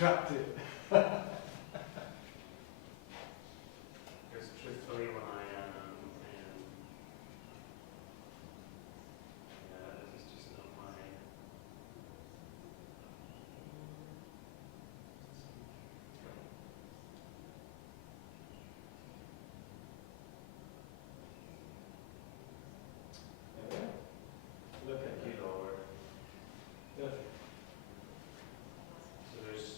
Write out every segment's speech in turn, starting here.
cracked it. Because truthfully, when I yeah, this is just not my. Look at Thank you, Lord. Good. So there's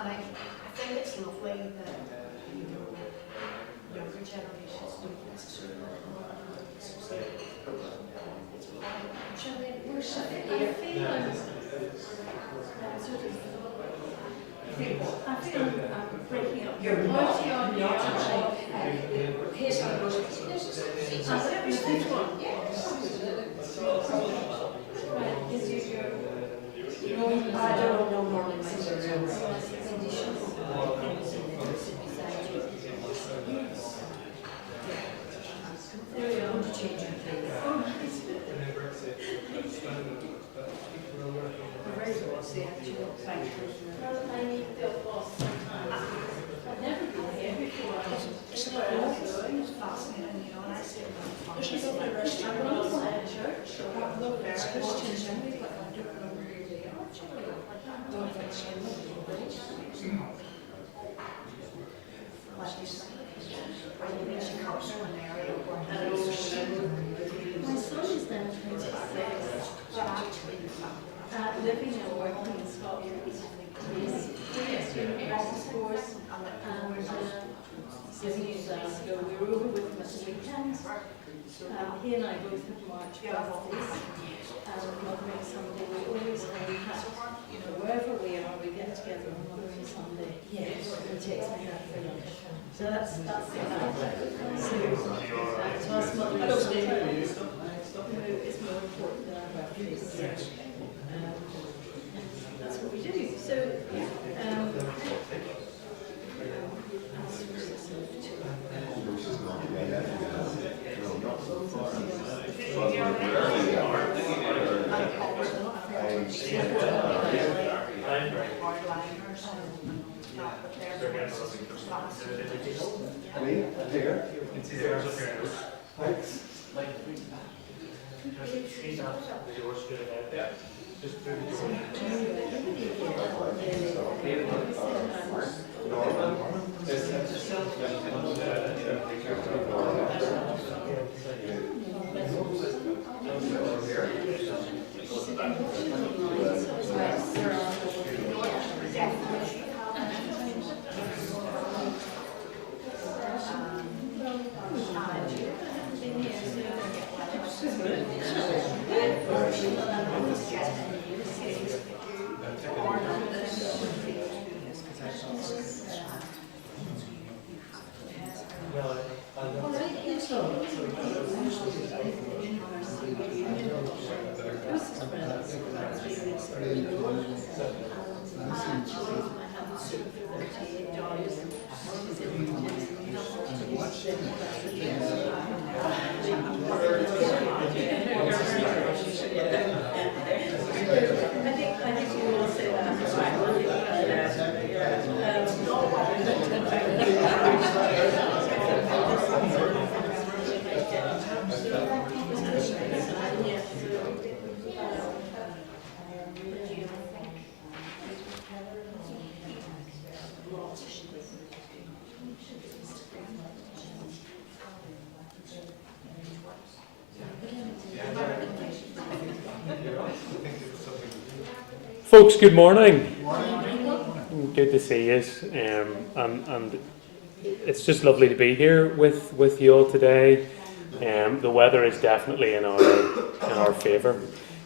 And I think it's lovely that younger generations don't necessarily know it's we're sitting here. I feel I'm breaking up your party on the case of those one. Right, is your no, I don't know normally my there we are. Very glossy actually. I've never been here before. It's fascinating, you know, and I say there's no restaurant church. It's Christians and we've got I don't know who they are actually. Don't know if it's like you say, she comes from an area where my son is then 26, but actually living and working in Scotland. Yes, of course, and so we were over with him at the weekend. He and I both have March birthdays, and Mothering Sunday we always have, wherever we are, we get together on Mothering Sunday. Yes, he takes me out for lunch. So that's the fact. So us Mother's Day is more important than our birthdays. That's what we do. So, Folks, good morning. Good to see you, and it's just lovely to be here with you all today. The weather is definitely in our favour,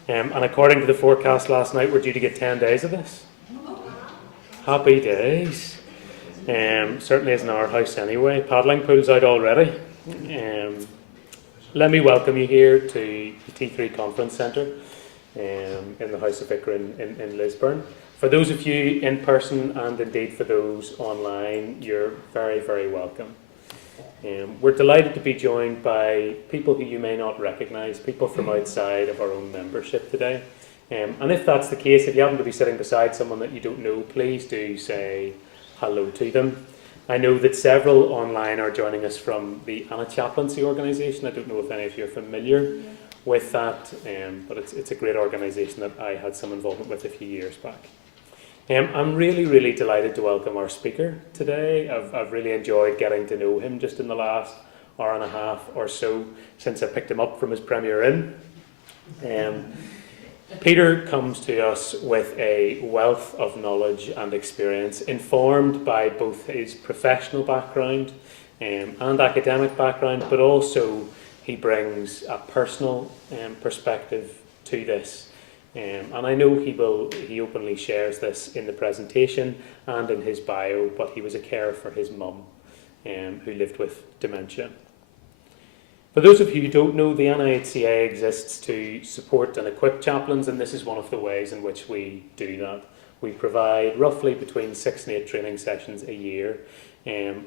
and according to the forecast last night, we're due to get 10 days of this. Happy days. Certainly isn't our house anyway. Paddling pool's out already. Let me welcome you here to the T3 Conference Centre in the House of Vicar in Lisburn. For those of you in person and indeed for those online, you're very, very welcome. We're delighted to be joined by people who you may not recognise, people from outside of our own membership today. And if that's the case, if you happen to be sitting beside someone that you don't know, please do say hello to them. I know that several online are joining us from the Anna Chaplaincy organisation. I don't know if any of you are familiar with that, but it's a great organisation that I had some involvement with a few years back. I'm really, really delighted to welcome our speaker today. I've really enjoyed getting to know him just in the last hour and a half or so since I picked him up from his Premier Inn. Peter comes to us with a wealth of knowledge and experience, informed by both his professional background and academic background, but also he brings a personal perspective to this. And I know he openly shares this in the presentation and in his bio, but he was a carer for his mum, who lived with dementia. For those of you who don't know, the NIHCA exists to support and equip chaplains, and this is one of the ways in which we do that. We provide roughly between 6 and 8 training sessions a year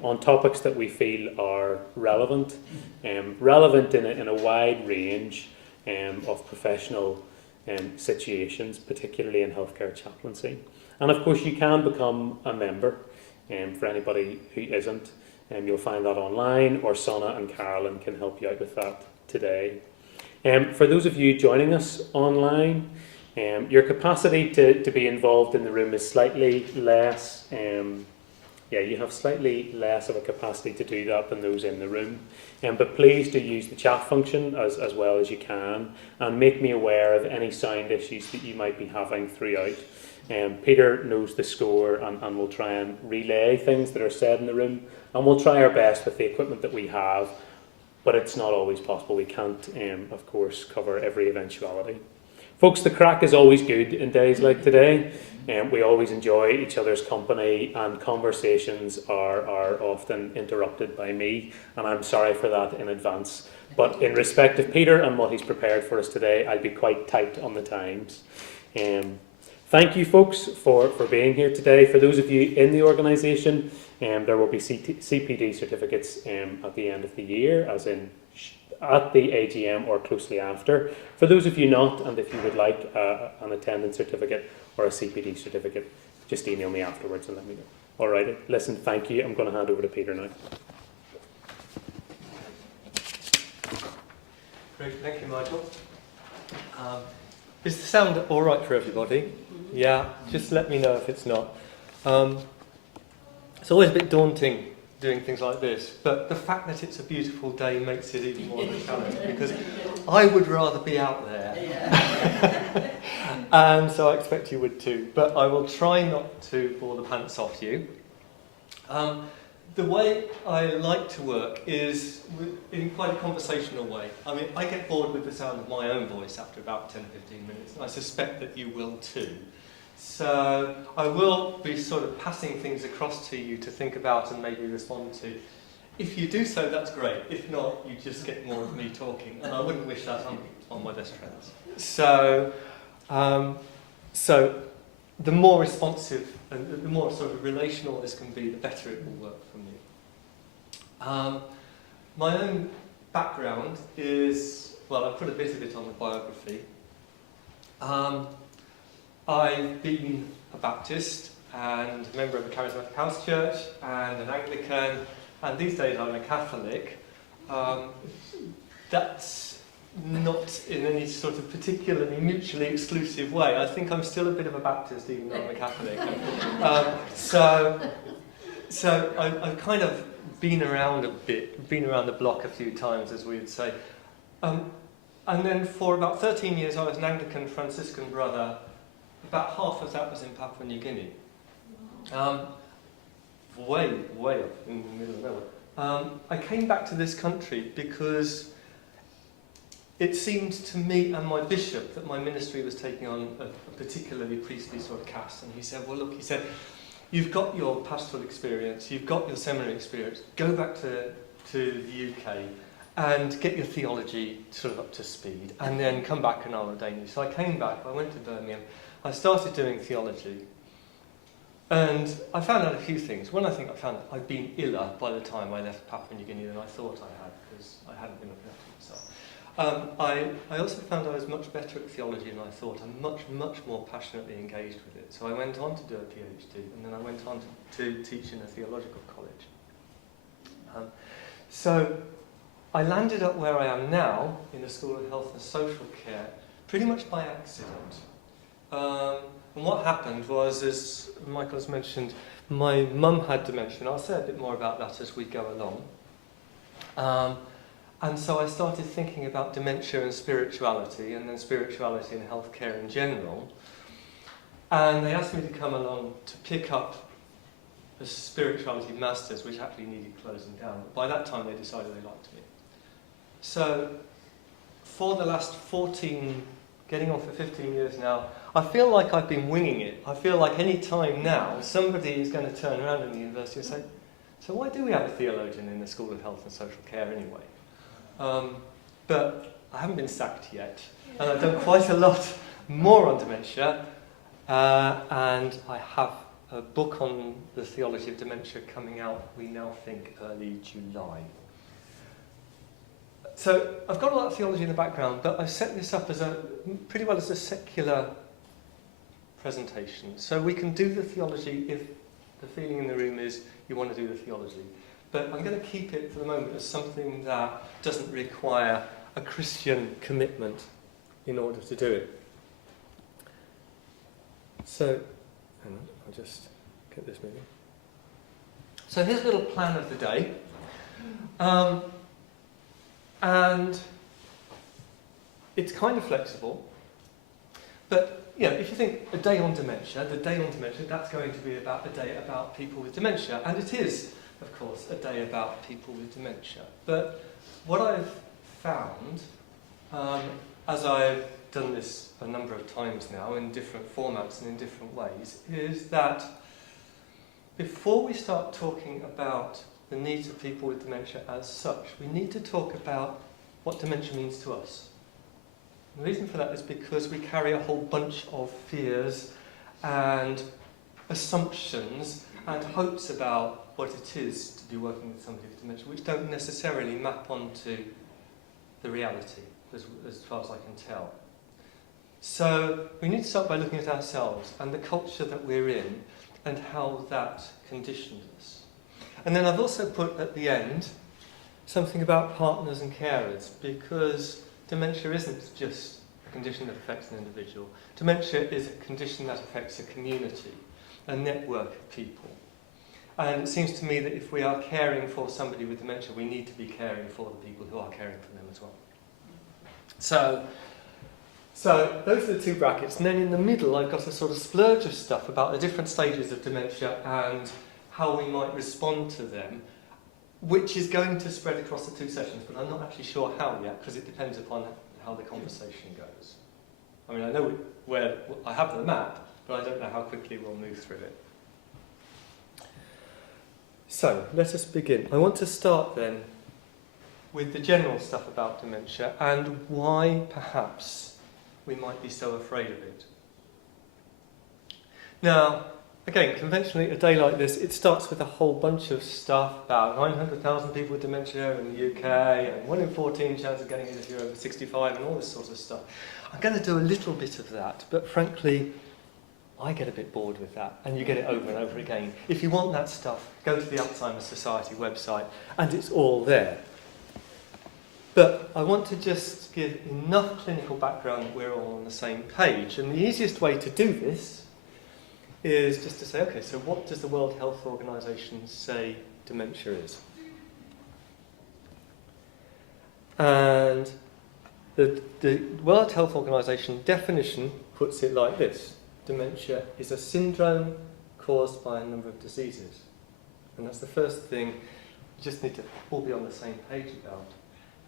on topics that we feel are relevant, relevant in a wide range of professional situations, particularly in healthcare chaplaincy. And of course you can become a member for anybody who isn't. You'll find that online, or Sana and Carolyn can help you out with that today. For those of you joining us online, your capacity to be involved in the room is slightly less. You have slightly less of a capacity to do that than those in the room. But please do use the chat function as well as you can, and make me aware of any sound issues that you might be having throughout. Peter knows the score and will try and relay things that are said in the room, and we'll try our best with the equipment that we have, but it's not always possible. We can't, of course, cover every eventuality. Folks, the crack is always good in days like today. We always enjoy each other's company, and conversations are often interrupted by me, and I'm sorry for that in advance. But in respect of Peter and what he's prepared for us today, I'll be quite tight on the times. Thank you, folks, for being here today. For those of you in the organisation, there will be CPD certificates at the end of the year, as in at the AGM or closely after. For those of you not, and if you would like an attendance certificate or a CPD certificate, just email me afterwards and let me know. All right, listen, thank you. I'm going to hand over to Peter now. Great, thank you, Michael. Is the sound all right for everybody? Yeah, just let me know if it's not. It's always a bit daunting doing things like this, but the fact that it's a beautiful day makes it even more of a challenge, because I would rather be out there. And so I expect you would too, but I will try not to bore the pants off you. The way I like to work is in quite a conversational way. I mean, I get bored with the sound of my own voice after about 10 or 15 minutes, and I suspect that you will too. So I will be sort of passing things across to you to think about and maybe respond to. If you do so, that's great. If not, you just get more of me talking, and I wouldn't wish that on my best friends. So the more responsive and the more sort of relational this can be, the better it will work for me. My own background is, well, I've put a bit of it on the biography. I've been a Baptist and a member of a charismatic house church and an Anglican, and these days I'm a Catholic. That's not in any sort of particularly mutually exclusive way. I think I'm still a bit of a Baptist even though I'm a Catholic. So I've kind of been around a bit, been around the block a few times, as we would say. And then for about 13 years I was an Anglican Franciscan brother. About half of that was in Papua New Guinea. Way up in the middle of nowhere. I came back to this country because it seemed to me and my bishop that my ministry was taking on a particularly priestly sort of cast. And he said, well, look, he said, you've got your pastoral experience, you've got your seminary experience, go back to the UK and get your theology sort of up to speed, and then come back and I'll ordain you. So I came back, I went to Birmingham, I started doing theology, and I found out a few things. One, I think I found I'd been iller by the time I left Papua New Guinea than I thought I had, because I hadn't been looking after myself. I also found I was much better at theology than I thought, and much more passionately engaged with it. So I went on to do a PhD, and then I went on to teach in a theological college. So I landed up where I am now, in the School of Health and Social Care, pretty much by accident. And what happened was, as Michael has mentioned, my mum had dementia, and I'll say a bit more about that as we go along. And so I started thinking about dementia and spirituality, and then spirituality and healthcare in general. And they asked me to come along to pick up the spirituality masters, which actually needed closing down. But by that time, they decided they liked me. So for the last 14, getting on for 15 years now, I feel like I've been winging it. I feel like any time now, somebody is going to turn around in the university and say, so why do we have a theologian in the School of Health and Social Care anyway? But I haven't been sacked yet. And I've done quite a lot more on dementia. And I have a book on the theology of dementia coming out, we now think, early July. So I've got a lot of theology in the background, but I've set this up as pretty well as a secular presentation. So we can do the theology if the feeling in the room is you want to do the theology. But I'm going to keep it for the moment as something that doesn't require a Christian commitment in order to do it. So, hang on, I'll just get this moving. So here's a little plan of the day. And it's kind of flexible. But, you know, if you think a day on dementia, the day on dementia, that's going to be about a day about people with dementia. And it is, of course, a day about people with dementia. But what I've found, as I've done this a number of times now in different formats and in different ways, is that before we start talking about the needs of people with dementia as such, we need to talk about what dementia means to us. And the reason for that is because we carry a whole bunch of fears and assumptions and hopes about what it is to be working with somebody with dementia, which don't necessarily map onto the reality, as far as I can tell. So we need to start by looking at ourselves and the culture that we're in and how that conditions us. And then I've also put at the end something about partners and carers, because dementia isn't just a condition that affects an individual. Dementia is a condition that affects a community, a network of people. And it seems to me that if we are caring for somebody with dementia, we need to be caring for the people who are caring for them as well. So those are the two brackets, and then in the middle I've got a sort of splurge of stuff about the different stages of dementia and how we might respond to them, which is going to spread across the two sessions, but I'm not actually sure how yet, because it depends upon how the conversation goes. I mean, I know where I have the map, but I don't know how quickly we'll move through it. So, let us begin. I want to start then with the general stuff about dementia and why perhaps we might be so afraid of it. Now, again, conventionally, a day like this, it starts with a whole bunch of stuff about 900,000 people with dementia in the UK, and 1 in 14 chance of getting it if you're over 65, and all this sort of stuff. I'm going to do a little bit of that, but frankly, I get a bit bored with that, and you get it over and over again. If you want that stuff, go to the Alzheimer's Society website, and it's all there. But I want to just give enough clinical background that we're all on the same page, and the easiest way to do this is just to say, okay, so what does the World Health Organization say dementia is? And the World Health Organization definition puts it like this. Dementia is a syndrome caused by a number of diseases. And that's the first thing we just need to all be on the same page about.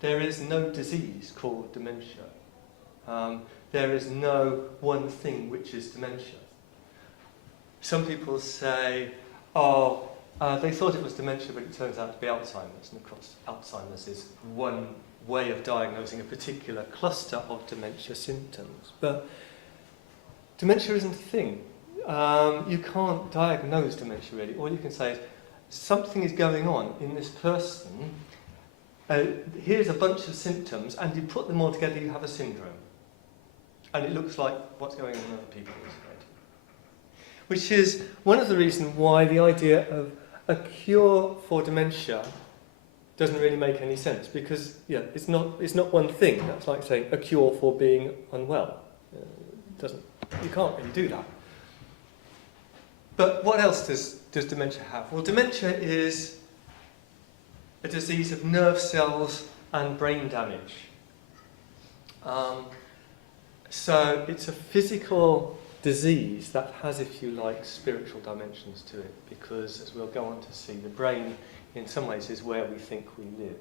There is no disease called dementia. There is no one thing which is dementia. Some people say, they thought it was dementia, but it turns out to be Alzheimer's. And of course, Alzheimer's is one way of diagnosing a particular cluster of dementia symptoms. But dementia isn't a thing. You can't diagnose dementia, really. All you can say is, something is going on in this person. Here's a bunch of symptoms, and you put them all together, you have a syndrome. And it looks like what's going on in other people. Which is one of the reasons why the idea of a cure for dementia doesn't really make any sense, because it's not one thing. That's like saying a cure for being unwell. You can't really do that. But what else does dementia have? Well, dementia is a disease of nerve cells and brain damage. So it's a physical disease that has, if you like, spiritual dimensions to it, because, as we'll go on to see, the brain in some ways is where we think we live.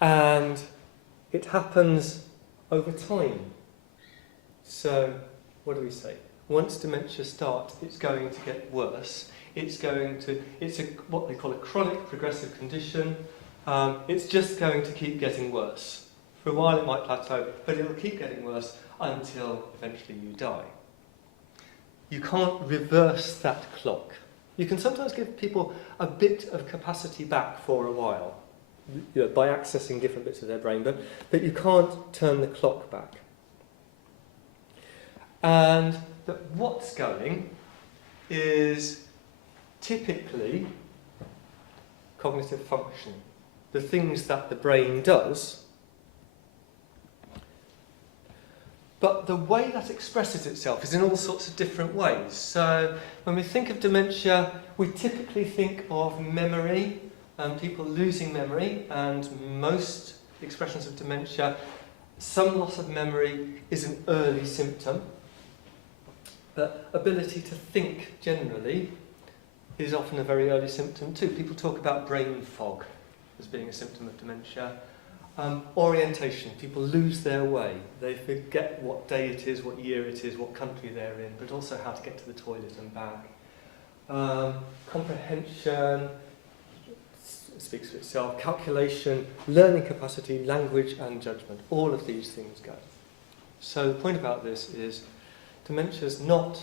And it happens over time. So, what do we say? Once dementia starts, it's going to get worse. It's what they call a chronic progressive condition. It's just going to keep getting worse. For a while it might plateau, but it'll keep getting worse until eventually you die. You can't reverse that clock. You can sometimes give people a bit of capacity back for a while, by accessing different bits of their brain, but you can't turn the clock back. And what's going is typically cognitive function, the things that the brain does. But the way that expresses itself is in all sorts of different ways. So when we think of dementia, we typically think of memory, and people losing memory, and most expressions of dementia, some loss of memory is an early symptom. But ability to think generally is often a very early symptom too. People talk about brain fog as being a symptom of dementia. Orientation, people lose their way. They forget what day it is, what year it is, what country they're in, but also how to get to the toilet and back. Comprehension speaks for itself. Calculation, learning capacity, language and judgment. All of these things go. So the point about this is dementia is not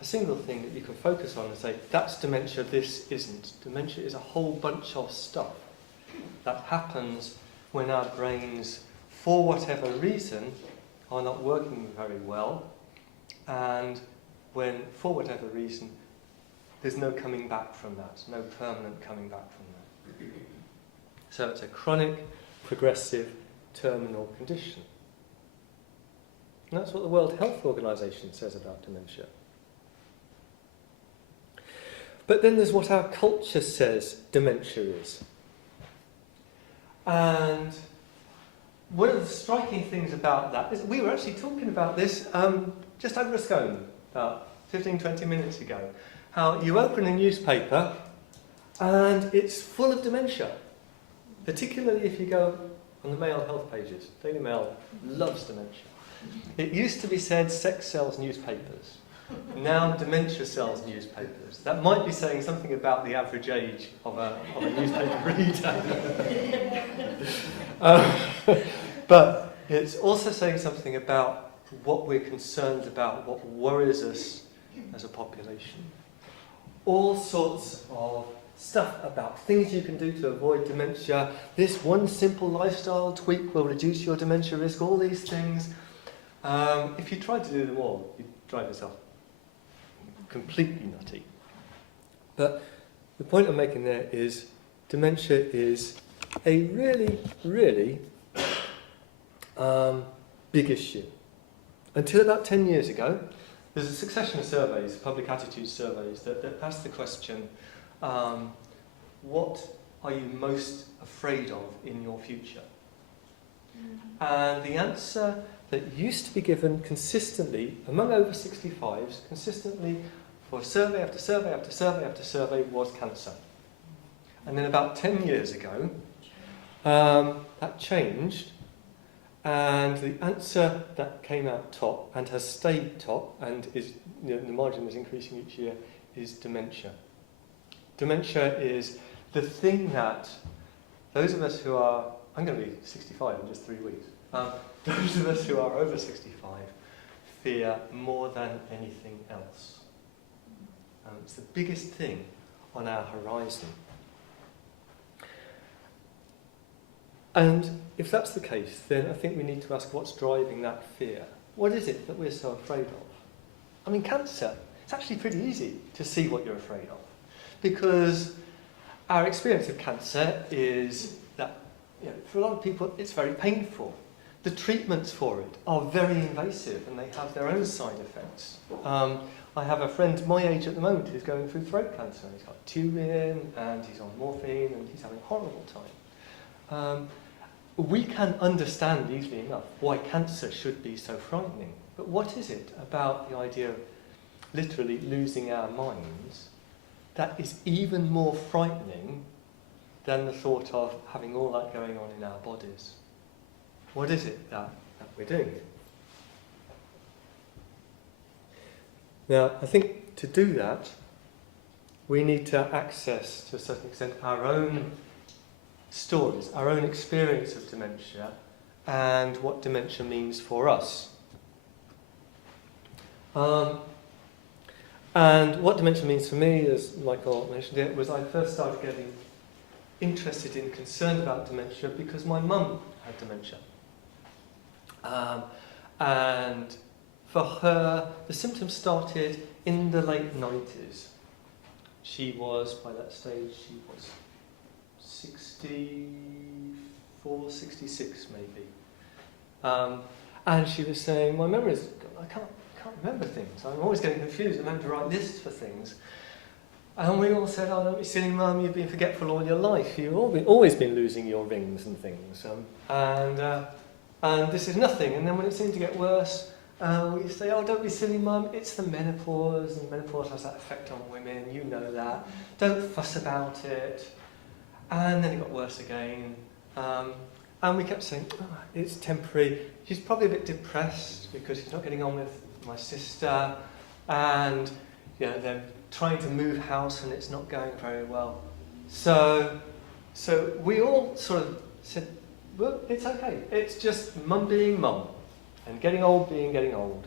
a single thing that you can focus on and say, that's dementia, this isn't. Dementia is a whole bunch of stuff that happens when our brains, for whatever reason, are not working very well, and when, for whatever reason, there's no coming back from that, no permanent coming back from that. So it's a chronic, progressive, terminal condition. And that's what the World Health Organization says about dementia. But then there's what our culture says dementia is. And one of the striking things about that is we were actually talking about this just over a scone, about 15, 20 minutes ago. How you open a newspaper and it's full of dementia, particularly if you go on the Mail health pages. Daily Mail loves dementia. It used to be said sex sells newspapers. Now dementia sells newspapers. That might be saying something about the average age of a newspaper reader. But it's also saying something about what we're concerned about, what worries us as a population. All sorts of stuff about things you can do to avoid dementia. This one simple lifestyle tweak will reduce your dementia risk, all these things. If you tried to do them all, you'd drive yourself completely nutty. But the point I'm making there is dementia is a really, really big issue. Until about 10 years ago, there's a succession of surveys, public attitude surveys, that ask the question, what are you most afraid of in your future? And the answer that used to be given consistently among over 65s, consistently for survey after survey after survey after survey, was cancer. And then about 10 years ago, that changed, and the answer that came out top and has stayed top, and is, the margin is increasing each year, is dementia. Dementia is the thing that those of us who are, I'm going to be 65 in just 3 weeks, those of us who are over 65 fear more than anything else. It's the biggest thing on our horizon. And if that's the case, then I think we need to ask what's driving that fear. What is it that we're so afraid of? I mean, cancer, it's actually pretty easy to see what you're afraid of, because our experience of cancer is that, for a lot of people, it's very painful. the treatments for it are very invasive and they have their own side effects. I have a friend my age at the moment who's going through throat cancer. He's got a tube in and he's on morphine and he's having a horrible time. We can understand easily enough why cancer should be so frightening. But what is it about the idea of literally losing our minds that is even more frightening than the thought of having all that going on in our bodies? What is it that we're doing? Now, I think to do that, we need to access, to a certain extent, our own stories, our own experience of dementia, and what dementia means for us. And what dementia means for me, as Michael mentioned it, was I first started getting interested and concerned about dementia because my mum had dementia. And for her, the symptoms started in the late 90s. She was, by that stage, she was 64, 66 maybe. And she was saying, my memory is, I can't remember things. I'm always getting confused. I remember to write lists for things. And we all said, oh, don't be silly, Mum, you've been forgetful all your life. You've always been losing your rings and things. And this is nothing. And then when it seemed to get worse, we say, oh, don't be silly, Mum, it's the menopause, and menopause has that effect on women, you know that. Don't fuss about it. And then it got worse again. And we kept saying, oh, it's temporary. She's probably a bit depressed because she's not getting on with my sister. And they're trying to move house and it's not going very well. So we all sort of said, well, it's okay. It's just Mum being Mum. And getting old being getting old.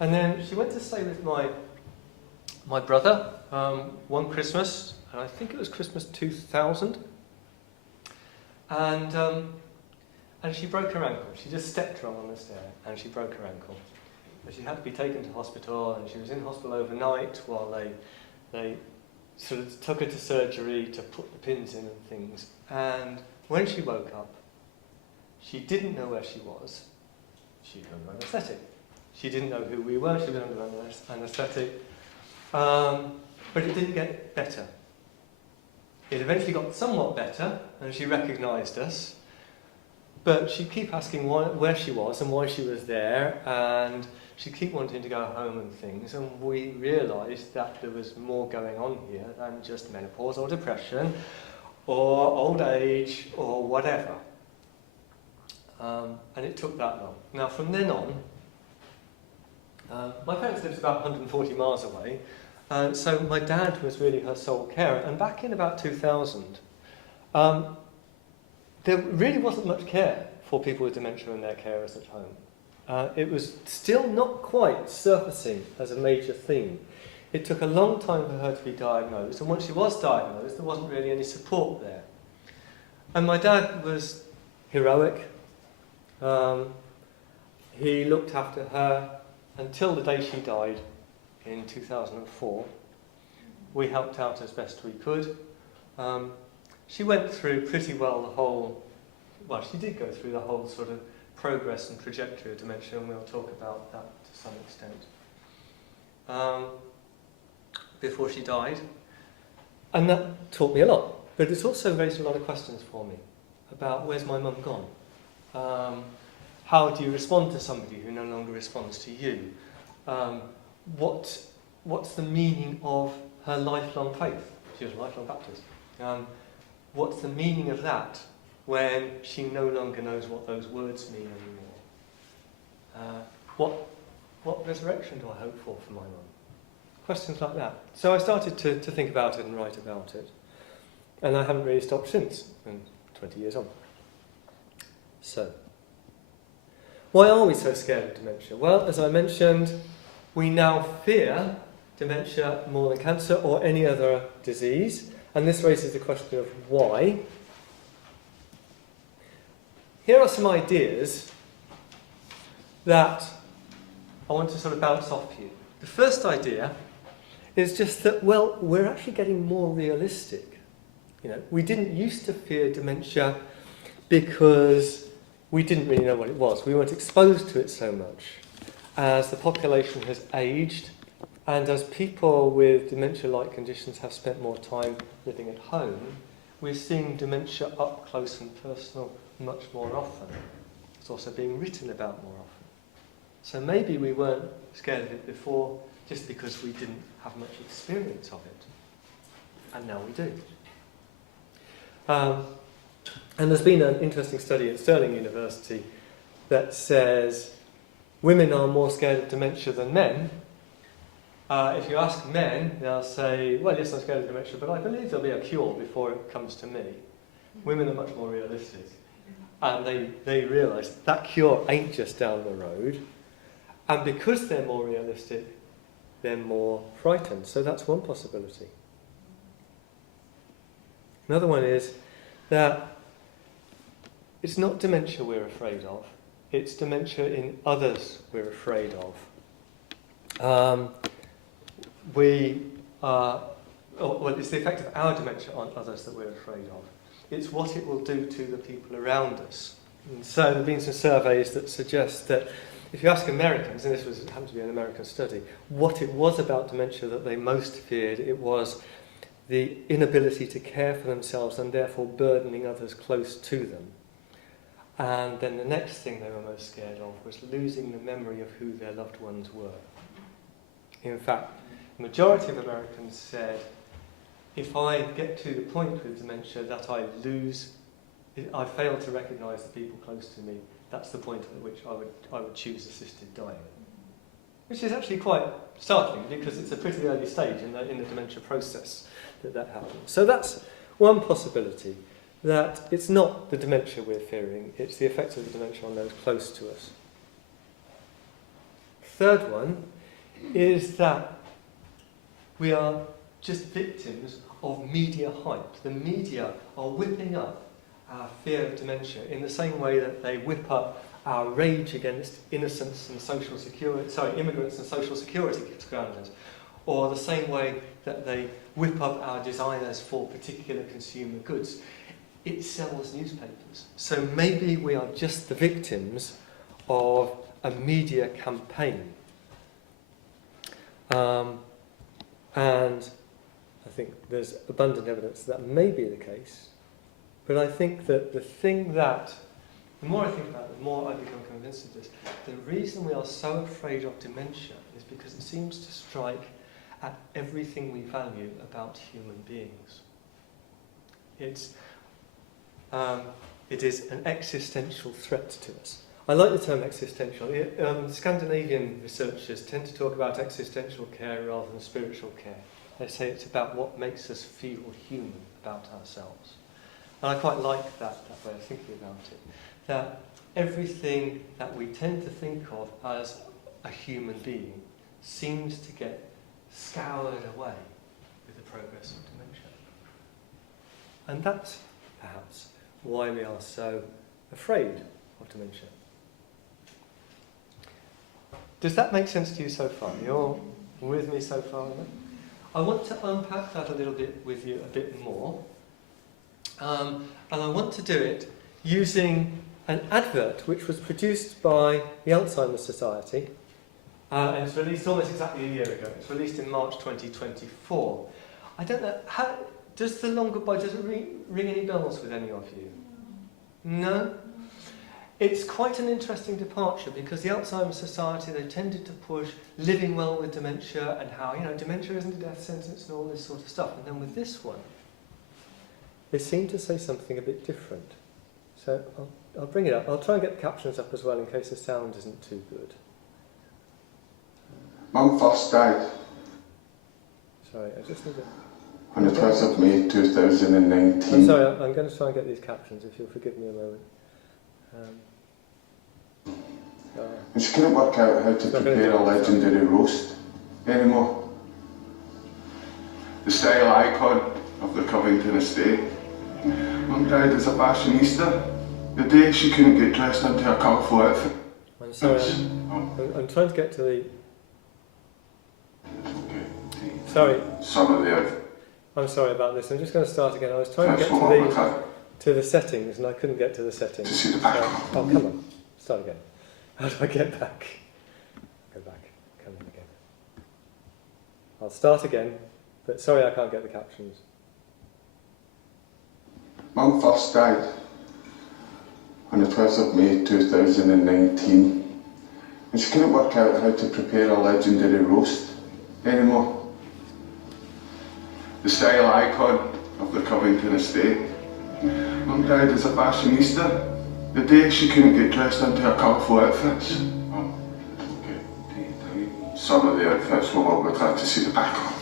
And then she went to stay with my brother one Christmas, and I think it was Christmas 2000. And she broke her ankle. She just stepped wrong on the stair, and she broke her ankle. And she had to be taken to hospital, and she was in hospital overnight while they sort of took her to surgery to put the pins in and things. And when she woke up, she didn't know where she was. She was under anaesthetic. She didn't know who we were. She was under anaesthetic. But it didn't get better. It eventually got somewhat better, and she recognised us. But she'd keep asking where she was and why she was there, and she'd keep wanting to go home and things. And we realised that there was more going on here than just menopause or depression or old age or whatever. And it took that long. Now, from then on, my parents lived about 140 miles away, so my dad was really her sole carer. And back in about 2000, there really wasn't much care for people with dementia and their carers at home. It was still not quite surfacing as a major theme. It took a long time for her to be diagnosed, and once she was diagnosed, there wasn't really any support there. And my dad was heroic. He looked after her until the day she died in 2004. We helped out as best we could. She went through pretty well she did go through the whole sort of progress and trajectory of dementia, and we'll talk about that to some extent. Before she died. And that taught me a lot. But it's also raised a lot of questions for me about where's my mum gone? How do you respond to somebody who no longer responds to you? What's the meaning of her lifelong faith? She was a lifelong Baptist. What's the meaning of that when she no longer knows what those words mean anymore? What resurrection do I hope for my mum? Questions like that. So I started to think about it and write about it. And I haven't really stopped since, and 20 years on. So, why are we so scared of dementia? Well, as I mentioned, we now fear dementia more than cancer or any other disease, and this raises the question of why. Here are some ideas that I want to sort of bounce off you. The first idea is just that, well, we're actually getting more realistic. We didn't used to fear dementia because we didn't really know what it was. We weren't exposed to it so much. As the population has aged, and as people with dementia-like conditions have spent more time living at home, we're seeing dementia up close and personal much more often. It's also being written about more often. So maybe we weren't scared of it before just because we didn't have much experience of it. And now we do. And there's been an interesting study at Stirling University that says women are more scared of dementia than men. If you ask men, they'll say, well, yes, I'm scared of dementia, but I believe there'll be a cure before it comes to me. Women are much more realistic. And they realise that cure ain't just down the road. And because they're more realistic, they're more frightened. So that's one possibility. Another one is that it's not dementia we're afraid of, it's dementia in others we're afraid of. It's the effect of our dementia on others that we're afraid of. It's what it will do to the people around us. And so there have been some surveys that suggest that if you ask Americans, and this happened to be an American study, what it was about dementia that they most feared, it was the inability to care for themselves and therefore burdening others close to them. And then the next thing they were most scared of was losing the memory of who their loved ones were. In fact, the majority of Americans said, if I get to the point with dementia that I fail to recognise the people close to me, that's the point at which I would choose assisted dying. Which is actually quite startling because it's a pretty early stage in the dementia process that happens. So that's one possibility, that it's not the dementia we're fearing, it's the effects of the dementia on those close to us. Third one is that we are just victims of media hype. The media are whipping up our fear of dementia in the same way that they whip up our rage against immigrants and social security grounders, or the same way that they whip up our desires for particular consumer goods. It sells newspapers. So maybe we are just the victims of a media campaign. And I think there's abundant evidence that may be the case. But I think that the more I think about it, the more I become convinced of this. The reason we are so afraid of dementia is because it seems to strike at everything we value about human beings. It is an existential threat to us. I like the term existential. Scandinavian researchers tend to talk about existential care rather than spiritual care. They say it's about what makes us feel human about ourselves. And I quite like that way of thinking about it. That everything that we tend to think of as a human being seems to get scoured away with the progress of dementia. And that's perhaps why we are so afraid of dementia. Does that make sense to you so far? You're with me so far? I want to unpack that a little bit with you a bit more. And I want to do it using an advert which was produced by the Alzheimer's Society. And it's released almost exactly a year ago. It's released in March 2024. I don't know, does it ring any bells with any of you? No? It's quite an interesting departure because the Alzheimer's Society, they tended to push living well with dementia and how, dementia isn't a death sentence and all this sort of stuff. And then with this one, they seem to say something a bit different. So I'll bring it up. I'll try and get the captions up as well in case the sound isn't too good. Mum first died Sorry, I just need to... on the 12th of May 2019. I'm sorry, I'm going to try and get these captions, if you'll forgive me a moment. And she couldn't work out how to prepare a legendary roast anymore. The style icon of the Covington estate. Mum died as a fashionista. The day she couldn't get dressed into a colourful outfit. I'm sorry, I'm trying to get to the... Sorry. Some of the outfit. I'm sorry about this, I'm just going to start again. I was trying to get to the to the settings, and I couldn't get to the settings. To see the back. Oh, come on. Start again. How do I get back? Go back. Come in again. I'll start again, but sorry I can't get the captions. Mum first died on the 12th of May 2019, and she couldn't work out how to prepare a legendary roast anymore. The style icon of the Covington estate. Mum died as a fashionista the day she couldn't get dressed into her colourful outfits. Oh, okay. Some of the outfits we will be glad to see the back of.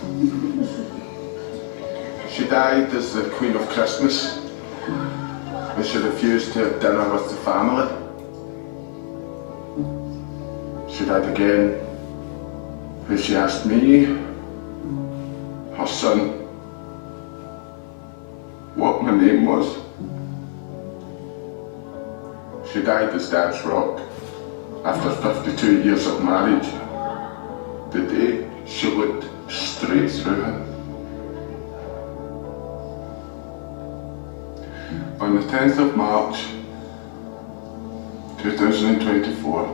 She died as the Queen of Christmas, when she refused to have dinner with the family. She died again when she asked me, her son, what my name was. She died as Dad's rock after 52 years of marriage, the day she looked straight through him. On the 10th of March 2024,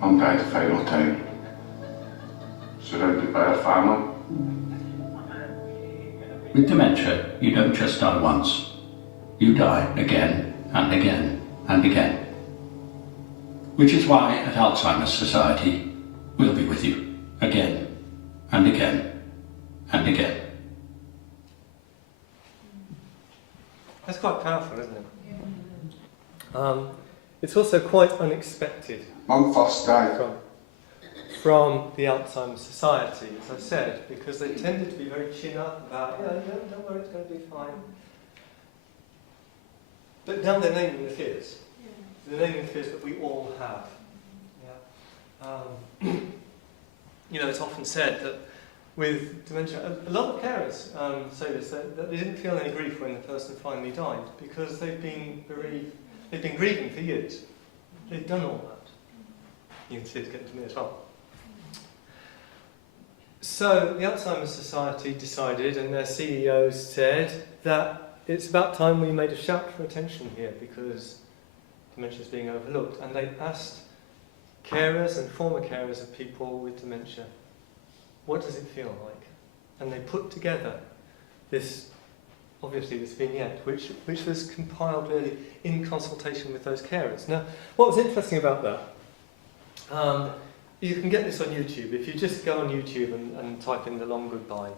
Mum died the final time, surrounded by her family. With dementia, you don't just die once. You die again and again and again. Which is why at Alzheimer's Society, we'll be with you again and again and again. That's quite powerful, isn't it? It's also quite unexpected Mum first died. from the Alzheimer's Society, as I said, because they tended to be very chin up about, don't worry, it's going to be fine. But now they're naming the fears. They're naming the fears that we all have. Yeah. It's often said that with dementia, a lot of carers say this, that they didn't feel any grief when the person finally died because they've been grieving for years. They've done all that. You can see it's getting to me as well. So the Alzheimer's Society decided, and their CEO said, that it's about time we made a shout for attention here because dementia is being overlooked. And they asked carers and former carers of people with dementia, what does it feel like? And they put together this vignette, which was compiled really in consultation with those carers. Now, what was interesting about that, you can get this on YouTube. If you just go on YouTube and type in The Long Goodbye,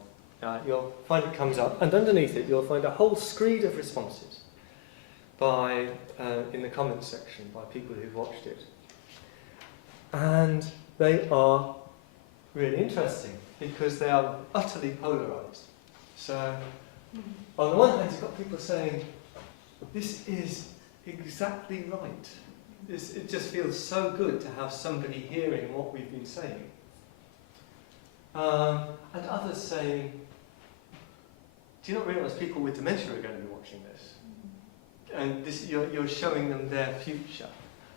you'll find it comes up, and underneath it you'll find a whole screed of responses in the comments section by people who've watched it. And they are really interesting because they are utterly polarised. So, on the one hand, you've got people saying, this is exactly right. It just feels so good to have somebody hearing what we've been saying. And others saying, do you not realise people with dementia are going to be watching this? And you're showing them their future.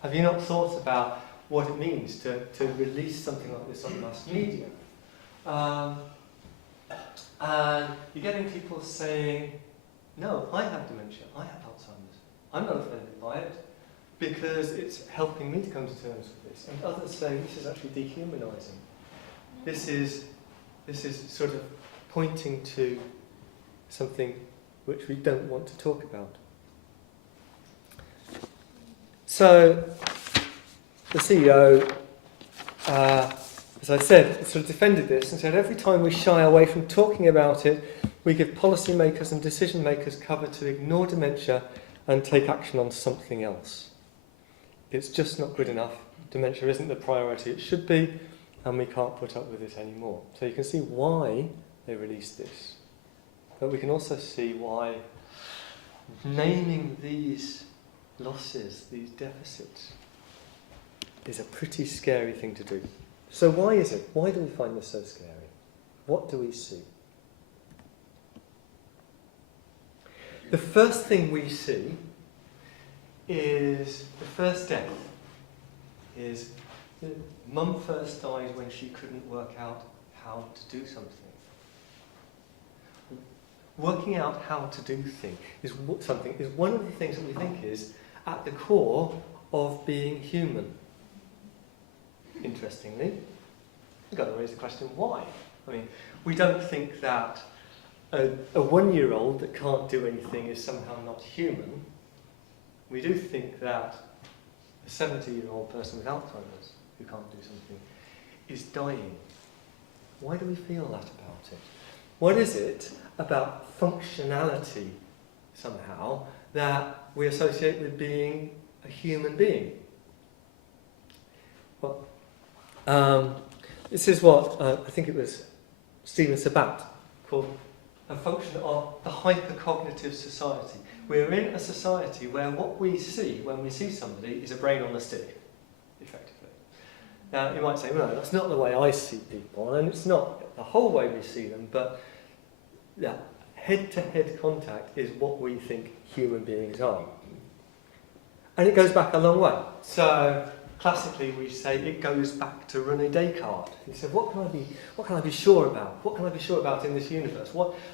Have you not thought about what it means to release something like this on mass media? And you're getting people saying, no, I have dementia, I have Alzheimer's. I'm not offended by it because it's helping me to come to terms with this. And others saying this is actually dehumanising. This is sort of pointing to something which we don't want to talk about. So the CEO, as I said, sort of defended this and said every time we shy away from talking about it, we give policymakers and decision makers cover to ignore dementia and take action on something else. It's just not good enough. Dementia isn't the priority it should be, and we can't put up with it anymore. So you can see why they released this. But we can also see why naming these losses, these deficits, is a pretty scary thing to do. So why is it? Why do we find this so scary? What do we see? The first thing we see is the first death. Is Mum first died when she couldn't work out how to do something. working out how to do something is one of the things that we think is at the core of being human. Interestingly, we've got to raise the question, why? I mean, we don't think that a 1-year-old that can't do anything is somehow not human. We do think that a 70-year-old person with Alzheimer's who can't do something is dying. Why do we feel that about it? What is it about functionality, somehow, that we associate with being a human being? Well, this is what I think it was Stephen Sabat called a function of the hypercognitive society. We're in a society where what we see when we see somebody is a brain on a stick, effectively. Now, you might say, well, that's not the way I see people, and it's not the whole way we see them, but yeah, head-to-head contact is what we think human beings are. And it goes back a long way. So, classically, we say it goes back to René Descartes. He said, what can I be sure about? What can I be sure about in this universe?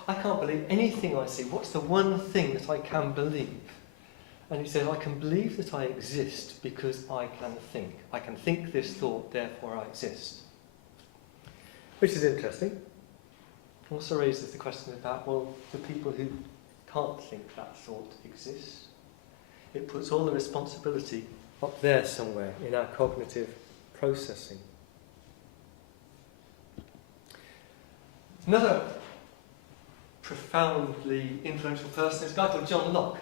I can't believe anything I see. What's the one thing that I can believe? And he said, I can believe that I exist because I can think. I can think this thought, therefore I exist. Which is interesting. Also raises the question about, well, the people who can't think that thought exist. It puts all the responsibility up there somewhere in our cognitive processing. Another profoundly influential person is a guy called John Locke,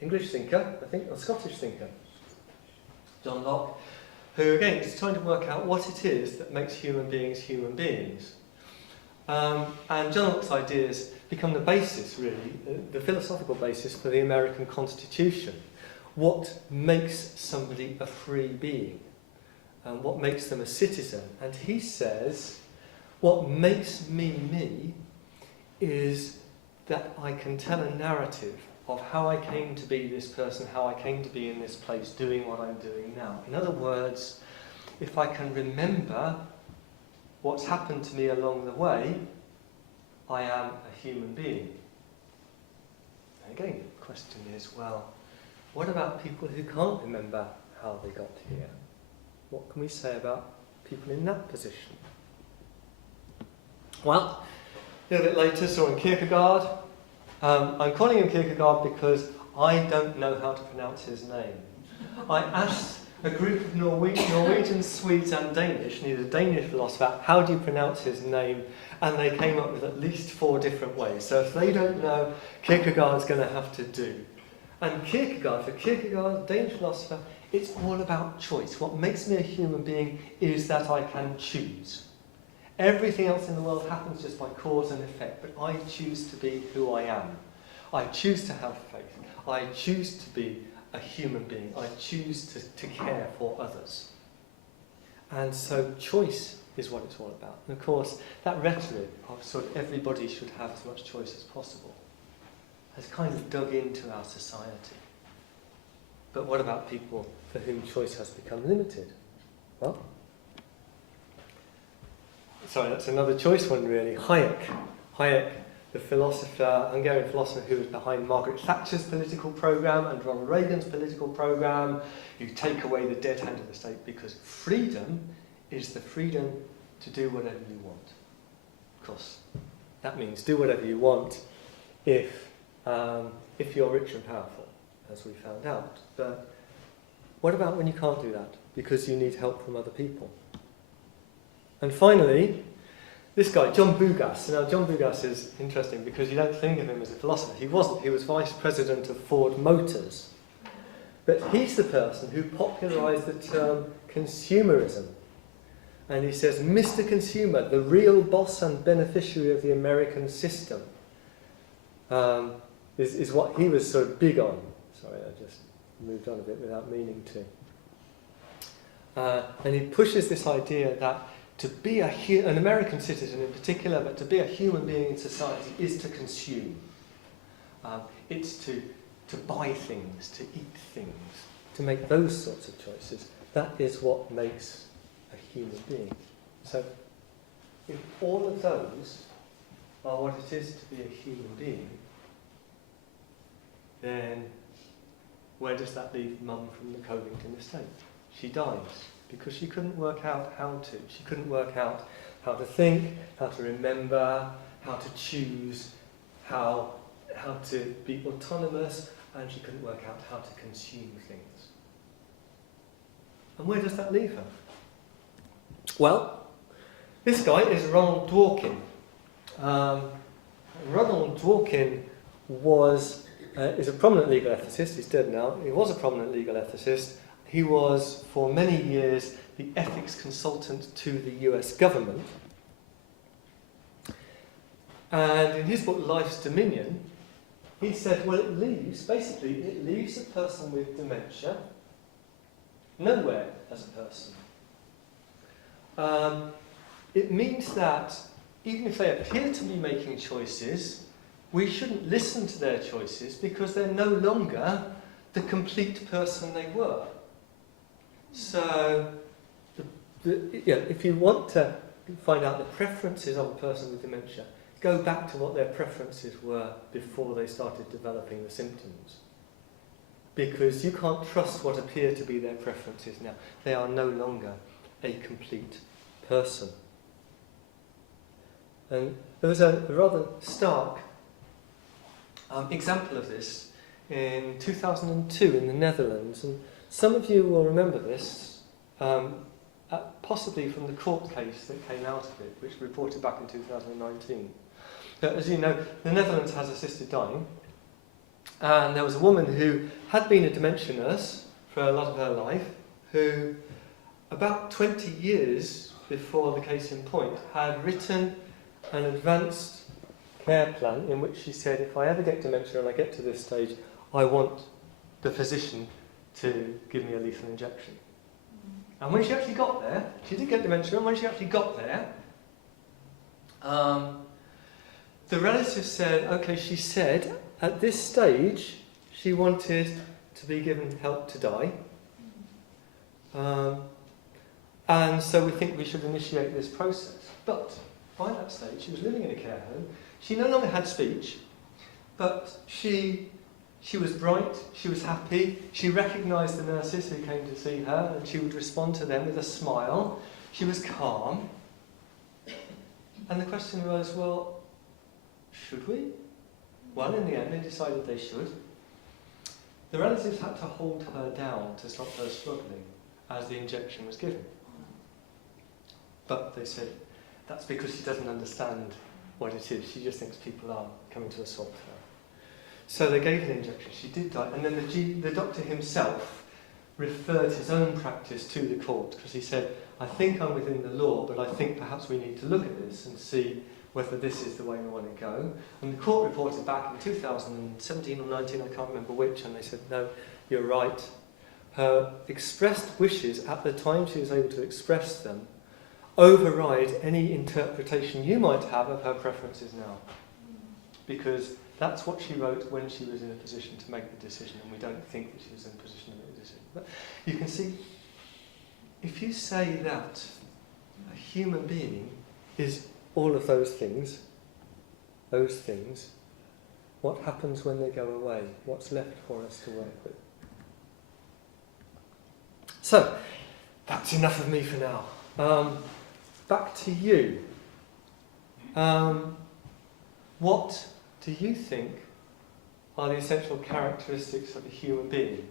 English thinker, I think, or Scottish thinker. John Locke, who again is trying to work out what it is that makes human beings human beings. And John Locke's ideas become the basis, really, the philosophical basis for the American Constitution. What makes somebody a free being? And what makes them a citizen? And he says, what makes me me is that I can tell a narrative of how I came to be this person, how I came to be in this place, doing what I'm doing now. In other words, if I can remember what's happened to me along the way, I am a human being. And again, the question is, well, what about people who can't remember how they got here? What can we say about people in that position? Well, a little bit later, Søren Kierkegaard. I'm calling him Kierkegaard because I don't know how to pronounce his name. I asked a group of Norwegians, Swedes and Danish, and he's a Danish philosopher, how do you pronounce his name? And they came up with at least 4 different ways. So if they don't know, Kierkegaard's going to have to do. And Kierkegaard, for Kierkegaard, Danish philosopher, it's all about choice. What makes me a human being is that I can choose. Everything else in the world happens just by cause and effect, but I choose to be who I am. I choose to have faith. I choose to be a human being. I choose to care for others. And so choice is what it's all about. And of course, that rhetoric of sort of everybody should have as much choice as possible has kind of dug into our society. But what about people for whom choice has become limited? Well, sorry, that's another choice one really. Hayek, the philosopher, Hungarian philosopher who was behind Margaret Thatcher's political programme and Ronald Reagan's political programme. You take away the dead hand of the state because freedom is the freedom to do whatever you want. Of course, that means do whatever you want if you're rich and powerful, as we found out. But what about when you can't do that because you need help from other people? And finally, this guy, John Bugas. Now, John Bugas is interesting because you don't think of him as a philosopher. He wasn't. He was vice president of Ford Motors. But he's the person who popularised the term consumerism. And he says, Mr. Consumer, the real boss and beneficiary of the American system, is what he was sort of big on. Sorry, I just moved on a bit without meaning to. And he pushes this idea that to be an American citizen in particular, but to be a human being in society is to consume. It's to buy things, to eat things, to make those sorts of choices. That is what makes a human being. So if all of those are what it is to be a human being, then where does that leave Mum from the Covington estate? She dies because she couldn't work out how to. She couldn't work out how to think, how to remember, how to choose, how to be autonomous, and she couldn't work out how to consume things. And where does that leave her? Well, this guy is Ronald Dworkin. Ronald Dworkin is a prominent legal ethicist. He's dead now. He was a prominent legal ethicist. He was, for many years, the ethics consultant to the US government. And in his book, Life's Dominion, he said, well, it leaves a person with dementia nowhere as a person. It means that even if they appear to be making choices, we shouldn't listen to their choices because they're no longer the complete person they were. So, if you want to find out the preferences of a person with dementia, go back to what their preferences were before they started developing the symptoms. Because you can't trust what appear to be their preferences now. They are no longer a complete person. And there was a rather stark example of this in 2002 in the Netherlands, and some of you will remember this, possibly from the court case that came out of it, which reported back in 2019. But as you know, the Netherlands has assisted dying, and there was a woman who had been a dementia nurse for a lot of her life, who about 20 years before the case in point had written an advanced care plan in which she said, if I ever get dementia and I get to this stage, I want the physician to give me a lethal injection. And when she actually got there, she did get dementia, and when she actually got there, the relatives said, okay, she said, at this stage, she wanted to be given help to die. And so we think we should initiate this process. But by that stage, she was living in a care home. She no longer had speech, but she was bright, she was happy, she recognised the nurses who came to see her, and she would respond to them with a smile. She was calm. And the question was, well, should we? Well, in the end, they decided they should. The relatives had to hold her down to stop her struggling as the injection was given. But they said, that's because she doesn't understand what it is. She just thinks people are coming to assault her. So they gave her the injection. She did die. And then the doctor himself referred his own practice to the court because he said, I think I'm within the law, but I think perhaps we need to look at this and see whether this is the way we want to go. And the court reported back in 2017 or 19, I can't remember which, and they said, no, you're right. Her expressed wishes at the time she was able to express them override any interpretation you might have of her preferences now. Because that's what she wrote when she was in a position to make the decision, and we don't think that she was in a position to make the decision. But you can see, if you say that a human being is all of those things, what happens when they go away? What's left for us to work with? So, that's enough of me for now. Back to you. What do you think are the essential characteristics of a human being?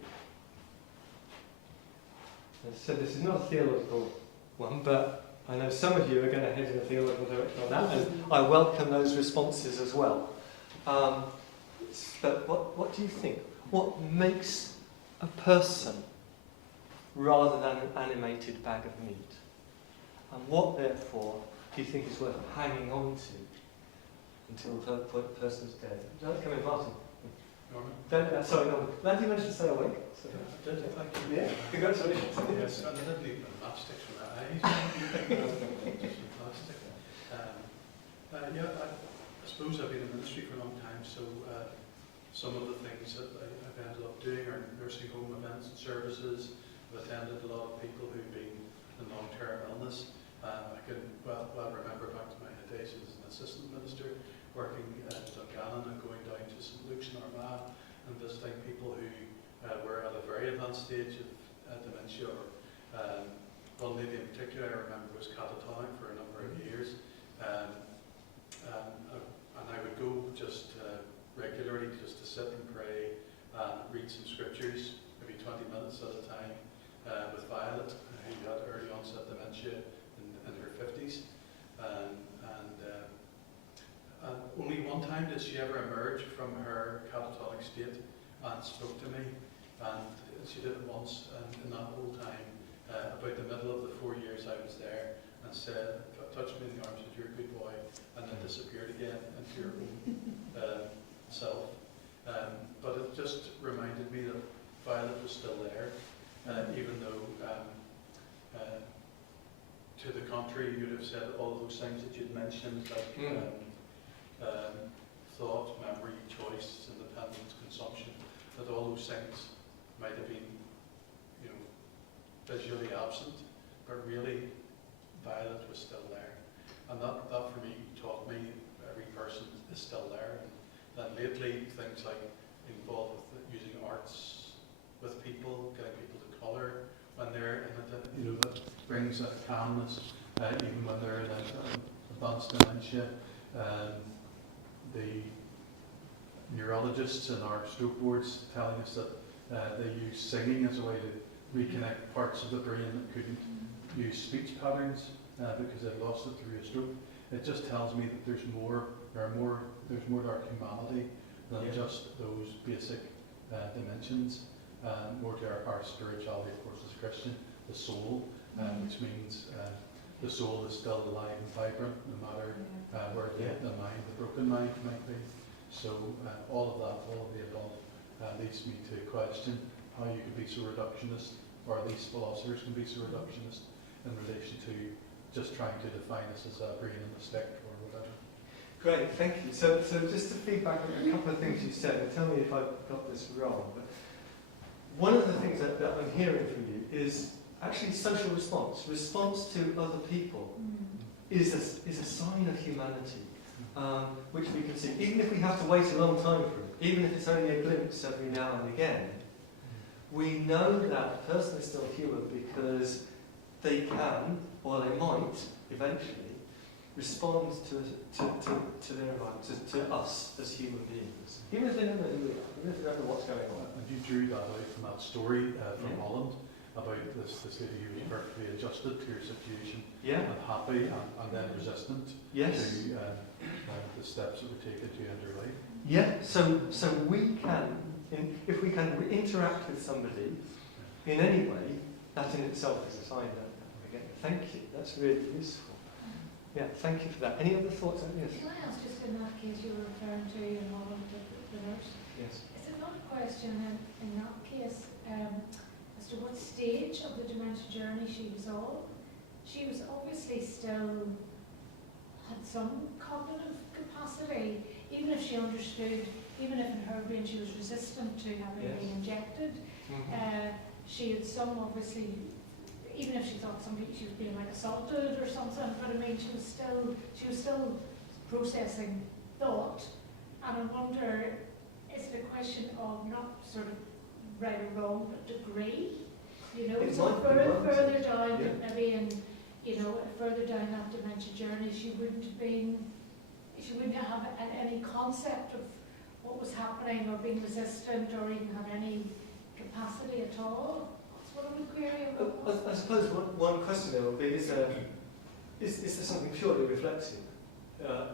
As I said, this is not a theological one, but I know some of you are going to head in a theological direction on that, and I welcome those responses as well. But what do you think? What makes a person rather than an animated bag of meat? And what, therefore, do you think is worth hanging on to until the person's dead? Don't come in, Martin. Norman? Sorry, Norman. Glad you managed to stay awake. So, Thank you. yeah, congratulations. Yes, and I didn't need gymnastics for that. Just fantastic. I suppose I've been in the ministry for a long time, so some of the things that I've ended up doing are nursing home events and services. I've attended a lot of people who've been in long-term illness. I can well remember back to my days as an assistant minister stage of dementia, or one lady in particular I remember was catatonic for a number of years, and I would go just regularly just to sit and pray and read some scriptures, maybe 20 minutes at a time, with Violet, who had early onset dementia in her 50s. And only one time did she ever emerge from her catatonic state and spoke to me, and she did it once, and in that whole time, about the middle of the 4 years I was there, and said, touched me in the arms, said, "You're a good boy," and then disappeared again into her own self. But it just reminded me that Violet was still there, even though to the contrary, you'd have said all those things that you'd mentioned, like thought, memory, choice, independence, consumption, that all those things might have been, visually absent, but really Violet was still there. And that for me taught me every person is still there. And then lately, things like involved with using arts with people, getting people to colour when they're in it, that brings a calmness, even when they're in advanced dementia. The neurologists in our stroke wards telling us that they use singing as a way to reconnect parts of the brain that couldn't use speech patterns because they've lost it through a stroke. It just tells me that there's more to our humanity than just those basic dimensions. More to our spirituality, of course, as Christian, the soul, which means the soul is still alive and vibrant, no matter where the mind, the broken mind, might be. So all of that, all of the above, leads me to question how you could be so reductionist, or at least philosophers can be so reductionist in relation to just trying to define us as a brain in a stick or whatever. Great, thank you. So just to feedback on a couple of things you said, and tell me if I've got this wrong. But one of the things that I'm hearing from you is actually social response. Response to other people is a sign of humanity, which we can see. Even if we have to wait a long time for it, even if it's only a glimpse every now and again, we know that the person is still human because they can, or they might, eventually, respond to their environment, to us as human beings. Even if they don't know who we are, even if they don't know what's going on. And you drew that out from that story from Holland about this lady who was perfectly adjusted to her situation and happy and then resistant to the steps that were taken to end her life. Yeah, so we can, if we can interact with somebody in any way, that in itself is a sign that we're getting. Thank you, that's really useful. Yeah, thank you for that. Any other thoughts on this? Can I ask, just in that case you were referring to in one of the nurse, Yes. is it not a question in that case as to what stage of the dementia journey she was on? She was obviously still had some cognitive capacity, even if she understood, even if in her brain she was resistant to having it being injected. She had some, obviously, even if she thought she was being like assaulted or something, but I mean she was still processing thought, and I wonder, is it a question of not sort of right or wrong, but degree? So further down, maybe further down that dementia journey, she wouldn't have any concept of what was happening, or being resistant, or even have any capacity at all. That's what I would query about. I suppose one question there would be, is there something purely reflexive?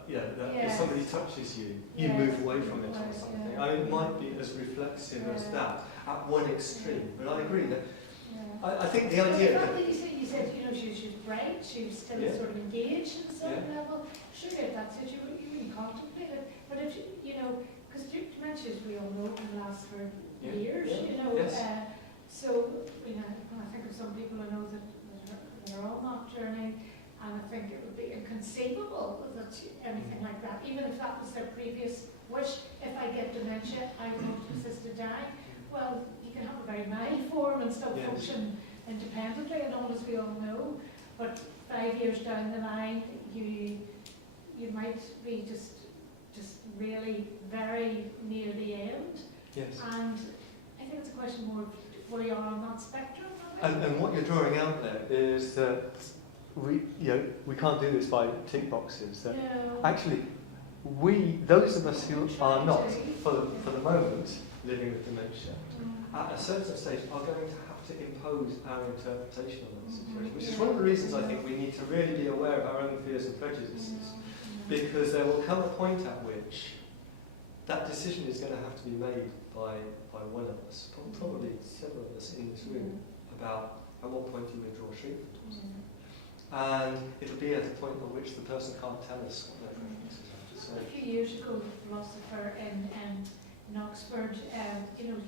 If somebody touches you, you move away from it or something. I mean, it might be as reflexive as that at one extreme, but I agree that I think the idea that you said she was bright, she was still sort of engaged at a certain level. Sure, if that's it, you wouldn't contemplate it. But if because dementia, as we all know, can last for years. So when I think of some people, I know that they're on that journey. And I think it would be inconceivable that anything like that, even if that was their previous wish, if I get dementia, I want assisted dying. Well, you can have a very mild form and still function independently, and all as we all know. But 5 years down the line, you might be just really very near the end. Yes. And I think it's a question more of we are on that spectrum. Are we? And what you're drawing out there is that we can't do this by tick boxes. That No. actually, those of us who are not, for the moment, living with dementia, at a certain stage are going to have to impose our interpretation on that situation, which is one of the reasons I think we need to really be aware of our own fears and prejudices, because there will come a point at which that decision is going to have to be made by one of us, probably several of us in this room, about at what point do you withdraw treatment. And it'll be at a point at which the person can't tell us what their preferences are. So, A few years ago, the philosopher in Oxford,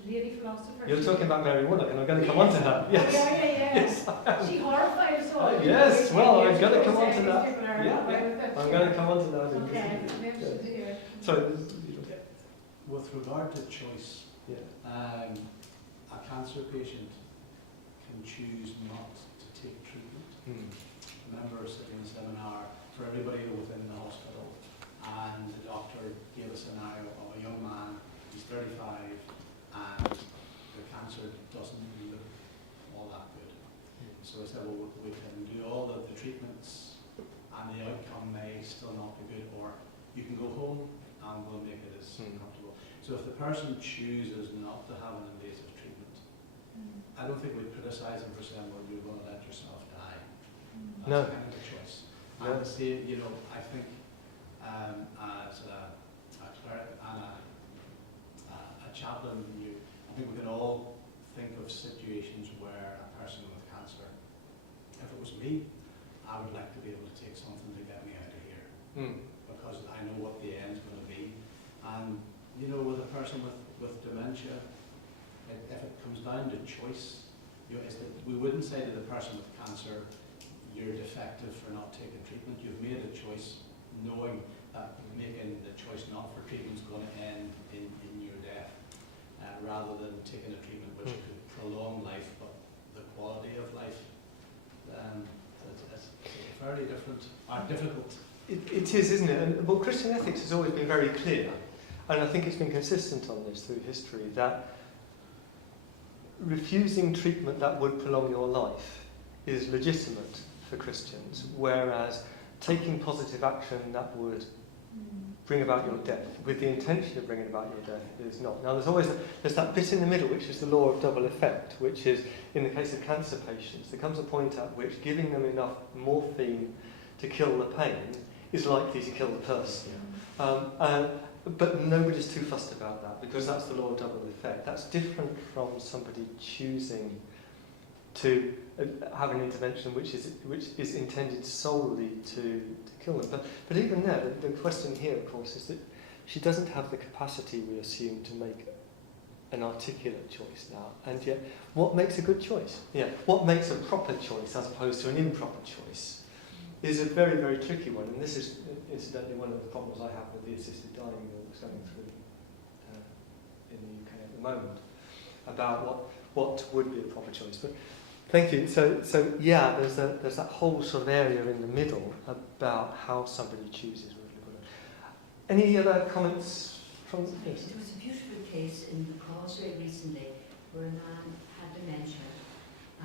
lady philosopher. you're talking about Mary Woodlock, and I'm going to come on to her. Yes. Oh, yeah. Yes, I am. She horrified us all. Yes, well, I'm going to come on to Saying that. people are Yeah, not right with yeah. it. I'm going to come on to that. Okay, maybe we should do it. So, With regard to choice, yeah. a cancer patient can choose not to take treatment. I remember sitting in a seminar for everybody within the hospital, and the doctor gave a scenario of a young man, he's 35, and the cancer doesn't look all that good. So I said, well, we can do all of the treatments, and the outcome may still not be good, or you can go home and we'll make it as comfortable. So if the person chooses not to have an invasive treatment, I don't think we'd criticise them for saying, well, you're going to let yourself die. That's No. kind of a choice. No. And say, I think as a cleric and a chaplain, I think we can all think of situations where a person with cancer, if it was me, I would like to be able to take something to get me out of here, because I know what the end's going to be. And with a person with dementia, if it comes down to choice, we wouldn't say to the person with cancer, you're defective for not taking treatment. You've made a choice knowing that making the choice not for treatment is going to end in your death, rather than taking a treatment which could prolong life, but the quality of life, it's fairly different, difficult. It is, isn't it? And, well, Christian ethics has always been very clear, and I think it's been consistent on this through history, that refusing treatment that would prolong your life is legitimate for Christians, whereas taking positive action that would bring about your death, with the intention of bringing about your death, is not. Now, there's that bit in the middle, which is the law of double effect, which is, in the case of cancer patients, there comes a point at which giving them enough morphine to kill the pain is likely to kill the person. But nobody's too fussed about that, because that's the law of double effect. That's different from somebody choosing to have an intervention which is intended solely to kill them. But even there, the question here, of course, is that she doesn't have the capacity, we assume, to make an articulate choice now. And yet, what makes a good choice? Yeah, what makes a proper choice as opposed to an improper choice is a very, very tricky one. And this is, incidentally, one of the problems I have with the assisted dying bill that's going through in the UK at the moment, about what would be a proper choice. But thank you. So yeah, there's that whole sort of area in the middle about how somebody chooses. Any other comments from this? There was a beautiful case in the Causeway recently where a man had dementia,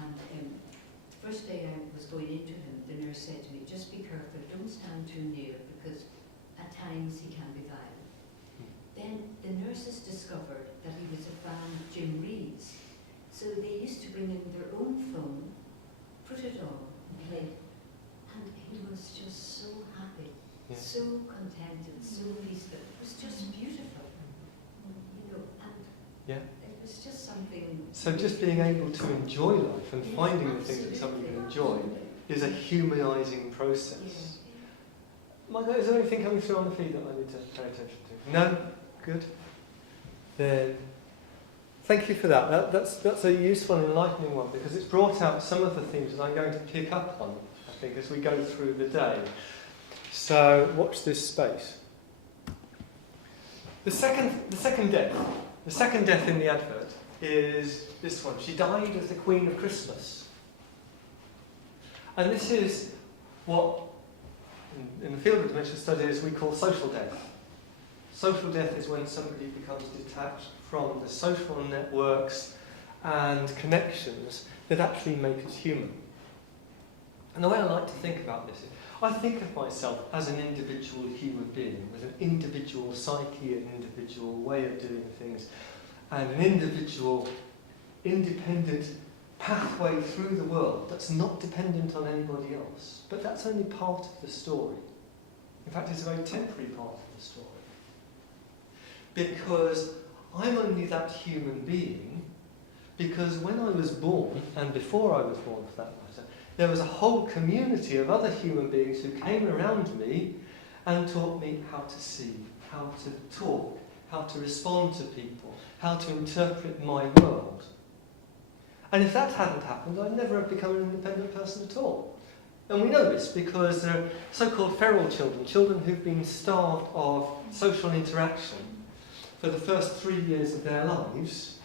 and the first day I was going into him, the nurse said to me, just be careful, don't stand too near, because at times he can be violent. Then the nurses discovered that he was a fan of Jim Reeves. So they used to bring in their own phone, put it on, play it, and he was just so happy, so contented, so peaceful. It was just beautiful, and it was just something. So just being able to enjoy life and finding the things that somebody can enjoy is a humanising process. Michael, is there anything coming through on the feed that I need to pay attention to? No? Good. Then thank you for that. That's a useful and enlightening one, because it's brought out some of the themes that I'm going to pick up on, I think, as we go through the day. So watch this space. The second death in the advert is this one. She died as the Queen of Christmas. And this is what, in the field of dementia studies, we call social death. Social death is when somebody becomes detached from the social networks and connections that actually make us human. And the way I like to think about this is, I think of myself as an individual human being with an individual psyche, an individual way of doing things, and an individual independent pathway through the world that's not dependent on anybody else. But that's only part of the story. In fact, it's a very temporary part of the story. Because I'm only that human being because when I was born, and before I was born for that matter, there was a whole community of other human beings who came around me and taught me how to see, how to talk, how to respond to people, how to interpret my world. And if that hadn't happened, I'd never have become an independent person at all. And we know this because there are so-called feral children, children who've been starved of social interaction for the first 3 years of their lives,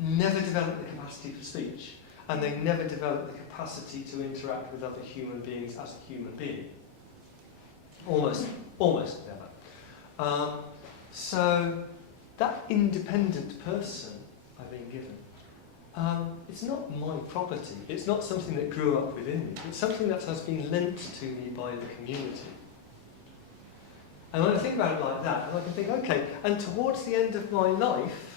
never develop the capacity for speech, and they never develop the capacity to interact with other human beings as a human being. Almost never. So that independent person I've been given, it's not my property. It's not something that grew up within me. It's something that has been lent to me by the community. And when I think about it like that, I can think, okay, and towards the end of my life,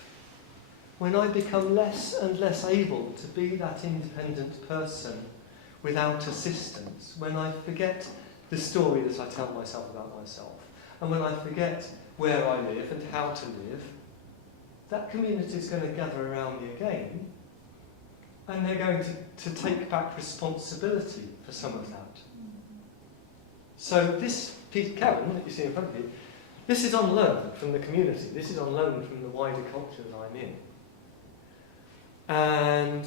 when I become less and less able to be that independent person without assistance, when I forget the story that I tell myself about myself, and when I forget where I live and how to live, that community is going to gather around me again, and they're going to take back responsibility for some of that. So this Peter Karen that you see in front of you, this is on loan from the community. This is on loan from the wider culture that I'm in. And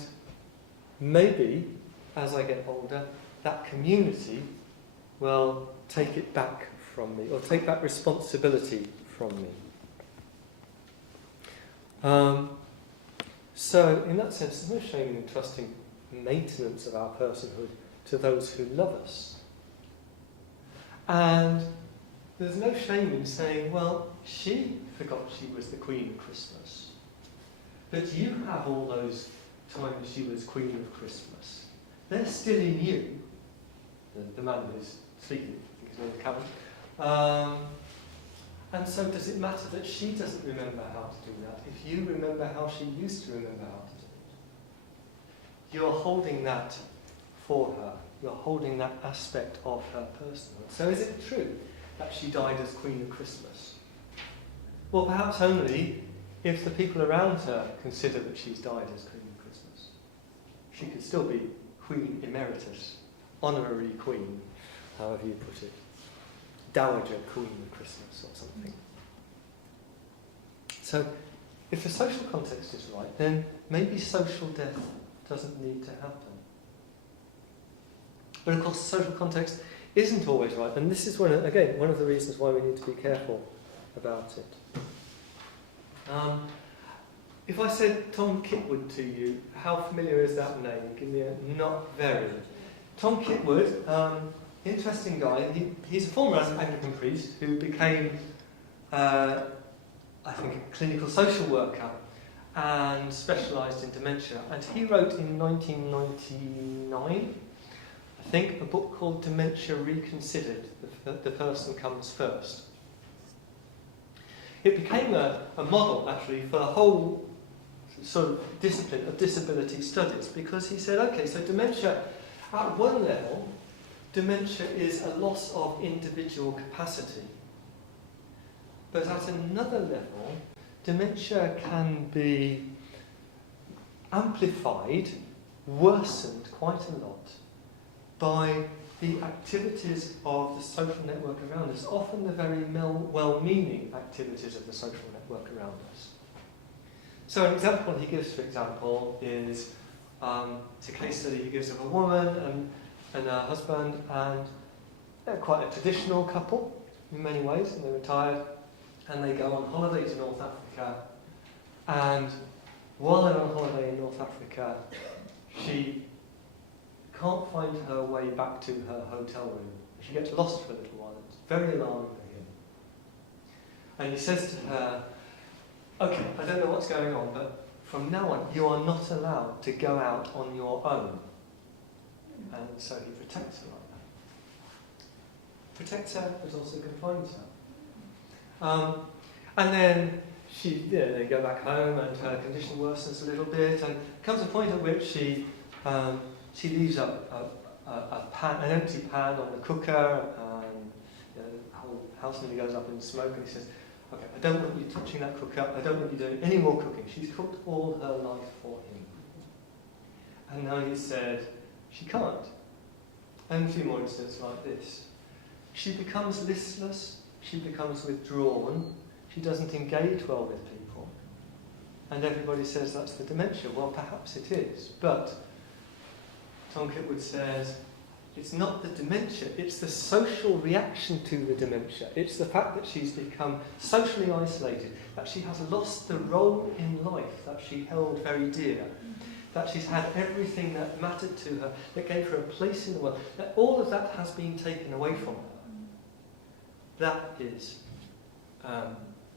maybe, as I get older, that community will take it back from me, or take that responsibility from me. So, in that sense, there's no shame in entrusting maintenance of our personhood to those who love us. And there's no shame in saying, well, she forgot she was the Queen of Christmas. But you have all those times she was Queen of Christmas. They're still in you. The man who's speaking, I think his name is Karen. And so does it matter that she doesn't remember how to do that if you remember how she used to remember how to do it? You're holding that for her. You're holding that aspect of her personhood. So is it true that she died as Queen of Christmas? Well, perhaps only if the people around her consider that she's died as Queen of Christmas. She could still be Queen Emeritus, Honorary Queen, however you put it. Dowager Queen of Christmas or something. So, if the social context is right, then maybe social death doesn't need to happen. But of course, the social context isn't always right, and this is one of the reasons why we need to be careful about it. If I said Tom Kitwood to you, how familiar is that name? Give me a not very. Tom Kitwood, interesting guy. He's a former Anglican priest who became, I think, a clinical social worker and specialised in dementia. And he wrote in 1999, I think, a book called Dementia Reconsidered, The Person Comes First. It became a model, actually, for a whole sort of discipline of disability studies, because he said, okay, so dementia, at one level, dementia is a loss of individual capacity. But at another level, dementia can be amplified, worsened quite a lot by the activities of the social network around us, often the very well-meaning activities of the social network around us. So an example he gives, for example, is it's a case study he gives of a woman and her husband, and they're quite a traditional couple in many ways, and they're retired, and they go on holiday to North Africa, and while they're on holiday in North Africa, she can't find her way back to her hotel room. She gets lost for a little while. It's very alarming for him. And he says to her, okay, I don't know what's going on, but from now on, you are not allowed to go out on your own. And so he protects her like that. Protects her, but also confines her. And then they go back home, and her condition worsens a little bit, and comes a point at which she leaves an empty pan on the cooker, and the whole house nearly goes up in smoke, and he says, "Okay, I don't want you touching that cooker, I don't want you doing any more cooking." She's cooked all her life for him. And now he said, she can't. And a few more instances like this. She becomes listless, she becomes withdrawn, she doesn't engage well with people. And everybody says that's the dementia. Well, perhaps it is, but Tom Kitwood says, it's not the dementia, it's the social reaction to the dementia. It's the fact that she's become socially isolated, that she has lost the role in life that she held very dear, that she's had everything that mattered to her, that gave her a place in the world, that all of that has been taken away from her. That is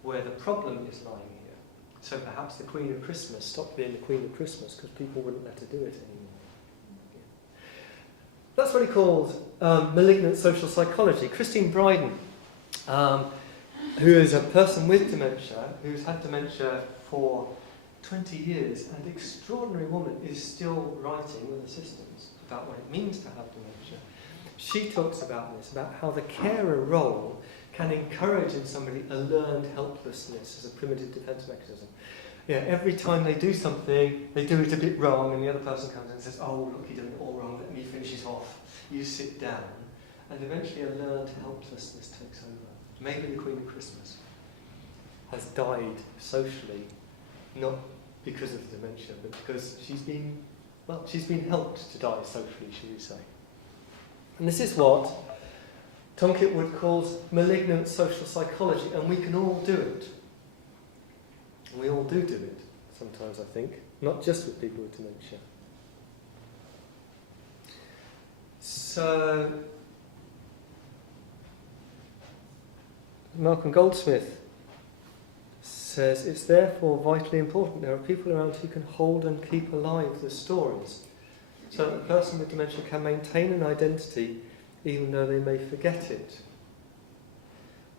where the problem is lying here. So perhaps the Queen of Christmas stopped being the Queen of Christmas because people wouldn't let her do it anymore. That's what he called malignant social psychology. Christine Bryden, who is a person with dementia, who's had dementia for 20 years, and extraordinary woman, is still writing with assistants about what it means to have dementia. She talks about this, about how the carer role can encourage in somebody a learned helplessness as a primitive defence mechanism. Yeah, every time they do something, they do it a bit wrong, and the other person comes in and says, "Oh, look, you're doing it all wrong, let me finish it off. You sit down." And eventually a learned helplessness takes over. Maybe the Queen of Christmas has died socially, not because of dementia, but because she's been helped to die socially, shall we say. And this is what Tom Kitwood calls malignant social psychology, and we can all do it. We all do it, sometimes I think, not just with people with dementia. So, Malcolm Goldsmith says, it's therefore vitally important there are people around who can hold and keep alive the stories, so that the person with dementia can maintain an identity even though they may forget it.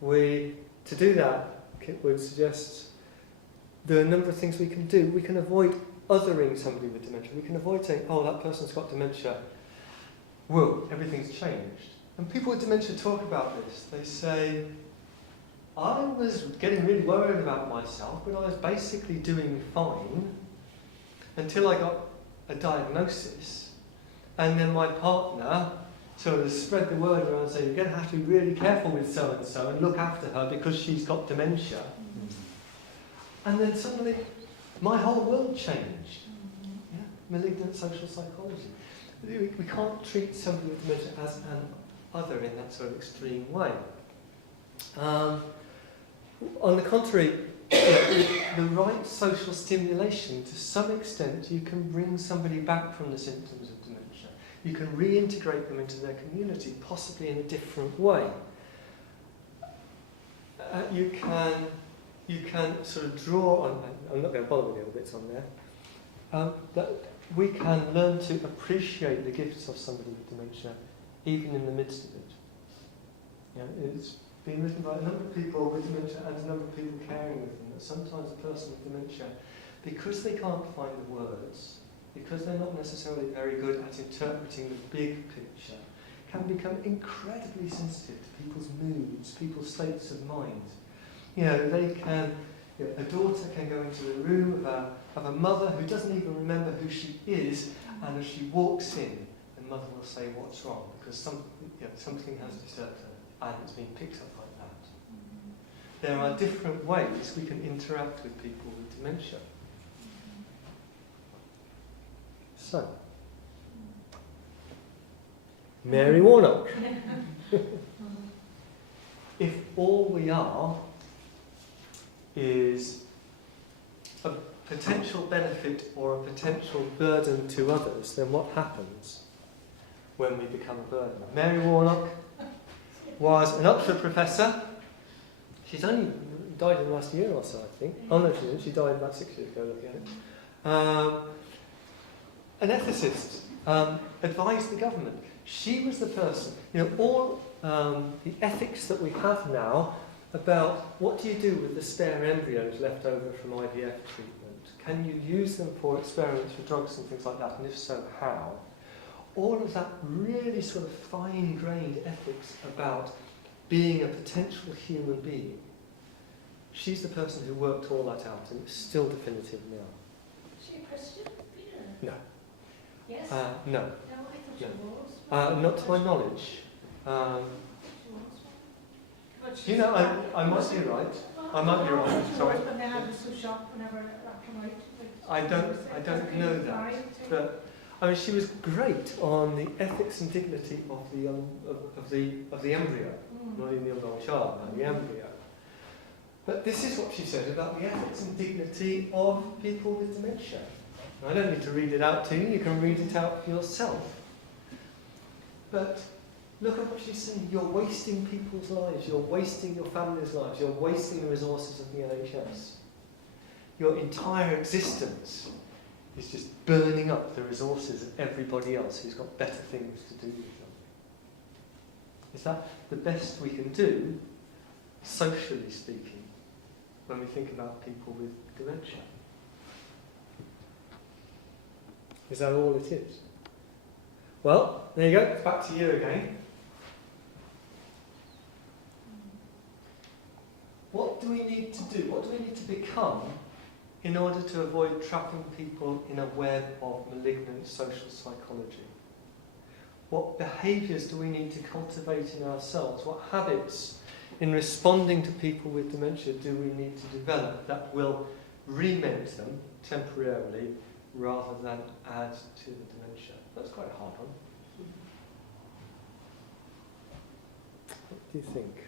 To do that, Kitwood suggests there are a number of things we can do. We can avoid othering somebody with dementia. We can avoid saying, "Oh, that person's got dementia. Whoa, everything's changed." And people with dementia talk about this. They say, "I was getting really worried about myself, but I was basically doing fine until I got a diagnosis. And then my partner sort of spread the word around saying, you're going to have to be really careful with so-and-so and look after her because she's got dementia." And then suddenly, my whole world changed. Yeah? Malignant social psychology. We can't treat somebody with dementia as an other in that sort of extreme way. On the contrary, the right social stimulation, to some extent, you can bring somebody back from the symptoms of dementia. You can reintegrate them into their community, possibly in a different way. You can sort of draw on, I'm not going to bother with the other bits on there, that we can learn to appreciate the gifts of somebody with dementia, even in the midst of it. You know, it's been written by a number of people with dementia and a number of people caring with them, that sometimes a person with dementia, because they can't find the words, because they're not necessarily very good at interpreting the big picture, can become incredibly sensitive to people's moods, people's states of mind. You know, a daughter can go into the room of a mother who doesn't even remember who she is, and as she walks in, the mother will say, "What's wrong?" Because something has disturbed her, and it's been picked up like that. There are different ways we can interact with people with dementia. So, Mary Warnock. If all we are is a potential benefit or a potential burden to others, then what happens when we become a burden? Mary Warnock was an Oxford professor. She's only died in the last year or so, I think. Oh no, she didn't. She died about 6 years ago, looking at it. an ethicist advised the government. She was the person, all the ethics that we have now about what do you do with the spare embryos left over from IVF treatment? Can you use them for experiments for drugs and things like that? And if so, how? All of that really sort of fine-grained ethics about being a potential human being. She's the person who worked all that out, and it's still definitive now. Is she a Christian? Peter? No. Yes? No. No, I thought she was. Not to my knowledge. She was. But You know, I might be right. I might be wrong. Sorry. When they had us so shocked whenever that came out. I don't know that. But I mean, she was great on the ethics and dignity of the embryo, not even the unborn child, no, the embryo. But this is what she said about the ethics and dignity of people with dementia. I don't need to read it out to you. You can read it out for yourself. But look at what she's saying. You're wasting people's lives. You're wasting your family's lives. You're wasting the resources of the NHS. Your entire existence is just burning up the resources of everybody else who's got better things to do with them. Is that the best we can do, socially speaking, when we think about people with dementia? Is that all it is? Well, there you go. Back to you again. What do we need to do? What do we need to become in order to avoid trapping people in a web of malignant social psychology? What behaviours do we need to cultivate in ourselves? What habits in responding to people with dementia do we need to develop that will rement them temporarily rather than add to the dementia? That's quite a hard one. What do you think?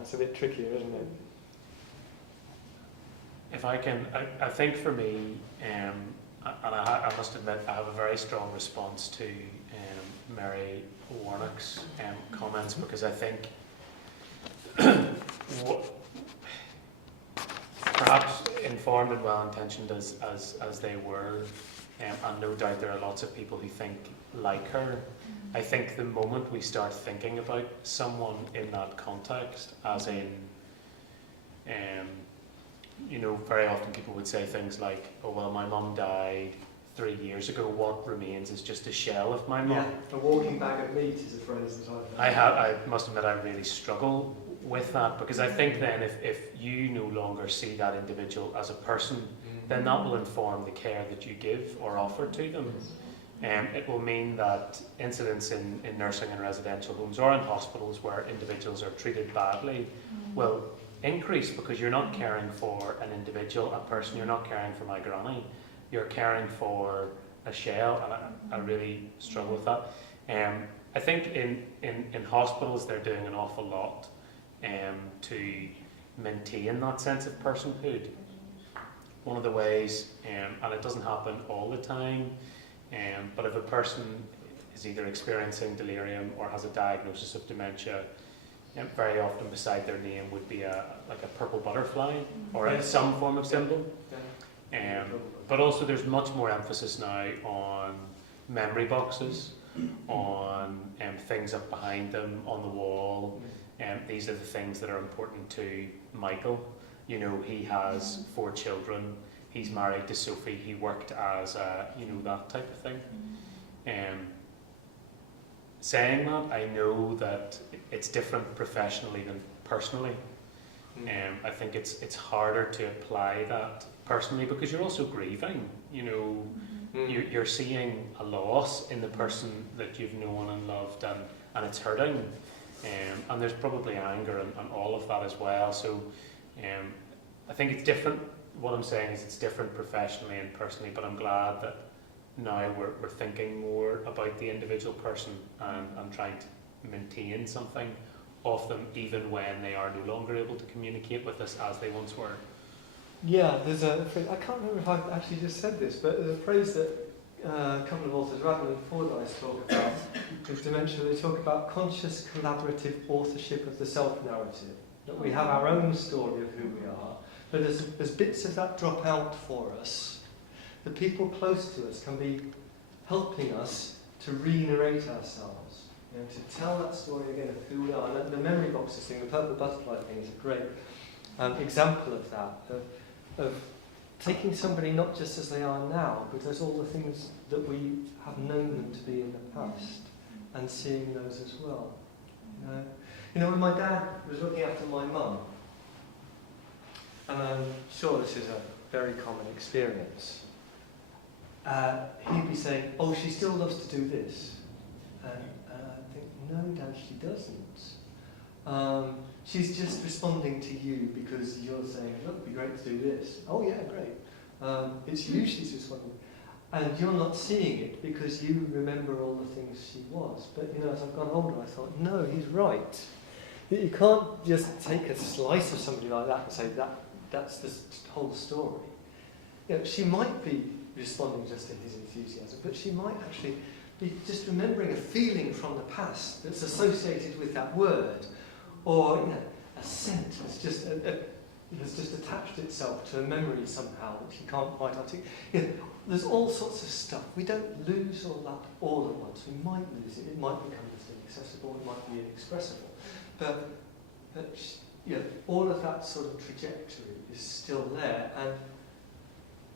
It's a bit trickier, isn't it? If I can, I think for me, and I must admit, I have a very strong response to Mary Warnock's comments, because I think perhaps informed and well-intentioned as they were, and no doubt there are lots of people who think like her, I think the moment we start thinking about someone in that context, as in, very often people would say things like, oh, well, my mum died 3 years ago, what remains is just a shell of my mum. Yeah, a walking bag of meat is a phrase that I've heard. I must admit I really struggle with that, because I think then if you no longer see that individual as a person, then that will inform the care that you give or offer to them. It will mean that incidents in nursing and residential homes or in hospitals where individuals are treated badly will increase, because you're not caring for an individual, a person. You're not caring for my granny. You're caring for a shell, and I really struggle with that. I think in hospitals they're doing an awful lot to maintain that sense of personhood. One of the ways, and it doesn't happen all the time, but if a person is either experiencing delirium or has a diagnosis of dementia, very often beside their name would be like a purple butterfly or some form of symbol. But also there's much more emphasis now on memory boxes, on things up behind them on the wall. These are the things that are important to Michael. He has 4 children. He's married to Sophie. He worked as that type of thing. Saying that, I know that it's different professionally than personally. I think it's harder to apply that personally, because you're also grieving. You're seeing a loss in the person that you've known and loved, and it's hurting. And there's probably anger and all of that as well. So I think it's different. What I'm saying is it's different professionally and personally, but I'm glad that now we're thinking more about the individual person and trying to maintain something of them even when they are no longer able to communicate with us as they once were. Yeah, there's a phrase, I can't remember if I've actually just said this, but there's a phrase that a couple of authors, Radler and Fordyce, talk about with dementia. They talk about conscious collaborative authorship of the self-narrative. That we have our own story of who we are, but as bits of that drop out for us, the people close to us can be helping us to re-narrate ourselves, you know, to tell that story again of who we are. And the memory boxes thing, the purple butterfly thing, is a great example of that, of taking somebody not just as they are now, but as all the things that we have known them to be in the past, and seeing those as well. You know, when my dad was looking after my mum, and I'm sure this is a very common experience, he'd be saying, "Oh, she still loves to do this." And I think, "No, Dad, she doesn't. She's just responding to you because you're saying, look, it'd be great to do this." "Oh, yeah, great." It's you she's responding. And you're not seeing it because you remember all the things she was. But, you know, as I've gone older, I thought, no, he's right. You can't just take a slice of somebody like that and say that's the whole story. You know, she might be responding just to his enthusiasm, but she might actually be just remembering a feeling from the past that's associated with that word, or, you know, a scent that's just has just attached itself to a memory somehow that you can't quite articulate. You know, there's all sorts of stuff. We don't lose all at once. We might lose it. It might become inaccessible. It might be inexpressible. But you know, all of that sort of trajectory is still there. And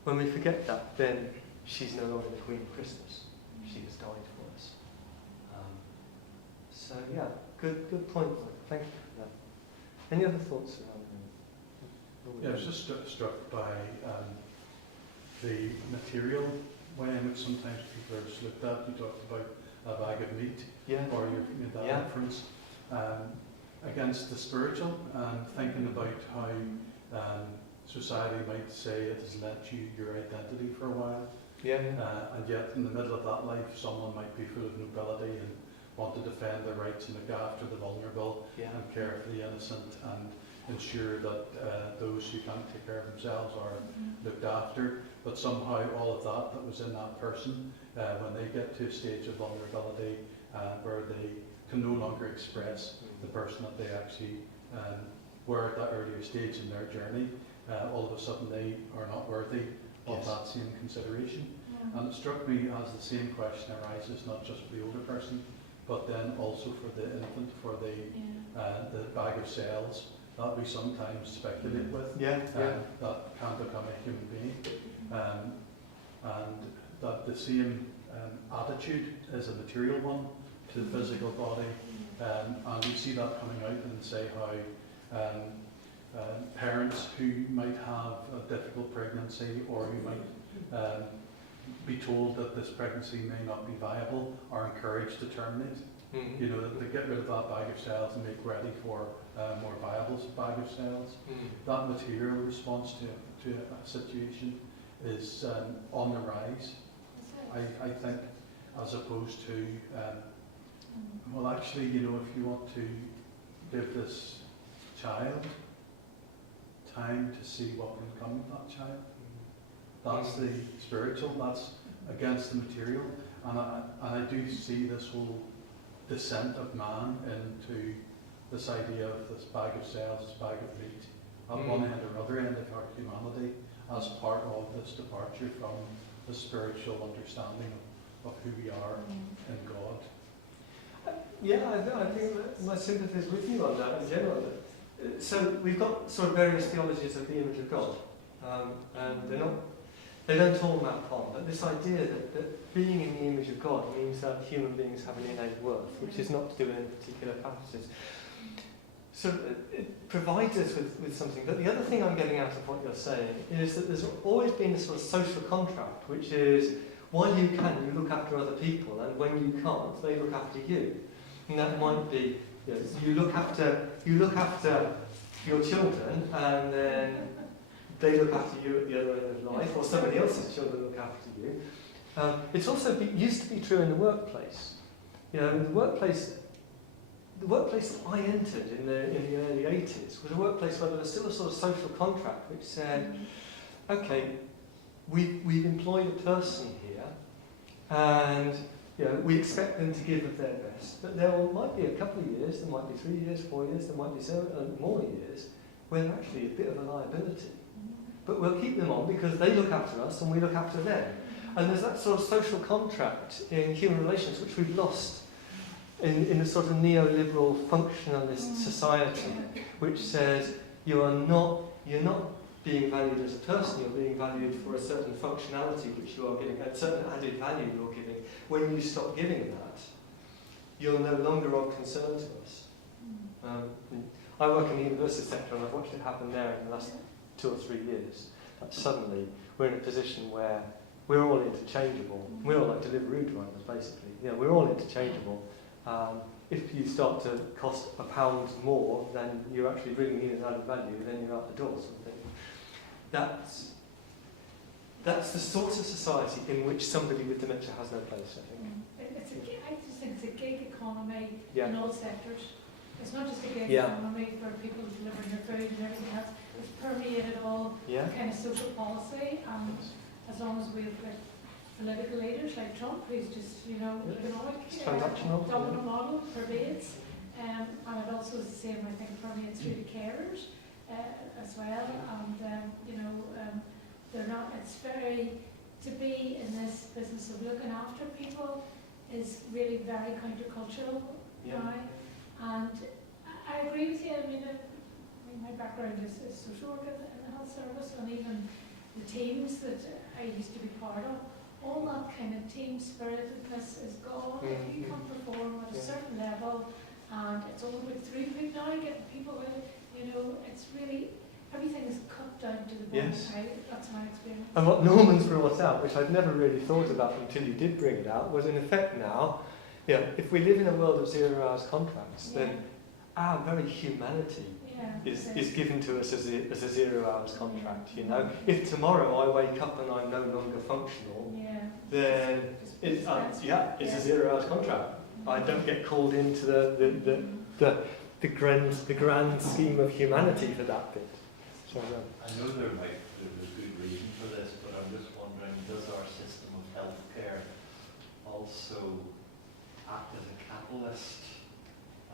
when we forget that, then she's no longer the Queen of Christmas. She has died for us. So yeah, good point. Thank you for that. Any other thoughts around? Yeah, I was just struck by the material way in which sometimes people are just looked at. You talked about a bag of meat, or you made that reference, against the spiritual, and thinking about how society might say it has lent you your identity for a while, and yet in the middle of that life someone might be full of nobility and want to defend their rights and look after the vulnerable and care for the innocent and ensure that those who can't take care of themselves are looked after. But somehow all of that was in that person, when they get to a stage of vulnerability where they can no longer express the person that they actually were at that earlier stage in their journey, all of a sudden they are not worthy of that same consideration. And it struck me as the same question arises not just for the older person, but then also for the infant, for the bag of cells that we sometimes speculate with, that can become a human being, and that the same attitude is a material one to the physical body, and we see that coming out in, say, how parents who might have a difficult pregnancy, or who might be told that this pregnancy may not be viable, are encouraged to terminate. You know, that they get rid of that bag of cells and make ready for a more viable bag of cells. That material response to a situation is on the rise, I think, as opposed to, well, actually, you know, if you want to give this child time to see what can come of that child, that's the spiritual, that's against the material. And I do see this whole descent of man into this idea of this bag of cells, this bag of meat, at one end or other end of our humanity, as part of this departure from the spiritual understanding of who we are in God. I think that my sympathy is with you on that in general. So we've got sort of various theologies of the image of God, and they don't all map on, but this idea that being in the image of God means that human beings have an innate worth, which is not to do with any particular passages. So it provides us with something. But the other thing I'm getting out of what you're saying is that there's always been a sort of social contract, which is, while you can, you look after other people, and when you can't, they look after you. And that might be, you know, you look after your children, and then they look after you at the other end of life, or somebody else's children look after you. It's also used to be true in the workplace. You know, in the workplace that I entered in the early 80s was a workplace where there was still a sort of social contract which said, okay, we've employed a person here, And we expect them to give of their best, but there might be a couple of years, there might be 3 years, 4 years, there might be more years where they're actually a bit of a liability. But we'll keep them on because they look after us and we look after them. And there's that sort of social contract in human relations which we've lost in a sort of neoliberal functionalist society, which says you're not being valued as a person, you're being valued for a certain functionality which you are giving, a certain added value you're giving. When you stop giving that, you're no longer of concern to us. I work in the university sector and I've watched it happen there in the last 2 or 3 years. That suddenly we're in a position where we're all interchangeable. We're all like Deliveroo drivers, basically. We're all interchangeable. If you start to cost £1 more than you're actually bringing in as added value, then you're out the door. Sort of thing. That's the sort of society in which somebody with dementia has no place, I think. I just think it's a gig economy Yeah. in all sectors. It's not just a gig Yeah. economy for people delivering their food and everything else. It's permeated all Yeah. kind of social policy, and as long as we've got political leaders like Trump, who's just, economic, Transactional. dominant model pervades, and it also is the same, I think, permeates through the carers as well, and they're not, it's very, to be in this business of looking after people is really very countercultural now, and I agree with you. I mean, my background is social work in the health service, and even the teams that I used to be part of, all that kind of team spiritedness is gone. If you can perform at a certain level, and it's all about throughput now, getting people in, it's really, everything is cut down to the bottom. Yes. That's my experience. And what Norman's brought out, which I'd never really thought about until you did bring it out, was in effect now, if we live in a world of 0 hours contracts, then our very humanity is given to us as a 0 hours contract. If tomorrow I wake up and I'm no longer functional, then it's a 0 hours contract. I don't get called into the grand scheme of humanity for that bit. I know there's good reason for this, but I'm just wondering, does our system of healthcare also act as a catalyst?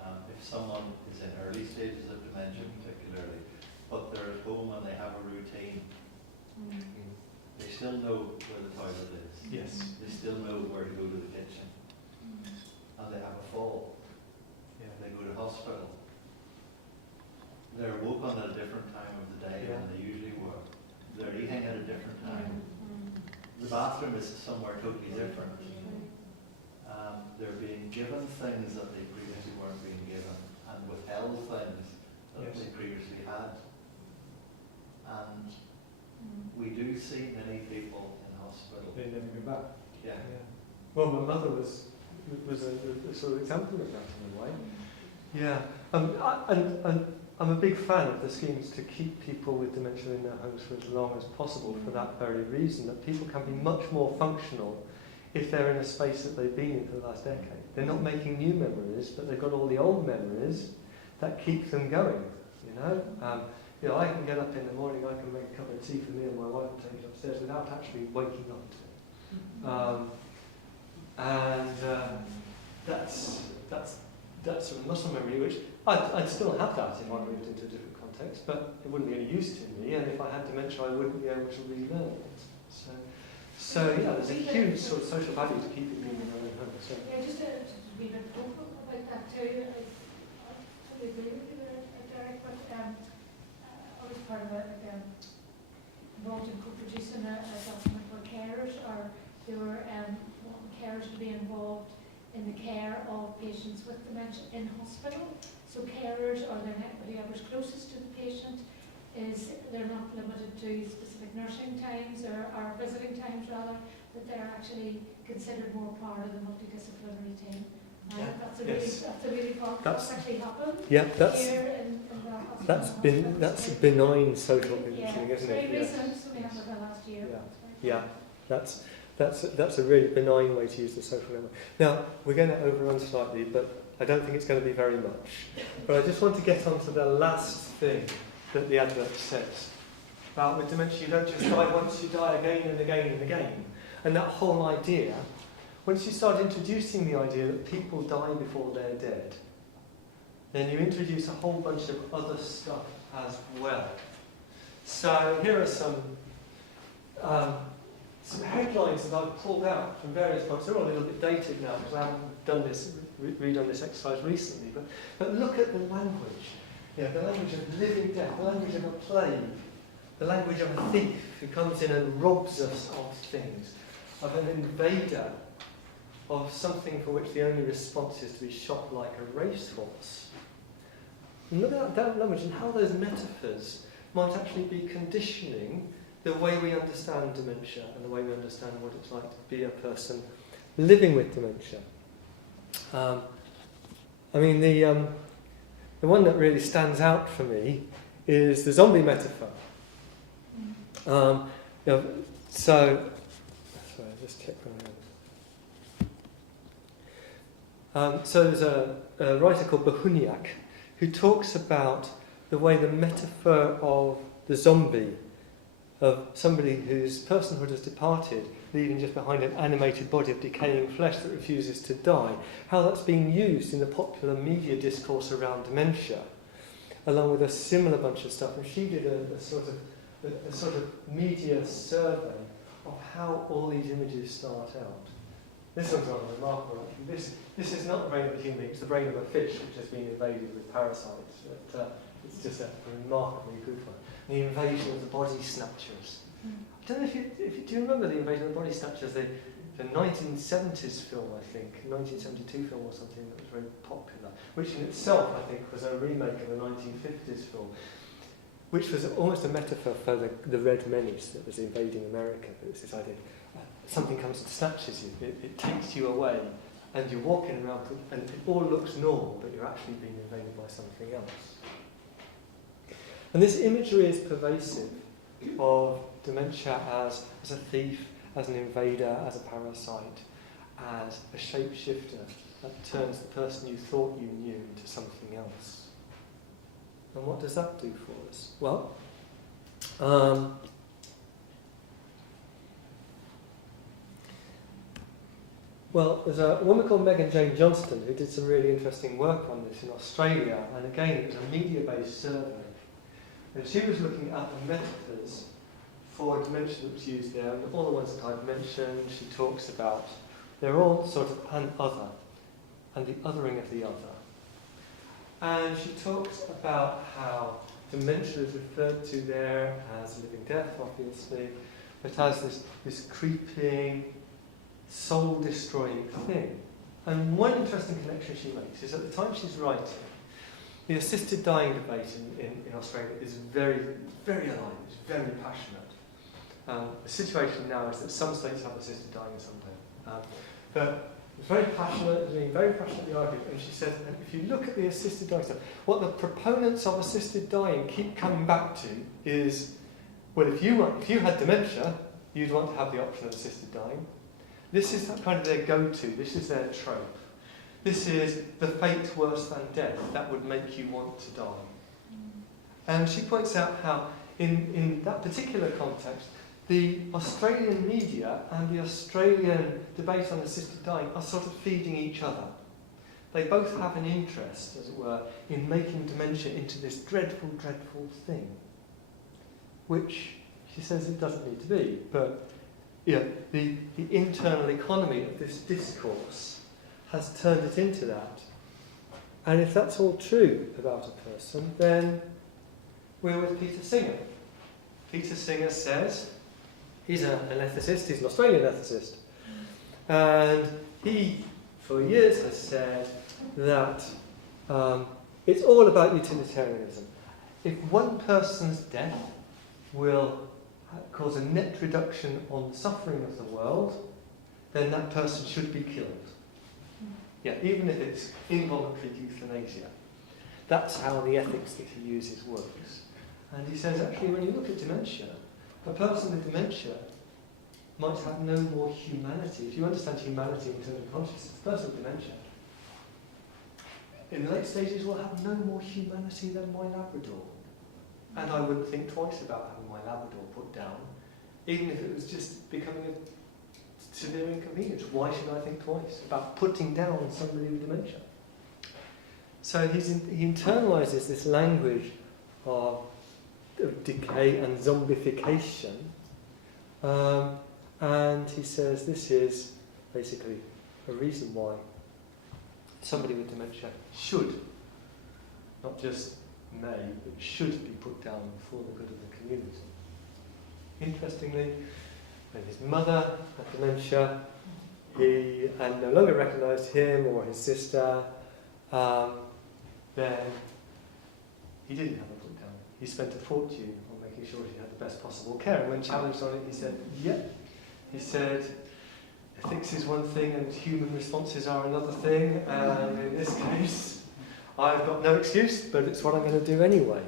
If someone is in early stages of dementia particularly, but they're at home and they have a routine, they still know where the toilet is. Yes. They still know where to go to the kitchen. And they have a fall. They go to hospital. They're woke on at a different time of the day than they usually were. They're eating at a different time. The bathroom is somewhere totally different. They're being given things that they previously weren't being given, and withheld things that they previously had. And we do see many people in hospital. They never go back. Yeah. Well, my mother was a sort of example of that in a way. Yeah. And I'm a big fan of the schemes to keep people with dementia in their homes for as long as possible for that very reason, that people can be much more functional if they're in a space that they've been in for the last decade. They're not making new memories, but they've got all the old memories that keep them going, I can get up in the morning, I can make a cup of tea for me and my wife and take it upstairs without actually waking up to it. That's a muscle memory, which I'd still have that if I moved into a different context, but it wouldn't be any use to me, and if I had dementia, I wouldn't be able to relearn it. So there's a huge sort of social value to keeping people in their own home. So. Yeah, just to be a bit vocal about that too. I totally agree with you there, Derek, but I was part of involved in co-producing a document for carers, or they were wanting carers to be involved in the care of patients with dementia in hospital. So carers, or whoever's closest to the patient, they're not limited to specific nursing times or visiting times rather, that they're actually considered more part of the multidisciplinary team. That's a really powerful. That's actually happened. Yeah, here in the hospital. That's a benign social conditioning, isn't it? Very recent, so we have it the last year. That's a really benign way to use the social element. Now, we're going to overrun slightly, but I don't think it's going to be very much. But I just want to get on to the last thing that the advert says. About with dementia, you don't just die once, you die again and again and again. And that whole idea once you start introducing the idea that people die before they're dead, then you introduce a whole bunch of other stuff as well. So here are some headlines that I've pulled out from various books. They're all a little bit dated now because I haven't done this, redone this exercise recently. But look at the language. Yeah, the language of living death, the language of a plague, the language of a thief who comes in and robs us of things, of an invader, of something for which the only response is to be shot like a racehorse. And look at that language and how those metaphors might actually be conditioning the way we understand dementia and the way we understand what it's like to be a person living with dementia. I mean, the one that really stands out for me is the zombie metaphor. Sorry, just check my so there's a writer called Bohuniak who talks about the way the metaphor of the zombie, of somebody whose personhood has departed, leaving just behind an animated body of decaying flesh that refuses to die, how that's being used in the popular media discourse around dementia, along with a similar bunch of stuff. And she did a sort of media survey of how all these images start out. This one's rather remarkable, actually. This is not the brain of a human being, it's the brain of a fish which has been invaded with parasites. It's just a remarkably good one. The invasion of the body snatchers. I don't know if you do you remember the invasion of the body snatchers, the 1970s film, I think, 1972 film or something that was very popular, which in itself, I think, was a remake of a 1950s film, which was almost a metaphor for the Red Menace that was invading America. It was this idea, something comes and snatches you, it takes you away, and you're walking around and it all looks normal, but you're actually being invaded by something else. And this imagery is pervasive of dementia as a thief, as an invader, as a parasite, as a shapeshifter that turns the person you thought you knew into something else. And what does that do for us? Well, there's a woman called Megan Jane Johnston who did some really interesting work on this in Australia, and again it was a media-based survey. And she was looking at the metaphors for dementia that was used there, and all the ones that I've mentioned, she talks about, they're all sort of an other, and the othering of the other. And she talks about how dementia is referred to there as living death, obviously, but as this creeping, soul-destroying thing. And one interesting connection she makes is at the time she's writing, the assisted dying debate in Australia is very, very alive, it's very passionate. The situation now is that some states have assisted dying and some don't. But it's very passionate, it's being very passionately argued, and she said, if you look at the assisted dying stuff, what the proponents of assisted dying keep coming back to is, well, if you had dementia, you'd want to have the option of assisted dying. This is kind of their go-to, this is their trope. This is the fate worse than death, that would make you want to die. And she points out how, in that particular context, the Australian media and the Australian debate on assisted dying are sort of feeding each other. They both have an interest, as it were, in making dementia into this dreadful, dreadful thing, which she says it doesn't need to be, but the internal economy of this discourse has turned it into that. And if that's all true about a person, then we're with Peter Singer. Peter Singer says, he's an ethicist, he's an Australian ethicist, and he, for years, has said that it's all about utilitarianism. If one person's death will cause a net reduction on the suffering of the world, then that person should be killed. Yeah, even if it's involuntary euthanasia. That's how the ethics that he uses works. And he says, actually, when you look at dementia, a person with dementia might have no more humanity. If you understand humanity in terms of consciousness, a person with dementia, in the late stages, will have no more humanity than my Labrador. And I wouldn't think twice about having my Labrador put down, even if it was just becoming severe inconvenience. Why should I think twice about putting down somebody with dementia? So he internalises this language of decay and zombification, and he says this is basically a reason why somebody with dementia should, not just may, but should be put down for the good of the community. Interestingly, when his mother had dementia, he had no longer recognised him or his sister, then he didn't have a put down. He spent a fortune on making sure he had the best possible care. And when challenged on it, he said, yep. He said, ethics is one thing and human responses are another thing. And in this case, I've got no excuse, but it's what I'm going to do anyway.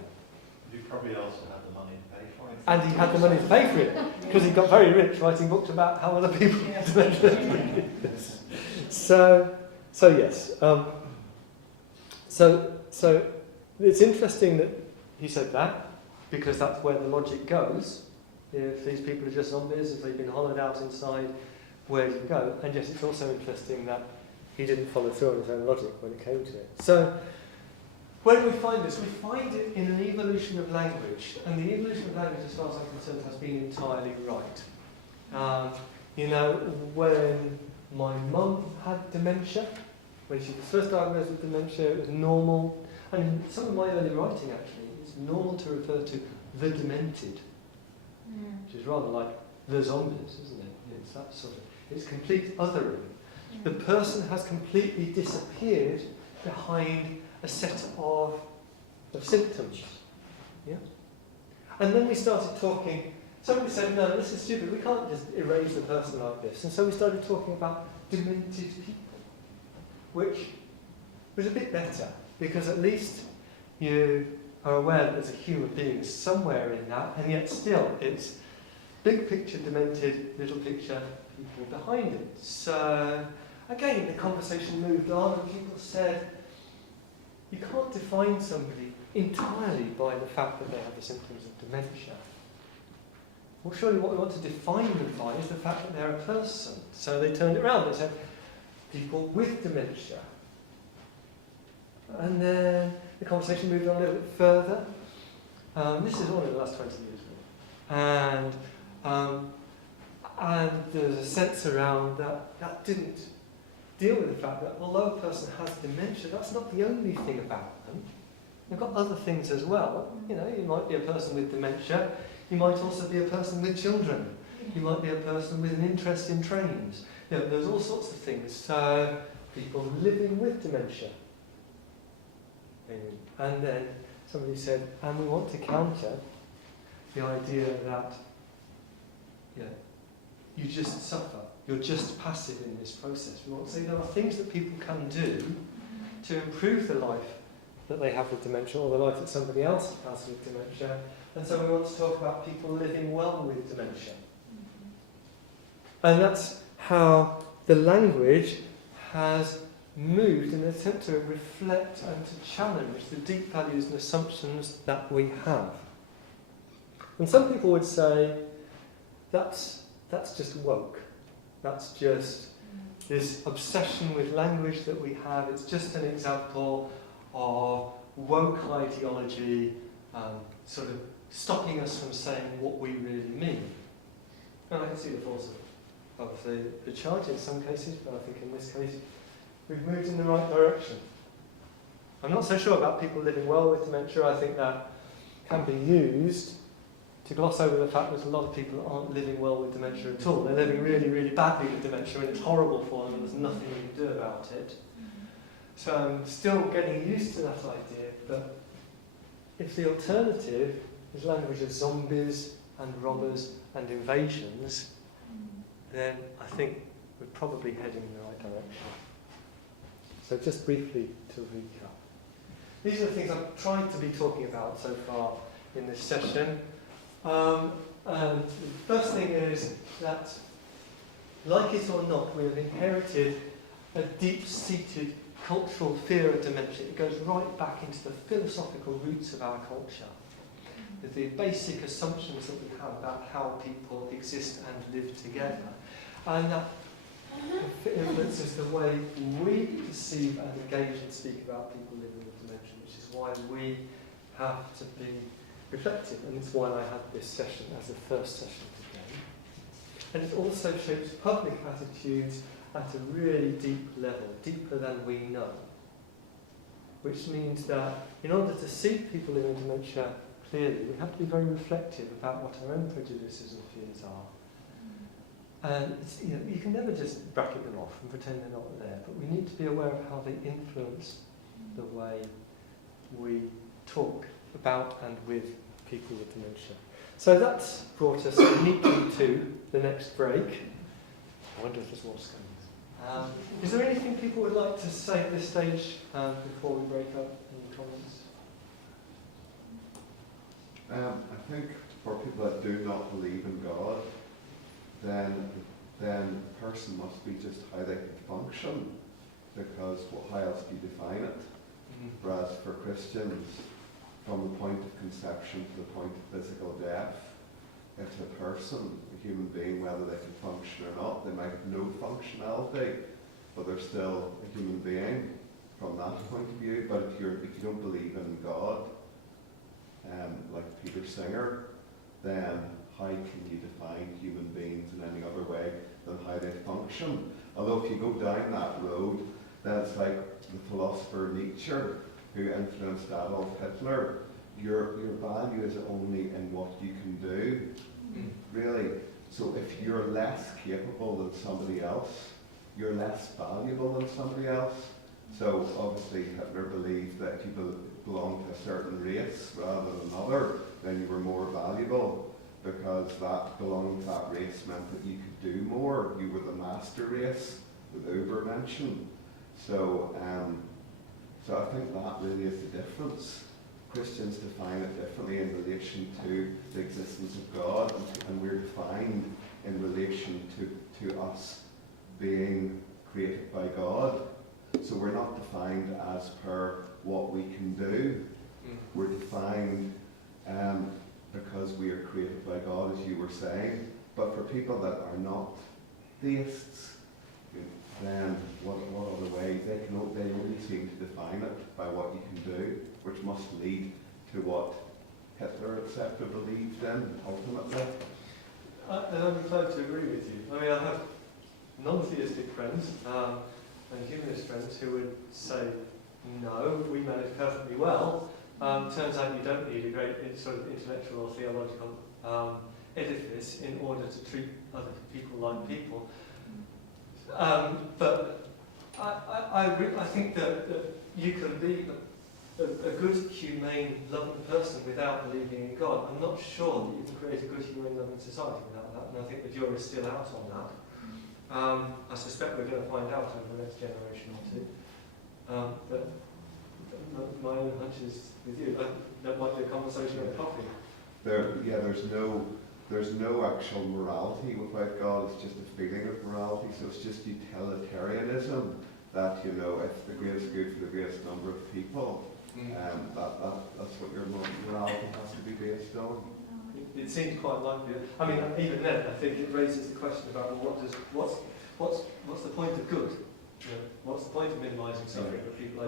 You probably also had the money to pay for it. And he had the money to pay for it, because he got very rich writing books about how other people had dementia. So yes. So it's interesting that he said that, because that's where the logic goes. If these people are just zombies, if they've been hollowed out inside, where do you go? And yes, it's also interesting that he didn't follow through on his own logic when it came to it. So where do we find this? We find it in an evolution of language, and the evolution of language, as far as I'm concerned, has been entirely right. When my mum had dementia, when she was first diagnosed with dementia, it was normal, and in some of my early writing actually, it's normal to refer to the demented, which is rather like the zombies, isn't it? It's that sort of, it's complete othering. The person has completely disappeared behind a set of symptoms. Yeah? And then we started talking, somebody said, no, this is stupid, we can't just erase the person like this. And so we started talking about demented people, which was a bit better, because at least you are aware that there's a human being somewhere in that, and yet still it's big picture demented, little picture people behind it. So again, the conversation moved on, and people said, you can't define somebody entirely by the fact that they have the symptoms of dementia. Well, surely what we want to define them by is the fact that they're a person. So they turned it around. They said, people with dementia. And then the conversation moved on a little bit further. This is all in the last 20 years, really. And there's a sense around that didn't deal with the fact that although a person has dementia, that's not the only thing about them. They've got other things as well. You know, you might be a person with dementia. You might also be a person with children. You might be a person with an interest in trains. You know, there's all sorts of things. So people living with dementia. And then somebody said, and we want to counter the idea that you just suffer. You're just passive in this process. We want to say there are things that people can do to improve the life that they have with dementia, or the life that somebody else has with dementia. And so we want to talk about people living well with dementia. And that's how the language has moved in an attempt to reflect and to challenge the deep values and assumptions that we have. And some people would say that's just woke. That's just this obsession with language that we have. It's just an example of woke ideology sort of stopping us from saying what we really mean. And I can see the force of the charge in some cases, but I think in this case we've moved in the right direction. I'm not so sure about people living well with dementia. I think that can be used to gloss over the fact that a lot of people aren't living well with dementia at all. They're living really, really badly with dementia, and it's horrible for them, and there's nothing we can do about it. So I'm still getting used to that idea, but if the alternative is language of zombies and robbers and invasions, then I think we're probably heading in the right direction. So just briefly to recap. These are the things I've tried to be talking about so far in this session. And the first thing is that, like it or not, we have inherited a deep-seated cultural fear of dementia. It goes right back into the philosophical roots of our culture, with the basic assumptions that we have about how people exist and live together. And that It influences the way we perceive and engage and speak about people living with dementia, which is why we have to be reflective, and it's why I had this session as a first session today. And it also shapes public attitudes at a really deep level, deeper than we know. Which means that in order to see people living with dementia clearly, we have to be very reflective about what our own prejudices and fears are. And it's, you can never just bracket them off and pretend they're not there, but we need to be aware of how they influence the way we talk about and with people with dementia. So that's brought us neatly to the next break. I wonder if there's more scones. Is there anything people would like to say at this stage before we break up? Any comments? I think for people that do not believe in God, then a person must be just how they can function, because how else do you define it? Whereas for Christians, from the point of conception to the point of physical death, it's a person, a human being, whether they can function or not. They might have no functionality, but they're still a human being from that point of view. But if you don't believe in God, like Peter Singer, then how can you define human beings in any other way than how they function? Although if you go down that road, then it's like the philosopher Nietzsche, who influenced Adolf Hitler. Your value is only in what you can do, really. So if you're less capable than somebody else, you're less valuable than somebody else. So obviously Hitler believed that if you belonged to a certain race rather than another, then you were more valuable, because that belonging to that race meant that you could do more. You were the master race, with Übermenschen. So I think that really is the difference. Christians define it differently in relation to the existence of God, and we're defined in relation to us being created by God. So we're not defined as per what we can do. We're defined because we are created by God, as you were saying. But for people that are not theists, then what other way? They only seem to define it by what you can do, which must lead to what Hitler, etc., believed in, ultimately. And I'm inclined to agree with you. I mean, I have non-theistic friends and humanist friends who would say, no, we manage perfectly well. Turns out you don't need a great sort of intellectual or theological edifice in order to treat other people like people. But I agree. I think that you can be a good, humane, loving person without believing in God. I'm not sure that you can create a good, humane, loving society without that, and I think the jury's still out on that. I suspect we're going to find out over the next generation or two. But my own hunch is with you. That might be a conversation over coffee. There's no actual morality without God. It's just a feeling of morality. So it's just utilitarianism that, if the greatest good for the greatest number of people, that's what your morality has to be based on. It seems quite likely. I mean, even then, I think it raises the question about what's the point of good? What's the point of minimising suffering for people?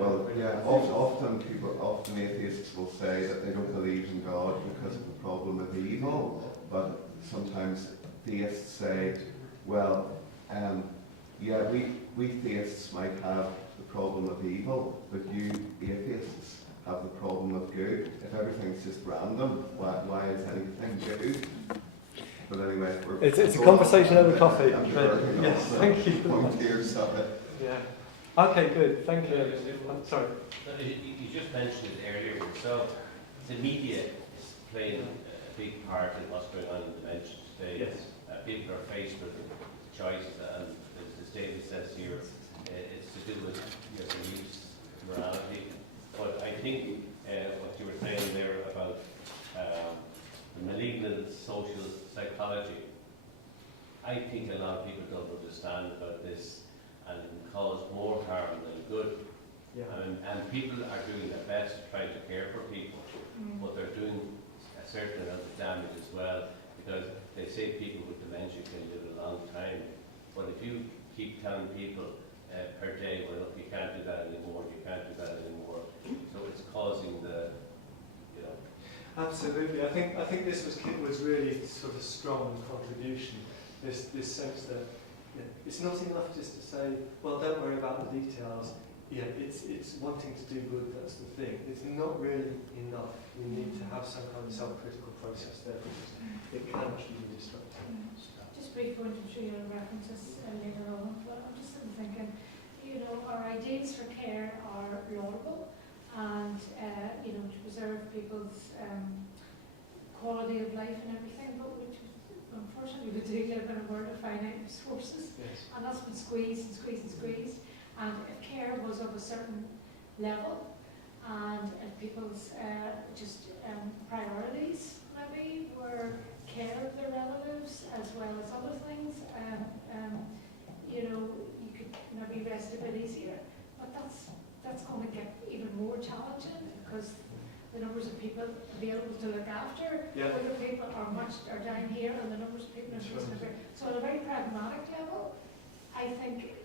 Often atheists will say that they don't believe in God because of the problem of evil. But sometimes theists say, well, we theists might have the problem of evil, but you atheists have the problem of good. If everything's just random, why is anything good? But anyway, it's a conversation over coffee. Yes, thank you. Yeah. Okay, good. Thank you. I'm sorry. You just mentioned it earlier yourself. The media is playing a big part in what's going on in dementia today. Yes. People are faced with choices, and as the statement says here, it's to do with your beliefs, morality. But I think what you were saying there about malignant social psychology, I think a lot of people don't understand about this and cause more harm than good. Yeah. And people are doing their best trying to care for people, but they're doing a certain amount of damage as well, because they say people with dementia can live a long time. But if you keep telling people per day, well, look, you can't do that anymore, you can't do that anymore. So it's causing the, you know. Absolutely. I think this was really sort of strong contribution. This sense that it's not enough just to say, well, don't worry about the details. Yeah, it's wanting to do good. That's the thing. It's not really enough. You need to have some kind of self-critical process there because it can actually be destructive. Just brief point, I'm sure you'll reference this later on, but I'm just sitting thinking, you know, our ideals for care are laudable and, you know, to preserve people's quality of life and everything, but unfortunately we do live in a world of finite resources, Yes. and that's been squeezed and squeezed and squeezed. And if care was of a certain level, and if people's priorities maybe were care of their relatives as well as other things, you know, you could maybe rest a bit easier. But that's going to get even more challenging because the numbers of people available to look after other people are down here, and the numbers of people in the so on a very pragmatic level, I think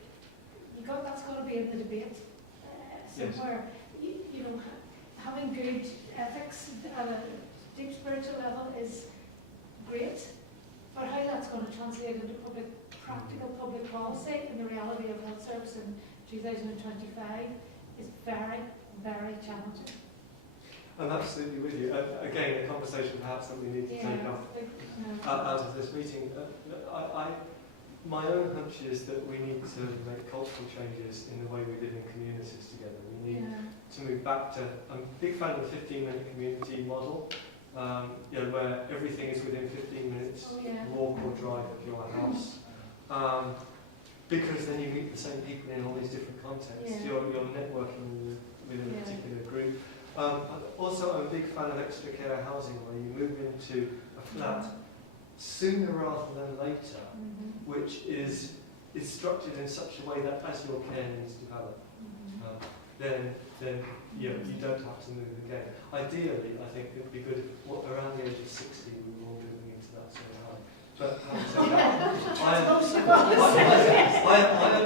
that's got to be in the debate somewhere. Yes. You know, having good ethics at a deep spiritual level is great, but how that's going to translate into practical public policy and the reality of health service in 2025 is very, very challenging. I'm absolutely with you. Again, a conversation perhaps that we need to take off out of this meeting. My own hunch is that we need to make cultural changes in the way we live in communities together. We need to move back to, I'm a big fan of the 15-minute community model, you know, where everything is within 15 minutes, walk or drive of your house. Because then you meet the same people in all these different contexts. You're networking within a particular group. Also, I'm a big fan of extra care housing, where you move into a flat sooner rather than later, which is structured in such a way that as your care needs develop, then you don't have to move again. Ideally, I think it would be good if around the age of 60 we were all moving into that sort of house. But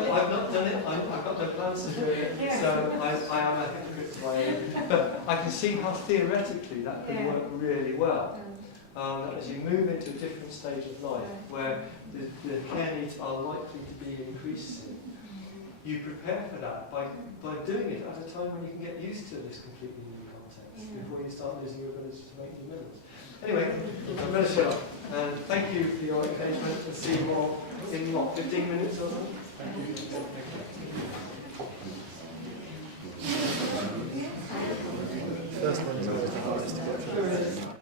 I've not done it. I've got no plans to do it, so I am a hypocrite to my own. But I can see how theoretically that could work really well. As you move into a different stage of life where the care needs are likely to be increasing, you prepare for that by doing it at a time when you can get used to this completely new context before you start losing your ability to make new memories. Anyway, I'm going to shut up. And thank you for your engagement, and see you all in 15 minutes or so. Thank you. First one is always the hardest to go.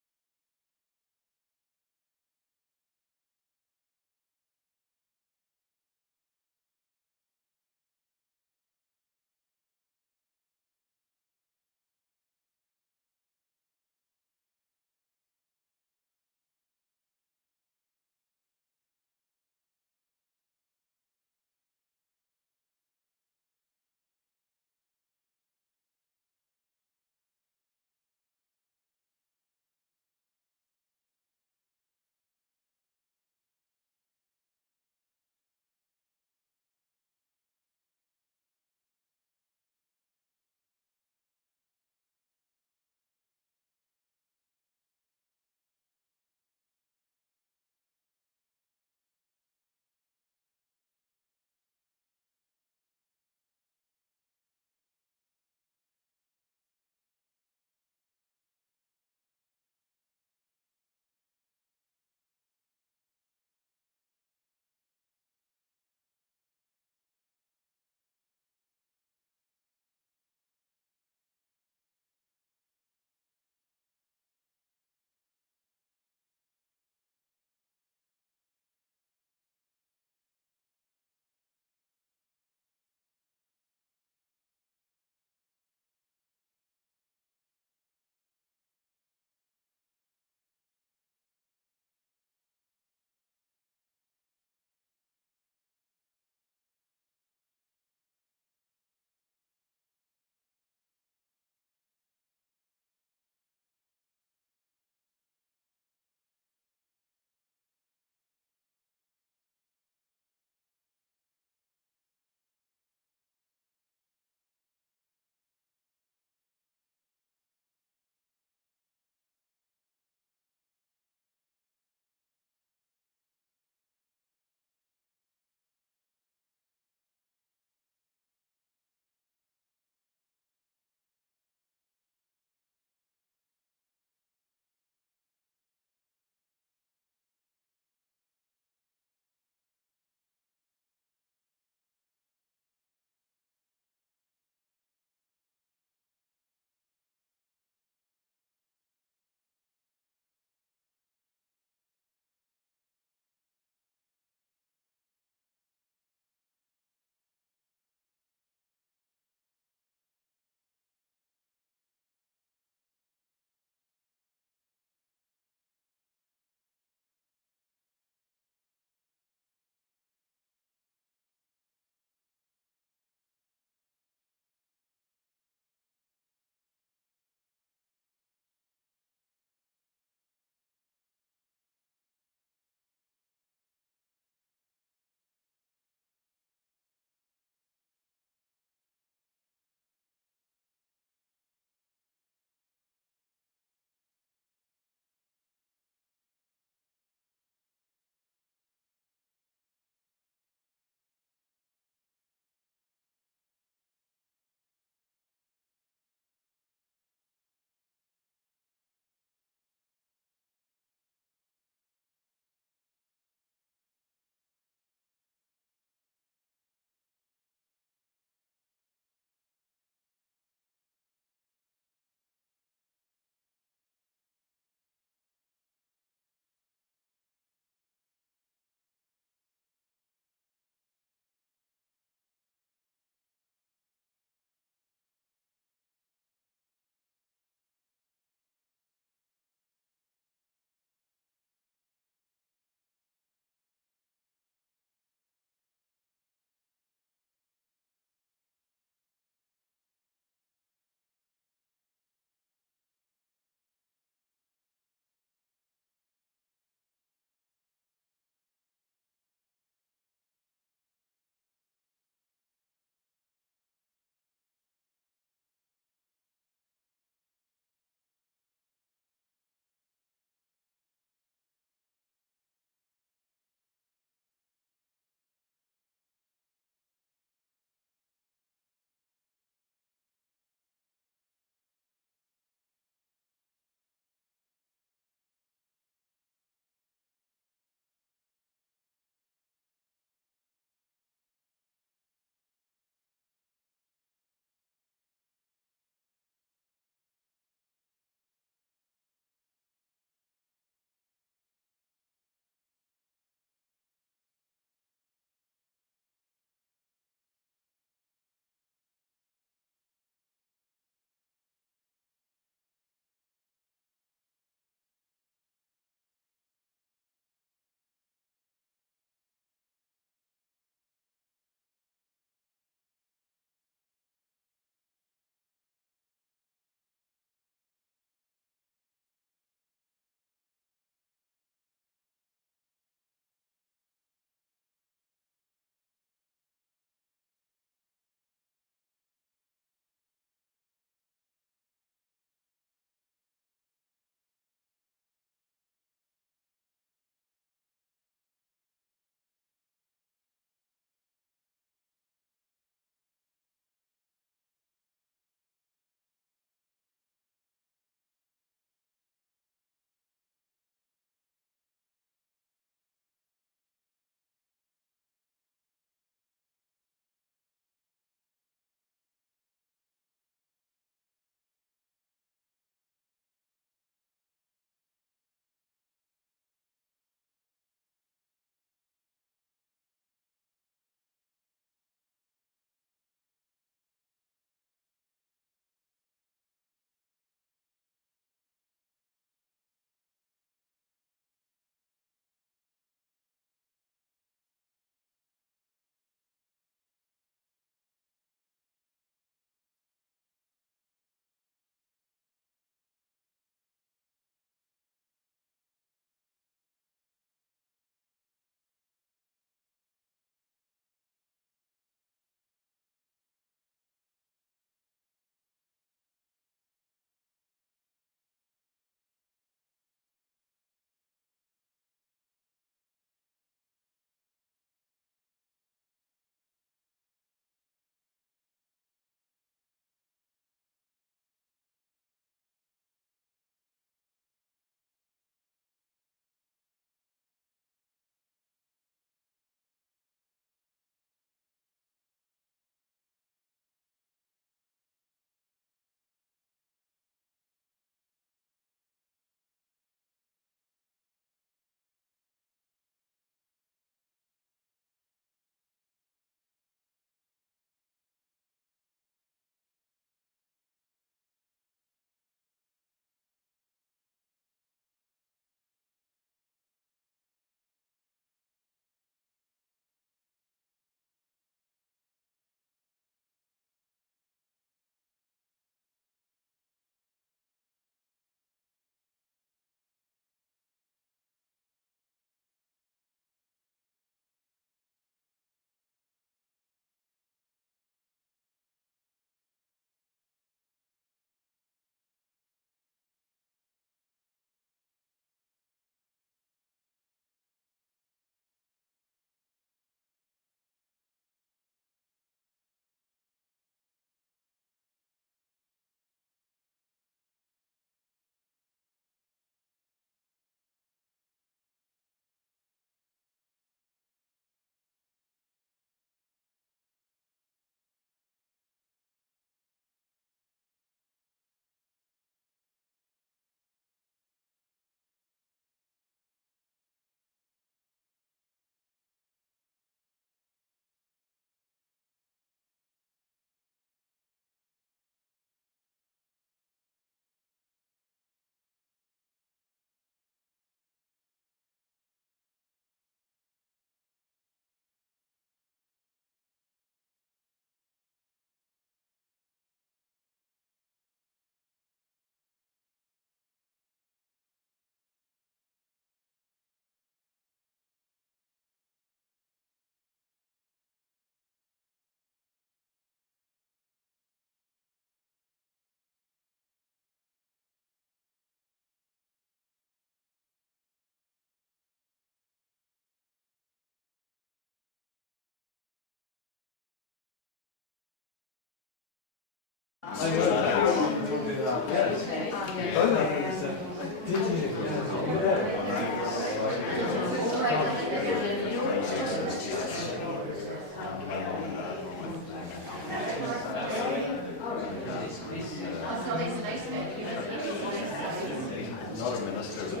Not a minister, but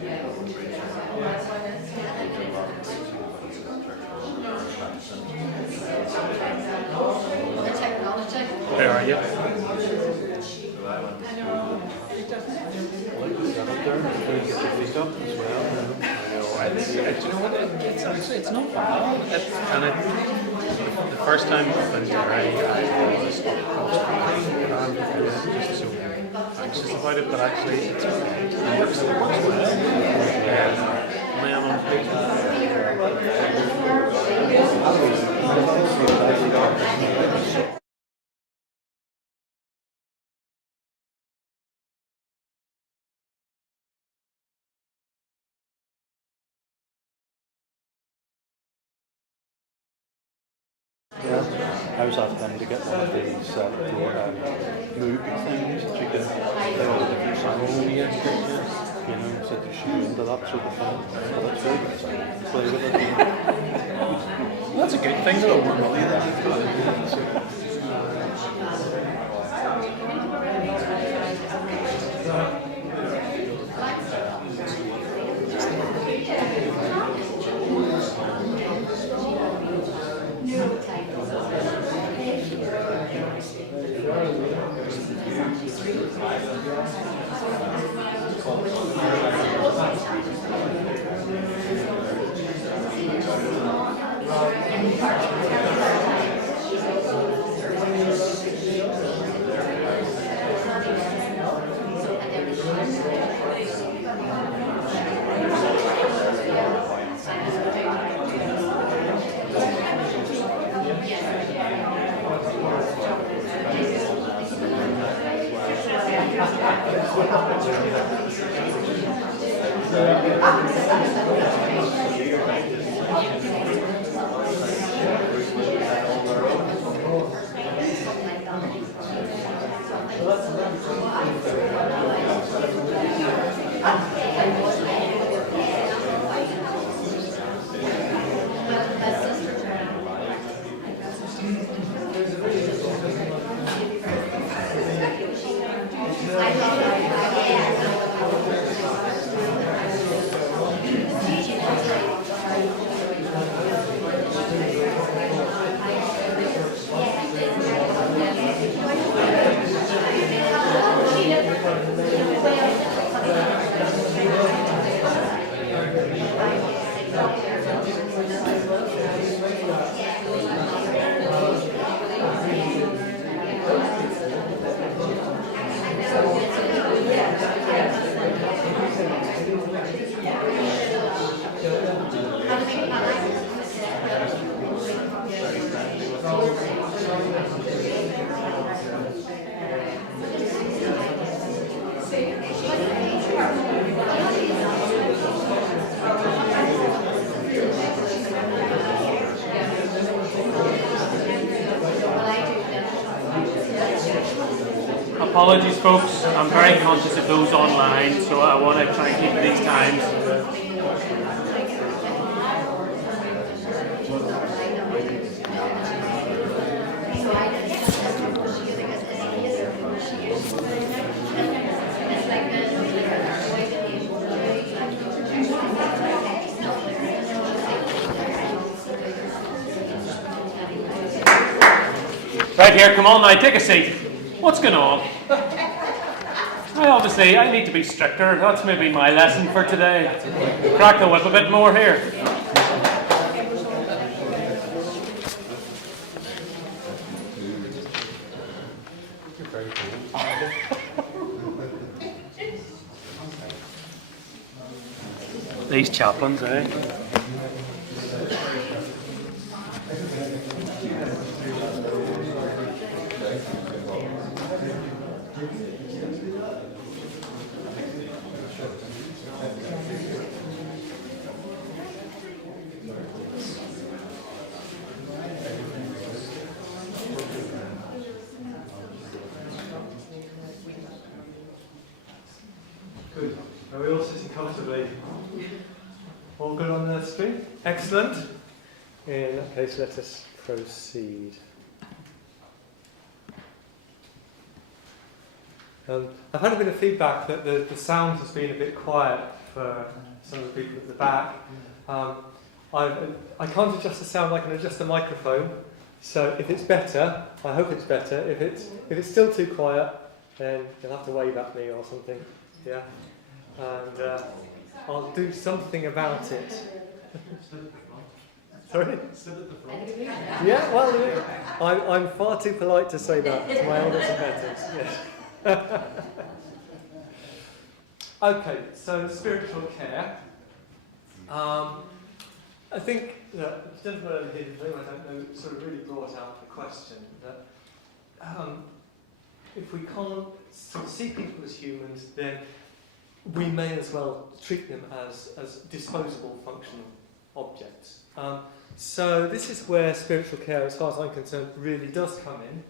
Where are you? Do you know what? It's not bad. The first time I've been there, I was just so anxious about it, but actually it works well. Yeah, I was asking them to get one of these Moog things that you can play all the different songs. Oh, yes, you know, set your shoe into that sort of thing. Well, that's good. Play with it. Well, that's a good thing, though. More money than Apologies, folks. I'm very conscious of those online, so I want to try and keep these times. Right here, come on now, take a seat. What's going on? I need to be stricter. That's maybe my lesson for today. Crack the whip a bit more here. These chaplains, eh? All good on the screen? Excellent. In that case, let us proceed. I've had a bit of feedback that the sound has been a bit quiet for some of the people at the back. I can't adjust the sound, I can adjust the microphone. So if it's better, I hope it's better. If it's still too quiet, then you'll have to wave at me or something. Yeah, and I'll do something about it. Sorry? Yeah, well, yeah. I'm far too polite to say that to my elders and betters. Yes. Okay, so spiritual care. I think that the gentleman over here, who I don't know, sort of really brought out the question that if we can't sort of see people as humans, then we may as well treat them as disposable functional objects. So this is where spiritual care, as far as I'm concerned, really does come in.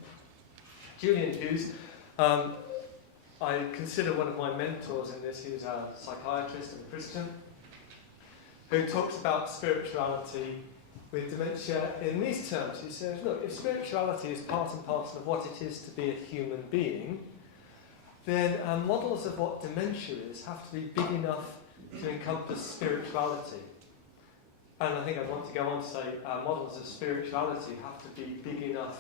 Julian Hughes, I consider one of my mentors in this. He was a psychiatrist and a Christian who talks about spirituality with dementia in these terms. He says, look, if spirituality is part and parcel of what it is to be a human being, then our models of what dementia is have to be big enough to encompass spirituality. And I think I'd want to go on to say our models of spirituality have to be big enough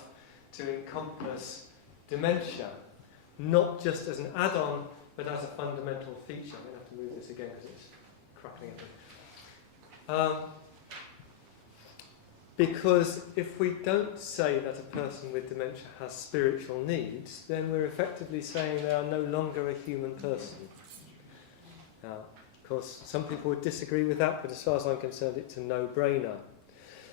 to encompass dementia, not just as an add-on, but as a fundamental feature. I'm going to have to move this again because it's crackling at me. Because if we don't say that a person with dementia has spiritual needs, then we're effectively saying they are no longer a human person. Now, of course, some people would disagree with that, but as far as I'm concerned, it's a no-brainer.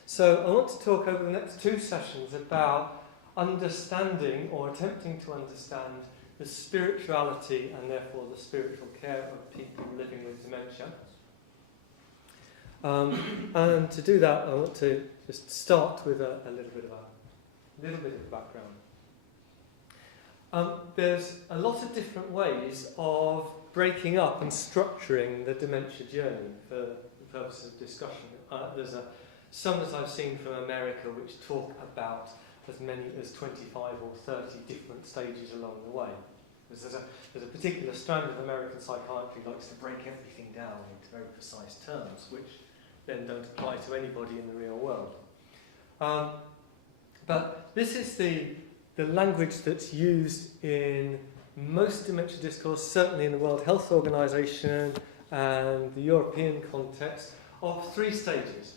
So I want to talk over the next 2 sessions about understanding or attempting to understand the spirituality and therefore the spiritual care of people living with dementia. And to do that, I want to just start with a little bit of background. There's a lot of different ways of breaking up and structuring the dementia journey for the purpose of discussion. There's some that I've seen from America which talk about as many as 25 or 30 different stages along the way. There's a particular strand of American psychiatry that likes to break everything down into very precise terms, which then don't apply to anybody in the real world. But this is the language that's used in most dementia discourse, certainly in the World Health Organization and the European context, of 3 stages.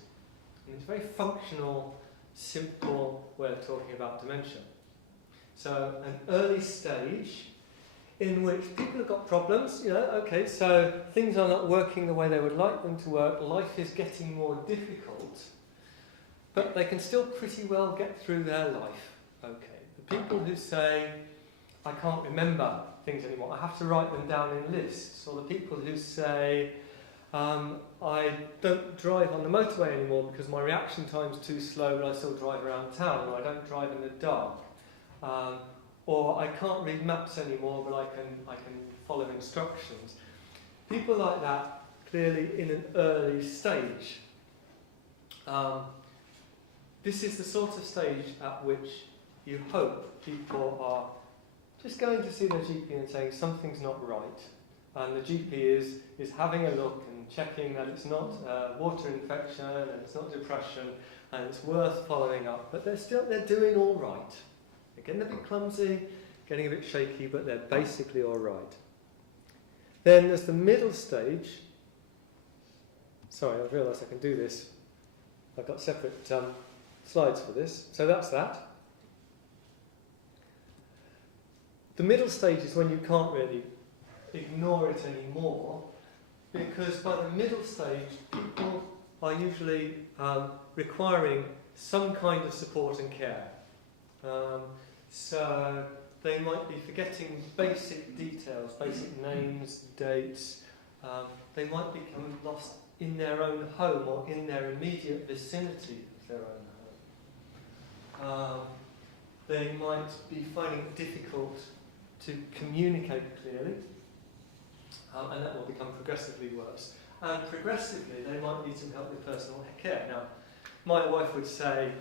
And it's a very functional, simple way of talking about dementia. So an early stage in which people have got problems, okay, so things are not working the way they would like them to work, life is getting more difficult, but they can still pretty well get through their life, okay. The people who say, I can't remember things anymore, I have to write them down in lists, or the people who say, I don't drive on the motorway anymore because my reaction time's too slow but I still drive around town, or I don't drive in the dark. Or I can't read maps anymore, but I can follow instructions. People like that, clearly in an early stage. This is the sort of stage at which you hope people are just going to see their GP and saying something's not right. And the GP is having a look and checking that it's not water infection and it's not depression and it's worth following up. But they're doing all right. They're getting a bit clumsy, getting a bit shaky, but they're basically all right. Then there's the middle stage. Sorry, I've realised I can do this. I've got separate slides for this. So that's that. The middle stage is when you can't really ignore it anymore, because by the middle stage, people are usually requiring some kind of support and care. So they might be forgetting basic details, basic names, dates. They might become lost in their own home or in their immediate vicinity of their own home. They might be finding it difficult to communicate clearly, and that will become progressively worse. And progressively, they might need some help with personal care. Now, my wife would say,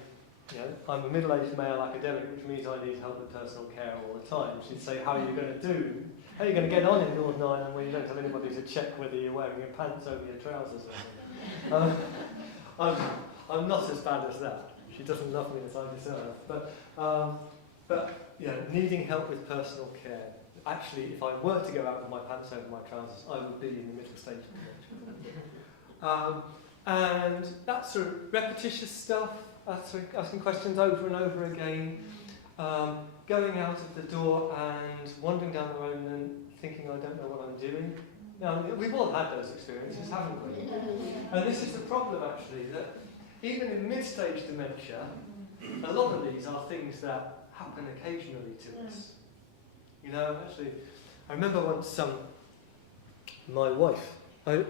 you know, I'm a middle-aged male academic, which means I need help with personal care all the time. She'd say, how are you going to get on in Northern Ireland when you don't have anybody to check whether you're wearing your pants over your trousers or something? I'm not as bad as that. She doesn't love me as I deserve. But yeah, needing help with personal care. Actually, if I were to go out with my pants over my trousers, I would be in the middle stage of dementia. And that sort of repetitious stuff, asking questions over and over again, going out of the door and wandering down the road and thinking I don't know what I'm doing. Now, we've all had those experiences, haven't we? And this is the problem, actually, that even in mid-stage dementia, a lot of these are things that happen occasionally to us. You know, actually, I remember once my wife, I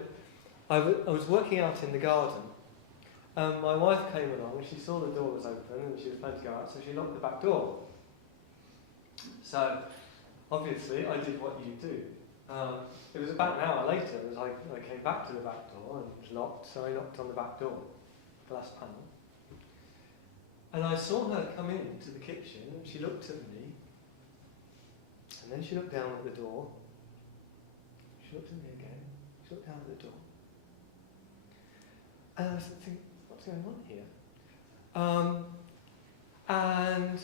was working out in the garden, and my wife came along and she saw the door was open and she was planning to go out, so she locked the back door. So, obviously, I did what you do. It was about an hour later as I came back to the back door and it was locked, so I knocked on the back door, glass panel. And I saw her come into the kitchen and she looked at me, and then she looked down at the door, she looked at me again, she looked down at the door. And I was thinking, what's going on here? And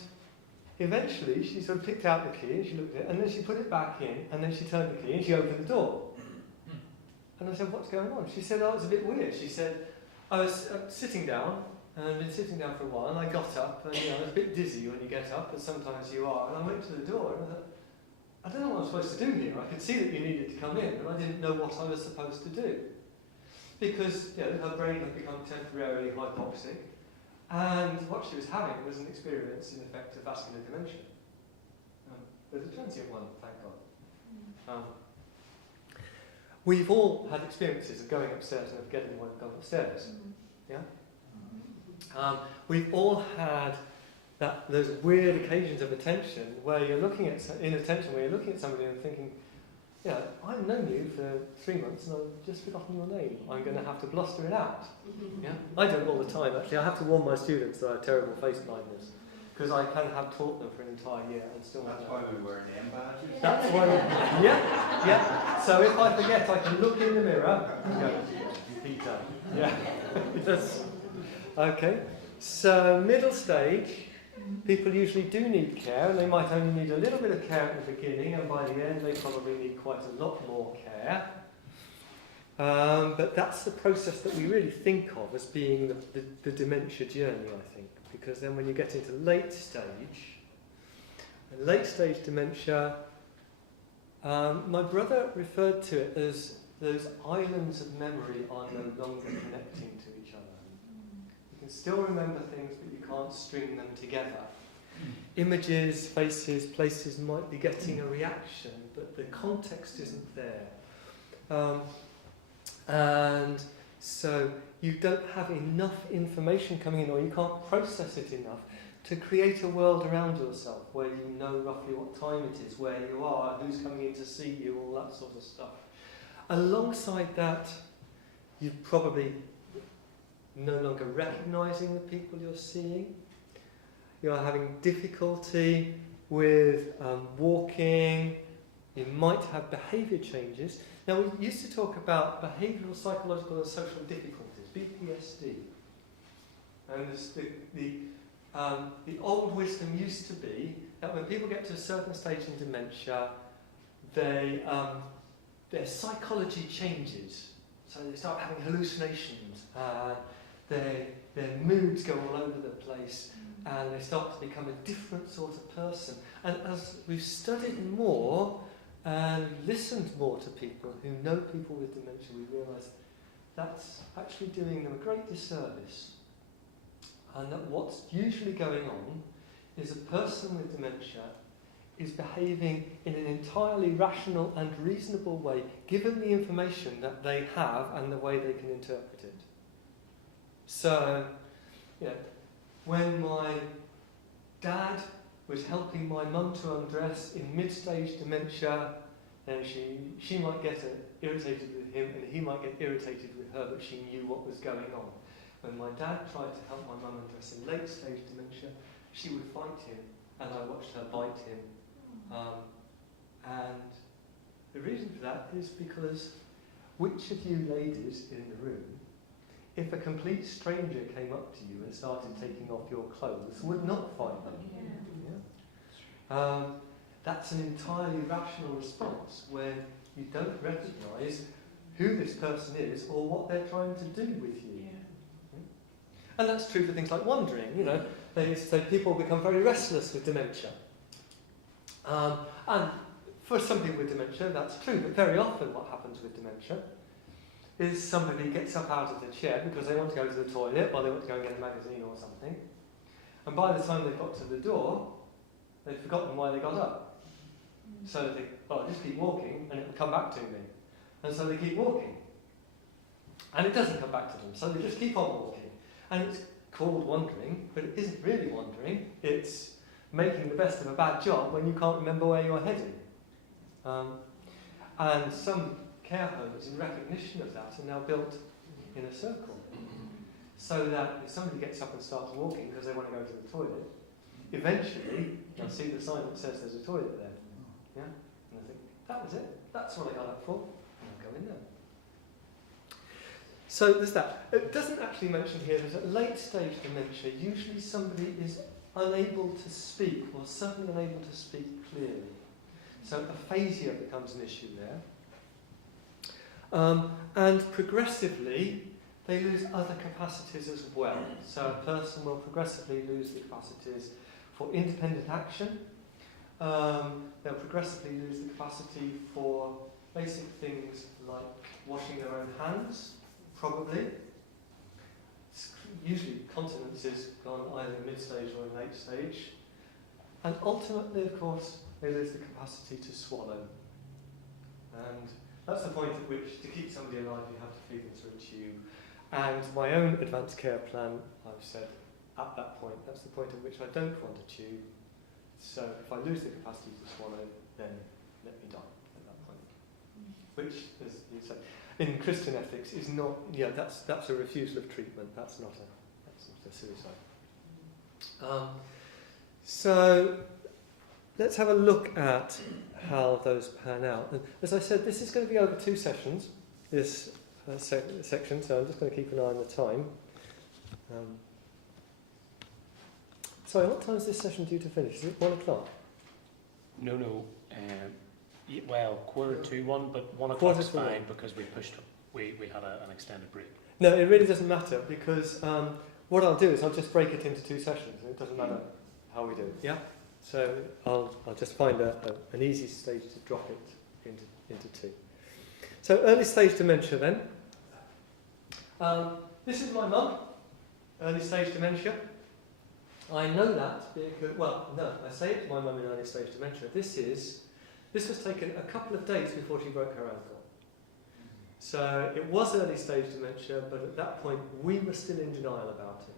eventually she sort of picked out the key and she looked at it, and then she put it back in, and then she turned the key and she opened the door. And I said, what's going on? She said, oh, it's a bit weird. She said, I was sitting down, and I'd been sitting down for a while, and I got up, and I was a bit dizzy when you get up, as sometimes you are, and I went to the door, and I thought, I don't know what I'm supposed to do here. I could see that you needed to come in, but I didn't know what I was supposed to do. Because her brain had become temporarily hypoxic, and what she was having was an experience, in effect, of vascular dementia. But a transient one, thank God. We've all had experiences of going upstairs and of getting the one gone upstairs. Yeah? We've all had those weird occasions of attention where you're looking at somebody and thinking, yeah, I've known you for 3 months and I've just forgotten your name. I'm going to have to bluster it out. Yeah, I do it all the time. Actually, I have to warn my students that I have terrible face blindness because I can have taught them for an entire year and still. That's why we wear name badges. That's why. Yeah. So if I forget, I can look in the mirror and go, Peter. Yeah. Yes. Okay. So middle stage. People usually do need care, and they might only need a little bit of care at the beginning, and by the end they probably need quite a lot more care. But that's the process that we really think of as being the dementia journey, I think, because then when you get into late stage dementia, my brother referred to it as those islands of memory are no longer connecting to each other. You can still remember things, but you can't string them together. Images, faces, places might be getting a reaction, but the context isn't there. And so you don't have enough information coming in, or you can't process it enough to create a world around yourself where you know roughly what time it is, where you are, who's coming in to see you, all that sort of stuff. Alongside that, you're probably no longer recognising the people you're seeing. You're having difficulty with walking. You might have behaviour changes. Now, we used to talk about behavioural, psychological and social difficulties, BPSD. And the old wisdom used to be that when people get to a certain stage in dementia, their psychology changes. So they start having hallucinations, their moods go all over the place, and they start to become a different sort of person. And as we've studied more and listened more to people who know people with dementia, we realise that's actually doing them a great disservice. And that what's usually going on is a person with dementia is behaving in an entirely rational and reasonable way, given the information that they have and the way they can interpret it. So, when my dad was helping my mum to undress in mid-stage dementia, And she might get irritated with him, and he might get irritated with her, but she knew what was going on. When my dad tried to help my mum address a late-stage dementia, she would fight him, and I watched her bite him. And the reason for that is because which of you ladies in the room, if a complete stranger came up to you and started taking off your clothes, would not fight them? Yeah. That's an entirely rational response when you don't recognise who this person is or what they're trying to do with you. And that's true for things like wandering. You know, they used to say people become very restless with dementia. And for some people with dementia, that's true, but very often what happens with dementia is somebody gets up out of the chair because they want to go to the toilet or they want to go and get a magazine or something. And by the time they've got to the door, they've forgotten why they got up. So they think, well, I'll just keep walking and it'll come back to me. And so they keep walking. And it doesn't come back to them, so they just keep on walking. And it's called wandering, but it isn't really wandering. It's making the best of a bad job when you can't remember where you're heading. And some care homes, in recognition of that, are now built in a circle. So that if somebody gets up and starts walking because they want to go to the toilet, eventually they'll see the sign that says there's a toilet there. Yeah? And they think, that was it. That's what I got up for. And I'll go in there. So there's that. It doesn't actually mention here that at late stage dementia, usually somebody is unable to speak, or certainly unable to speak clearly. So aphasia becomes an issue there. And progressively, they lose other capacities as well. So a person will progressively lose the capacities for independent action. They'll progressively lose the capacity for basic things like washing their own hands, probably. Usually continence is gone either in mid-stage or in late stage. And ultimately, of course, they lose the capacity to swallow. And that's the point at which, to keep somebody alive, you have to feed them through a tube. And my own advanced care plan, I've said, at that point, that's the point at which I don't want a tube. So if I lose the capacity to swallow, then let me die at that point. Which, as you said, in Christian ethics is not, that's a refusal of treatment. That's not a suicide. So let's have a look at how those pan out. And as I said, this is going to be over 2 sessions, this section, so I'm just going to keep an eye on the time. Sorry, what time is this session due to finish? Is it 1 o'clock? No. Well, 1:45, but 1 o'clock's fine because we had an extended break. No, it really doesn't matter because what I'll do is I'll just break it into 2 sessions. It doesn't matter how we do it. Yeah. So I'll just find an easy stage to drop it into 2. So early stage dementia then. This is my mum. Early stage dementia. I know that because, I say it to my mum in early stage dementia. This was taken a couple of days before she broke her ankle. So it was early stage dementia, but at that point we were still in denial about it.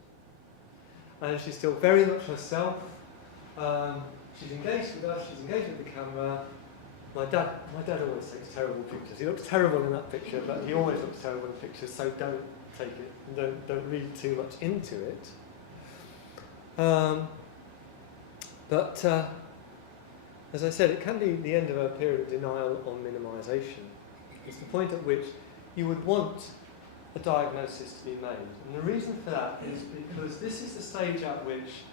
And she's still very much herself. She's engaged with us, she's engaged with the camera. My dad always takes terrible pictures. He looks terrible in that picture, but he always looks terrible in pictures, so don't take it, don't read too much into it. But as I said, it can be the end of a period of denial or minimisation. It's the point at which you would want a diagnosis to be made. And the reason for that is because this is the stage at which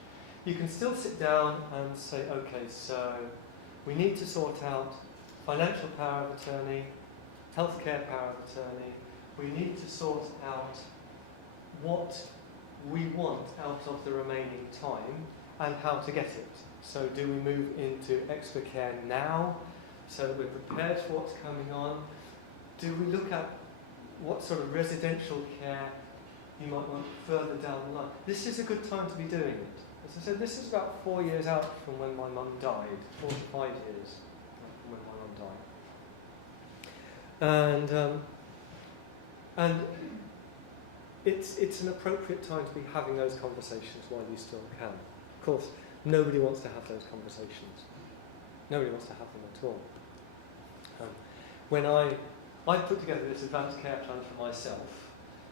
you can still sit down and say, okay, so we need to sort out financial power of attorney, healthcare power of attorney. We need to sort out what we want out of the remaining time and how to get it. So do we move into extra care now so that we're prepared for what's coming on? Do we look at what sort of residential care you might want further down the line? This is a good time to be doing it. As I said, this is about 4 years out from when my mum died, 4 to 5 years from when my mum died. And it's an appropriate time to be having those conversations while you still can. Of course, nobody wants to have those conversations. Nobody wants to have them at all. when I put together this advanced care plan for myself,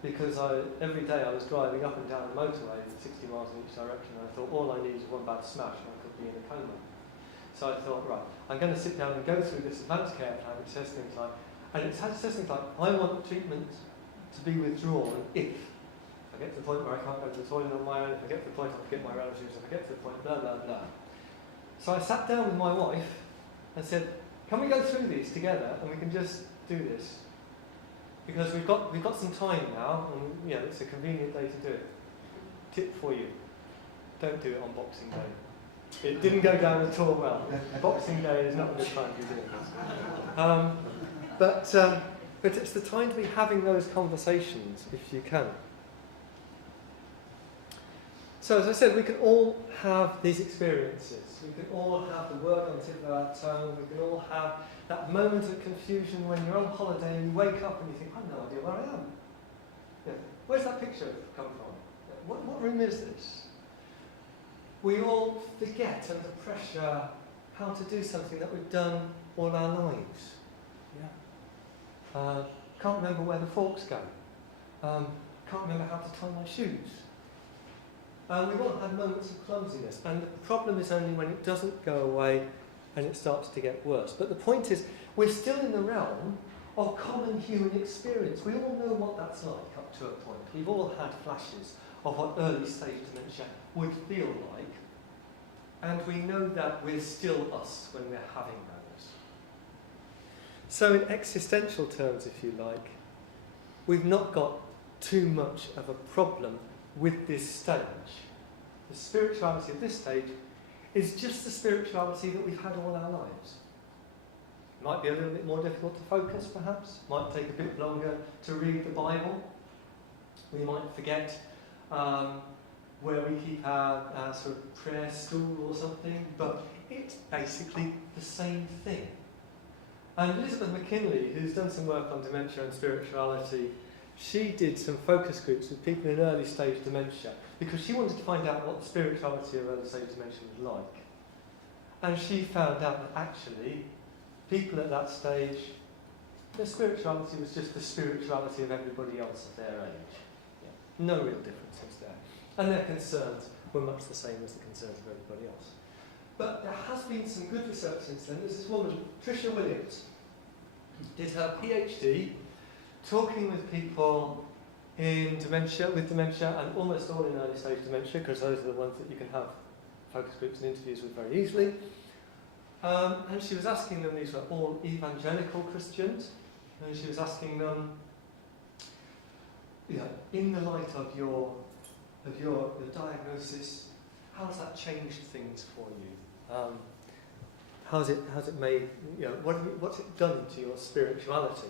because every day I was driving up and down the motorway at 60 miles in each direction, and I thought all I need is one bad smash and I could be in a coma. So I thought, right, I'm going to sit down and go through this advanced care plan, which says things like, I want treatment to be withdrawn if I get to the point where I can't go to the toilet on my own, if I get to the point I can get my relatives, if I get to the point, blah, blah, blah. So I sat down with my wife and said, can we go through these together and we can just do this? Because we've got some time now, and it's a convenient day to do it. Tip for you, don't do it on Boxing Day. It didn't go down at all well. Boxing Day is not a good time to be doing this. But it's the time to be having those conversations if you can. So as I said, we can all have these experiences. We can all have the word on the tip of our tongue. We can all have that moment of confusion when you're on holiday and you wake up and you think, I have no idea where I am. Where's that picture come from? What room is this? We all forget under pressure how to do something that we've done all our lives. Can't remember where the forks go. Can't remember how to tie my shoes. We've all had moments of clumsiness, and the problem is only when it doesn't go away and it starts to get worse. But the point is, we're still in the realm of common human experience. We all know what that's like up to a point. We've all had flashes of what early stage dementia would feel like, and we know that we're still us when we're having those. So in existential terms, if you like, we've not got too much of a problem with this stage. The spirituality of this stage is just the spirituality that we've had all our lives. It might be a little bit more difficult to focus, perhaps. Might take a bit longer to read the Bible. We might forget where we keep our sort of prayer stool or something, but it's basically the same thing. And Elizabeth McKinley, who's done some work on dementia and spirituality, she did some focus groups with people in early stage dementia because she wanted to find out what the spirituality of early stage dementia was like. And she found out that actually people at that stage, their spirituality was just the spirituality of everybody else of their age. No real differences there. And their concerns were much the same as the concerns of everybody else. But there has been some good research since then. There's this woman, Tricia Williams, did her PhD talking with people in dementia, and almost all in early stage dementia, because those are the ones that you can have focus groups and interviews with very easily. And she was asking them, these were all evangelical Christians, and she was asking them, in the light of your diagnosis, how has that changed things for you? How's it made, what's it done to your spirituality?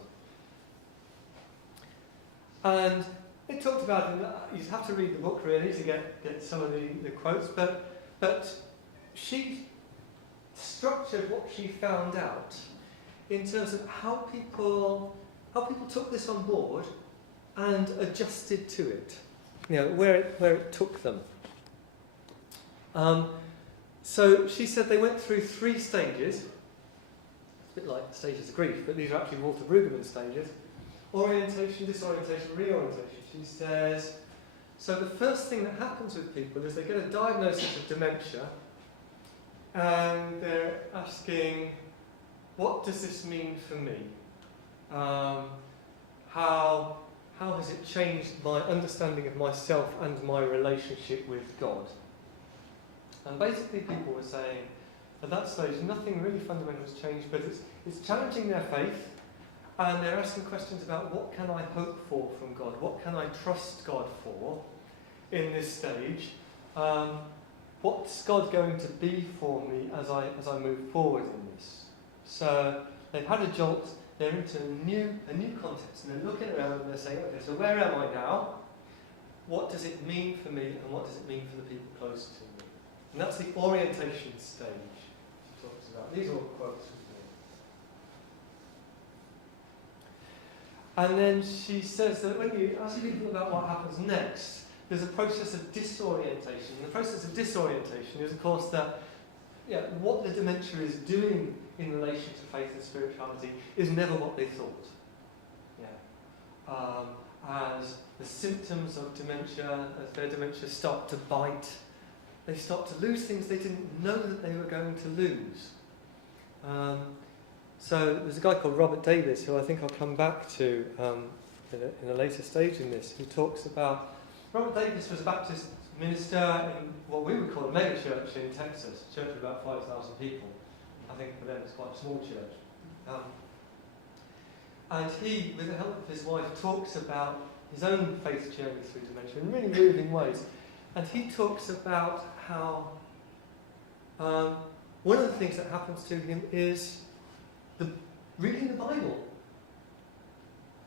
And it talked about, and you'd have to read the book really to get some of the quotes, but she structured what she found out in terms of how people took this on board and adjusted to it, where it took them. So she said they went through 3 stages. It's a bit like stages of grief, but these are actually Walter Brueggemann stages. Orientation, disorientation, reorientation. She says, so the first thing that happens with people is they get a diagnosis of dementia and they're asking, what does this mean for me? How has it changed my understanding of myself and my relationship with God? And basically people were saying, at that stage, nothing really fundamental has changed, but it's challenging their faith, and they're asking questions about what can I hope for from God? What can I trust God for in this stage? What's God going to be for me as I move forward in this? So they've had a jolt, they're into a new context, and they're looking around and they're saying, okay, so where am I now? What does it mean for me, and what does it mean for the people close to me? And that's the orientation stage she talks about. These are all quotes from me. And then she says that when you ask people about what happens next, there's a process of disorientation. And the process of disorientation is, of course, that what the dementia is doing in relation to faith and spirituality is never what they thought. As the symptoms of dementia, as their dementia start to bite, they start to lose things they didn't know that they were going to lose. So there's a guy called Robert Davis, who I think I'll come back to in a later stage in this, who talks about... Robert Davis was a Baptist minister in what we would call a mega church in Texas, a church of about 5,000 people. I think for them it's quite a small church. And he, with the help of his wife, talks about his own faith journey through dementia in really moving ways. And he talks about how one of the things that happens to him is reading the Bible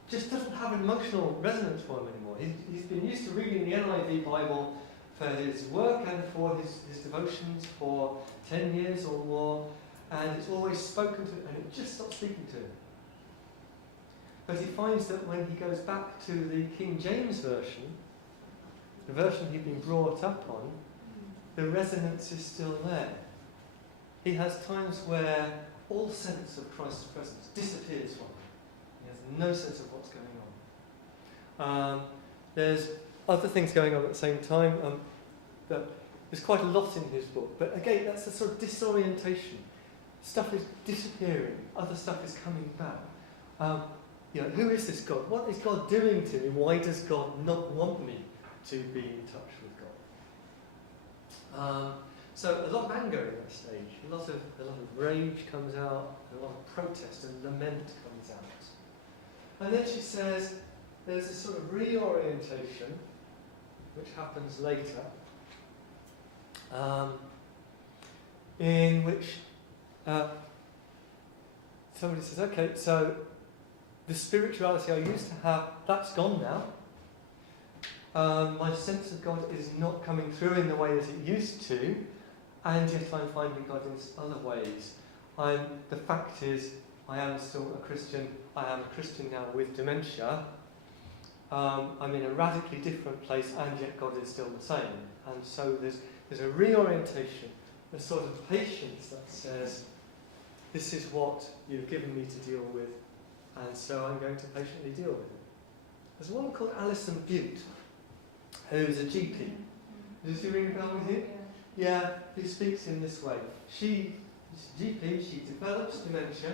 just doesn't have an emotional resonance for him anymore. He's been used to reading the NIV Bible for his work and for his devotions for 10 years or more, and it's always spoken to him, and it just stops speaking to him. But he finds that when he goes back to the King James Version, the version he'd been brought up on, the resonance is still there. He has times where all sense of Christ's presence disappears from him. He has no sense of what's going on. There's other things going on at the same time. There's quite a lot in his book, but again, that's a sort of disorientation. Stuff is disappearing, other stuff is coming back. Who is this God? What is God doing to me? Why does God not want me to be in touch with God? So a lot of anger in that stage, a lot of rage comes out, a lot of protest and lament comes out. And then she says there's a sort of reorientation which happens later, in which somebody says, okay, so the spirituality I used to have, that's gone now. My sense of God is not coming through in the way that it used to, and yet I'm finding God in other ways. The fact is, I am still a Christian. I am a Christian now with dementia. I'm in a radically different place, and yet God is still the same. And so there's a reorientation, a sort of patience that says, this is what you've given me to deal with, and so I'm going to patiently deal with it. There's a woman called Alison Butte, who's a GP. Does she ring a bell with you? Yeah, who speaks in this way. She's a GP, she develops dementia,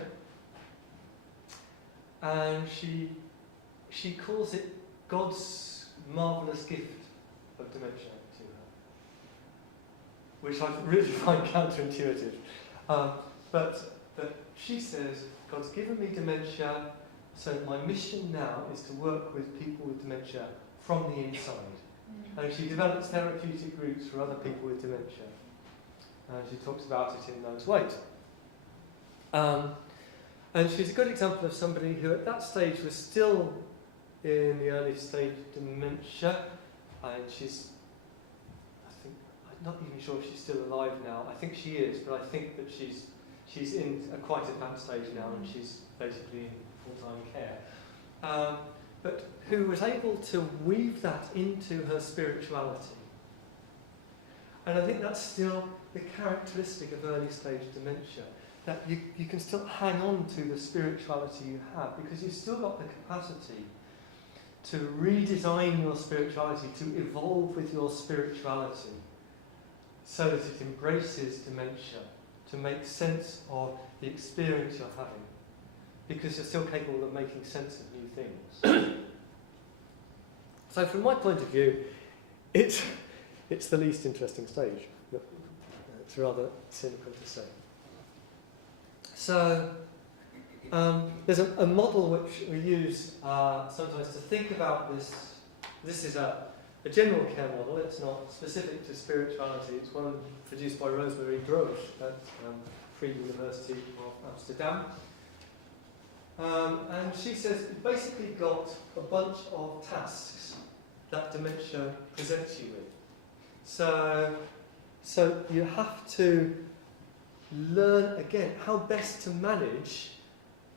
and she calls it God's marvellous gift of dementia to her, which I really find counterintuitive. But she says, God's given me dementia, so my mission now is to work with people with dementia from the inside. And she develops therapeutic groups for other people with dementia. And she talks about it in those ways. And she's a good example of somebody who at that stage was still in the early stage of dementia. And she's, I'm not even sure if she's still alive now. I think she is, but I think that she's in a quite advanced stage now, and she's basically in full-time care. But who was able to weave that into her spirituality. And I think that's still the characteristic of early stage dementia, that you can still hang on to the spirituality you have, because you've still got the capacity to redesign your spirituality, to evolve with your spirituality, so that it embraces dementia, to make sense of the experience you're having, because you're still capable of making sense of new things. So from my point of view, it's the least interesting stage. It's rather cynical to say. So there's a model which we use sometimes to think about this. This is a general care model. It's not specific to spirituality. It's one produced by Rosemary Grosch at Free University of Amsterdam. And she says you've basically got a bunch of tasks that dementia presents you with. So you have to learn again how best to manage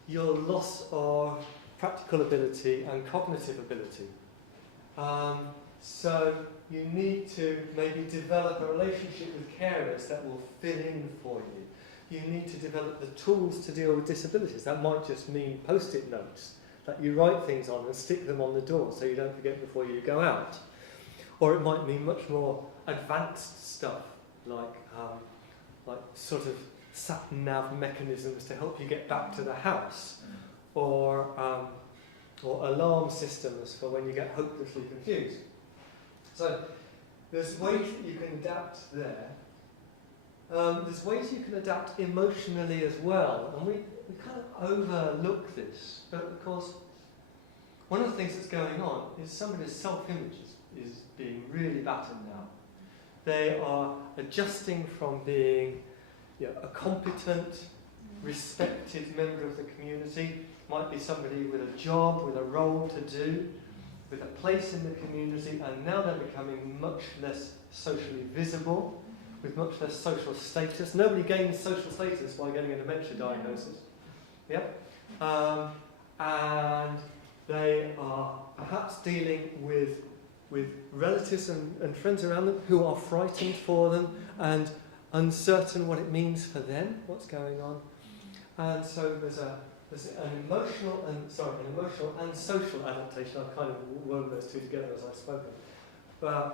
your loss of practical ability and cognitive ability. So you need to maybe develop a relationship with carers that will fill in for you. You need to develop the tools to deal with disabilities. That might just mean post-it notes that you write things on and stick them on the door so you don't forget before you go out. Or it might mean much more advanced stuff, like sort of sat-nav mechanisms to help you get back to the house, or alarm systems for when you get hopelessly confused. So there's ways that you can adapt there. There's ways you can adapt emotionally as well, and we kind of overlook this. But of course, one of the things that's going on is somebody's self-image is being really battered now. They are adjusting from being a competent, respected member of the community, might be somebody with a job, with a role to do, with a place in the community, and now they're becoming much less socially visible, with much less social status. Nobody gains social status by getting a dementia diagnosis. Yeah? And they are perhaps dealing with relatives and friends around them who are frightened for them and uncertain what it means for them, what's going on. And so there's an emotional and social adaptation. I've kind of woven those two together as I've spoken,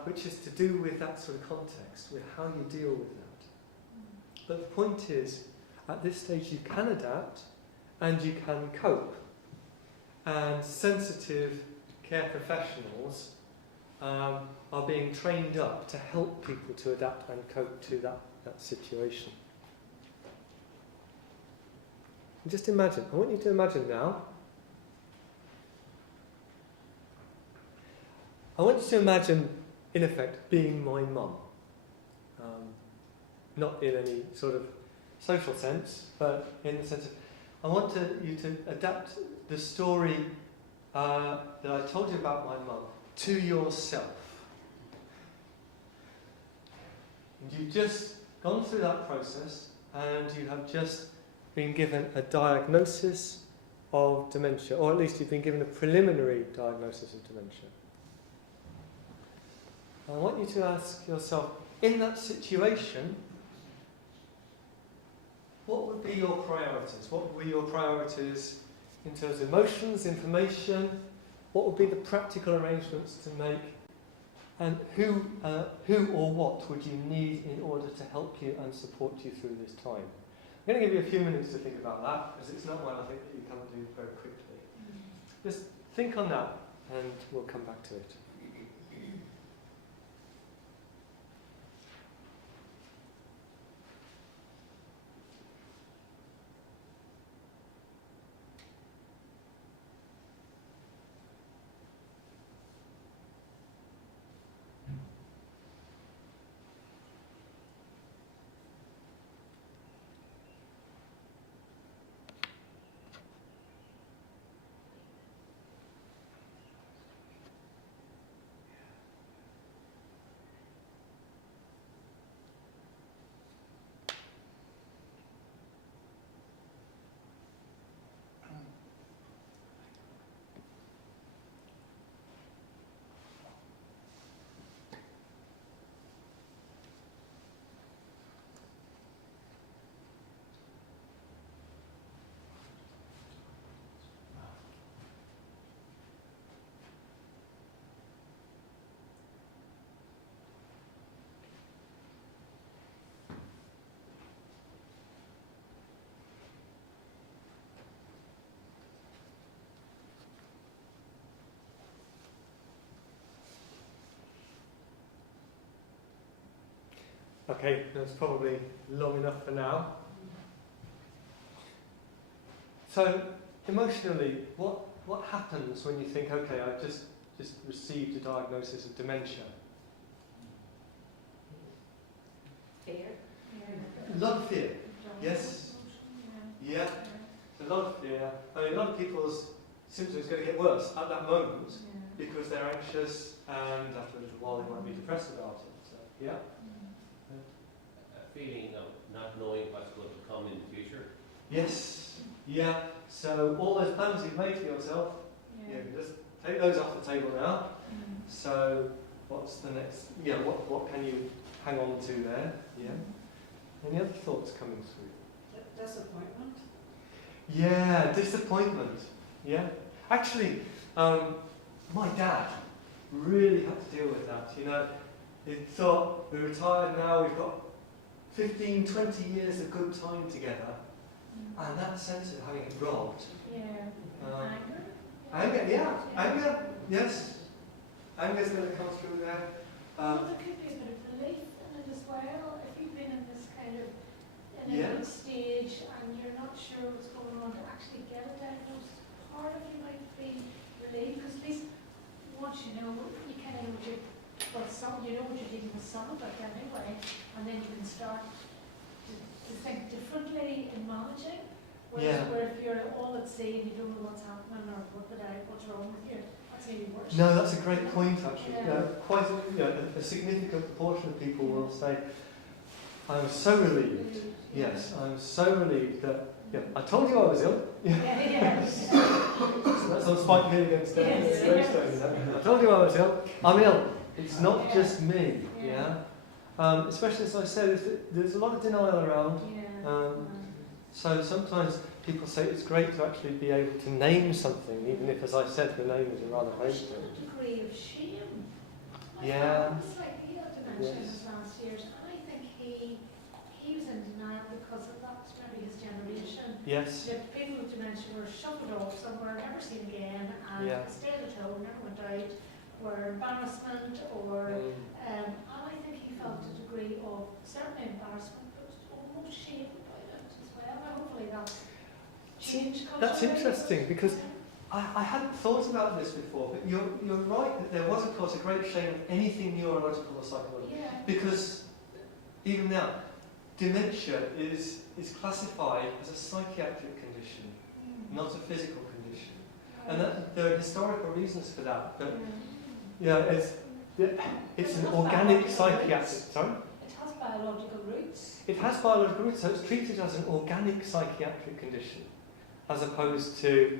which is to do with that sort of context, with how you deal with that. But the point is, at this stage you can adapt and you can cope. And sensitive care professionals are being trained up to help people to adapt and cope to that situation. And just imagine, I want you to imagine now, I want you to imagine, in effect, being my mum. Not in any sort of social sense, but in the sense of, I want you to adapt the story that I told you about my mum to yourself. And you've just gone through that process, and you have just been given a diagnosis of dementia, or at least you've been given a preliminary diagnosis of dementia. I want you to ask yourself, in that situation, what would be your priorities? What would be your priorities in terms of emotions, information? What would be the practical arrangements to make? And who or what would you need in order to help you and support you through this time? I'm going to give you a few minutes to think about that, because it's not one I think that you can't do very quickly. Just think on that, and we'll come back to it. Okay, that's probably long enough for now. So, emotionally, what happens when you think, okay, I've just received a diagnosis of dementia? Fear. A lot of fear. Yes. Yeah. A lot of fear. I mean, a lot of people's symptoms are going to get worse at that moment because they're anxious, and after a little while they might be depressed about it. So, yeah. A feeling of not knowing what's going to come in the future. Yes. Yeah. So all those plans you've made for yourself, you can just take those off the table now. So what's the next, what can you hang on to there? Yeah. Any other thoughts coming through? Disappointment. Yeah, disappointment. Yeah. Actually, my dad really had to deal with that. You know, he thought, we're retired now, we've got 15, 20 years of good time together. And that sense of having it robbed. Yeah. Anger, yeah. Anger, yes. Anger's going to come through there. Well, there could be a bit of relief in it as well. If you've been in this kind of in a Yeah. good stage and you're not sure what's going on, to actually get a diagnosis, part of you might be relieved, because at least once you know, you kind of know what you're, you know what you're dealing with some of it anyway, and then you can start to think differently in managing. Whereas where if you're all at sea and you don't know what's happening or work it out, what's wrong with you, that's even worse. No, that's a great point actually. Yeah. Quite a significant proportion of people will say, I'm so relieved. Yes, I'm so relieved that, I told you I was ill. So that's on Spike Hill against I told you I was ill. I'm ill. It's not just me. Especially as I said, there's a lot of denial around. So sometimes people say it's great to actually be able to name something, even if, as I said, the name is a rather vague term. A degree of shame. Yeah. It's like he had dementia in his last years, and I think he was in denial because of that, maybe his generation. Yes. The people with dementia were shuffled off somewhere, never seen again, and stayed at home, never went out, were embarrassment, or and I think he felt a degree of certainly embarrassment, but almost shame about it as well. And hopefully that's changed. That's interesting, because I hadn't thought about this before, but you're right that there was, of course, a great shame of anything neurological or psychological. Yeah. Because even now, dementia is classified as a psychiatric condition, not a physical condition. And there are historical reasons for that. But it's an organic psychiatric. Sorry? It has biological roots. It has biological roots, so it's treated as an organic psychiatric condition, as opposed to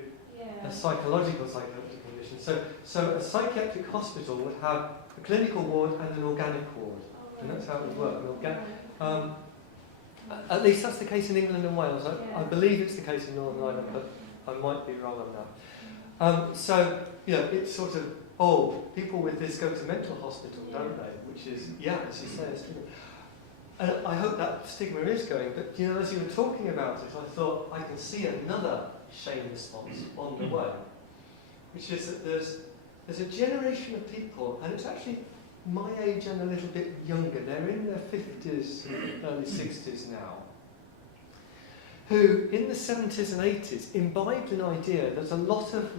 a psychological psychiatric condition. So a psychiatric hospital would have a clinical ward and an organic ward, and that's how it would work. At least that's the case in England and Wales. I believe it's the case in Northern Ireland, but I might be wrong on that. It's sort of, people with this go to mental hospital, don't they? Which is, as you say, a stigma. And I hope that stigma is going, but as you were talking about it, I thought I can see another shame response on the way, which is that there's a generation of people, and it's actually my age and a little bit younger, they're in their 50s, early 60s now, who in the 70s and 80s imbibed an idea that a lot of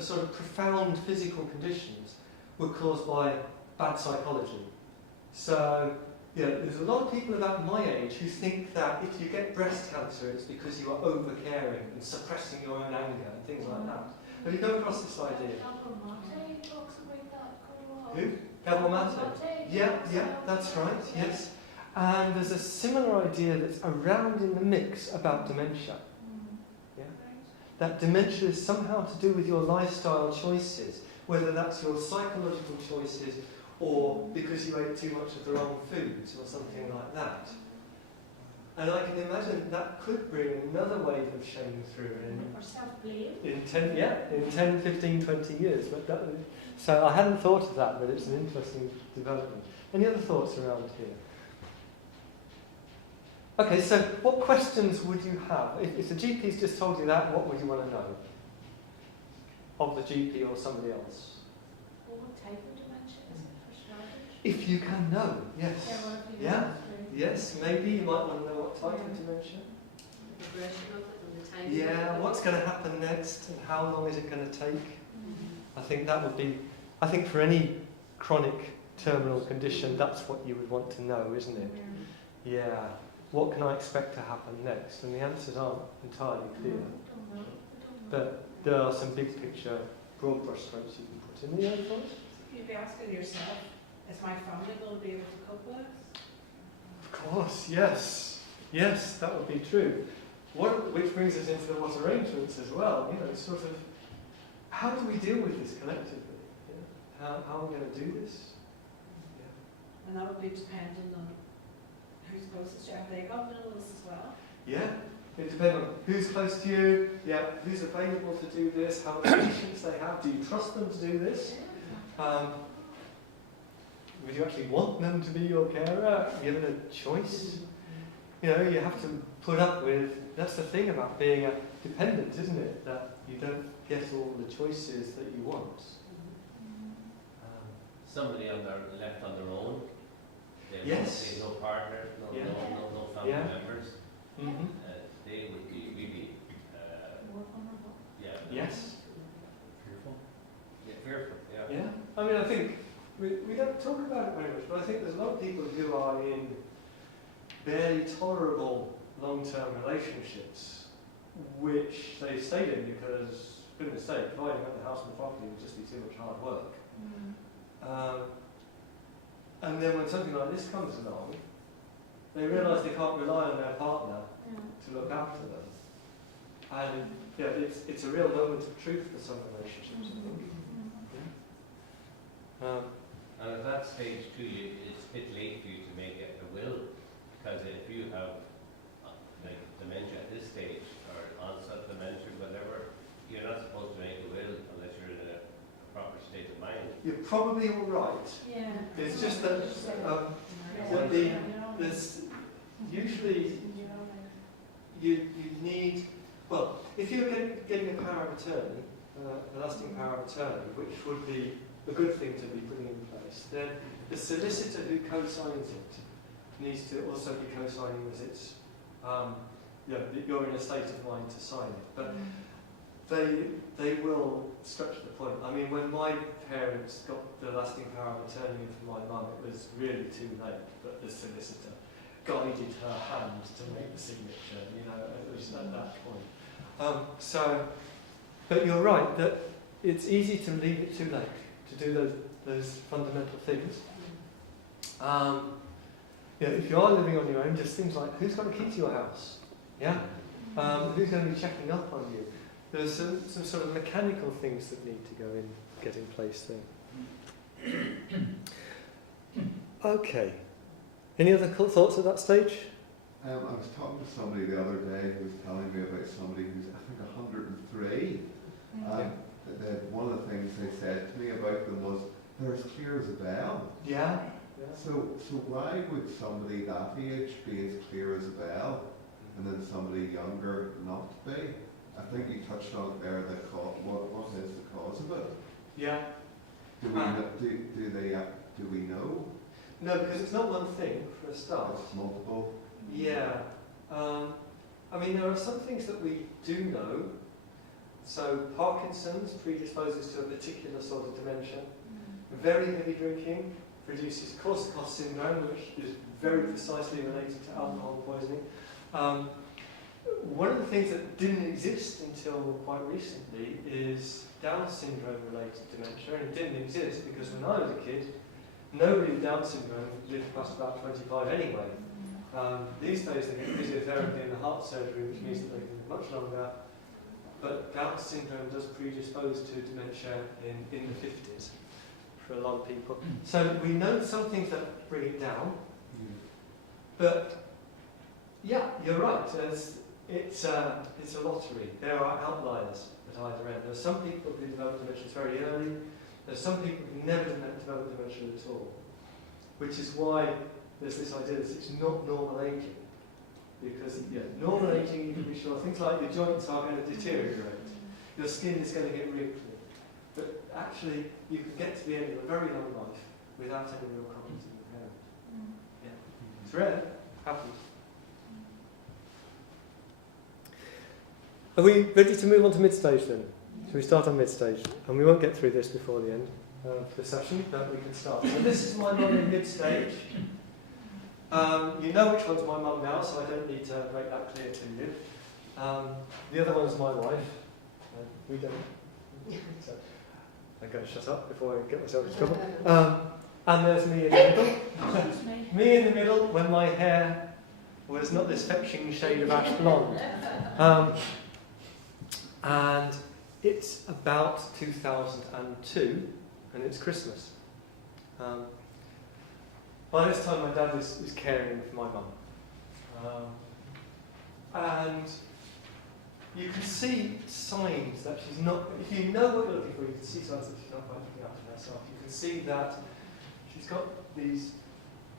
sort of profound physical conditions were caused by bad psychology. So, there's a lot of people about my age who think that if you get breast cancer, it's because you are over-caring and suppressing your own anger and things like that. Have you come across this idea? Who? Gabor-Mate? Yeah, that's right, yes. And there's a similar idea that's around in the mix about dementia. That dementia is somehow to do with your lifestyle choices, whether that's your psychological choices or because you ate too much of the wrong foods or something like that. And I can imagine that could bring another wave of shame through or self-blame. in 10, 15, 20 years. So I hadn't thought of that, but it's an interesting development. Any other thoughts around here? Okay, so what questions would you have? If the GP's just told you that, what would you want to know? Of the GP or somebody else? Well, what type of dementia is it for starters? If you can know, yes. Yes, maybe you might want to know what type of dementia. The progression of it and the time. What's going to happen next and how long is it going to take? I think that would be, I think for any chronic terminal condition, that's what you would want to know, isn't it? Yeah. What can I expect to happen next? And the answers aren't entirely clear. But there are some big picture, broad brush strokes you can put in. Any other thoughts? You'd be asking yourself, is my family going to be able to cope with it? Of course, yes. Yes, that would be true. Which brings us into the what arrangements as well. Sort of, how do we deal with this collectively? how are we going to do this? And that would be dependent on who's closest to you. Have they got wills as well? Yeah, it depends on who's close to you, who's available to do this, how much patience they have, do you trust them to do this? Would you actually want them to be your carer, given a choice? You know, you have to put up with, that's the thing about being a dependent, isn't it? That you don't get all the choices that you want. Somebody left on their own. Yes. No partner, no family members. Mm-hmm. They would be really, Yes. Fearful. Yeah, fearful. Yeah. Yeah. I mean, I think we don't talk about it very much, but I think there's a lot of people who are in barely tolerable long-term relationships, which they stayed in because, goodness sake, dividing up the house and the property would just be too much hard work. And then when something like this comes along, they realise they can't rely on their partner to look after them. And it's a real moment of truth for some relationships, I think. And at that stage too, it's a bit late for you to make a will, because if you have like dementia at this stage, or onset dementia, whatever, you're not supposed to make a will unless you're in a proper state of mind. You're probably all right. Yeah. It's just that there's usually you need, well, if you're getting a power of attorney, a lasting power of attorney, which would be a good thing to be putting in place, then the solicitor who co-signs it needs to also be co-signing that it's, that you're in a state of mind to sign it. But they will stretch the point. I mean, when my parents got the lasting power of attorney for my mum, it was really too late, but the solicitor guided her hand to make the signature, you know, it was at that point. But you're right, that it's easy to leave it too late to do those fundamental things. If you are living on your own, just things like, who's got the key to your house? Yeah? Who's going to be checking up on you? There's some sort of mechanical things that need to get in place there. Okay. Any other thoughts at that stage? I was talking to somebody the other day who was telling me about somebody who's, I think, 103. One of the things they said to me about them was, they're as clear as a bell. Yeah. So why would somebody that age be as clear as a bell, and then somebody younger not be? I think you touched on it there, what is the cause of it? Yeah. Do we know? No, because it's not one thing for a start. It's multiple. Yeah. I mean, there are some things that we do know. So Parkinson's predisposes to a particular sort of dementia. Very heavy drinking produces Korsakoff syndrome, which is very precisely related to alcohol poisoning. One of the things that didn't exist until quite recently is Down syndrome related dementia, and it didn't exist because when I was a kid, nobody with Down syndrome lived past about 25 anyway. These days they get physiotherapy and the heart surgery, which means that they can live much longer. But Down syndrome does predispose to dementia in the 50s for a lot of people. So we know some things that bring it down, but yeah, you're right. It's a lottery. There are outliers at either end. There are some people who develop dementia very early. There are some people who never develop dementia at all, which is why there's this idea that it's not normal aging. Because normal aging, you can be sure things like your joints are going to deteriorate, your skin is going to get wrinkly, but actually you can get to the end of a very long life without any real cognitive impairment. Yeah. It's rare, happens. Are we ready to move on to mid-stage then? Shall we start on mid-stage? And we won't get through this before the end of the session, but we can start. So this is my mum in mid-stage. You know which one's my mum now, so I don't need to make that clear to you. The other one's my wife. We don't. So I'm going to shut up before I get myself into trouble. And there's me in the middle. Me in the middle when my hair was not this fetching shade of ash blonde. And it's about 2002, and it's Christmas. By this time, my dad is caring for my mum. And you can see signs that she's not, if you know what you're looking for, you can see signs that she's not quite looking after herself. You can see that she's got these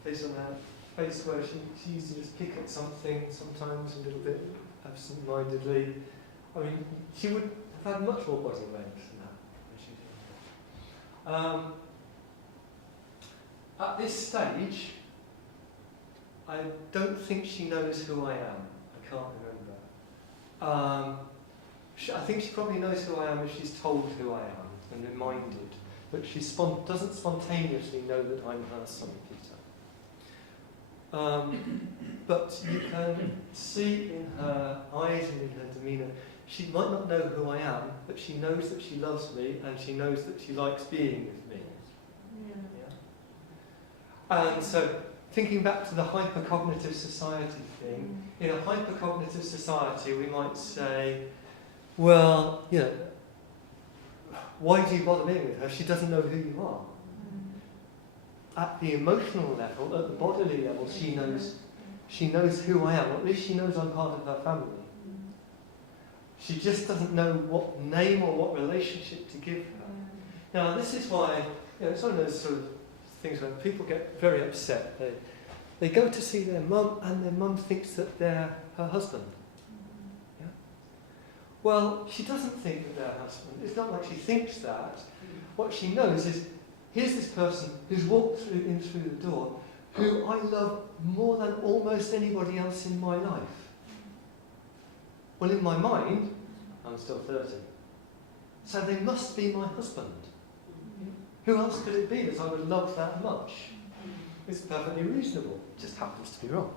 things on her face where she used to just pick at something sometimes a little bit absent-mindedly. I mean, she would have had much more body awareness than that when she did. At this stage, I don't think she knows who I am. I can't remember. I think she probably knows who I am if she's told who I am and reminded, but she doesn't spontaneously know that I'm her son, Peter. But you can see in her eyes and in her demeanour, she might not know who I am, but she knows that she loves me and she knows that she likes being with me. Yeah. And so, thinking back to the hypercognitive society thing, in a hypercognitive society we might say, well, you know, why do you bother being with her? She doesn't know who you are. At the emotional level, at the bodily level, she knows who I am, or at least she knows I'm part of her family. She just doesn't know what name or what relationship to give her. Now, this is why, you know, it's one of those sort of things where people get very upset. They go to see their mum, and their mum thinks that they're her husband. Yeah? Well, she doesn't think that they're her husband. It's not like she thinks that. What she knows is, here's this person who's walked in through the door, who I love more than almost anybody else in my life. Well, in my mind, I'm still 30. So they must be my husband. Who else could it be that I would love that much? It's perfectly reasonable. It just happens to be wrong.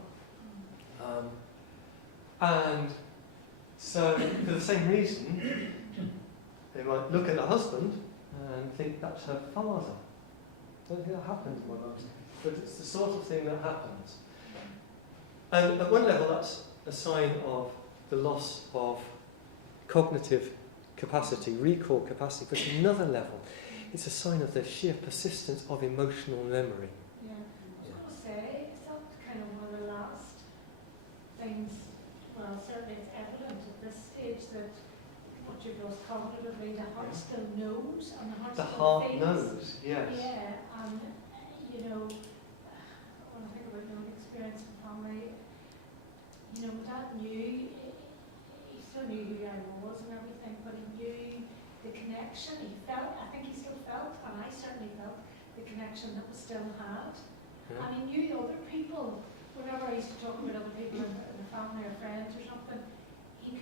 And so, for the same reason, they might look at a husband and think that's her father. I don't think that happens in my mum's, but it's the sort of thing that happens. And at one level, that's a sign of the loss of cognitive capacity, recall capacity, but at another level, it's a sign of the sheer persistence of emotional memory. Yeah, I was going to say, is that kind of one of the last things, well, certainly it's evident at this stage that what you've lost cognitively, the heart still knows, and the heart The still heart feels. knows, yes. Yeah, and, you know, when I think about my own experience in family, you know, Dad knew, he still knew who I was and everything, but he knew the connection, he felt, I think he still felt, and I certainly felt, the connection that was still had. Yeah. And he knew other people, whenever I used to talk about other people in the family or friends or something, he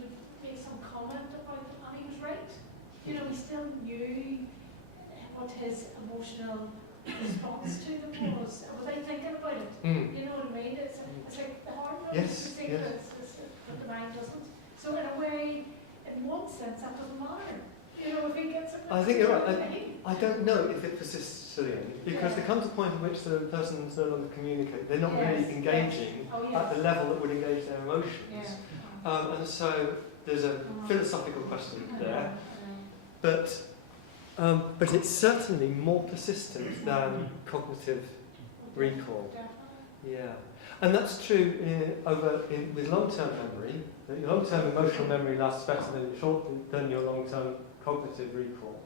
would make some comment about it, and he was right. You know, he still knew what his emotional response to them was, without thinking about it. You know what I mean? It's like the heart knows, Yes, the secrets, but the mind doesn't. So in a way, in one sense, that doesn't matter. You know, if he gets it, I think you're right. I don't know if it persists to the end, because there comes a point at which the person's no longer communicating. They're not really engaging at the level that would engage their emotions. And so there's a philosophical question there. But it's certainly more persistent than cognitive recall. Yeah. And that's true with long-term memory. Your long-term emotional memory lasts better than your long-term cognitive recall.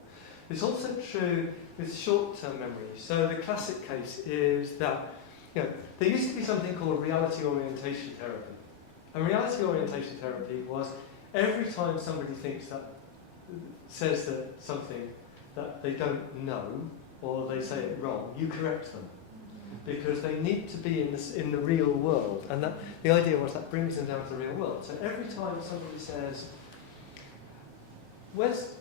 It's also true with short-term memory. So the classic case is that, you know, there used to be something called reality orientation therapy. And reality orientation therapy was every time somebody says that something that they don't know, or they say it wrong, you correct them. Because they need to be in the real world. And the idea was that brings them down to the real world. So every time somebody says, where's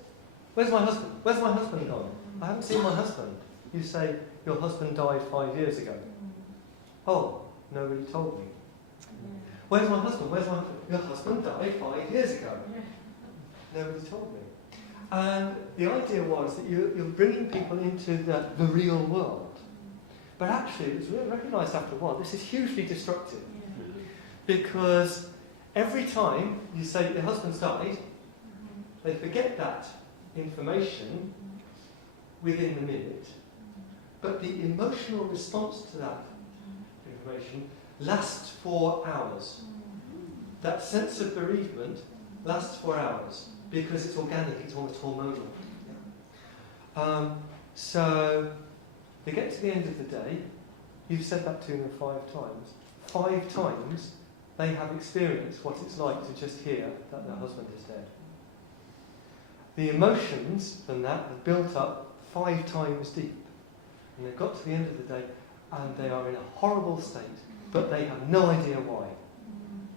my husband? Where's my husband gone? I haven't seen my husband. You say, your husband died 5 years ago. Oh, nobody told me. Where's my husband? Where's my husband? Your husband died 5 years ago. Nobody told me. And the idea was that you're bringing people into the real world. But actually, it was recognised after a while, this is hugely destructive. Because every time you say your husband's died, they forget that information, within the minute, but the emotional response to that information lasts for hours. That sense of bereavement lasts for hours because it's organic, it's almost hormonal. So they get to the end of the day, you've said that to them 5 times. 5 times they have experienced what it's like to just hear that their husband is dead. The emotions from that have built up 5 times deep. And they've got to the end of the day and they are in a horrible state, but they have no idea why.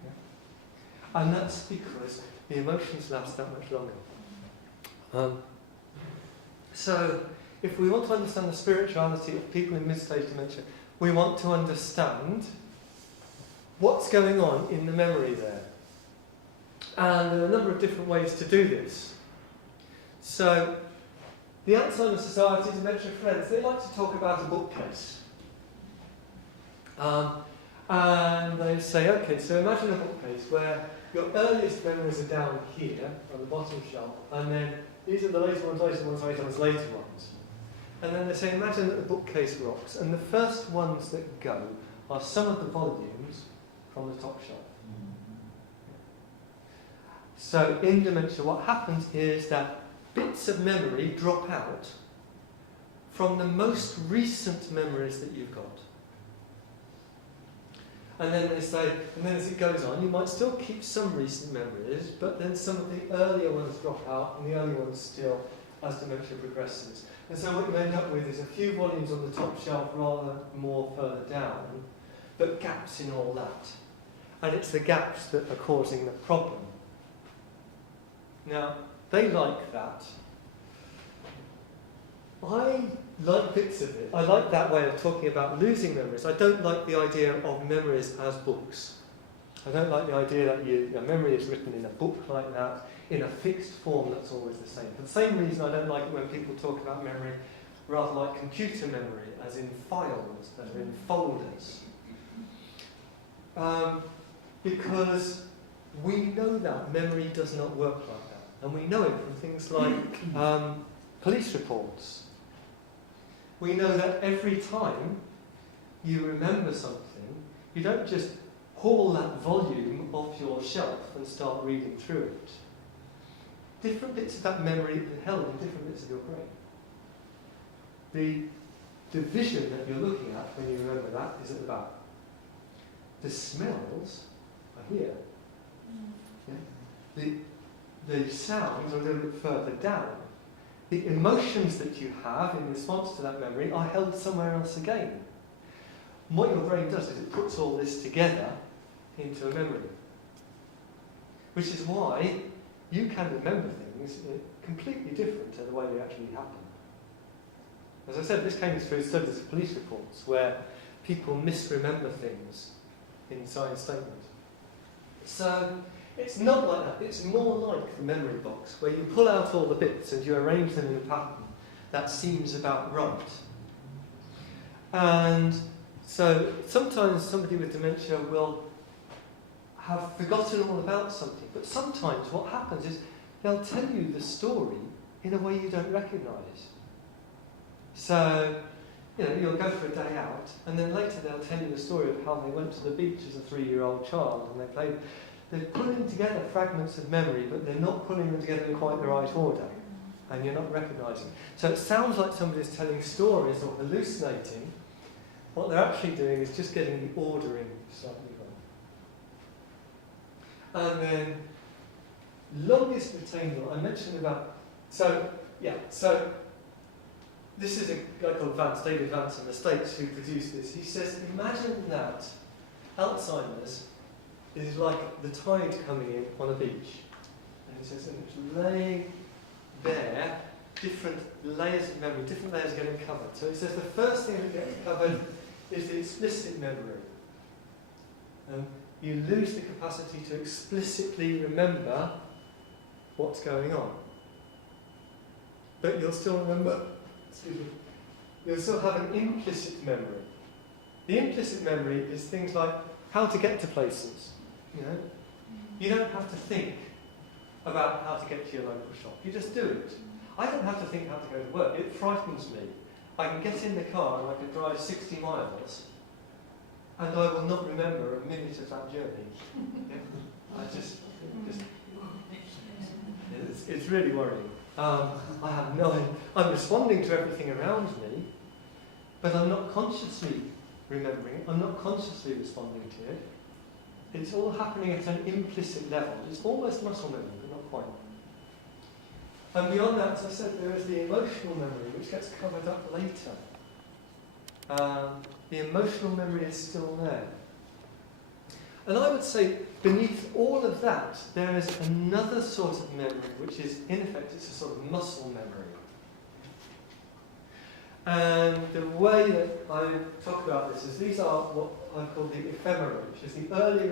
Yeah? And that's because the emotions last that much longer. So, if we want to understand the spirituality of people in mid-stage dementia, we want to understand what's going on in the memory there. And there are a number of different ways to do this. So, the Alzheimer's Society, Dementia Friends, they like to talk about a bookcase. And they say, okay, so imagine a bookcase where your earliest memories are down here on the bottom shelf, and then these are the later ones, later ones, later ones, later ones. And then they say, imagine that the bookcase rocks, and the first ones that go are some of the volumes from the top shelf. So in dementia, what happens is that bits of memory drop out from the most recent memories that you've got. And then they say, and then as it goes on, you might still keep some recent memories, but then some of the earlier ones drop out, and the early ones still, as dementia progresses. And so what you end up with is a few volumes on the top shelf rather more further down, but gaps in all that. And it's the gaps that are causing the problem. Now, they like that. I like bits of it. I like that way of talking about losing memories. I don't like the idea of memories as books. I don't like the idea that your memory is written in a book like that, in a fixed form that's always the same. For the same reason I don't like it when people talk about memory rather like computer memory, as in files, that are in folders. Because we know that memory does not work like that. And we know it from things like police reports. We know that every time you remember something, you don't just haul that volume off your shelf and start reading through it. Different bits of that memory are held in different bits of your brain. The vision that you're looking at when you remember that is at the back. The smells are here. Yeah? The sounds are a little bit further down. The emotions that you have in response to that memory are held somewhere else again. And what your brain does is it puts all this together into a memory. Which is why you can remember things completely different to the way they actually happen. As I said, this came through studies of police reports where people misremember things in signed statements. So it's not like that. It's more like the memory box, where you pull out all the bits and you arrange them in a pattern that seems about right. And so sometimes somebody with dementia will have forgotten all about something, but sometimes what happens is they'll tell you the story in a way you don't recognise. So, you'll go for a day out, and then later they'll tell you the story of how they went to the beach as a 3-year-old child, and they played. They're pulling together fragments of memory, but they're not pulling them together in quite the right order, and you're not recognising. So it sounds like somebody's telling stories or hallucinating. What they're actually doing is just getting the ordering slightly wrong. And then, longest retained, I mentioned about, so this is a guy called David Vance in the States who produced this. He says, imagine that Alzheimer's is like the tide coming in on a beach. And he says, and it's laying there, different layers of memory, different layers getting covered. So he says the first thing that gets covered is the explicit memory. You lose the capacity to explicitly remember what's going on. But you'll still remember, you'll still have an implicit memory. The implicit memory is things like how to get to places. You don't have to think about how to get to your local shop. You just do it. I don't have to think how to go to work. It frightens me. I can get in the car and I can drive 60 miles and I will not remember a minute of that journey. Yeah. It's really worrying. I have I'm responding to everything around me, but I'm not consciously remembering it. I'm not consciously responding to it. It's all happening at an implicit level. It's almost muscle memory, but not quite. And beyond that, as I said, there is the emotional memory, which gets covered up later. The emotional memory is still there. And I would say, beneath all of that, there is another sort of memory, which is, in effect, it's a sort of muscle memory. And the way that I talk about this is these are what I call the ephemera, which is the early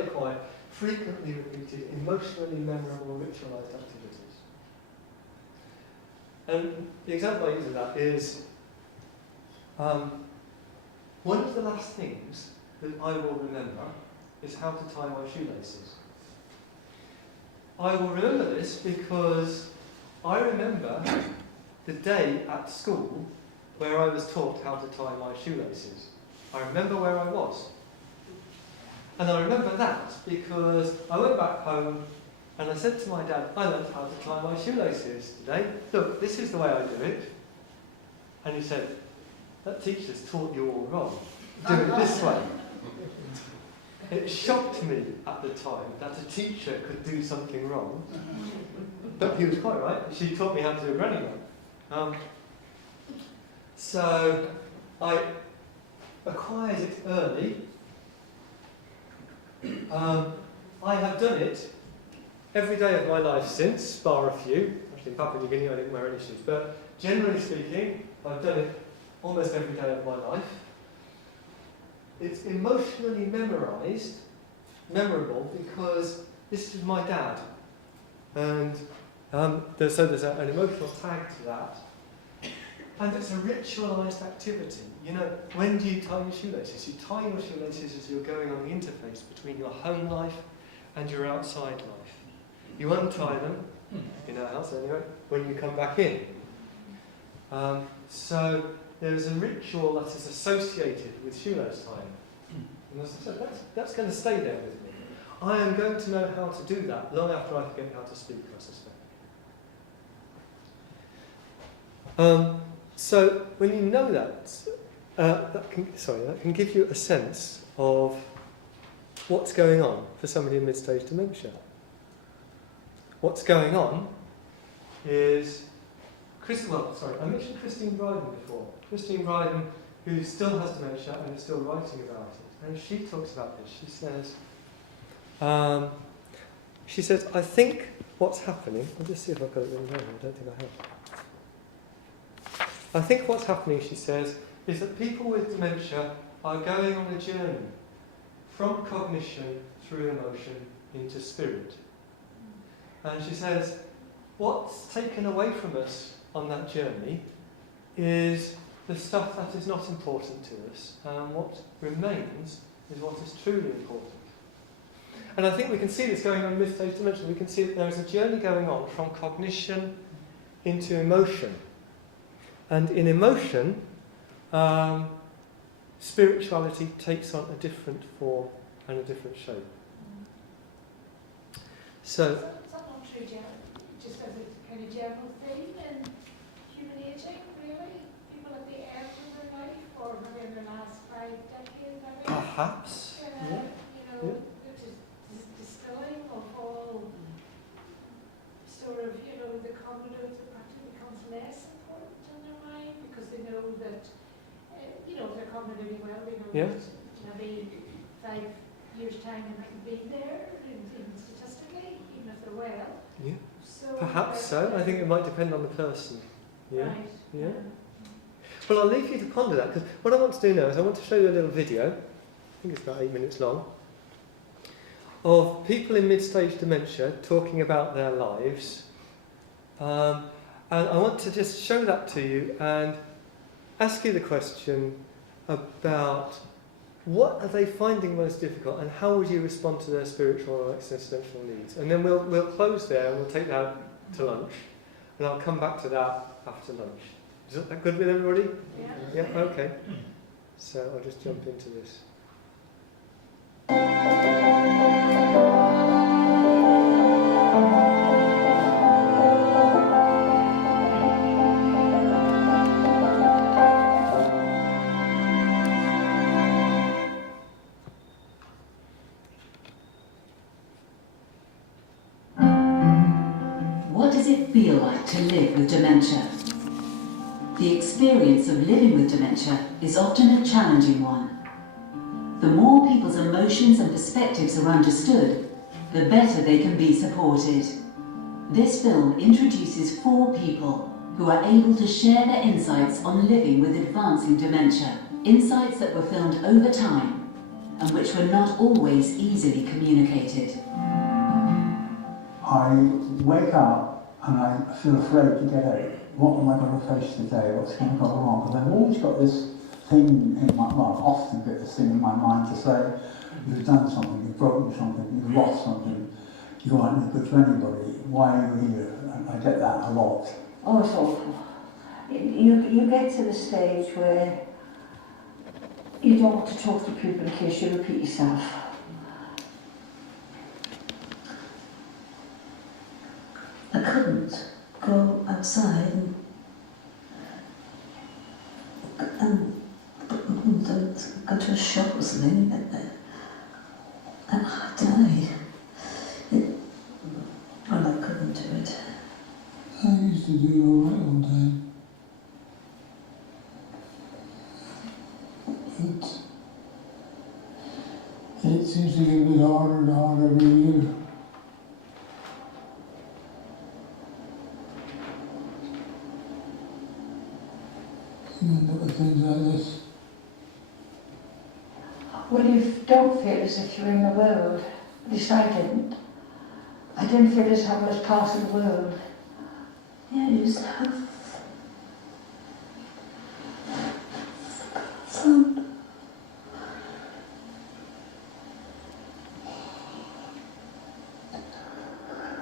acquired, frequently repeated, emotionally memorable, ritualized activities. And the example I use of that is one of the last things that I will remember is how to tie my shoelaces. I will remember this because I remember the day at school where I was taught how to tie my shoelaces. I remember where I was. And I remember that because I went back home and I said to my dad, I learned how to tie my shoelaces today. Look, this is the way I do it. And he said, that teacher's taught you all wrong. Do it this way. It shocked me at the time that a teacher could do something wrong. But he was quite right. She taught me how to do a granny one. So I acquired it early. I have done it every day of my life since, bar a few. Actually, in Papua New Guinea I didn't wear any shoes. But generally speaking, I've done it almost every day of my life. It's emotionally memorable, because this is my dad. And there's an emotional tag to that. And it's a ritualised activity. You know, when do you tie your shoelaces? You tie your shoelaces as you're going on the interface between your home life and your outside life. You untie them, in our house anyway, when you come back in. So there's a ritual that is associated with shoelace tying. And as I said, that's going to stay there with me. I am going to know how to do that long after I forget how to speak, I suspect. So when you know that, that can give you a sense of what's going on for somebody in mid-stage dementia. What's going on is, I mentioned Christine Bryden before. Christine Bryden, who still has dementia and is still writing about it. And she talks about this. She says, I think what's happening, I'll just see if I've got it written down. I don't think I have. I think what's happening, she says, is that people with dementia are going on a journey from cognition through emotion into spirit. And she says, what's taken away from us on that journey is the stuff that is not important to us, and what remains is what is truly important. And I think we can see this going on in mid-stage dementia. We can see that there is a journey going on from cognition into emotion. And in emotion, spirituality takes on a different form and a different shape. So, is that not true, just as a kind of general theme in human aging, really? People at the end of their life, or maybe in the last 5 decades, maybe? perhaps. You know, just distilling of all sort of, the cognitive practically becomes less important in their mind, because they know that, if they're cognitively well, they know that maybe 5 years' time they might be there, even statistically, even if they're well. Yeah. So Perhaps so. I think it might depend on the person. Yeah. Right. Yeah. Well, I'll leave you to ponder that, because what I want to do now is I want to show you a little video, I think it's about 8 minutes long, of people in mid-stage dementia talking about their lives. And I want to just show that to you and ask you the question about what are they finding most difficult, and how would you respond to their spiritual or existential needs? And then we'll close there and we'll take that to lunch. and I'll come back to that after lunch. Is that good with everybody? Yeah. Yeah, okay. So I'll just jump into this. What does it feel like to live with dementia? The experience of living with dementia is often a challenging one. The more people's emotions and perspectives are understood, the better they can be supported. This film introduces 4 people who are able to share their insights on living with advancing dementia, insights that were filmed over time and which were not always easily communicated. I wake up and I feel afraid to get out. What am I going to face today? What's going to go wrong? Because I've always got this thing in my mind, often get this thing in my mind to say, you've done something, you've broken something, you've lost something, you aren't any good to anybody, why are you here? And I get that a lot. Oh, it's awful. You get to the stage where you don't want to talk to people in case you repeat yourself. I couldn't go outside and go to a shop or something, and I died. Well, I couldn't do it. I used to do all right all the time. It seems to get a bit harder and harder every year. You end up with things like this. Well, you don't feel as if you're in the world. At least I didn't. I didn't feel as if I was part of the world. Yeah, you just have fun.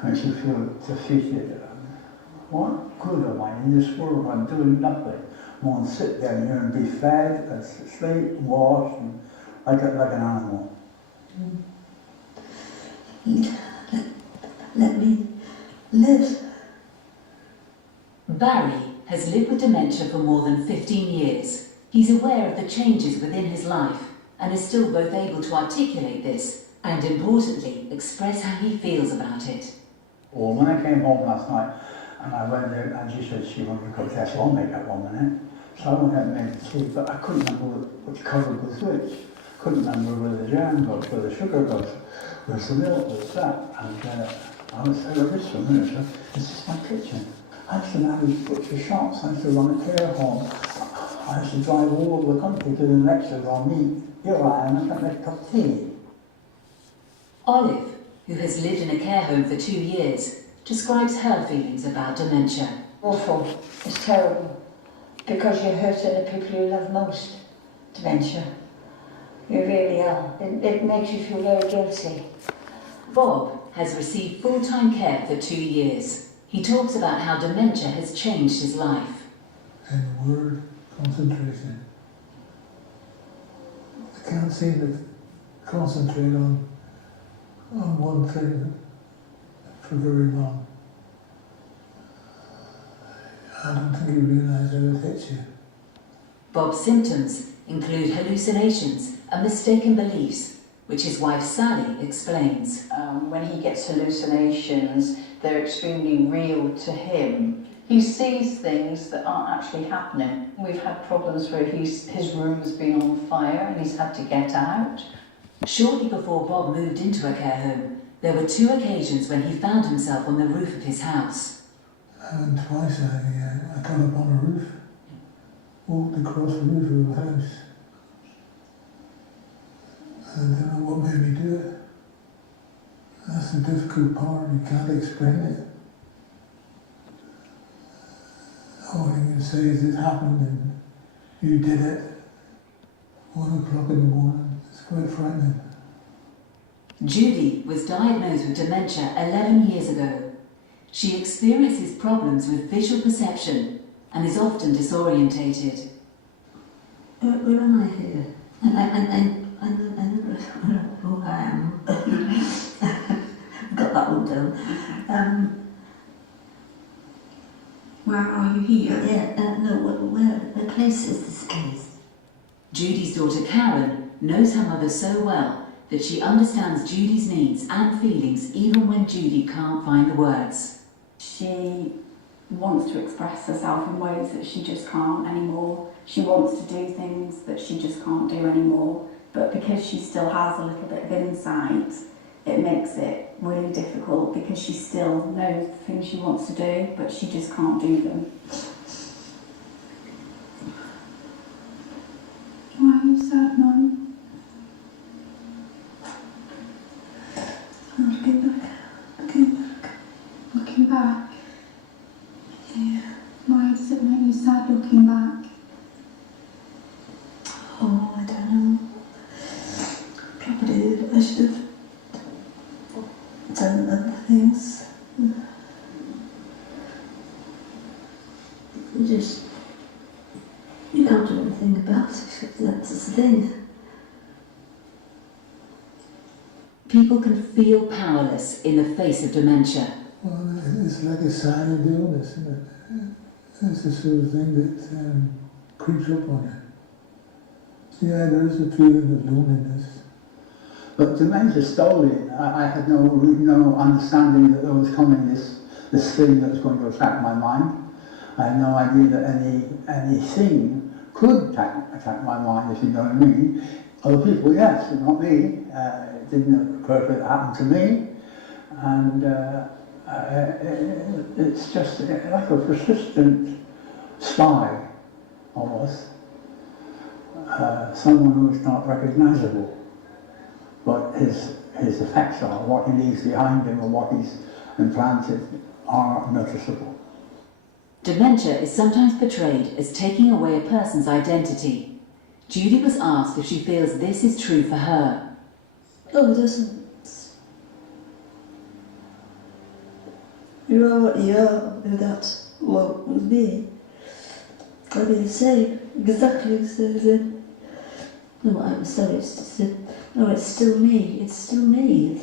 Makes you feel defeated. What good am I in this world? I'm doing nothing. I want to sit down here and be fed, and sleep, wash, and like an animal. Let me live. Barry has lived with dementia for more than 15 years. He's aware of the changes within his life and is still both able to articulate this and, importantly, express how he feels about it. Well, when I came home last night and I went there and she said she wanted to cook that, so I'll make that 1 minute. So I went out and made the tea, but I couldn't remember which colour was which. Couldn't remember where the jam goes, where the sugar goes, where's the milk, where's that. And I was saying, this for a minute, so this is my kitchen. I used to manage butcher shops, I used to run a care home. I used to drive all over the country to the lectures on meat. Here I am, I can't make a cup of tea. Olive, who has lived in a care home for 2 years, describes her feelings about dementia. Awful. It's terrible. Because you're hurting the people you love most. Dementia. You really are. It makes you feel very guilty. Bob has received full-time care for 2 years. He talks about how dementia has changed his life. In a word, concentration. I can't seem to concentrate on one thing for very long. I don't think you realise how it hits you. Bob's symptoms include hallucinations and mistaken beliefs, which his wife Sally explains. When he gets hallucinations, they're extremely real to him. He sees things that aren't actually happening. We've had problems where his room's been on fire and he's had to get out. Shortly before Bob moved into a care home, there were 2 occasions when he found himself on the roof of his house. And twice I got up on a roof, walked across the roof of the house. I don't know what made me do it. That's the difficult part, you can't explain it. All you can say is it happened and you did it. 1 o'clock in the morning, it's quite frightening. Judy was diagnosed with dementia 11 years ago. She experiences problems with visual perception and is often disorientated. Where am I here? I never know who I am. Got that one down. Where are you here? Yeah, no, where place is this case? Judy's daughter Karen knows her mother so well that she understands Judy's needs and feelings even when Judy can't find the words. She wants to express herself in ways that she just can't anymore. She wants to do things that she just can't do anymore. But because she still has a little bit of insight, it makes it really difficult because she still knows the things she wants to do, but she just can't do them. Why are you sad, Mum? I'm looking back. Looking back? Yeah. Why does it make you sad looking back? Oh, I don't know. Probably I should have done other things. You can't do anything about it. That's the thing. People can feel powerless in the face of dementia. Well, it's like a silent illness, isn't it? It's the sort of thing that creeps up on you. Yeah, there is a feeling of loneliness. But dementia slowly, I had no understanding that there was coming this thing that was going to attack my mind. I had no idea that anything could attack my mind, if you know what I mean. Other people, yes, but not me. It didn't occur that it happened to me. And it's just like a persistent spy, almost. Someone who is not recognizable. But his effects are, what he leaves behind him and what he's implanted are noticeable. Dementia is sometimes portrayed as taking away a person's identity. Judy was asked if she feels this is true for her. Oh, it doesn't. You are what you are, and that's what will be. I'll be the same, exactly the same. No, I'm sorry, it's still me. It's still me.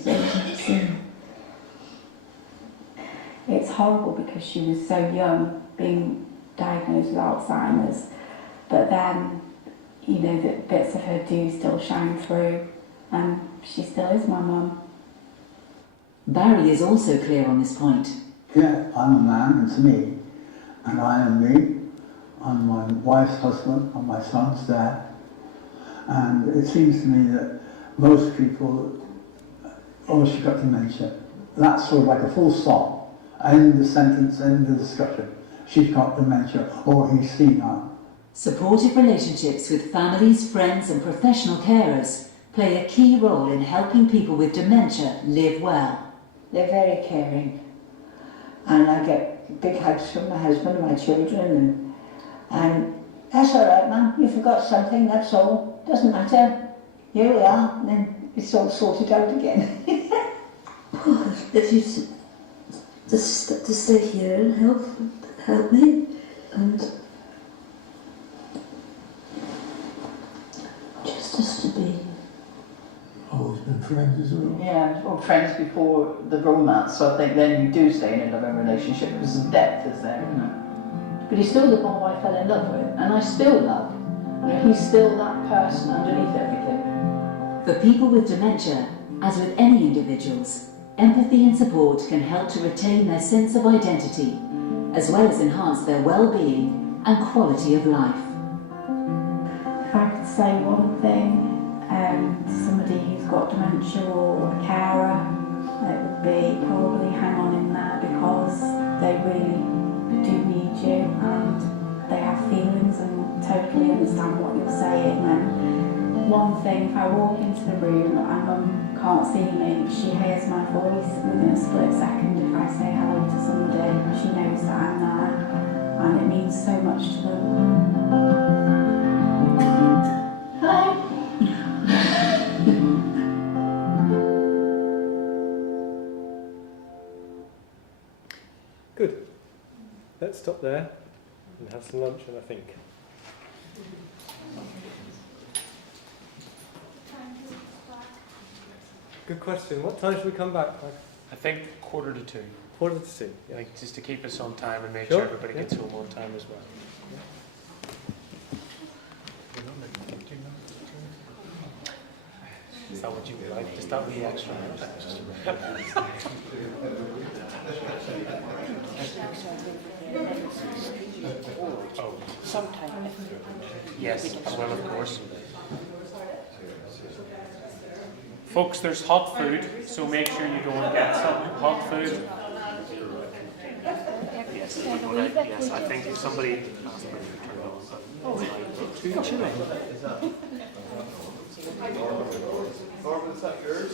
It's horrible because she was so young, being diagnosed with Alzheimer's, but then, you know, that bits of her do still shine through, and she still is my mum. Barry is also clear on this point. Yeah, I'm a man, it's me, and I am me. I'm my wife's husband, I'm my son's dad. And it seems to me that most people, oh, she got dementia. That's sort of like a full stop. End the sentence, end the discussion. She's got dementia, or he's senile. Supportive relationships with families, friends and professional carers play a key role in helping people with dementia live well. They're very caring. And I get big hugs from my husband and my children, and that's all right, Mum, you forgot something, that's all. Doesn't matter. Here we are, and then it's all sorted out again. If you just to stay here and help me, and just to be. Always been friends as well. Yeah, well, friends before the romance, so I think then you do stay in a loving relationship because the depth is there, isn't it? But he's still the boy I fell in love with, and I still love. You know, he's still that person underneath everything. For people with dementia, as with any individuals, empathy and support can help to retain their sense of identity, as well as enhance their well-being and quality of life. If I could say one thing, somebody who's got dementia or a carer, it would be probably hang on in there because they really do need you and they have feelings and totally understand what you're saying. And one thing, if I walk into the room and Mum can't see me, she hears my voice within a split second. If I say hello to somebody, she knows that I'm there, and it means so much to them. Hi. up there and have some lunch, and I think. Good question. What time should we come back? I think 1:45. 1:45. I think just to keep us on time and make Sure, sure everybody yeah. gets home on time as well. Is that what you would like? Just that wee extra minute? Oh. Sometime. Yes, I will, of course. Folks, there's hot food, so make sure you go and get some hot food. Yes, yes, I think somebody asked me to turn it on. Too chilly. Norman, is that yours?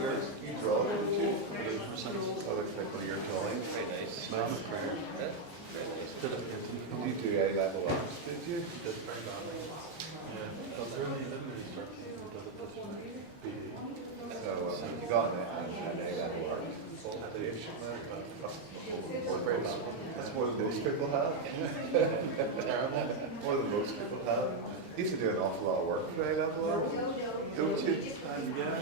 Yours? You draw it, didn't you? Oh, looks like one of your drawings. Very nice. Smell of prayer. Very nice. Did you do A-level arts, did you? Did very badly. Yeah. But really, it didn't really start to does it this way. So you got an A-level art qualification then? That's more than most people have. More than most people have. You used to do an awful lot of work for A-level art, don't you? Yeah,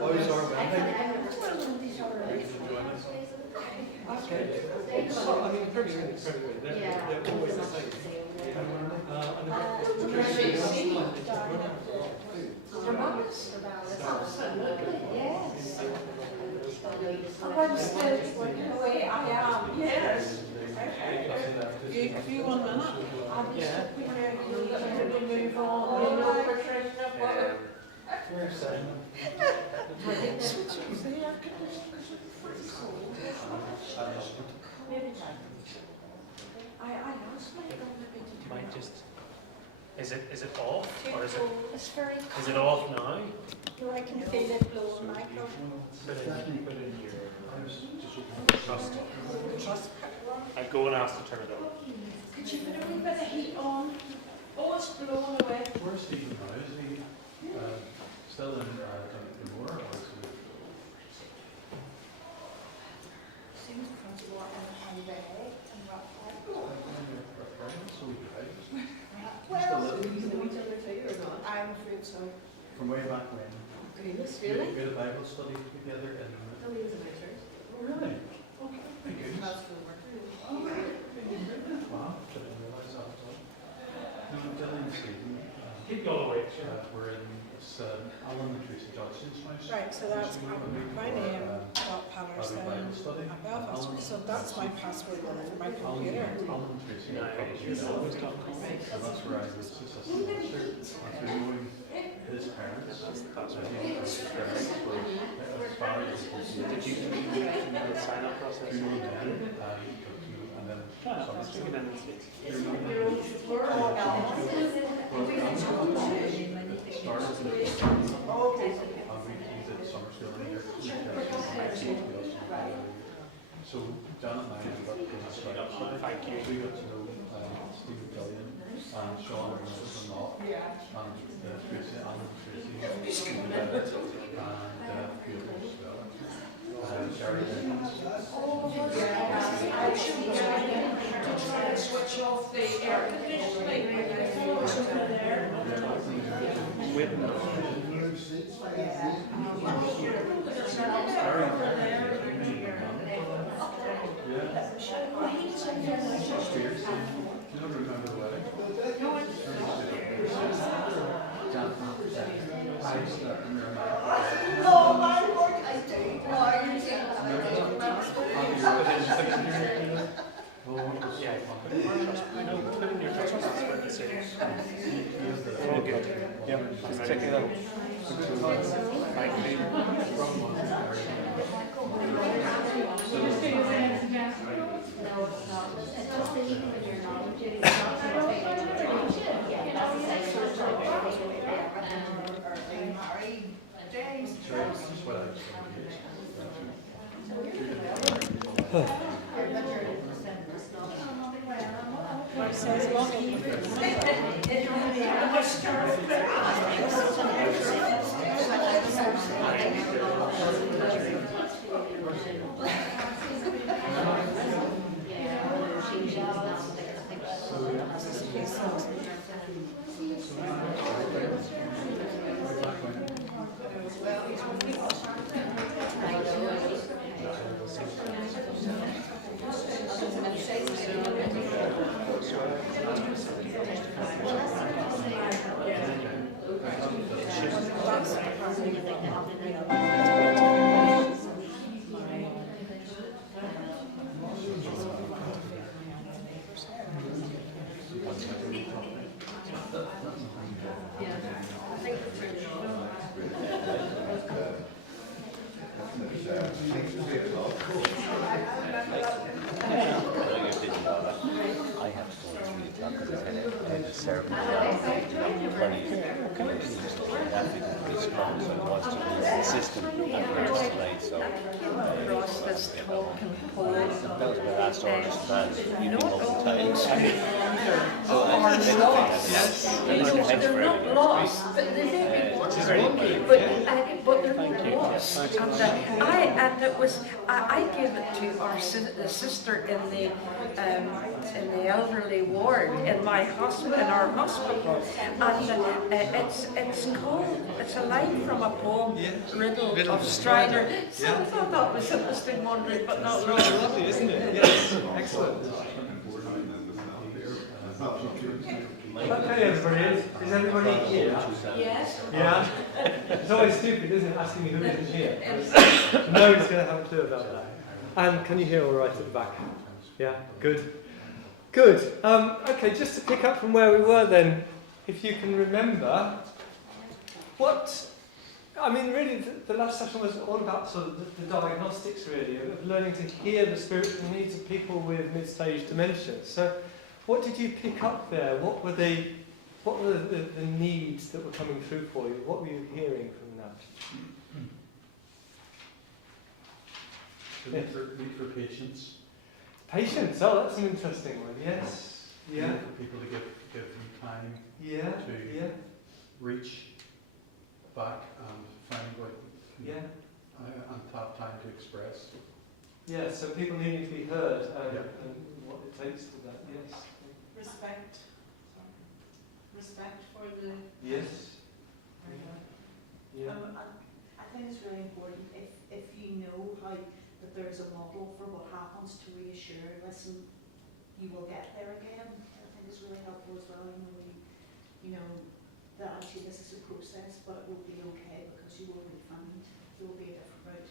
Boys are Wendy. Okay. So, I mean, pretty good. They're always the same. Absolutely, yes. I'm still working away, I am, yes. Give you 1 minute. I'm just hoping that we move on, you know, Patricia, but... I asked my maybe to Might just. Is it off or is it? It's very cold. Is it off now? No, I can feel it blowing, Michael. Put in your trust. I'd go and ask to turn it on. Could you put a wee bit of heat on? Oh, it's blowing away. Where's Stephen now? Is he still in Moore? Or is he... Seems comfortable and big and rough. So we drive. Well, do you know each other too or not? I'm afraid so. From way back when. Goodness, We really? had a Bible study together in... No, he was in my church. Oh, really? Okay, very good. That's for work. Oh, really? Wow, didn't realise that at all. No, Dylan and Stephen. Keep all the way. We're in Alan and Tracy Johnson's house. Right, so that's my name, Dot Patterson at Belfast. So that's my password for my computer. Alan and Tracy and that's where I was assistant minister. And so knowing his parents, his parents were his father was Did you sign up process? and then so John and I ended up in this right outside. We got to know Stephen Gillian and Sean and Knott and Tracy, Alan and Tracy and Peter as well. Sherry Dickens. To try and switch off the air conditioning. You don't remember the wedding? Oh, my Lord, I do. Yeah, put in your trust password and say. All good. Yeah, just checking it out. Thank you. I gave it to our sister in the in the elderly ward in my in our hospital, and it's a line from a poem, Riddle of Strider. So I thought that was interesting, wondering, but not really. It's lovely, isn't it? Yes, excellent. Okay, everybody, is everybody here? Yes. Yeah. It's always stupid, isn't it, asking me who isn't here? Nobody's going to have a clue about that. And can you hear all right at the back? Yeah, good. Good. Okay, just to pick up from where we were then, if you can remember, really the last session was all about sort of the diagnostics really, of learning to hear the spiritual needs of people with mid-stage dementia. So what did you pick up there? What were the needs that were coming through for you? What were you hearing from that? The need for patience. Patience, oh, that's an interesting one, yes. Yeah. For people to give them time to reach back and find what and have time to express. Yeah, so people needing to be heard and what it takes to that, yes. Respect. Respect for the... Yes. Yeah. I think it's really important if you know how that there's a model for what happens to reassure, listen, you will get there again. I think it's really helpful as well. That actually this is a process, but it will be okay because you will be fine. There will be a different route.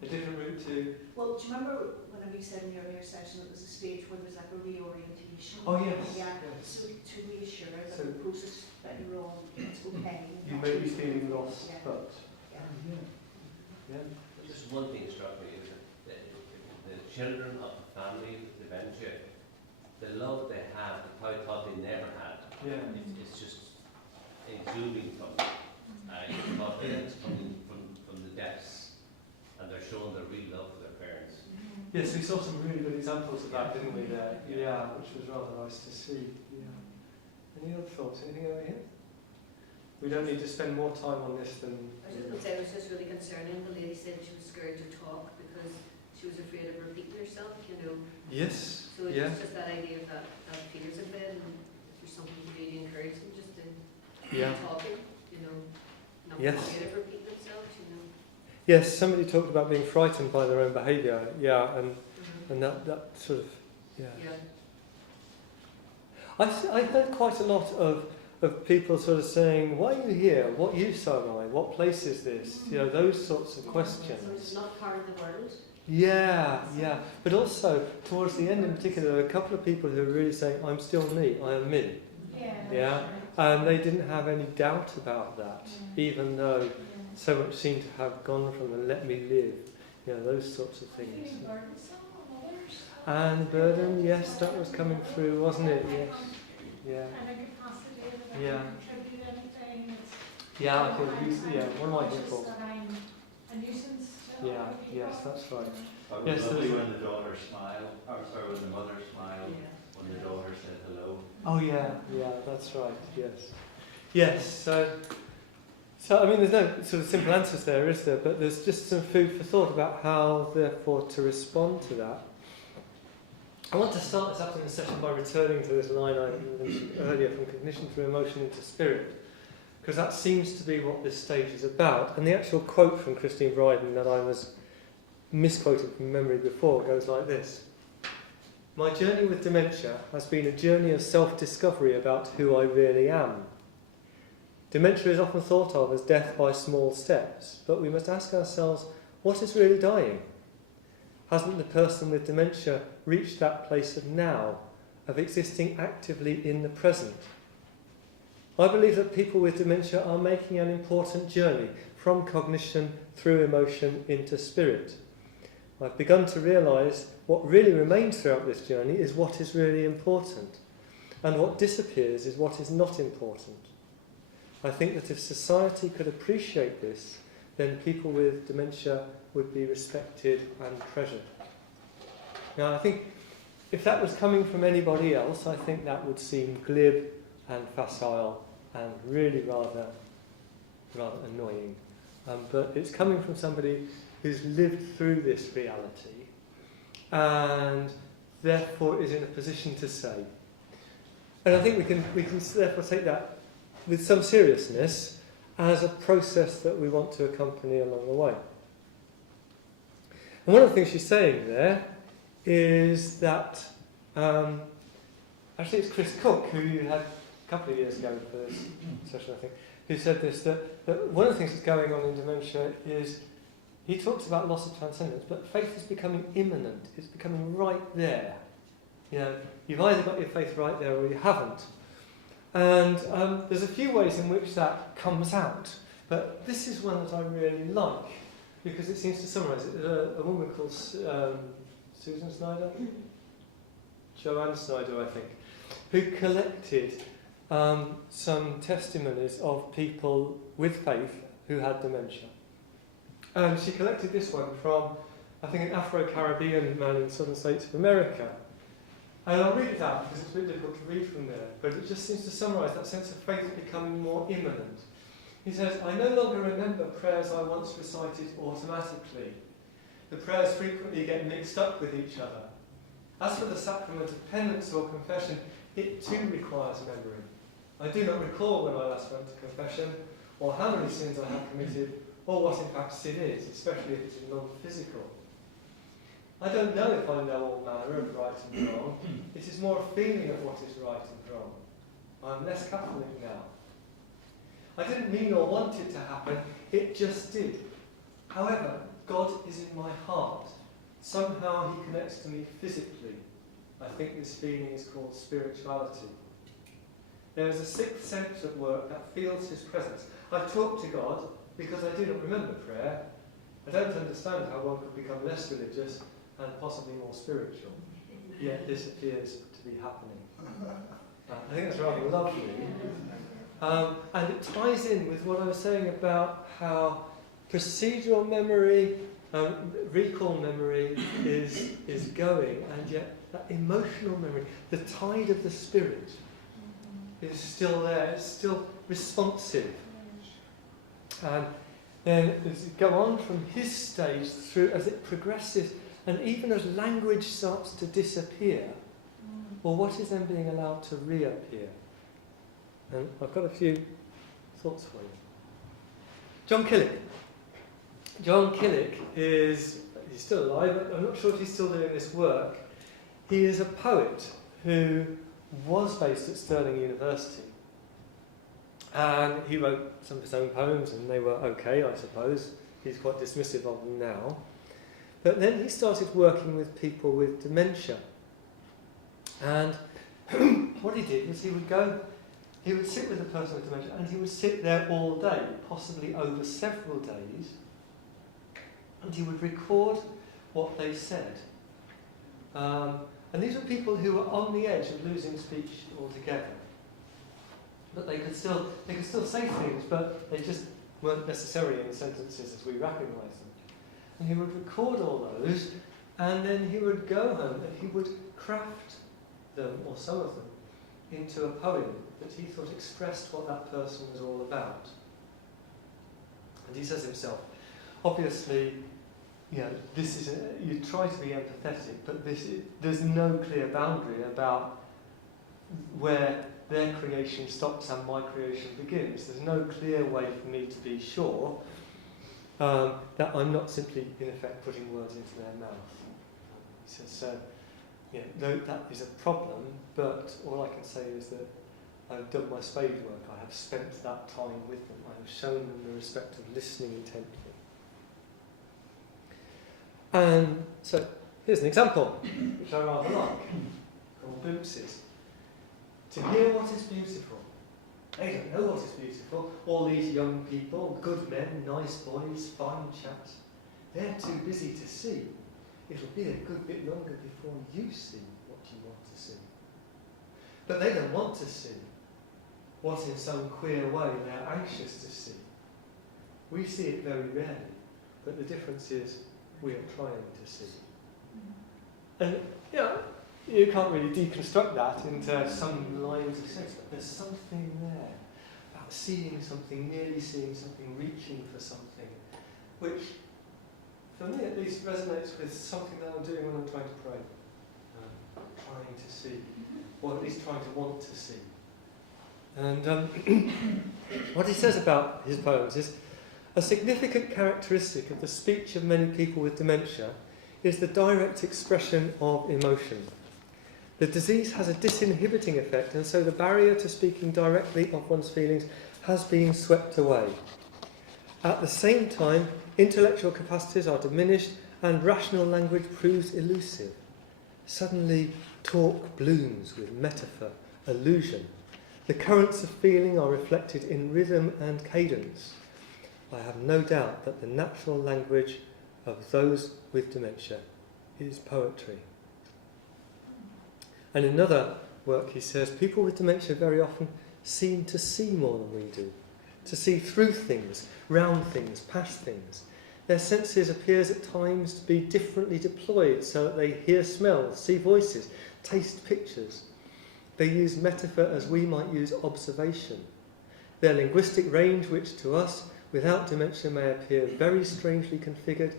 A different route to... Well, do you remember whenever you said in the earlier session that there was a stage where there's like a reorientation? Oh yes. Yeah. Yes. So to reassure that the process that you're on, it's okay. You may be feeling lost, but... Yeah. Just one thing struck me is that the children of the family with dementia, the love they have, the I thought they never had. Yeah. It's just exuding from them. You thought that it's coming from the depths, and they're showing their real love for their parents. Yes, we saw some really good examples of that, didn't we, there? Yeah, which was rather nice to see. Yeah. Any other thoughts? Anything over here? We don't need to spend more time on this than... I was just going to say, it was just really concerning. The lady said she was scared to talk because she was afraid of repeating herself, Yes. So it's just that idea of that fears a bit, and if there's something to really encourage them just to keep talking, not afraid of repeating themselves, Yes, somebody talked about being frightened by their own behaviour, and that sort of, I heard quite a lot of people sort of saying, why are you here? What use am I? What place is this? Those sorts of questions. So it's not part of the world. Yeah. But also, towards the end in particular, there were a couple of people who were really saying, I'm still me, I am me. Yeah. And they didn't have any doubt about that, even though so much seemed to have gone from the let me live, those sorts of things. And burden, yes, that was coming through, wasn't it? Yes. Yeah. Yeah. Yeah, I think one of my people. Yeah, yes, that's right. Yes, lovely when the daughter smiled, or when the mother smiled, when the daughter said hello. Oh yeah, that's right, yes. Yes, so I mean there's no sort of simple answers there, is there? But there's just some food for thought about how, therefore, to respond to that. I want to start this afternoon session by returning to this line I mentioned earlier, from cognition through emotion into spirit, because that seems to be what this stage is about. And the actual quote from Christine Bryden that I was misquoted from memory before goes like this. My journey with dementia has been a journey of self-discovery about who I really am. Dementia is often thought of as death by small steps, but we must ask ourselves, what is really dying? Hasn't the person with dementia reached that place of now, of existing actively in the present? I believe that people with dementia are making an important journey from cognition through emotion into spirit. I've begun to realise what really remains throughout this journey is what is really important, and what disappears is what is not important. I think that if society could appreciate this, then people with dementia would be respected and treasured. Now, I think if that was coming from anybody else, I think that would seem glib and facile and really rather annoying. But it's coming from somebody who's lived through this reality and therefore is in a position to say. And I think we can therefore take that with some seriousness as a process that we want to accompany along the way. And one of the things she's saying there is that, actually it's Chris Cook, who you had a couple of years ago for this session, I think, who said this, that one of the things that's going on in dementia is, he talks about loss of transcendence, but faith is becoming imminent. It's becoming right there. You know, you've either got your faith right there or you haven't. And there's a few ways in which that comes out. But this is one that I really like, because it seems to summarise it. There's a woman called Susan Snyder? Joanne Snyder, I think, who collected some testimonies of people with faith who had dementia. And she collected this one from, I think, an Afro-Caribbean man in the southern states of America. And I'll read it out because it's a bit difficult to read from there, but it just seems to summarise that sense of faith becoming more imminent. He says, "I no longer remember prayers I once recited automatically. The prayers frequently get mixed up with each other. As for the sacrament of penance or confession, it too requires memory. I do not recall when I last went to confession, or how many sins I have committed, or what in fact sin is, especially if it's non-physical. I don't know if I know all manner of right and wrong. It is more a feeling of what is right and wrong. I'm less Catholic now. I didn't mean or want it to happen, it just did. However, God is in my heart. Somehow he connects to me physically. I think this feeling is called spirituality. There is a sixth sense at work that feels his presence. I talk to God because I do not remember prayer. I don't understand how one could become less religious and possibly more spiritual. Yet this appears to be happening." I think that's rather lovely. And it ties in with what I was saying about how procedural memory, recall memory is going, and yet that emotional memory, the tide of the spirit, is still there, it's still responsive. And then as you go on from his stage through, as it progresses, and even as language starts to disappear, well, what is then being allowed to reappear? And I've got a few thoughts for you. John Killick. John Killick he's still alive, but I'm not sure if he's still doing this work. He is a poet who was based at Stirling University. And he wrote some of his own poems, and they were okay, I suppose. He's quite dismissive of them now. But then he started working with people with dementia. And what he did was he would sit with a person with dementia, and he would sit there all day, possibly over several days, and he would record what they said. And these were people who were on the edge of losing speech altogether. But they could still say things, but they just weren't necessarily in sentences as we recognise them. And he would record all those, and then he would go home and he would craft them, or some of them, into a poem that he thought expressed what that person was all about. And he says himself, obviously, this is you try to be empathetic, but there's no clear boundary about where their creation stops and my creation begins. There's no clear way for me to be sure that I'm not simply, in effect, putting words into their mouth. He says, that is a problem, but all I can say is that I've done my spade work. I have spent that time with them. I have shown them the respect of listening intently. And so, here's an example, which I rather like, called Boopsies. To hear what is beautiful. They don't know what is beautiful. All these young people, good men, nice boys, fine chaps, they're too busy to see. It'll be a good bit longer before you see what you want to see. But they don't want to see what in some queer way they're anxious to see. We see it very rarely, but the difference is we are trying to see. And you can't really deconstruct that into some lines of sense, but there's something there about seeing something, nearly seeing something, reaching for something, which, for me at least, resonates with something that I'm doing when I'm trying to pray. trying to see, or at least trying to want to see. And what he says about his poems is, a significant characteristic of the speech of many people with dementia is the direct expression of emotion. The disease has a disinhibiting effect, and so the barrier to speaking directly of one's feelings has been swept away. At the same time, intellectual capacities are diminished and rational language proves elusive. Suddenly, talk blooms with metaphor, allusion. The currents of feeling are reflected in rhythm and cadence. I have no doubt that the natural language of those with dementia is poetry. And in another work he says, people with dementia very often seem to see more than we do, to see through things, round things, past things. Their senses appears at times to be differently deployed so that they hear smells, see voices, taste pictures. They use metaphor as we might use observation. Their linguistic range, which to us without dementia may appear very strangely configured,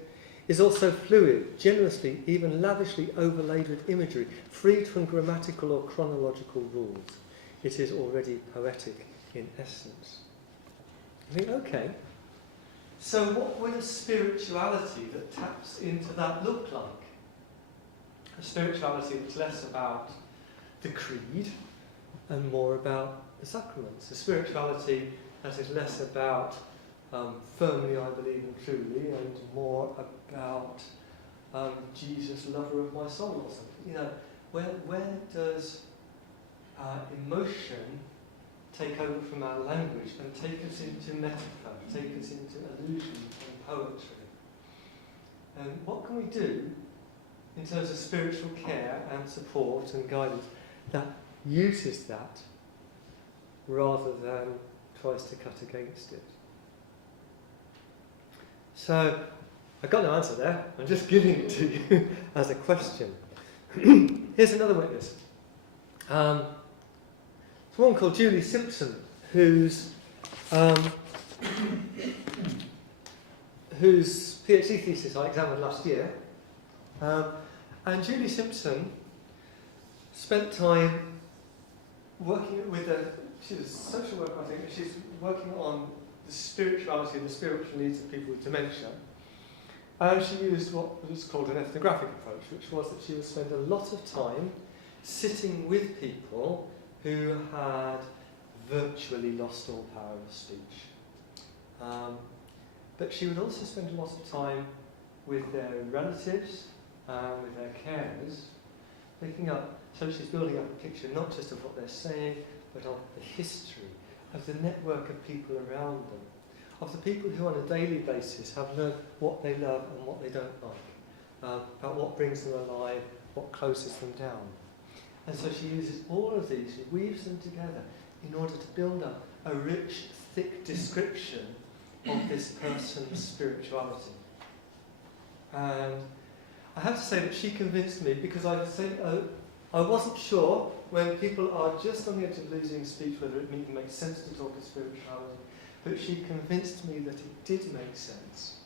is also fluid, generously, even lavishly overlaid with imagery, freed from grammatical or chronological rules. It is already poetic in essence. I think, okay, so what would a spirituality that taps into that look like? A spirituality that's less about the creed and more about the sacraments. A spirituality that is less about firmly I believe and truly, and more about Jesus, lover of my soul, or something. You know, where does emotion take over from our language and take us into metaphor, take us into allusion and poetry? And what can we do in terms of spiritual care and support and guidance that uses that rather than tries to cut against it? So, I've got no answer there. I'm just giving it to you as a question. Here's another witness. It's a woman called Julie Simpson, whose PhD thesis I examined last year. And Julie Simpson spent time working with she's a social worker, I think. She's working on the spirituality and the spiritual needs of people with dementia. And she used what was called an ethnographic approach, which was that she would spend a lot of time sitting with people who had virtually lost all power of speech. But she would also spend a lot of time with their relatives, with their carers, picking up, so she's building up a picture not just of what they're saying, but of the history, of the network of people around them, of the people who on a daily basis have learned what they love and what they don't like, about what brings them alive, what closes them down. And so she uses all of these, she weaves them together in order to build up a rich, thick description of this person's spirituality. And I have to say that she convinced me, because I wasn't sure when people are just on the edge of losing speech whether it even makes sense to talk of spirituality, but she convinced me that it did make sense.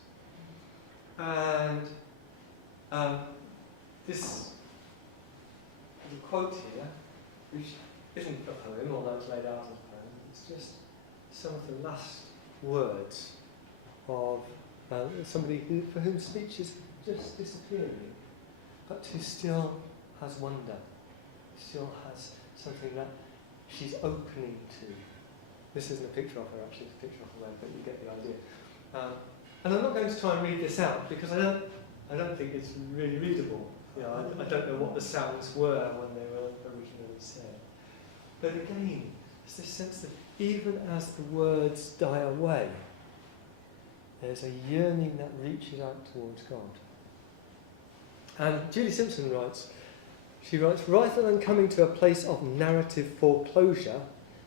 And this little quote here, which isn't a poem, although it's laid out as a poem, it's just some of the last words of somebody for whom speech is just disappearing, but who still has wonder, still has something that she's opening to. This isn't a picture of her, actually, it's a picture of her, but you get the idea. And I'm not going to try and read this out, because I don't think it's really readable. You know, I don't know what the sounds were when they were originally said. But again, there's this sense that even as the words die away, there's a yearning that reaches out towards God. And Julie Simpson writes, rather than coming to a place of narrative foreclosure,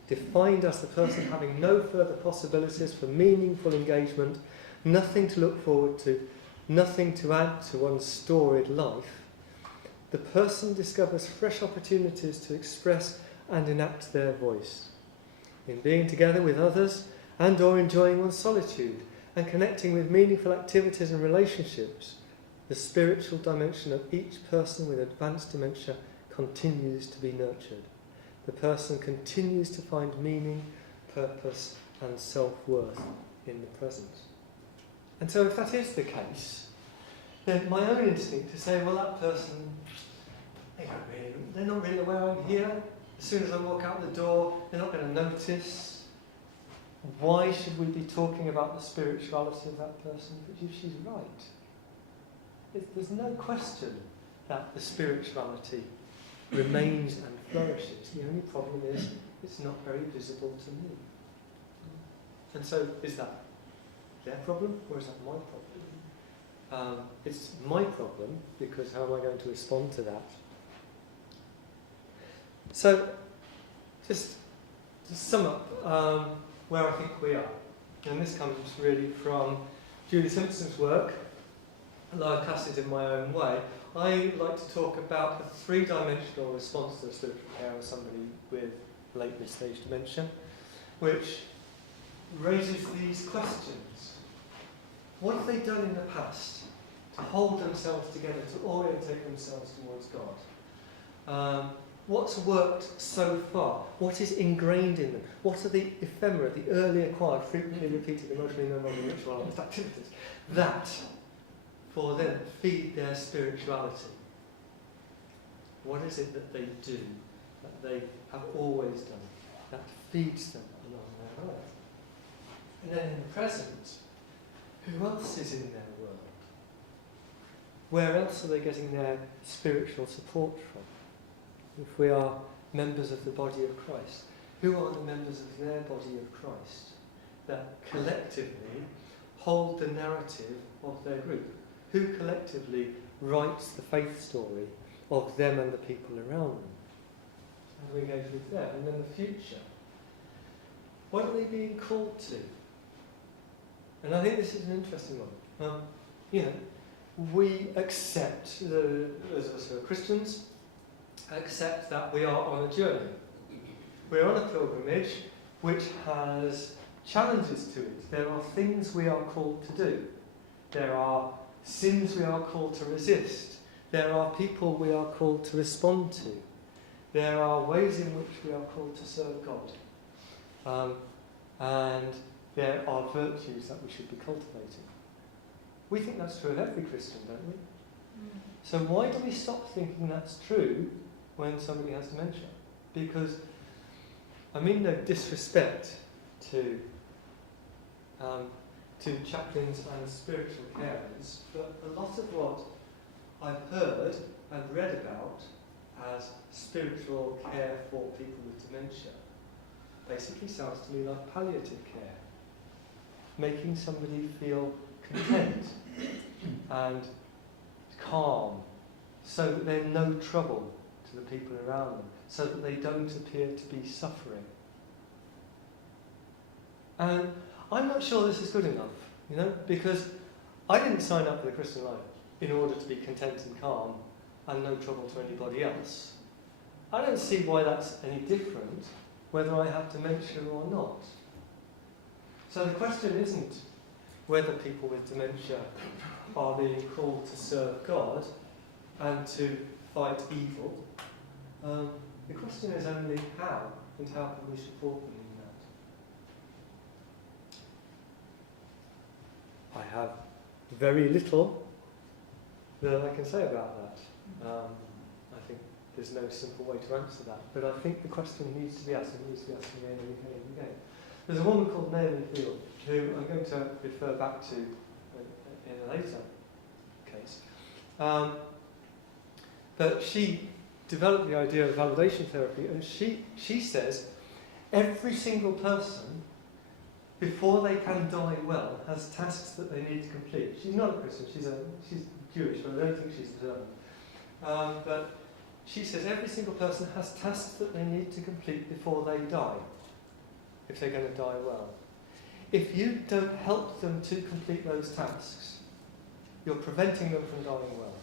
defined as the person having no further possibilities for meaningful engagement, nothing to look forward to, nothing to add to one's storied life, the person discovers fresh opportunities to express and enact their voice. In being together with others and or enjoying one's solitude and connecting with meaningful activities and relationships, the spiritual dimension of each person with advanced dementia continues to be nurtured. The person continues to find meaning, purpose, and self-worth in the present. And so if that is the case, then my own instinct to say, well, that person, they're not really aware I'm here. As soon as I walk out the door, they're not going to notice. Why should we be talking about the spirituality of that person? But she's right. There's no question that the spirituality remains and flourishes. The only problem is it's not very visible to me. And so is that their problem or is that my problem? It's my problem because how am I going to respond to that? So just to sum up where I think we are, and this comes really from Julie Simpson's work, although I cast it in my own way. I like to talk about a three-dimensional response to the spiritual care of somebody with late mid-stage dementia, which raises these questions. What have they done in the past to hold themselves together, to orientate themselves towards God? What's worked so far? What is ingrained in them? What are the ephemera, the early acquired, frequently repeated, emotionally non-verbal ritualised activities that, for them, feed their spirituality? What is it that they do, that they have always done, that feeds them along their life? And then in the present, who else is in their world? Where else are they getting their spiritual support from? If we are members of the body of Christ, who are the members of their body of Christ that collectively hold the narrative of their group? Who collectively writes the faith story of them and the people around them? How do we engage with them? And then the future. What are they being called to? And I think this is an interesting one. We accept, those of us who are Christians, accept that we are on a journey. We're on a pilgrimage which has challenges to it. There are things we are called to do. There are sins we are called to resist. There are people we are called to respond to. There are ways in which we are called to serve God. And there are virtues that we should be cultivating. We think that's true of every Christian, don't we? So why do we stop thinking that's true when somebody has dementia? Because, I mean no disrespect to chaplains and spiritual carers, but a lot of what I've heard and read about as spiritual care for people with dementia basically sounds to me like palliative care. Making somebody feel content and calm so that they're no trouble to the people around them, so that they don't appear to be suffering. And I'm not sure this is good enough, because I didn't sign up for the Christian life in order to be content and calm and no trouble to anybody else. I don't see why that's any different whether I have dementia or not. So the question isn't whether people with dementia are being called to serve God and to fight evil. The question is only how, and how can we support them in that? I have very little that I can say about that. I think there's no simple way to answer that, but I think the question needs to be asked, and needs to be asked again and again and again. There's a woman called Naomi Field, who I'm going to refer back to in a later case. But she developed the idea of validation therapy, and she says every single person, before they can die well, has tasks that they need to complete. She's not a Christian, she's Jewish, but I don't think she's a German. But she says every single person has tasks that they need to complete before they die, if they're going to die well. If you don't help them to complete those tasks, you're preventing them from dying well.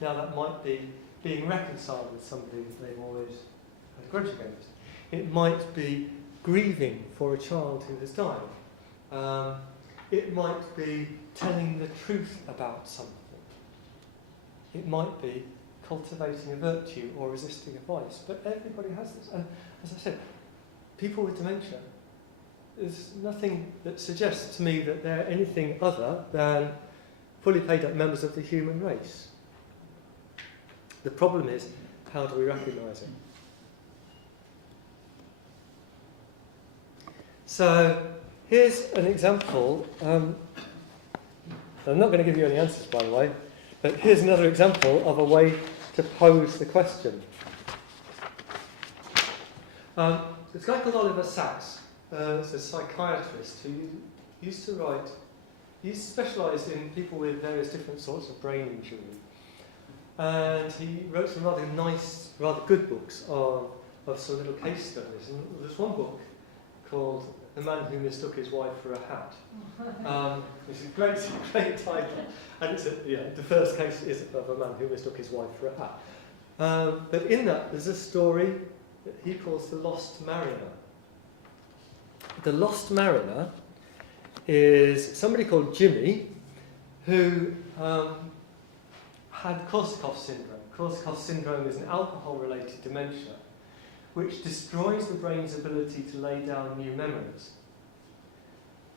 Now that might be being reconciled with somebody that they've always had a grudge against. It might be grieving for a child who has died. It might be telling the truth about something. It might be cultivating a virtue or resisting a vice, but everybody has this. And as I said, people with dementia, there's nothing that suggests to me that they're anything other than fully paid up members of the human race. The problem is, how do we recognise it? So here's an example. I'm not going to give you any answers, by the way, but here's another example of a way to pose the question. This guy called Oliver Sacks, is a psychiatrist who used to write, he specialised in people with various different sorts of brain injury. And he wrote some rather nice, rather good books of some little case studies. And there's one book called The Man Who Mistook His Wife for a Hat. It's a great title. And it's the first case is of a man who mistook his wife for a hat. But in that, there's a story that he calls The Lost Mariner. The Lost Mariner is somebody called Jimmy who had Korsakoff syndrome. Korsakoff syndrome is an alcohol-related dementia which destroys the brain's ability to lay down new memories.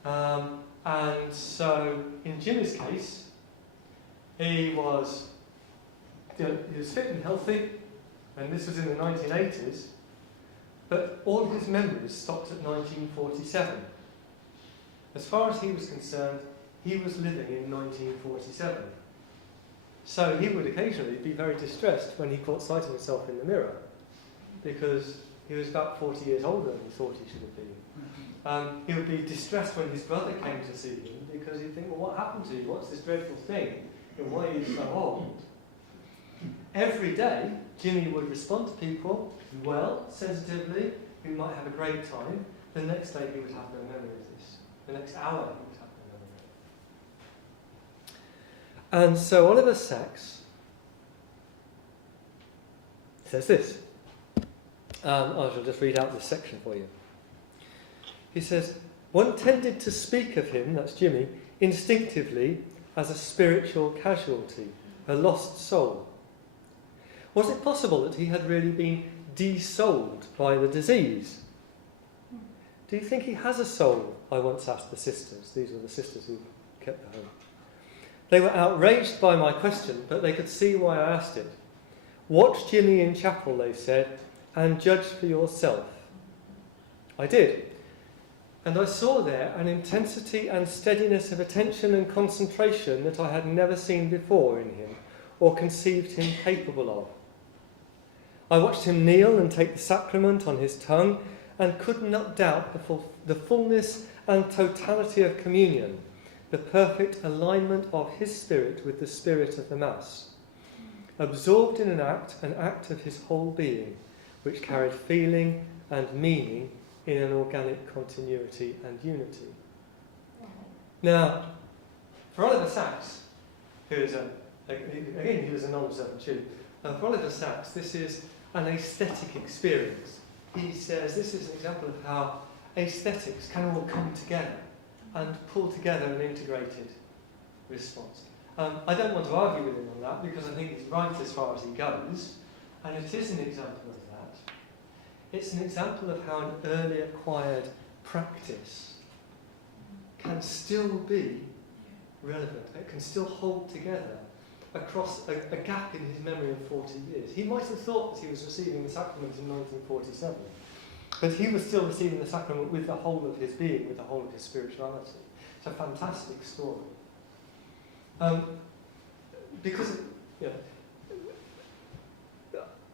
And so, in Jimmy's case, he was fit and healthy, and this was in the 1980s, but all his memories stopped at 1947. As far as he was concerned, he was living in 1947. So he would occasionally be very distressed when he caught sight of himself in the mirror, because he was about 40 years older than he thought he should have been. He would be distressed when his brother came to see him, because he'd think, well, what happened to you? What's this dreadful thing? And why are you so old? Every day, Jimmy would respond to people well, sensitively, who might have a great time. The next day, he would have no memory of this. The next hour, he would have no memory. And so Oliver Sacks says this. I shall just read out this section for you. He says, one tended to speak of him, that's Jimmy, instinctively as a spiritual casualty, a lost soul. Was it possible that he had really been de-souled by the disease? Do you think he has a soul? I once asked the sisters. These were the sisters who kept the home. They were outraged by my question, but they could see why I asked it. Watch Jimmy in chapel, they said, and judge for yourself. I did. And I saw there an intensity and steadiness of attention and concentration that I had never seen before in him, or conceived him capable of. I watched him kneel and take the sacrament on his tongue, and could not doubt the fullness and totality of communion, the perfect alignment of his spirit with the spirit of the Mass. Absorbed in an act of his whole being, which carried feeling and meaning in an organic continuity and unity. Now, for Oliver Sacks, who is again, he was a non-observant Jew, for Oliver Sacks, this is an aesthetic experience. He says this is an example of how aesthetics can all come together and pull together an integrated response. I don't want to argue with him on that, because I think he's right as far as he goes, and it is an example of that. It's an example of how an early acquired practice can still be relevant. It can still hold together across a gap in his memory of 40 years. He might have thought that he was receiving the sacrament in 1947, but he was still receiving the sacrament with the whole of his being, with the whole of his spirituality. It's a fantastic story. Because,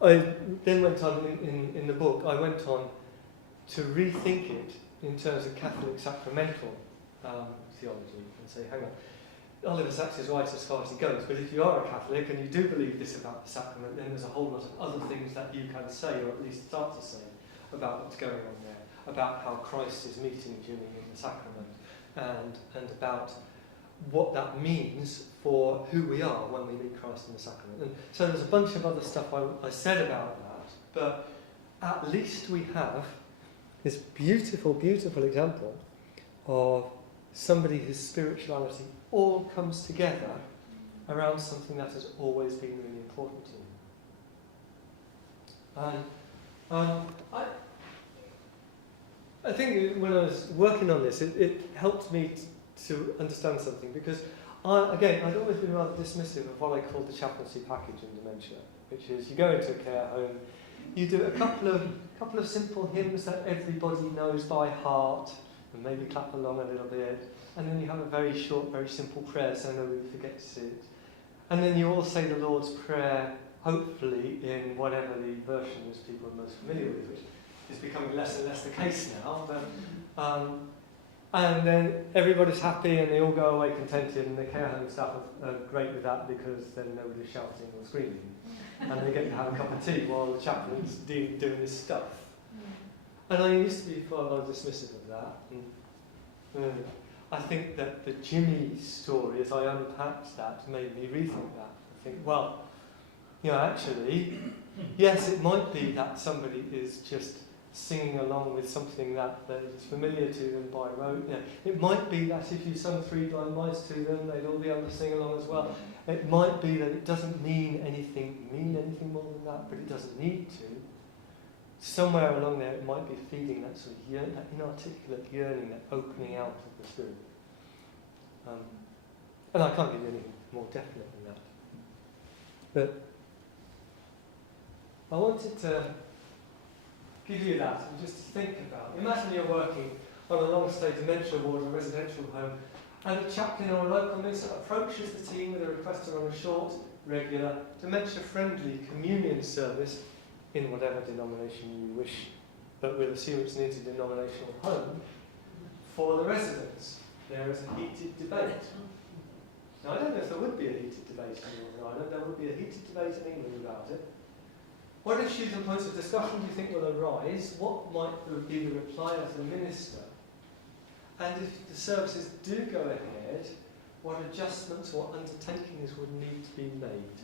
I then went on in the book, I went on to rethink it in terms of Catholic sacramental theology and say, hang on, Oliver Sacks is right as far as he goes, but if you are a Catholic and you do believe this about the sacrament, then there's a whole lot of other things that you can say, or at least start to say, about what's going on there, about how Christ is meeting Jimmy in the sacrament, and about what that means for who we are when we meet Christ in the sacrament. And so there's a bunch of other stuff I said about that, but at least we have this beautiful, beautiful example of somebody whose spirituality all comes together around something that has always been really important to him. And I think when I was working on this, it helped me to understand something, because I'd always been rather dismissive of what I call the chaplaincy package in dementia, which is you go into a care home, you do a couple of simple hymns that everybody knows by heart, and maybe clap along a little bit, and then you have a very short, very simple prayer so nobody forgets it. And then you all say the Lord's Prayer, hopefully in whatever the version is people are most familiar with, which is becoming less and less the case now. But, and then everybody's happy and they all go away contented, and the care home staff are great with that because then nobody's shouting or screaming. And they get to have a cup of tea while the chaplain's doing this stuff. And I used to be quite dismissive of that. And, I think that the Jimmy story, as I unpacked that, made me rethink that. I think, well, actually, yes, it might be that somebody is just singing along with something that is familiar to them by rote. It might be that if you sung Three Blind Mice to them, they'd all be able to sing along as well. It might be that it doesn't mean anything more than that, but it doesn't need to. Somewhere along there, it might be feeding that sort of that inarticulate yearning, that opening out of the spirit. And I can't give you anything more definite than that. But I wanted to give you that and just think about. Imagine you're working on a long-stay dementia ward or residential home, and a chaplain or a local minister approaches the team with a request to run a short, regular, dementia-friendly communion service in whatever denomination you wish, but we'll assume it's an interdenominational home, for the residents. There is a heated debate. Now, I don't know if there would be a heated debate in Northern Ireland. There would be a heated debate in England about it. What issues and points of discussion do you think will arise? What might be the reply of the minister? And if the services do go ahead, what adjustments or undertakings would need to be made?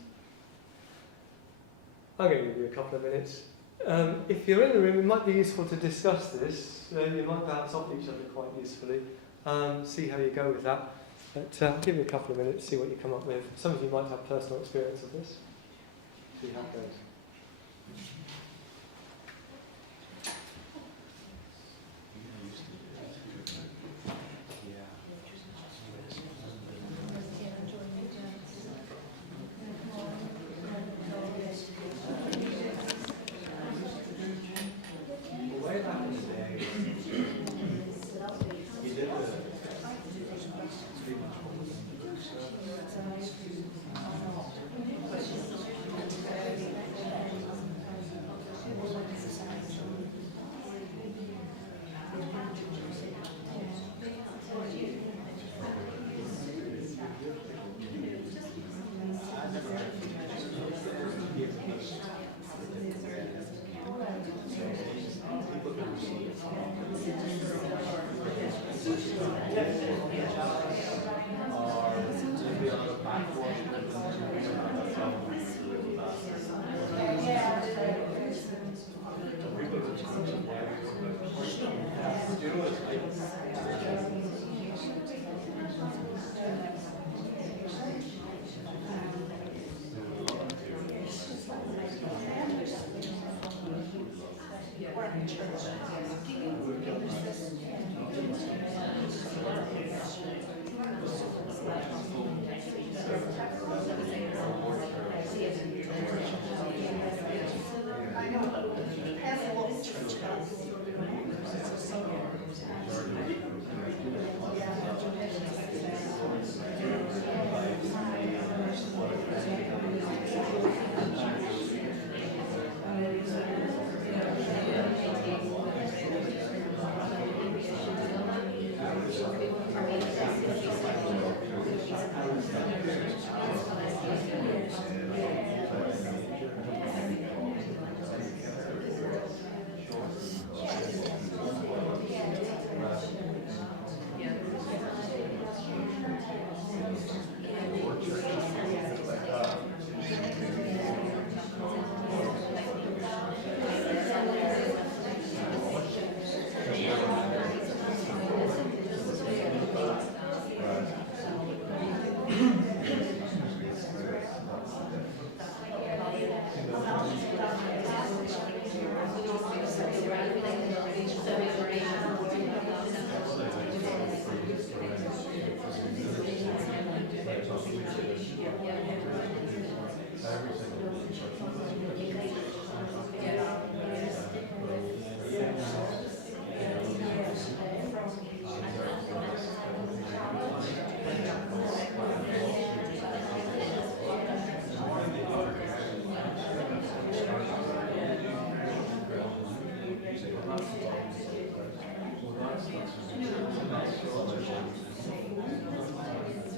I'm going to give you a couple of minutes. If you're in the room, it might be useful to discuss this. You might bounce off each other quite usefully. See how you go with that. But I'll give you a couple of minutes, see what you come up with. Some of you might have personal experience of this. See how it goes. I know.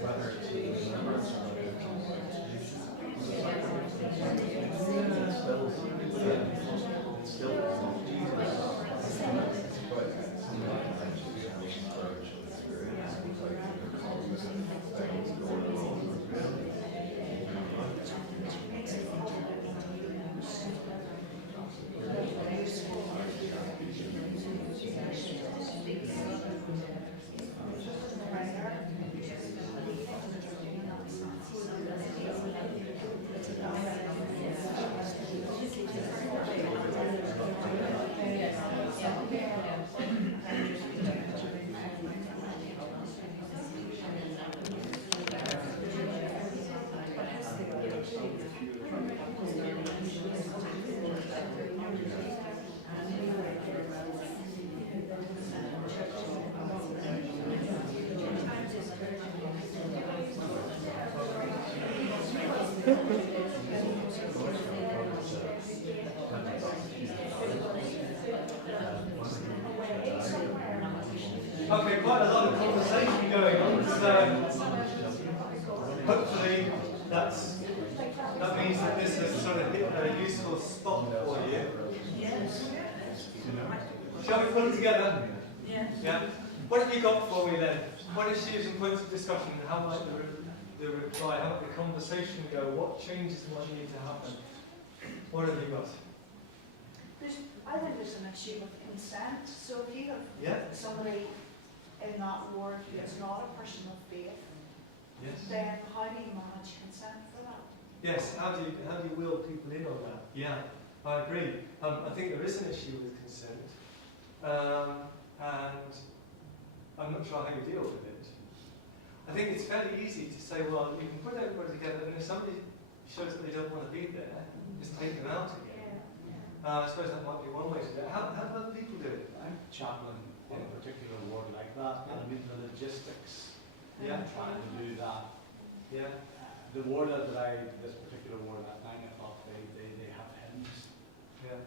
Whether it's in remembrance or Okay, quite a lot of conversation going on, so hopefully that means that this has sort of hit a useful spot for you. Yes. Shall we put it together? Yeah. Yeah. What have you got for me then? What issues and points of discussion? How might the reply, how might the conversation go? What changes might need to happen? What have you got? I think there's an issue with consent. So if you have somebody in that ward who is not a person of faith, then how do you manage consent for that? Yes, how do you wheel people in on that? Yeah, I agree. I think there is an issue with consent, and I'm not sure how you deal with it. I think it's fairly easy to say, well, you can put everybody together, and if somebody shows that they don't want to be there, just take them out again. I suppose that might be one way to do it. How do other people do it? I'm chaplain in a particular ward like that, and I mean the logistics. Trying to do that. The ward this particular ward at 9 o'clock, they have hymns.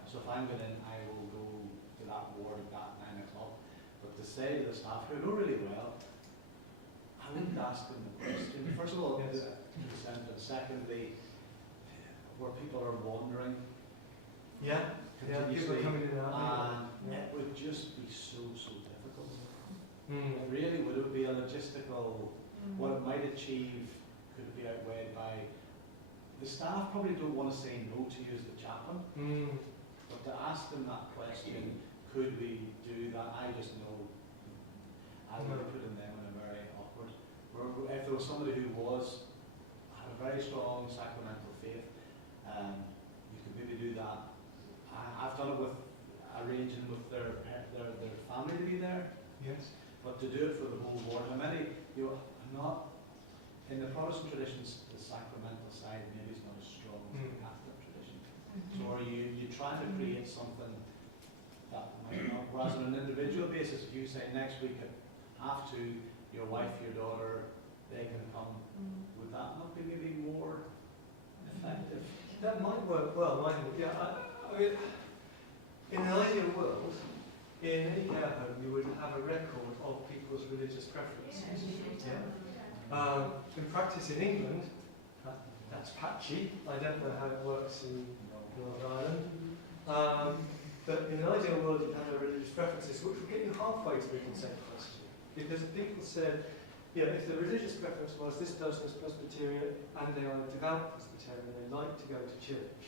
So if I'm going in, I will go to that ward at 9 o'clock. But to say to the staff who know really well, I wouldn't ask them the question. First of all, consent, and secondly, where people are wandering. Continuously, people coming in and out. And it would just be so difficult. It really would. It would be a logistical. What it might achieve could be outweighed by the staff. Probably don't want to say no to you as the chaplain, but to ask them that question, could we do that? I just know I would have put them in a very awkward. If there was somebody who had a very strong sacramental faith, you could maybe do that. I've done it with arranging with their family to be there. Yes. But to do it for the whole ward, how many, not, in the Protestant traditions, the sacramental side maybe is not as strong as the Catholic tradition. So are you trying to create something that might not, whereas on an individual basis, if you say next week at 2:30, your wife, your daughter, they can come, would that not be maybe more effective? That might work well, mightn't it? I mean, in an ideal world, in any care home, you would have a record of people's religious preferences. In practice in England, that's patchy. I don't know how it works in Northern Ireland. But in an ideal world, you'd have their religious preferences, which would get you halfway to the consent question. Because if people said, if the religious preference was this person is Presbyterian and they are a devout Presbyterian and they like to go to church,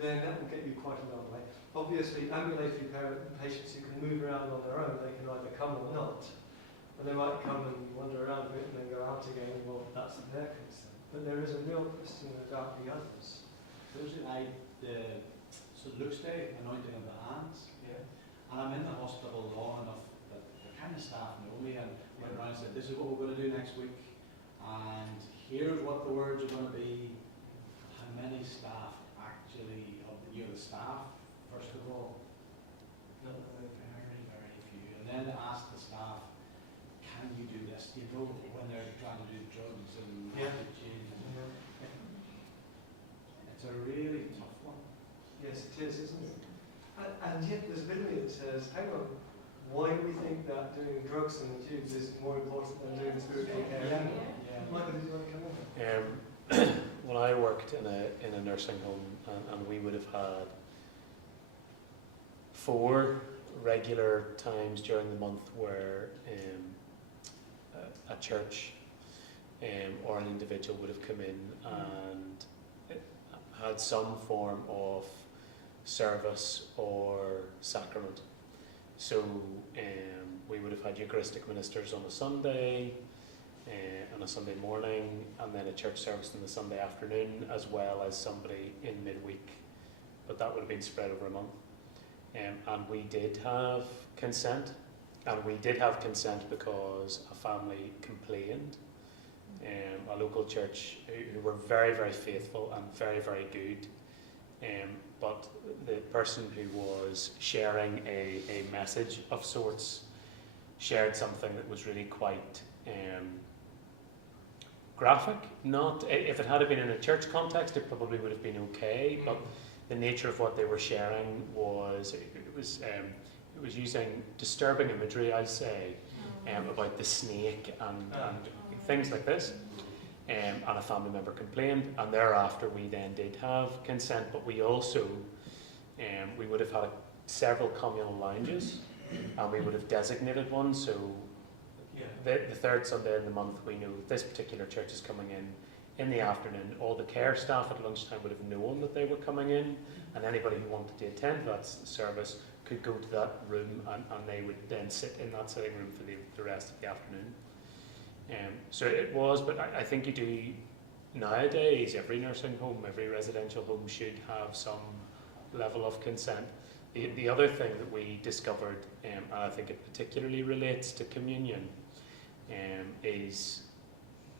then that will get you quite a long way. Obviously, ambulatory patients who can move around on their own, they can either come or not. And they might come and wander around a bit and then go out again. Well, that's their concern. But there is a real question about the others. Thursday night, so Luke's Day, anointing of the hands. And I'm in the hospital long enough that the kind of staff know me and went around and said, this is what we're going to do next week. And here's what the words are going to be. How many staff actually, the staff, first of all, very, very few. And then to ask the staff, can you do this? When they're trying to do drugs and change. It's a really tough one. Yes, it is, isn't it? And yet there's a bit of me that says, hang on, why do we think that doing drugs in the tubes is more important than doing spiritual care? Yeah. Michael, did you want to come in? When I worked in a nursing home, and we would have had 4 regular times during the month where a church or an individual would have come in and had some form of service or sacrament. So we would have had Eucharistic ministers on a Sunday, on a Sunday morning, and then a church service on the Sunday afternoon, as well as somebody in midweek. But that would have been spread over a month. And we did have consent. And we did have consent because a family complained. A local church who were very, very faithful and very, very good. But the person who was sharing a message of sorts shared something that was really quite graphic. Not if it had been in a church context, it probably would have been okay. But the nature of what they were sharing was it was using disturbing imagery, I'd say, about the snake and things like this. And a family member complained, and thereafter we then did have consent, but we also we would have had several communal lounges, and we would have designated one. So the third Sunday in the month, we knew this particular church is coming in the afternoon. All the care staff at lunchtime would have known that they were coming in, and anybody who wanted to attend that service could go to that room, and they would then sit in that sitting room for the rest of the afternoon. So it was, but I think you do nowadays, every nursing home, every residential home should have some level of consent. The other thing that we discovered, and I think it particularly relates to communion, is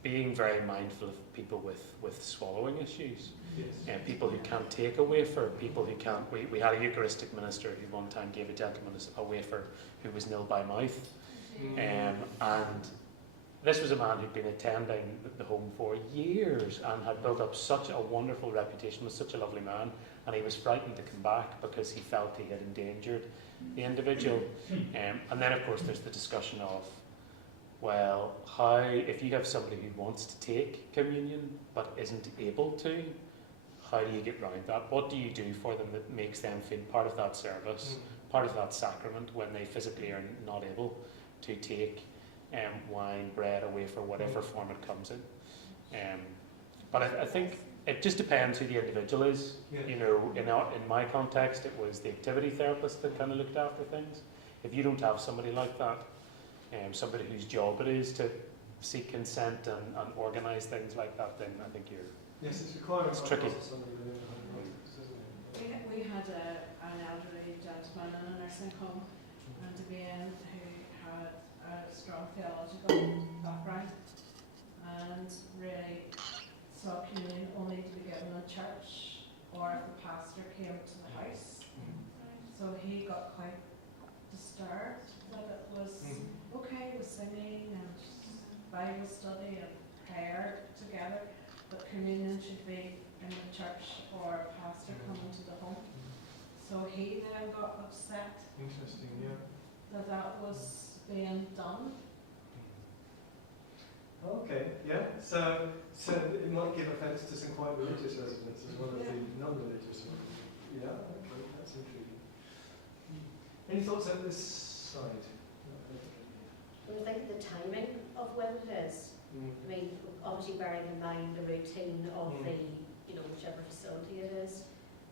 being very mindful of people with swallowing issues. Yes. People who can't take a wafer, people who can't. We had a Eucharistic minister who one time gave a gentleman a wafer who was nil by mouth. And this was a man who'd been attending the home for years and had built up such a wonderful reputation, was such a lovely man, and he was frightened to come back because he felt he had endangered the individual. And then of course there's the discussion of, well, how, if you have somebody who wants to take communion but isn't able to, how do you get around that? What do you do for them that makes them feel part of that service, part of that sacrament, when they physically are not able to take wine, bread, a wafer, whatever form it comes in? But I think it just depends who the individual is. You know, in my context, it was the activity therapist that kind of looked after things. If you don't have somebody like that, somebody whose job it is to seek consent and organise things like that, then I think you're. Yes, it's required. It's tricky. We had an elderly gentleman in a nursing home, and again who had a strong theological background and really saw communion only to be given in church or if the pastor came to the house. So he got quite disturbed that it was okay with singing and Bible study and prayer together, but communion should be in the church or a pastor coming to the home. So he then got upset. Interesting, yeah. That was being done. Okay, yeah. So it might give offence to some quite religious residents as well as the non-religious. Yeah, okay, that's intriguing. Any thoughts on this side? When you think of the timing of when it is, I mean, obviously bearing in mind the routine of the, you know, whichever facility it is.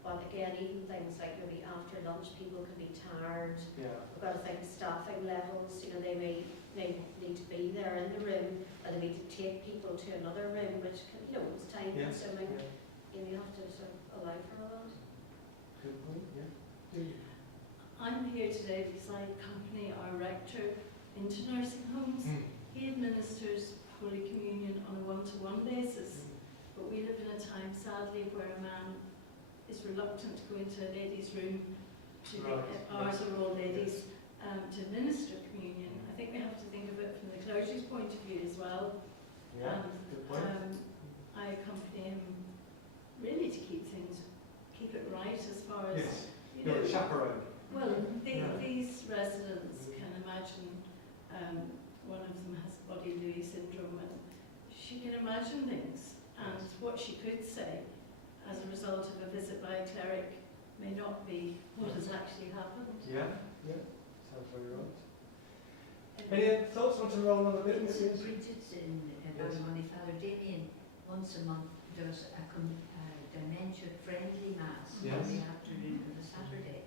But again, even things like maybe after lunch, people can be tired. Yeah. We've got to think staffing levels. You know, they may need to be there in the room, or they need to take people to another room, which can, you know, is time consuming. Yeah. You know, you have to sort of allow for all that. Good point. Yeah. I'm here today because I accompany our rector into nursing homes. He administers Holy Communion on a one-to-one basis, but we live in a time, sadly, where a man is reluctant to go into a lady's room to ours are all ladies to administer communion. I think we have to think of it from the clergy's point of view as well. Yeah, good point. I accompany him really to keep it right as far as you're a chaperone. well, these residents can imagine, one of them has body Louis syndrome, and she can imagine things, and what she could say as a result of a visit by a cleric may not be what has actually happened. Yeah, sounds very right. Any thoughts? Want to roll on a bit? Bridget's in Ballymoney. Father Damien once a month does a dementia-friendly mass on the afternoon of a Saturday,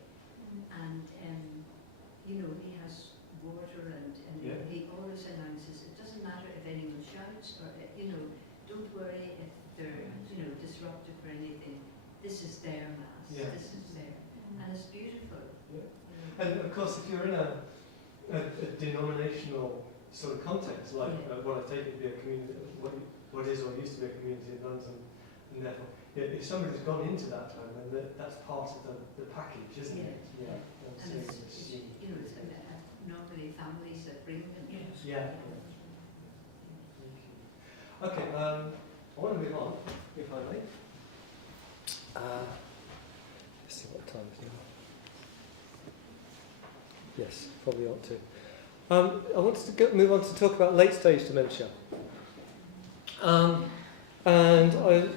and you know, he has water and he always announces it doesn't matter if anyone shouts or you know, don't worry if they're disruptive or anything. This is their mass. This is their, and it's beautiful. And of course, if you're in a denominational sort of context, like what I take it to be a community, what is or used to be a community in London, and therefore, if somebody's gone into that home, then that's part of the package, isn't it? Yeah. And it's you know, it's normally families that bring them. Yeah. Okay, I want to move on, if I may. Let's see what time it is now. Yes, probably ought to. I wanted to move on to talk about late stage dementia. And I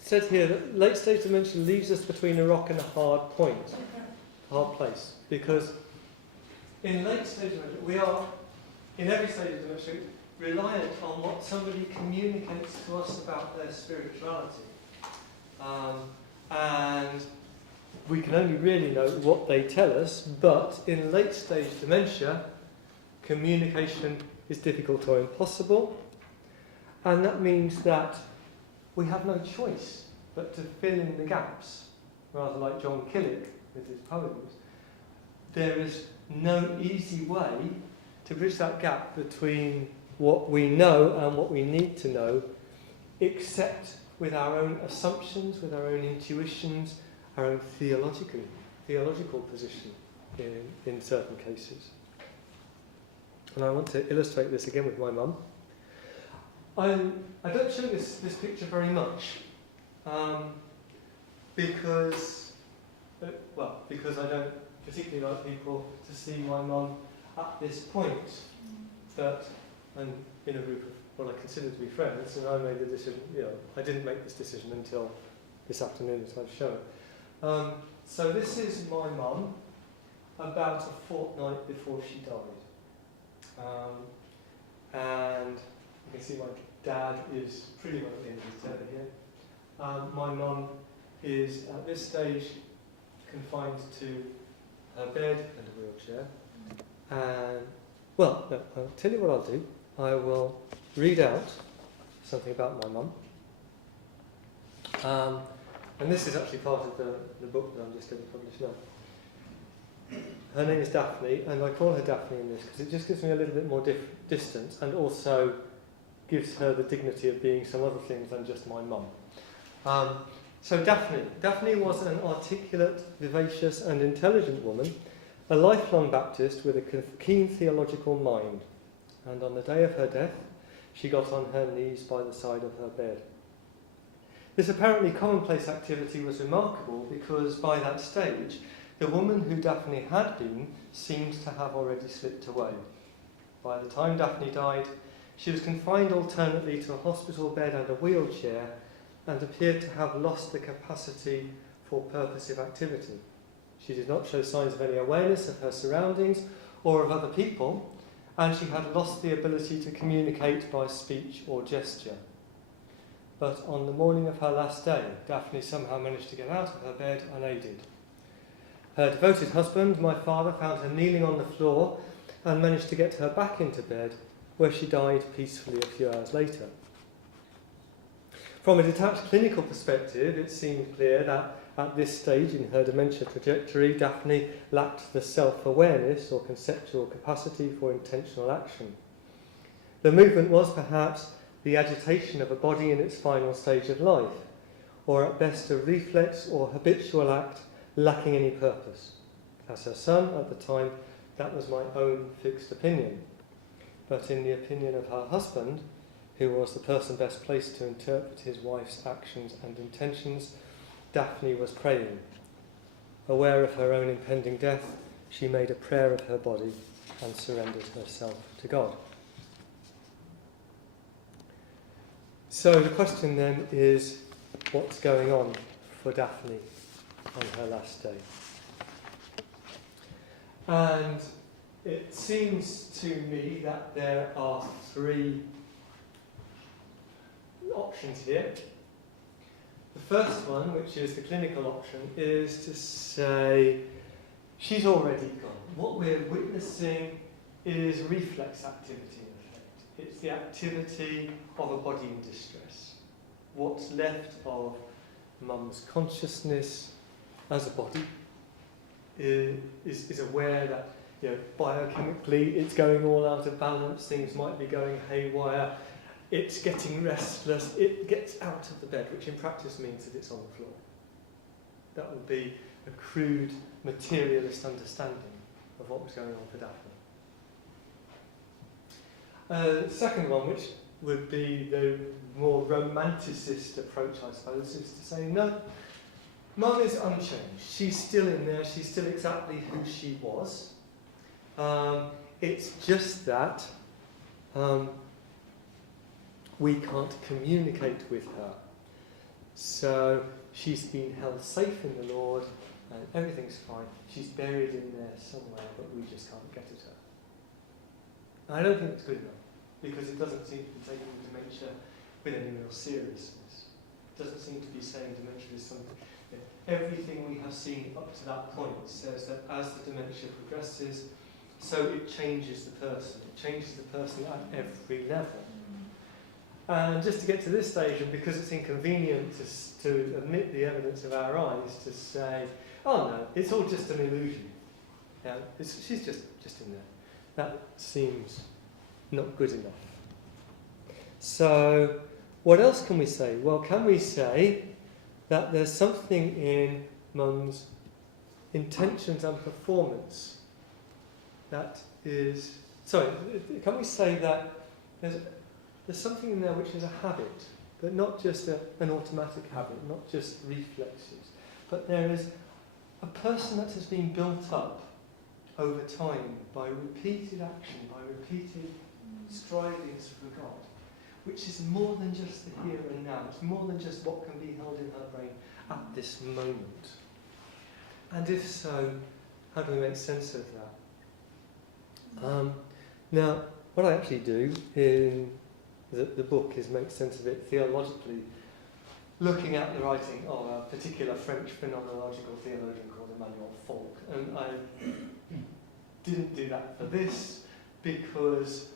said here that late stage dementia leaves us between a rock and a hard place, because in late stage dementia, we are, in every stage of dementia, reliant on what somebody communicates to us about their spirituality. And we can only really know what they tell us, but in late stage dementia, communication is difficult or impossible, and that means that we have no choice but to fill in the gaps, rather like John Killick with his poems. There is no easy way to bridge that gap between what we know and what we need to know, except with our own assumptions, with our own intuitions, our own theological position in certain cases. And I want to illustrate this again with my mum. I don't show this picture very much because I don't particularly like people to see my mum at this point. That I'm in a group of what I consider to be friends, and I made the decision. I didn't make this decision until this afternoon, as I've shown. So this is my mum about a fortnight before she died. And you can see my dad is pretty much at the end of his tether here. My mum is at this stage confined to her bed and a wheelchair. And I'll tell you what I'll do. I will read out something about my mum. And this is actually part of the book that I'm just going to publish now. Her name is Daphne, and I call her Daphne in this because it just gives me a little bit more distance, and also gives her the dignity of being some other things than just my mum. So Daphne was an articulate, vivacious and intelligent woman, a lifelong Baptist with a keen theological mind. And on the day of her death, she got on her knees by the side of her bed. This apparently commonplace activity was remarkable because by that stage, the woman who Daphne had been seemed to have already slipped away. By the time Daphne died, she was confined alternately to a hospital bed and a wheelchair, and appeared to have lost the capacity for purposive activity. She did not show signs of any awareness of her surroundings or of other people, and she had lost the ability to communicate by speech or gesture. But on the morning of her last day, Daphne somehow managed to get out of her bed unaided. Her devoted husband, my father, found her kneeling on the floor and managed to get her back into bed, where she died peacefully a few hours later. From a detached clinical perspective, it seemed clear that at this stage in her dementia trajectory, Daphne lacked the self-awareness or conceptual capacity for intentional action. The movement was perhaps the agitation of a body in its final stage of life, or at best a reflex or habitual act lacking any purpose. As her son at the time, that was my own fixed opinion. But in the opinion of her husband, who was the person best placed to interpret his wife's actions and intentions, Daphne was praying. Aware of her own impending death, she made a prayer of her body and surrendered herself to God. So the question then is, what's going on for Daphne on her last day? And it seems to me that there are three options here. The first one, which is the clinical option, is to say she's already gone. What we're witnessing is reflex activity in effect. It's the activity of a body in distress. What's left of mum's consciousness as a body is aware that, biochemically it's going all out of balance, things might be going haywire, it's getting restless, it gets out of the bed, which in practice means that it's on the floor. That would be a crude materialist understanding of what was going on for Daphne. The second one, which would be the more romanticist approach, I suppose, is to say, no, Mum is unchanged. She's still in there. She's still exactly who she was. It's just that we can't communicate with her. So she's been held safe in the Lord, and everything's fine. She's buried in there somewhere, but we just can't get at her. I don't think it's good enough, because it doesn't seem to be taking dementia with any real seriousness. It doesn't seem to be saying dementia is something. Everything we have seen up to that point says that as the dementia progresses, so it changes the person. It changes the person at every level. And just to get to this stage, and because it's inconvenient to admit the evidence of our eyes, to say, oh no, it's all just an illusion. She's just in there. That seems not good enough. So what else can we say? Well, can we say that there's something in Mum's intentions and performance that is... Sorry, can we say that there's something in there which is a habit, but not just an automatic habit, not just reflexes, but there is a person that has been built up over time by repeated action, by repeated strivings for God, which is more than just the here and now. It's more than just what can be held in her brain at this moment. And if so, how do we make sense of that? Now, what I actually do in the book is make sense of it theologically, looking at the writing of a particular French phenomenological theologian called Emmanuel Folk. And I didn't do that for this because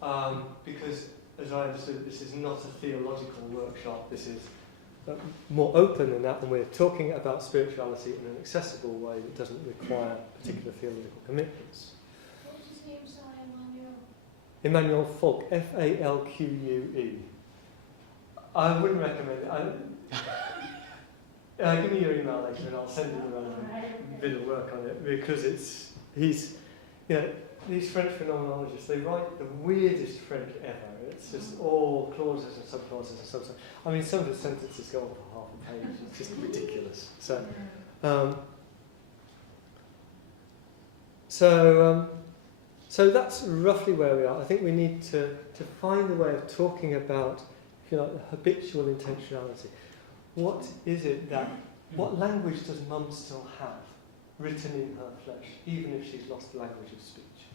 as I understood it, this is not a theological workshop. This is more open than that, and we're talking about spirituality in an accessible way that doesn't require particular theological commitments. What was his name, sorry, Emmanuel? Emmanuel Folk, F-A-L-Q-U-E. I wouldn't recommend it. Give me your email later and I'll send you the relevant bit of work on it, because these French phenomenologists, they write the weirdest French ever. It's just all clauses and subclauses and subs. I mean, some of the sentences go on for half a page. It's just ridiculous. So that's roughly where we are. I think we need to find a way of talking about, if you like, the habitual intentionality. What is it what language does Mum still have written in her flesh, even if she's lost the language of speech?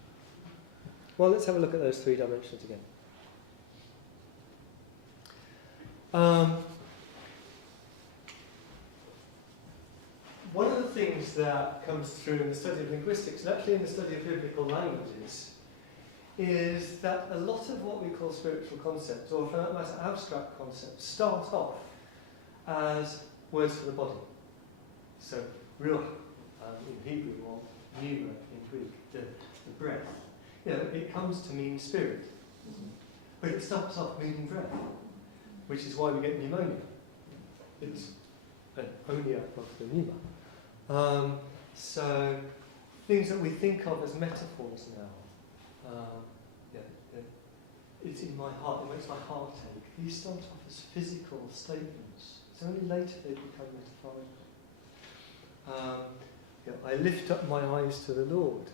Well, let's have a look at those three dimensions again. One of the things that comes through in the study of linguistics, and actually in the study of biblical languages, is that a lot of what we call spiritual concepts, or for that matter abstract concepts, start off as words for the body. So, ruach in Hebrew, or pneuma in Greek, the breath. It comes to mean spirit, but it starts off meaning breath, which is why we get pneumonia. It's an onia of the pneuma. So things that we think of as metaphors now, it's in my heart, it makes my heart ache. These start off as physical statements. It's only later they become metaphorical. I lift up my eyes to the Lord.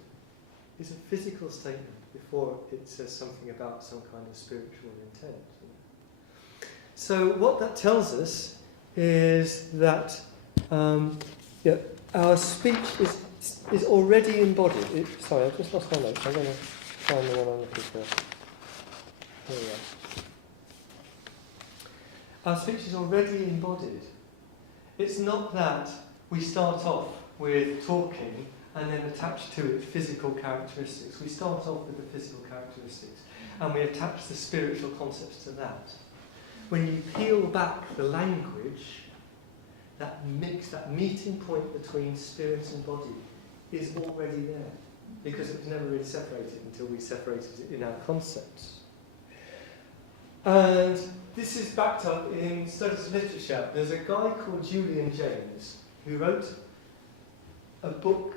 is a physical statement before it says something about some kind of spiritual intent. So what that tells us is that our speech is already embodied. Sorry, I just lost my notes. I'm going to find the one I'm looking for. Here we are. Our speech is already embodied. It's not that we start off with talking and then attach to it physical characteristics. We start off with the physical characteristics and we attach the spiritual concepts to that. When you peel back the language, that mix, that meeting point between spirit and body is already there, because it was never really separated until we separated it in our concepts. And this is backed up in studies of literature. There's a guy called Julian James who wrote a book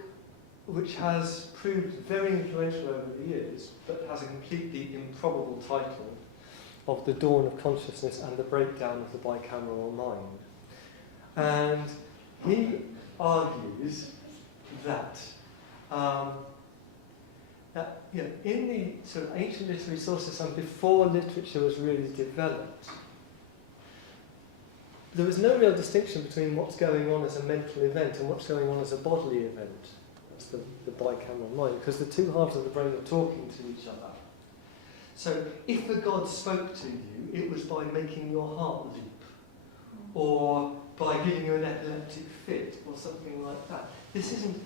which has proved very influential over the years, but has a completely improbable title of The Dawn of Consciousness and the Breakdown of the Bicameral Mind. And he argues that, in the sort of ancient literary sources and before literature was really developed, there was no real distinction between what's going on as a mental event and what's going on as a bodily event. That's the bicameral mind, because the two halves of the brain are talking to each other. So if a God spoke to you, it was by making your heart leap, or by giving you an epileptic fit, or something like that. This isn't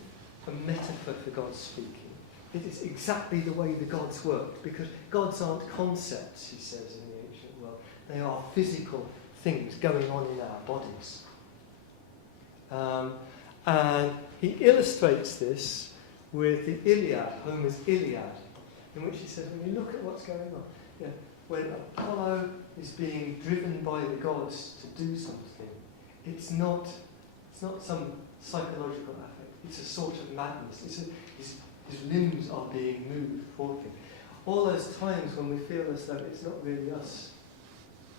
a metaphor for God speaking. It is exactly the way the gods worked, because gods aren't concepts, he says, in the ancient world. They are physical things going on in our bodies. And he illustrates this with the Iliad, Homer's Iliad, in which he says, when you look at what's going on, when Apollo is being driven by the gods to do something, it's not some psychological affect, it's a sort of madness. His limbs are being moved for him. All those times when we feel as though it's not really us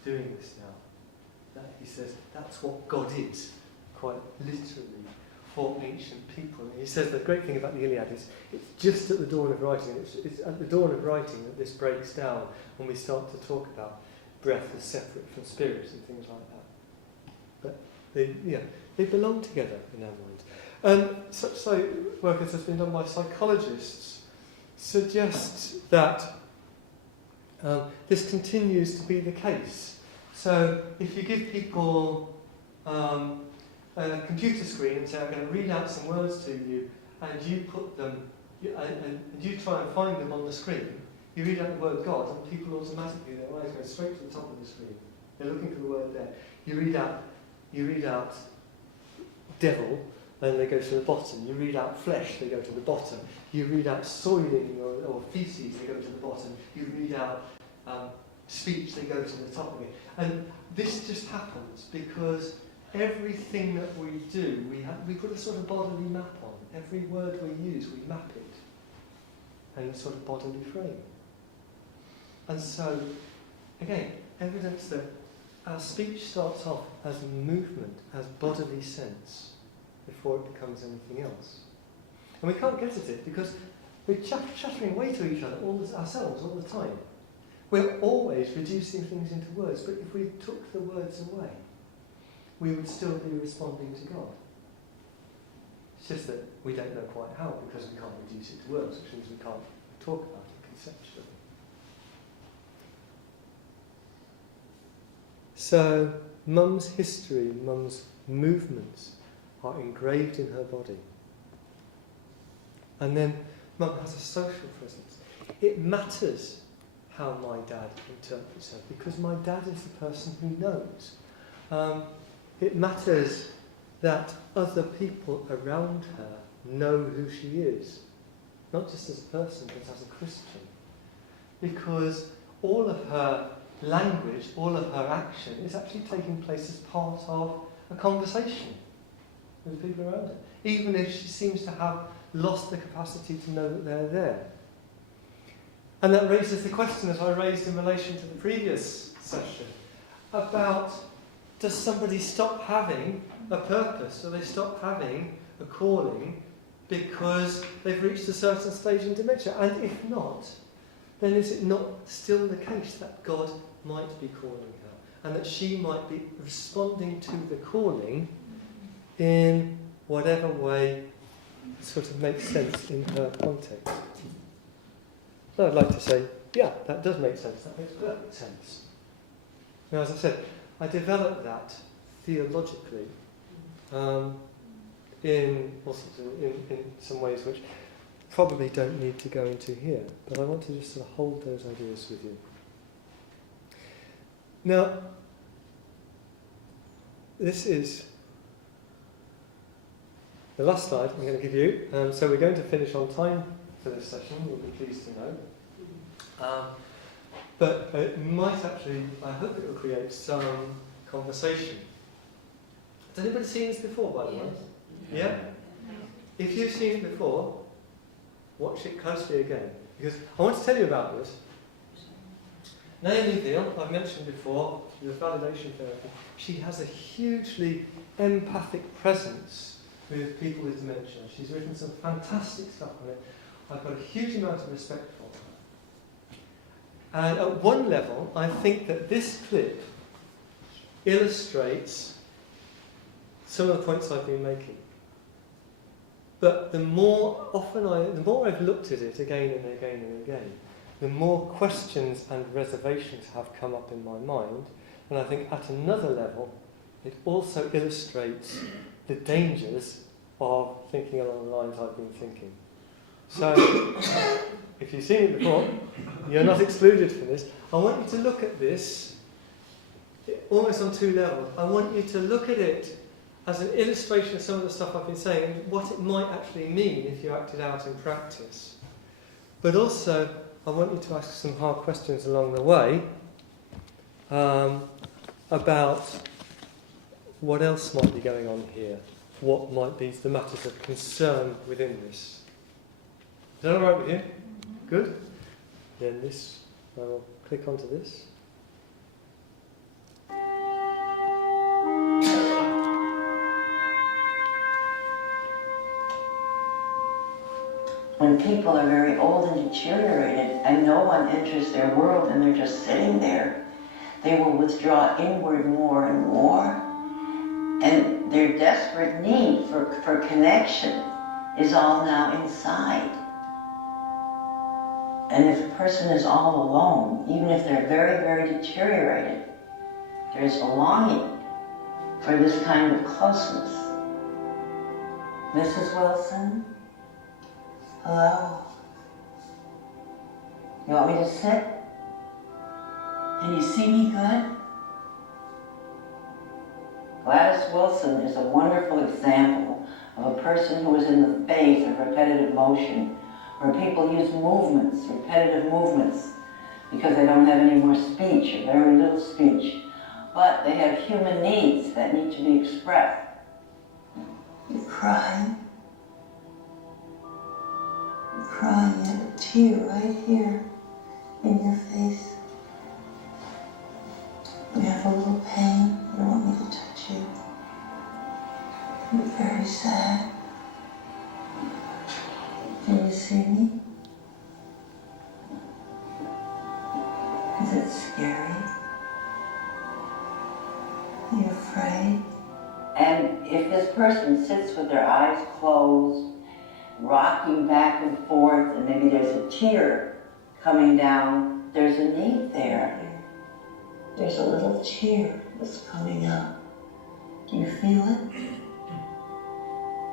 doing this now, that he says that's what God is, quite literally, for ancient people. And he says the great thing about the Iliad is it's just at the dawn of writing. It's at the dawn of writing that this breaks down when we start to talk about breath as separate from spirit and things like that. But they belong together in our minds. And such work as has been done by psychologists suggests that this continues to be the case. So if you give people a computer screen and say, I'm going to read out some words to you, and you put them, and you try and find them on the screen, you read out the word God, and people automatically, their eyes go straight to the top of the screen. They're looking for the word there. You read out devil, then they go to the bottom. You read out flesh, they go to the bottom. You read out soiling or feces, they go to the bottom. You read out speech, they go to the top again. And this just happens because everything that we do, we put a sort of bodily map on. Every word we use, we map it in a sort of bodily frame. And so, again, evidence that our speech starts off as movement, as bodily sense, before it becomes anything else. And we can't get at it because we're chattering away to each other ourselves all the time. We're always reducing things into words, but if we took the words away, we would still be responding to God. It's just that we don't know quite how, because we can't reduce it to words, which means we can't talk about it conceptually. So, Mum's history, Mum's movements are engraved in her body. And then Mum has a social presence. It matters how my dad interprets her, because my dad is the person who knows. It matters that other people around her know who she is, not just as a person, but as a Christian. Because all of her language, all of her action is actually taking place as part of a conversation with people around her, even if she seems to have lost the capacity to know that they're there. And that raises the question that I raised in relation to the previous session about, does somebody stop having a purpose? Do they stop having a calling because they've reached a certain stage in dementia? And if not, then is it not still the case that God might be calling her and that she might be responding to the calling in whatever way sort of makes sense in her context? So I'd like to say, yeah, that does make sense. That makes perfect sense. Now, as I said, I developed that theologically in some ways which probably don't need to go into here, but I want to just sort of hold those ideas with you. Now, this is the last slide I'm going to give you. So we're going to finish on time for this session, you'll be pleased to know. But it might actually, I hope it will create some conversation. Has anybody seen this before, by the way? Yeah? If you've seen it before, watch it closely again. Because I want to tell you about this. Naomi Veal, I've mentioned before, with validation therapy, she has a hugely empathic presence with people with dementia. She's written some fantastic stuff on it. I've got a huge amount of respect for her. And at one level, I think that this clip illustrates some of the points I've been making. But the more I've looked at it again and again and again, the more questions and reservations have come up in my mind. And I think at another level, it also illustrates the dangers of thinking along the lines I've been thinking. So, if you've seen it before, you're not excluded from this. I want you to look at this almost on two levels. I want you to look at it as an illustration of some of the stuff I've been saying and what it might actually mean if you acted out in practice. But also, I want you to ask some hard questions along the way about what else might be going on here, what might be the matters of concern within this. Is that all right with you? Good? Then this, I will click onto this. When people are very old and deteriorated and no one enters their world and they're just sitting there, they will withdraw inward more and more. And their desperate need for connection is all now inside. And if a person is all alone, even if they're very, very deteriorated, there's a longing for this kind of closeness. Mrs. Wilson? Hello? You want me to sit? Can you see me good? Gladys Wilson is a wonderful example of a person who is in the phase of repetitive motion, where people use movements, repetitive movements, because they don't have any more speech or very little speech, but they have human needs that need to be expressed. You're crying. You're crying. You have a tear right here in your face. You have a little pain. You don't want me to touch you. You're very sad. Can you see me? Is it scary? Are you afraid? And if this person sits with their eyes closed, rocking back and forth, and maybe there's a tear coming down, there's a need there. There's a little tear that's coming up. Do you feel it?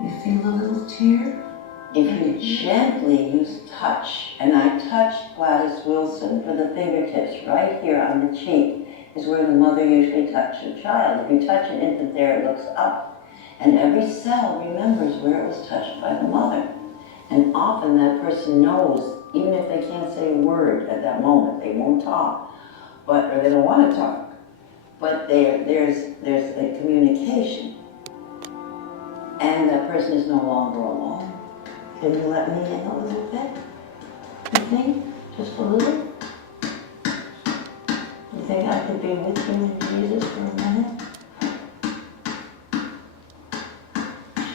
You feel a little tear? If you gently use touch, and I touched Gladys Wilson for the fingertips right here on the cheek, is where the mother usually touches a child. If you touch an infant there, it looks up. And every cell remembers where it was touched by the mother. And often that person knows, even if they can't say a word at that moment, they won't talk, or they don't want to talk. But there's a communication. And that person is no longer alone. Can you let me in a little bit? You think? Just a little? You think I could be with you and Jesus for a minute?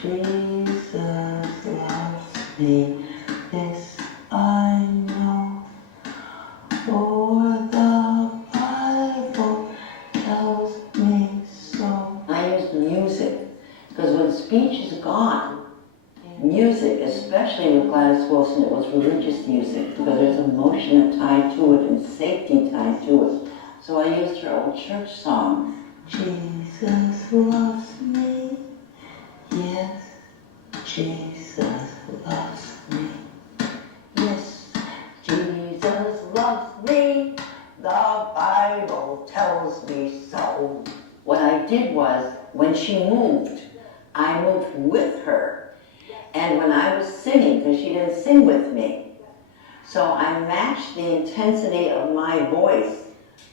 Jesus loves Gladys Wilson, it was religious music because there's emotion tied to it and safety tied to it. So I used her old church song. Jesus loves me, yes, Jesus loves me. Yes, Jesus loves me, the Bible tells me so. What I did was, when she moved, I moved with her. And when I was singing, because she didn't sing with me, so I matched the intensity of my voice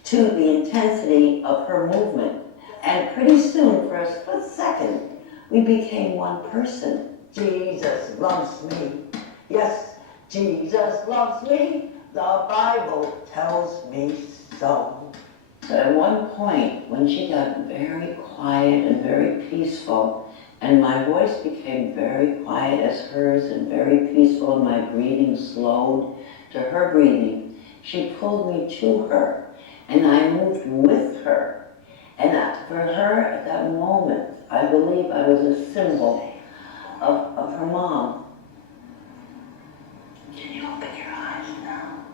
to the intensity of her movement. And pretty soon, for a split second, we became one person. Jesus loves me. Yes, Jesus loves me. The Bible tells me so. So at one point, when she got very quiet and very peaceful, and my voice became very quiet as hers and very peaceful, and my breathing slowed to her breathing, she pulled me to her, and I moved with her. And for her, at that moment, I believe I was a symbol of her mom. Can you open your eyes now?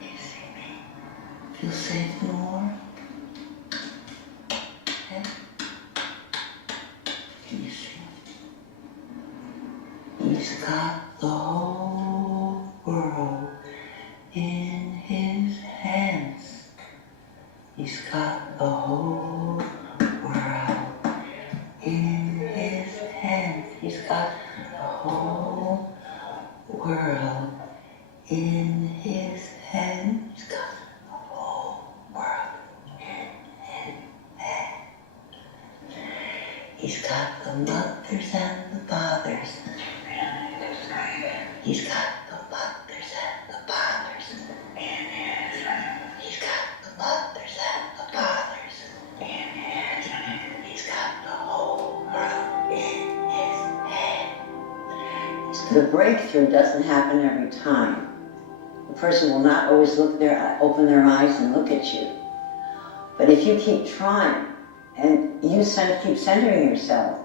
Can you see me? Feel safe no more? Okay? Can you see? He's got the whole world in his hands. He's got the whole world in his hands. He's got the whole world in his hands. He's got the whole world in his hands. He's got the mothers and the fathers. He's got the mothers and the fathers in his hands. He's got the mothers and the fathers in his hands. He's got the whole world in his hands. The breakthrough doesn't happen every time. The person will not always open their eyes and look at you. But if you keep trying, and you keep centering yourself,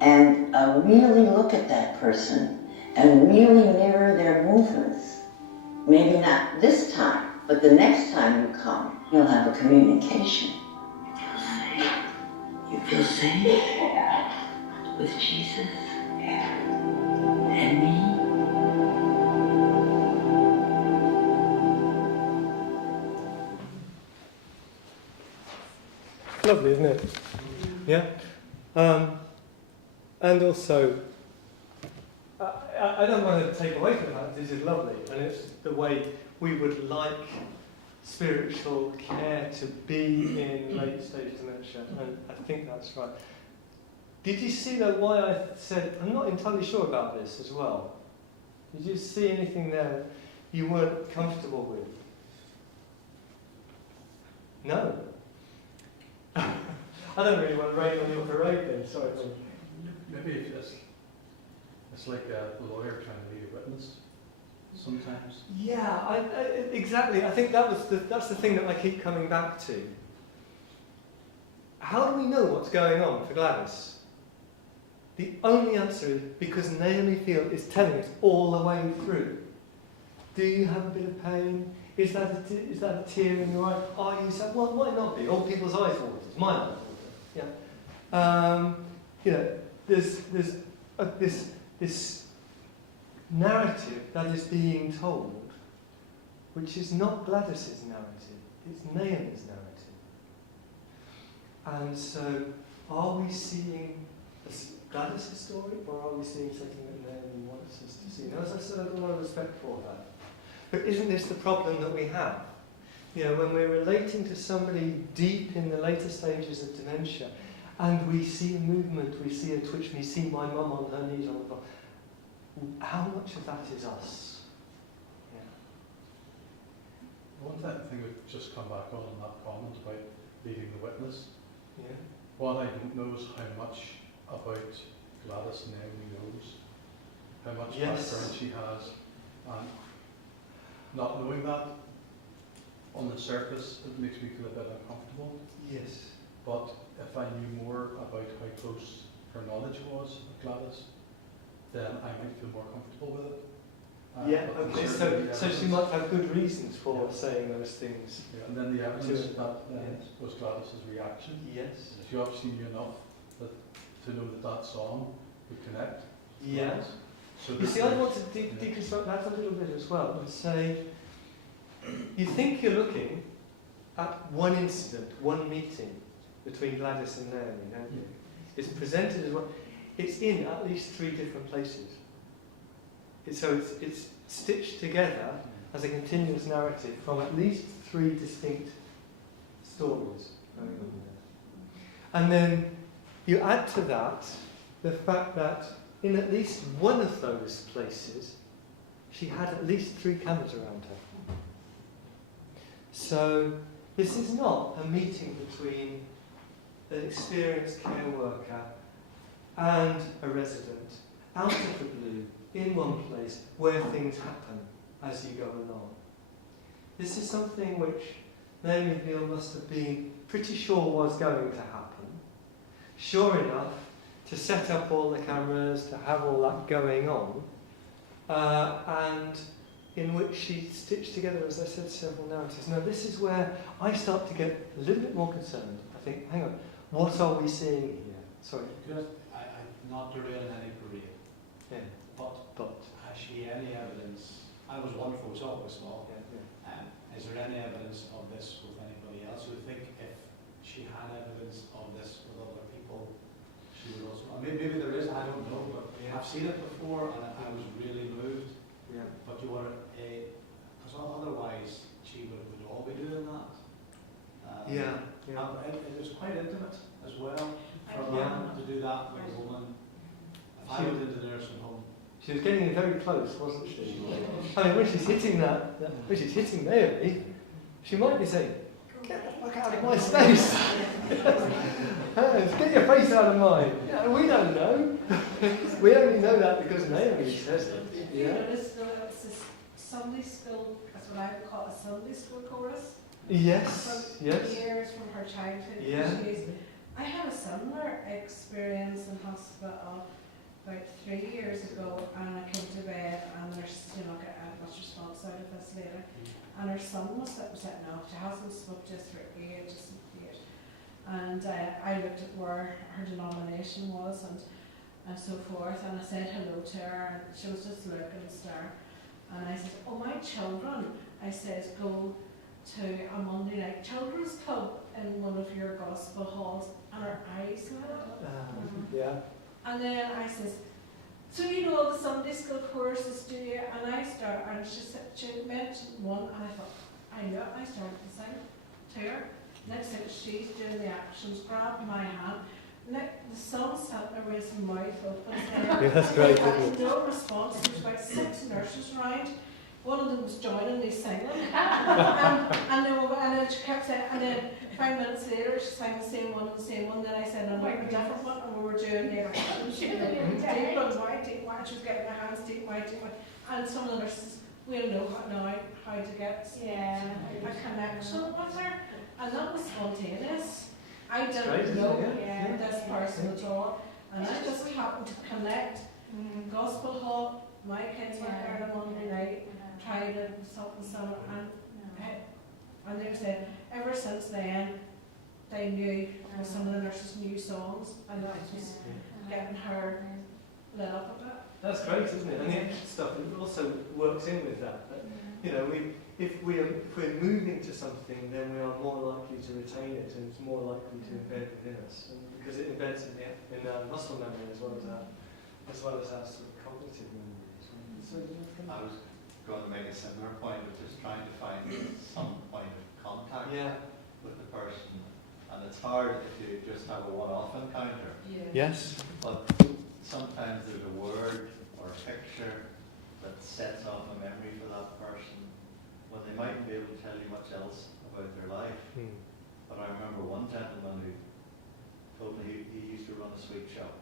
and really look at that person, and really mirror their movements, maybe not this time, but the next time you come, you'll have a communication. You feel safe with Jesus and me. Lovely, isn't it? Yeah. And also, I don't want to take away from that. This is lovely, and it's the way we would like spiritual care to be in late stage dementia, and I think that's right. Did you see though why I said I'm not entirely sure about this as well? Did you see anything there you weren't comfortable with? No. I don't really want to rain on your parade then, sorry. Maybe it's like a lawyer trying to be a witness sometimes. Yeah, exactly. I think that's the thing that I keep coming back to. How do we know what's going on for Gladys? The only answer is because Naomi Field is telling us all the way through. Do you have a bit of pain? Is that a tear in your eye? Are you sad? Well, might not be. Old people's eyes water. Mine eyes water. Yeah. You know, there's this narrative that is being told, which is not Gladys's narrative. It's Naomi's narrative. And so, are we seeing Gladys's story, or are we seeing something that Naomi wants us to see? Now, as I said, I have a lot of respect for that. But isn't this the problem that we have? You know, when we're relating to somebody deep in the later stages of dementia, and we see a movement, we see a twitch, we see my mum on her knees on the floor, how much of that is us? Yeah. One thing would just come back on that comment about leading the witness. Yeah. What I don't know is how much about Gladys Naomi knows, how much background she has, and not knowing that on the surface, it makes me feel a bit uncomfortable. Yes. But if I knew more about how close her knowledge was of Gladys, then I might feel more comfortable with it. Yeah, But okay, certainly the so she evidence- might have good reasons for saying those things. Yeah, and then the evidence that Yes. was Gladys's reaction. Yes. She obviously knew enough to know that that song would connect. to Yeah. Gladys. So You that see, I there's- want to deconstruct that a little bit as well and say, you think you're looking at one incident, one meeting between Gladys and Naomi, don't you? It's presented as one. It's in at least 3 different places. It's stitched together as a continuous narrative from at least 3 distinct stories going on there. And then you add to that the fact that in at least one of those places, she had at least 3 cameras around her. So this is not a meeting between an experienced care worker and a resident out of the blue in one place where things happen as you go along. This is something which Naomi Neal must have been pretty sure was going to happen. Sure enough to set up all the cameras, to have all that going on, and in which she stitched together, as I said, several narratives. Now this is where I start to get a little bit more concerned. I think, hang on, what are we seeing here? Sorry. I'm not derailing any parade. Yeah. But has she any evidence? I was wonderful, it's always small. Is there any evidence of this with anybody else? You would think if she had evidence of this with other people, she would also. I mean, maybe there is. I don't know, but I've seen it before, and I was really moved. Yeah. But you were because otherwise she would all be doing that. Yeah. And it was quite intimate as well for a Yeah. man to do that with a woman. If I went into the nursing home. She was getting very close, wasn't she? I mean, when she's hitting when she's hitting Naomi, she might be saying, "Get the fuck out of my space! Get your face out of mine!" Yeah, we don't know. We only know that because Naomi says it. You notice though, it's a Sunday school, that's what I would call a Sunday school chorus. Yes, From yes. years from her childhood. Yeah. I had a similar experience in hospital about 3 years ago, and I came to bed, and there's, get much response out of this later, and her son was sitting up. She hasn't smoked just for ages and years. And I looked at where her denomination was and so forth, and I said hello to her, and she was just looking and staring. And I said, "Oh, my children," I says, "go to a Monday night children's club in one of your gospel halls," and her eyes lit up. Yeah. And then I says, "So you know all the Sunday school choruses, do you?" And I started, and she mentioned one, and I thought, I know it. I started to sing to her. Next thing she's doing the actions, grabbed my hand. The son sat there with his mouth open. Yeah, that's great, isn't it? No response. There was about 6 nurses around. One of them was joining me singing. and then she kept saying, and then 5 minutes later she sang the same one and the same one. Then I said another different one, and we were doing the actions. Deep ones, white, deep white. She was getting her hands deep white, deep white. And some of the nurses will know how to get a connection with her. And that was spontaneous. I didn't know this person at all. And I just happened to connect. Gospel Hall, my kids went there on a Monday night, tried it, something, and they were saying, ever since then, they knew some of the nurses knew songs, and that was getting her lit up a bit. That's great, isn't it? And the extra stuff it also works in with that. If we're moving to something, then we are more likely to retain it, and it's more likely to embed within us, and because it embeds in our muscle memory as well as our sort of cognitive memory. So, I was going to make a similar point of just trying to find some point of contact with the person, and it's hard if you just have a one-off encounter. Yes. But sometimes there's a word or a picture that sets off a memory for that person when they mightn't be able to tell you much else about their life. But I remember one gentleman who told me he used to run a sweet shop.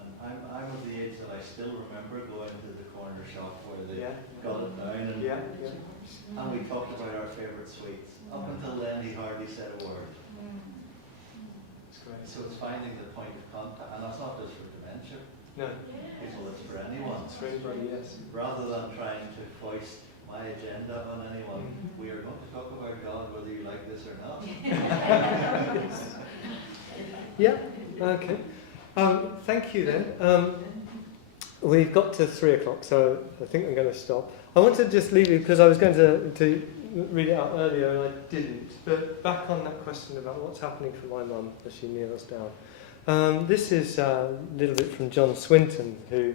And I'm of the age that I still remember going to the corner shop where they got it down and we talked about our favourite sweets. Up until then he hardly said a word. It's great. So it's finding the point of contact, and that's not just for dementia. No. People, it's for anyone. It's for anybody, yes. Rather than trying to foist my agenda on anyone, we are going to talk about God whether you like this or not. Yeah, okay. Thank you then. We've got to 3 o'clock, so I think I'm going to stop. I want to just leave you, because I was going to read it out earlier and I didn't. But back on that question about what's happening for my mum as she kneels down. This is a little bit from John Swinton, who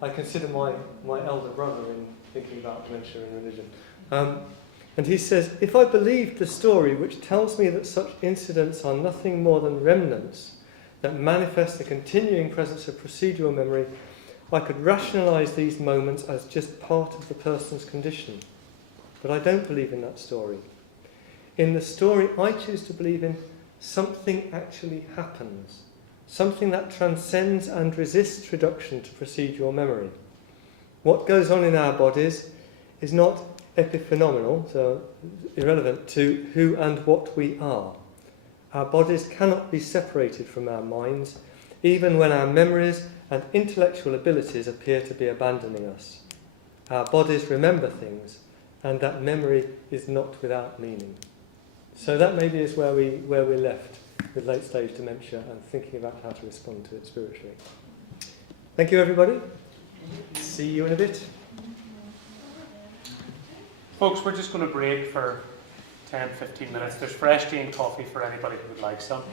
I consider my elder brother in thinking about dementia and religion. And he says, "If I believed the story which tells me that such incidents are nothing more than remnants that manifest the continuing presence of procedural memory, I could rationalise these moments as just part of the person's condition. But I don't believe in that story. In the story I choose to believe in, something actually happens, something that transcends and resists reduction to procedural memory. What goes on in our bodies is not epiphenomenal, so irrelevant to who and what we are. Our bodies cannot be separated from our minds, even when our memories and intellectual abilities appear to be abandoning us. Our bodies remember things, and that memory is not without meaning." So that maybe is where we're left with late-stage dementia and thinking about how to respond to it spiritually. Thank you, everybody. See you in a bit. Folks, we're just going to break for 10-15 minutes. There's fresh tea and coffee for anybody who would like some.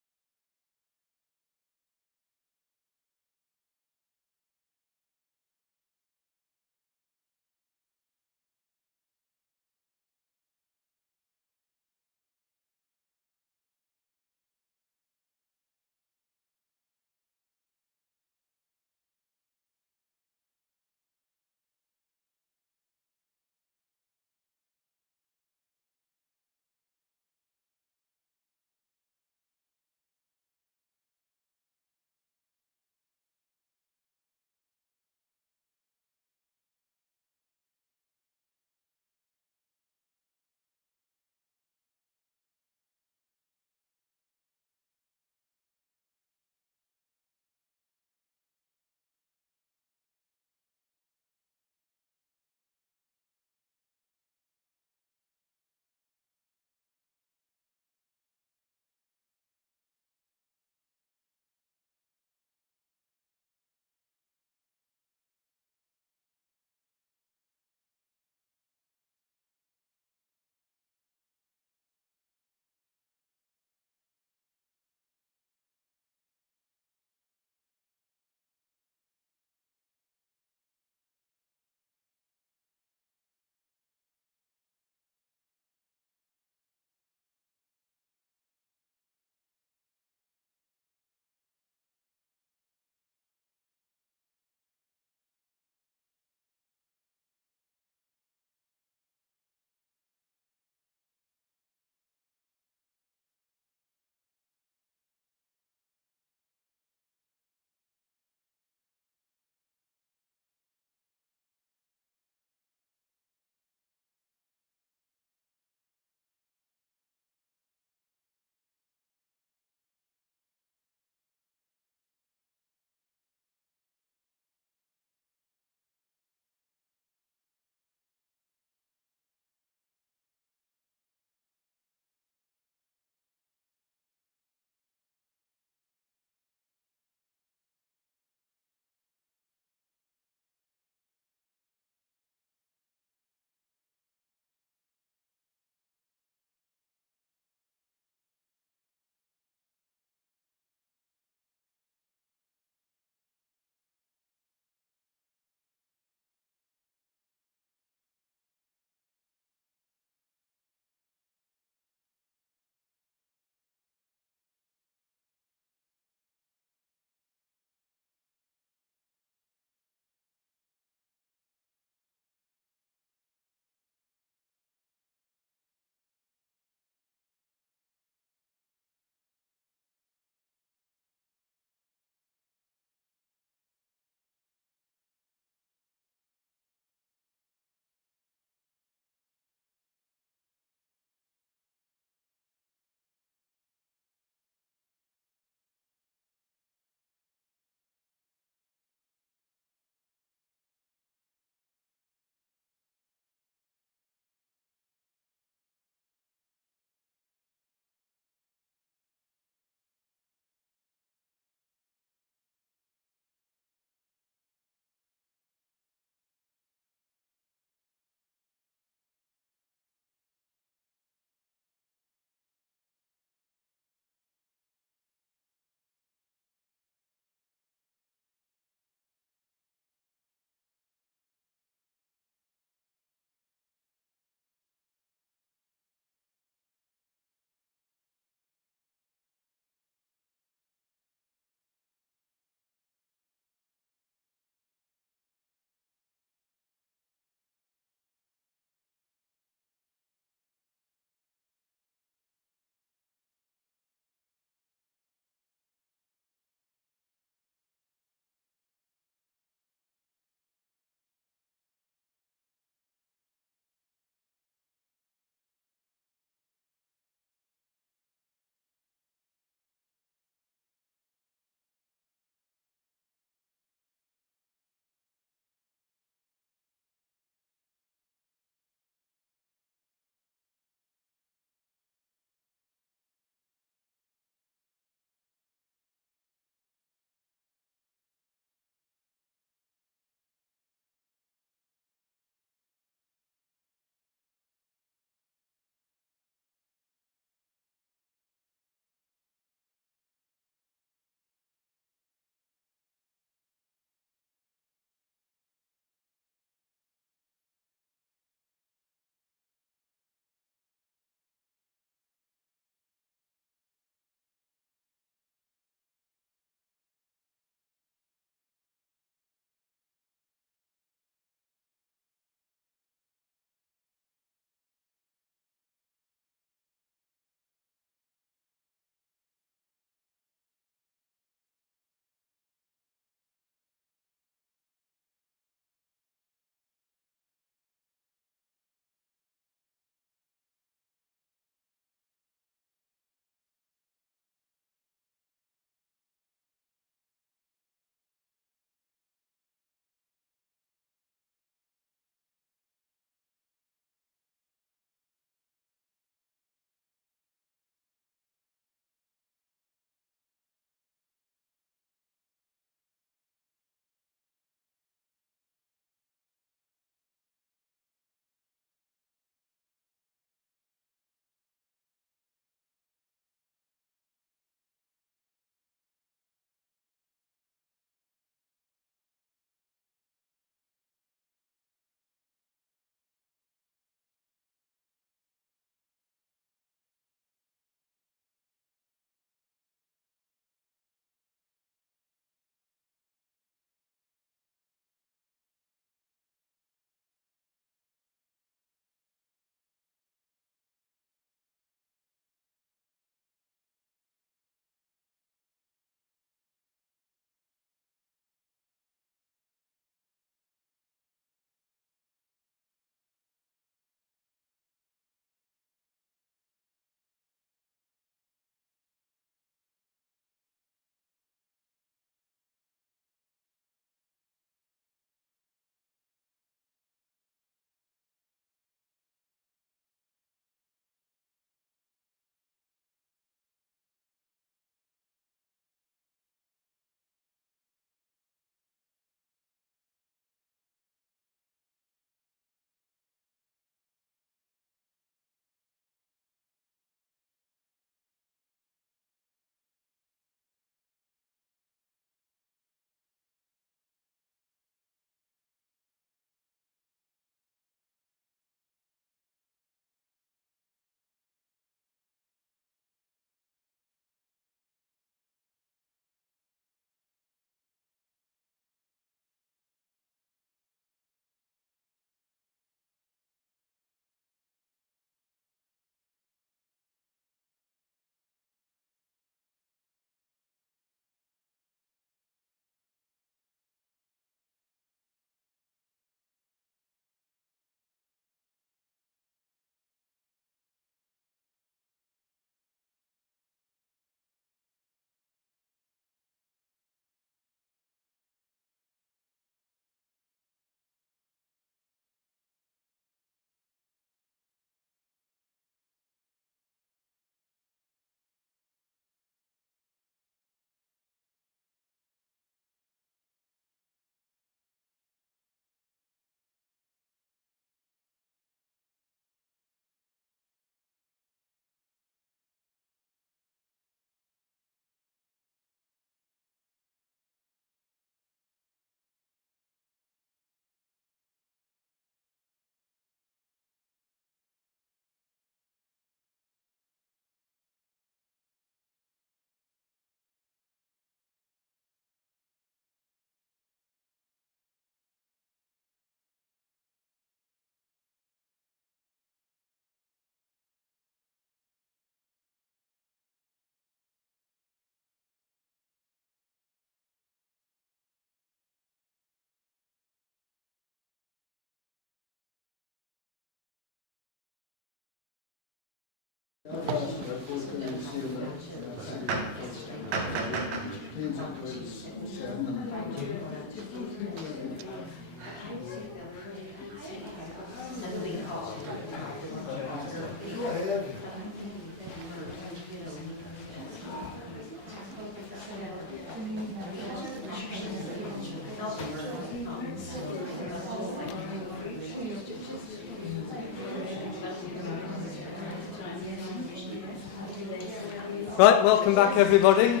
Right, welcome back everybody.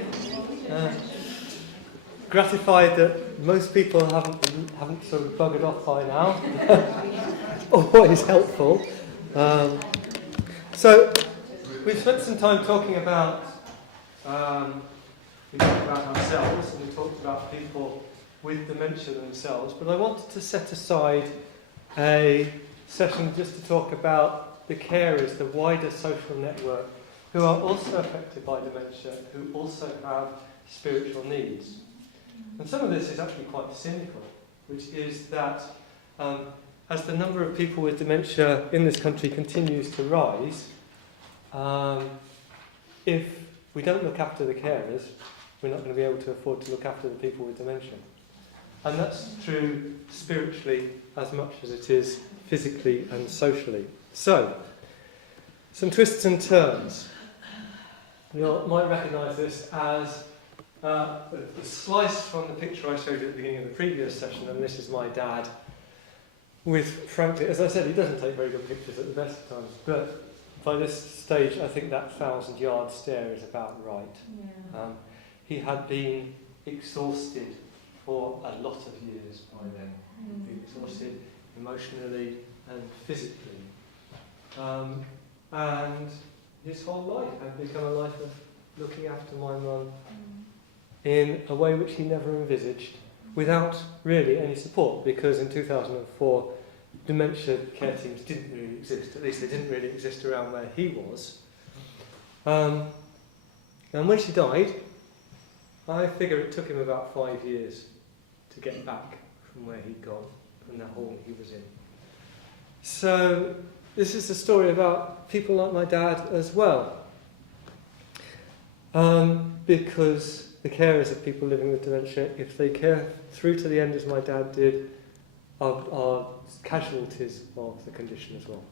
Gratified that most people haven't sort of buggered off by now. Always helpful. So we've spent some time talking about we talked about ourselves and we talked about people with dementia themselves, but I wanted to set aside a session just to talk about the carers, the wider social network, who are also affected by dementia, who also have spiritual needs. And some of this is actually quite cynical, which is that as the number of people with dementia in this country continues to rise, if we don't look after the carers, we're not going to be able to afford to look after the people with dementia. And that's true spiritually as much as it is physically and socially. So, some twists and turns. You might recognise this as the slice from the picture I showed you at the beginning of the previous session, and this is my dad with, frankly, as I said, he doesn't take very good pictures at the best of times, but by this stage I think that 1,000-yard stare is about right. Yeah. He had been exhausted for a lot of years by then. Exhausted emotionally and physically. And his whole life had become a life of looking after my mum in a way which he never envisaged, without really any support, because in 2004 dementia care teams didn't really exist, at least they didn't really exist around where he was. And when she died, I figure it took him about 5 years to get back from where he'd gone, from the hole he was in. So this is a story about people like my dad as well. Because the carers of people living with dementia, if they care through to the end as my dad did, are casualties of the condition as well.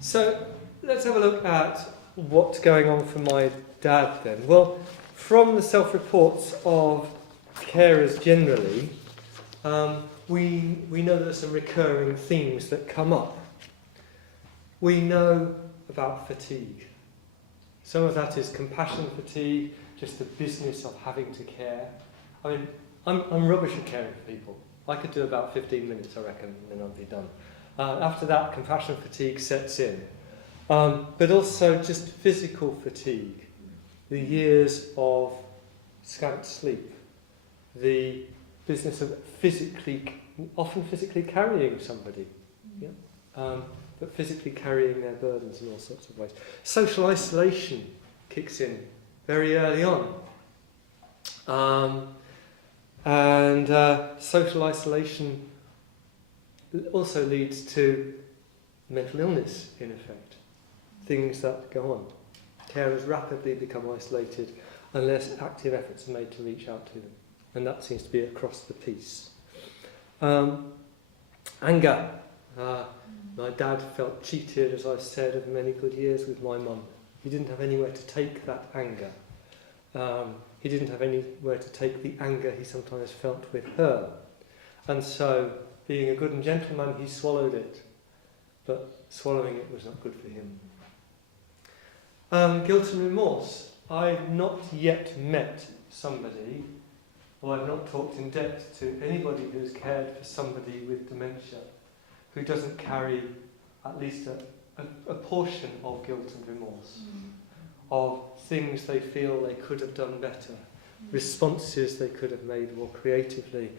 So let's have a look at what's going on for my dad then. Well, from the self-reports of carers generally, we know there's some recurring themes that come up. We know about fatigue. Some of that is compassion fatigue, just the business of having to care. I mean, I'm rubbish at caring for people. I could do about 15 minutes, I reckon, and then I'd be done. After that, compassion fatigue sets in. But also just physical fatigue. The years of scant sleep. The business of often physically carrying somebody. Yeah? But physically carrying their burdens in all sorts of ways. Social isolation kicks in very early on. And social isolation also leads to mental illness, in effect. Things that go on. Carers rapidly become isolated unless active efforts are made to reach out to them. And that seems to be across the piece. Anger. My dad felt cheated, as I've said, of many good years with my mum. He didn't have anywhere to take that anger. He didn't have anywhere to take the anger he sometimes felt with her. And so, being a good and gentleman, he swallowed it. But swallowing it was not good for him. Guilt and remorse. I've not yet met somebody, or I've not talked in depth to anybody who's cared for somebody with dementia who doesn't carry at least a portion of guilt and remorse, of things they feel they could have done better, responses they could have made more creatively,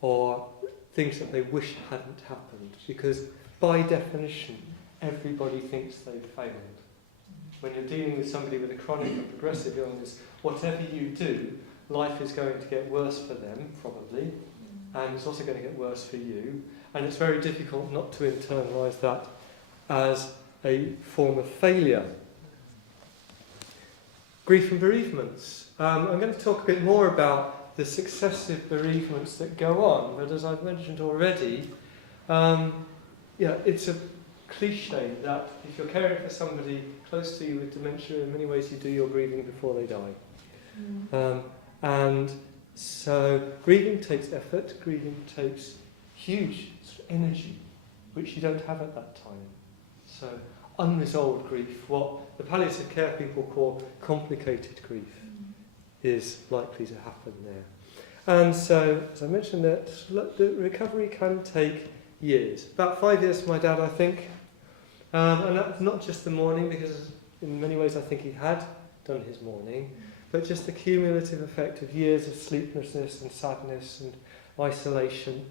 or things that they wish hadn't happened. Because by definition, everybody thinks they've failed. When you're dealing with somebody with a chronic or progressive illness, whatever you do, life is going to get worse for them, probably, and it's also going to get worse for you. And it's very difficult not to internalise that as a form of failure. Grief and bereavements. I'm going to talk a bit more about the successive bereavements that go on, but as I've mentioned already, it's a cliche that if you're caring for somebody close to you with dementia, in many ways you do your grieving before they die. And so grieving takes effort, grieving takes huge sort of energy, which you don't have at that time. So unresolved grief, what the palliative care people call complicated grief, is likely to happen there. And so, as I mentioned, the recovery can take years. About 5 years for my dad, I think. And that's not just the mourning, because in many ways I think he had done his mourning, but just the cumulative effect of years of sleeplessness and sadness and isolation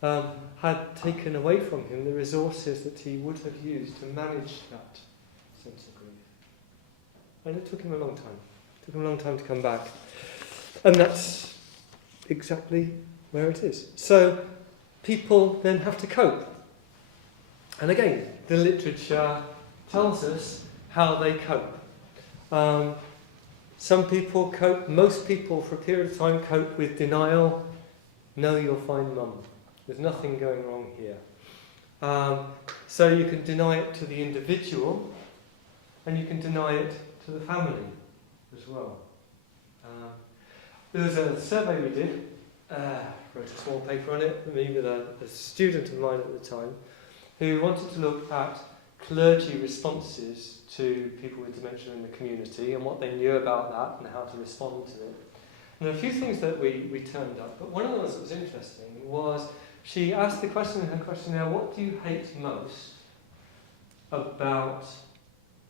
had taken away from him the resources that he would have used to manage that sense of grief. And it took him a long time. It took him a long time to come back. And that's exactly where it is. So people then have to cope. And again, the literature tells us how they cope. Some people cope, most people for a period of time cope with denial. No, you're fine, mum. There's nothing going wrong here. So you can deny it to the individual, and you can deny it to the family as well. There was a survey we did, wrote a small paper on it, me with a student of mine at the time, who wanted to look at clergy responses to people with dementia in the community and what they knew about that and how to respond to it. And there are a few things that we turned up, but one of the ones that was interesting was she asked the question in her questionnaire, what do you hate most about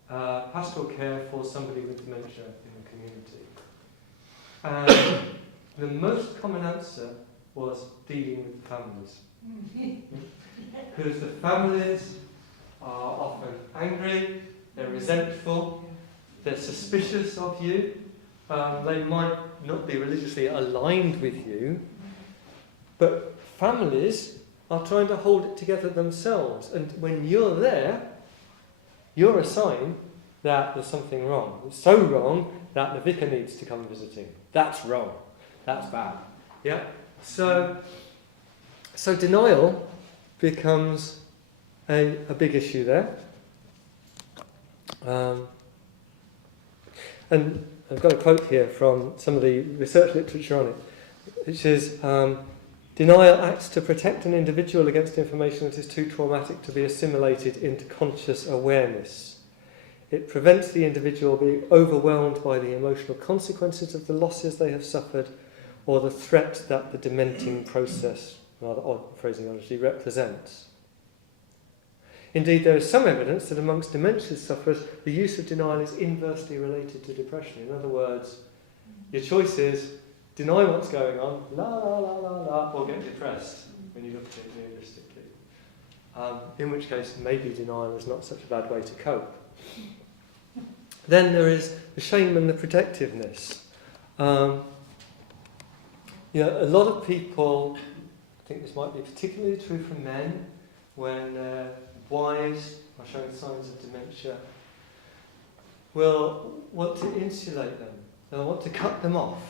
pastoral care for somebody with dementia in the community? And the most common answer was dealing with the families. Because the families are often angry, they're resentful, they're suspicious of you, they might not be religiously aligned with you, but families are trying to hold it together themselves, and when you're there, you're a sign that there's something wrong. It's so wrong that the vicar needs to come visiting. That's wrong. That's bad. Yeah? So denial becomes a big issue there. And I've got a quote here from some of the research literature on it, which is, denial acts to protect an individual against information that is too traumatic to be assimilated into conscious awareness. It prevents the individual being overwhelmed by the emotional consequences of the losses they have suffered or the threat that the dementing process, rather odd phraseology, represents. Indeed, there is some evidence that amongst dementia sufferers, the use of denial is inversely related to depression. In other words, your choice is deny what's going on, la la la la la, or get depressed when you look at it realistically. In which case, maybe denial is not such a bad way to cope. Then there is the shame and the protectiveness. A lot of people, I think this might be particularly true for men, when wives are showing signs of dementia, will want to insulate them. They'll want to cut them off.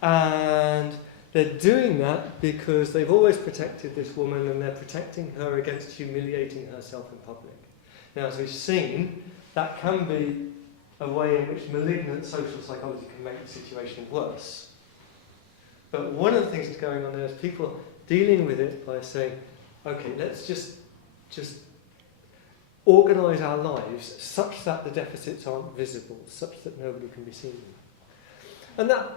And they're doing that because they've always protected this woman and they're protecting her against humiliating herself in public. Now, as we've seen, that can be a way in which malignant social psychology can make the situation worse. But one of the things that's going on there is people dealing with it by saying, okay, let's just organise our lives such that the deficits aren't visible, such that nobody can be seen. And that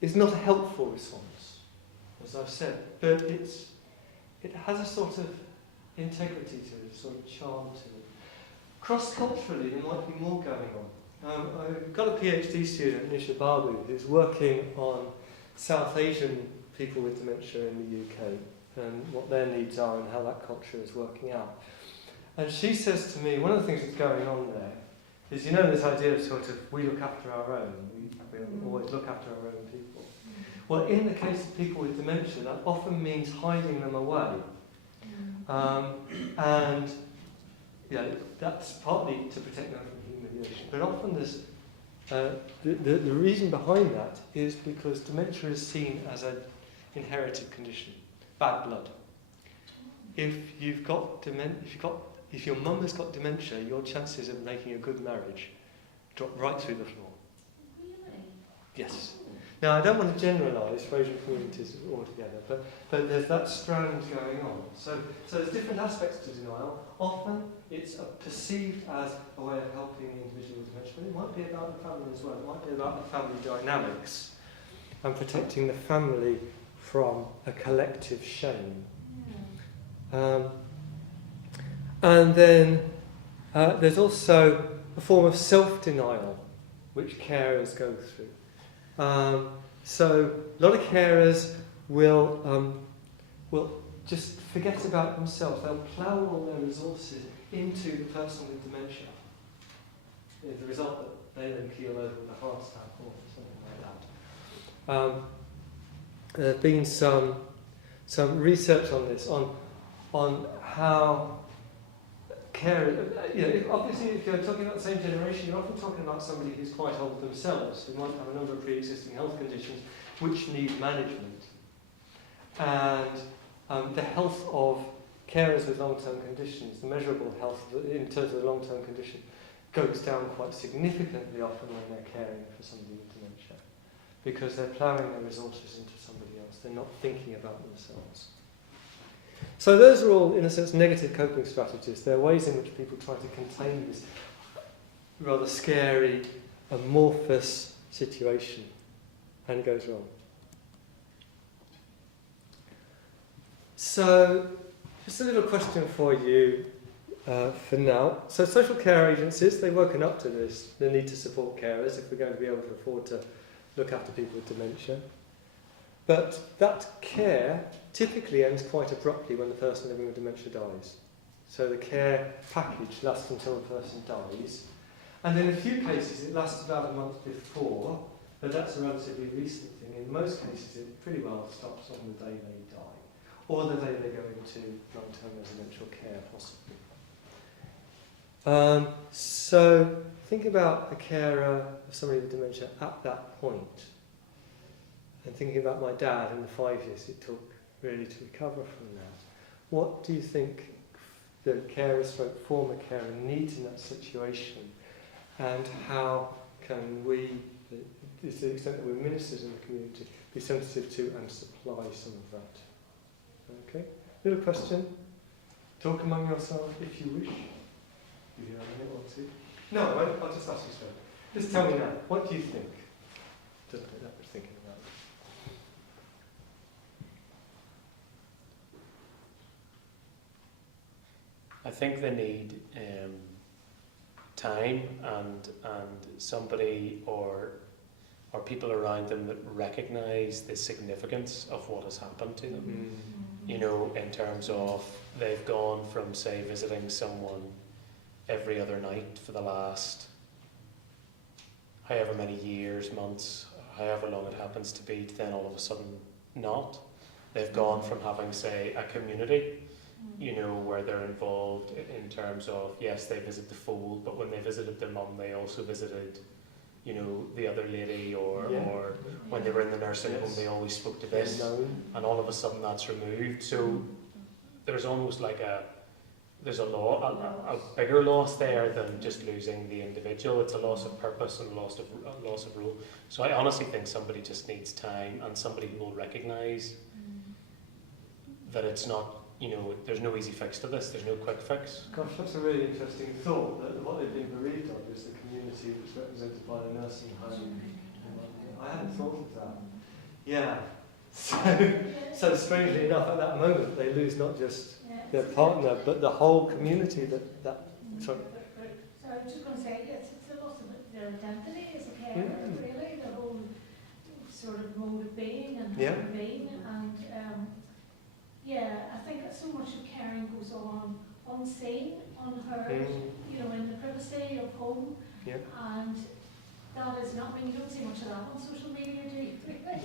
is not a helpful response, as I've said, but it has a sort of integrity to it, a sort of charm to it. Cross-culturally, there might be more going on. I've got a PhD student, Nisha Babu, who's working on South Asian people with dementia in the UK and what their needs are and how that culture is working out. And she says to me, one of the things that's going on there is, this idea of sort of, we look after our own, we always look after our own people. Well, in the case of people with dementia, that often means hiding them away. And that's partly to protect them from humiliation, but often there's the reason behind that is because dementia is seen as an inherited condition, bad blood. If you've got if your mum has got dementia, your chances of making a good marriage drop right through the floor. Really? Yes. Now, I don't want to generalise for Asian communities altogether, but there's that strand going on. So there's different aspects to denial. Often it's perceived as a way of helping the individual with dementia, but it might be about the family as well. It might be about the family dynamics and protecting the family from a collective shame. And then there's also a form of self-denial which carers go through. So a lot of carers will just forget about themselves. They'll plough all their resources into the person with dementia. With the result that they then keel over with a heart attack or something like that. There's been some research on this, on how care, obviously if you're talking about the same generation, you're often talking about somebody who's quite old themselves, who might have a number of pre-existing health conditions which need management. And the health of carers with long-term conditions, the measurable health in terms of the long-term condition, goes down quite significantly often when they're caring for somebody with dementia, because they're ploughing their resources into somebody else. They're not thinking about themselves. So those are all, in a sense, negative coping strategies. They're ways in which people try to contain this rather scary, amorphous situation, and it goes wrong. So, just a little question for you for now. So social care agencies, they've woken up to this, the need to support carers if we're going to be able to afford to look after people with dementia. But that care typically ends quite abruptly when the person living with dementia dies. So the care package lasts until the person dies. And in a few cases it lasts about a month before, but that's a relatively recent thing. In most cases it pretty well stops on the day they die, or the day they go into long-term residential care possibly. So think about a carer of somebody with dementia at that point. And thinking about my dad and the 5 years it took really to recover from that. What do you think the carer / former carer needs in that situation? And how can we, to the extent that we're ministers in the community, be sensitive to and supply some of that? Okay, little question. Talk among yourselves if you wish. Give you a minute or two. No, I'll just ask you straight. Just tell me now, what do you think? Doesn't take that much thinking about it. I think they need time and somebody or people around them that recognise the significance of what has happened to them. You know, in terms of they've gone from, say, visiting someone every other night for the last however many years, months, however long it happens to be, to then all of a sudden not. They've gone from having, say, a community, you know, where they're involved in terms of, yes, they visit the fold, but when they visited their mum, they also visited, you know, the other lady, or when they were in the nursing home, they always spoke to this, and all of a sudden that's removed. So there's almost like there's a bigger loss there than just losing the individual. It's a loss of purpose and a loss of role. So I honestly think somebody just needs time, and somebody who will recognise that it's not, you know, there's no easy fix to this, there's no quick fix. Gosh, that's a really interesting thought, that what they've been bereaved of is the community that's represented by the nursing home. I hadn't thought of that. Yeah. So strangely enough, at that moment, they lose not just their partner, but the whole community sorry. So I was just going to say, yes, it's a loss of their identity as a carer, really, the whole sort of mode of being and being, and I think that so much of caring goes on unseen, unheard, you know, in the privacy of home, and that is not, I mean, you don't see much of that on social media, do you?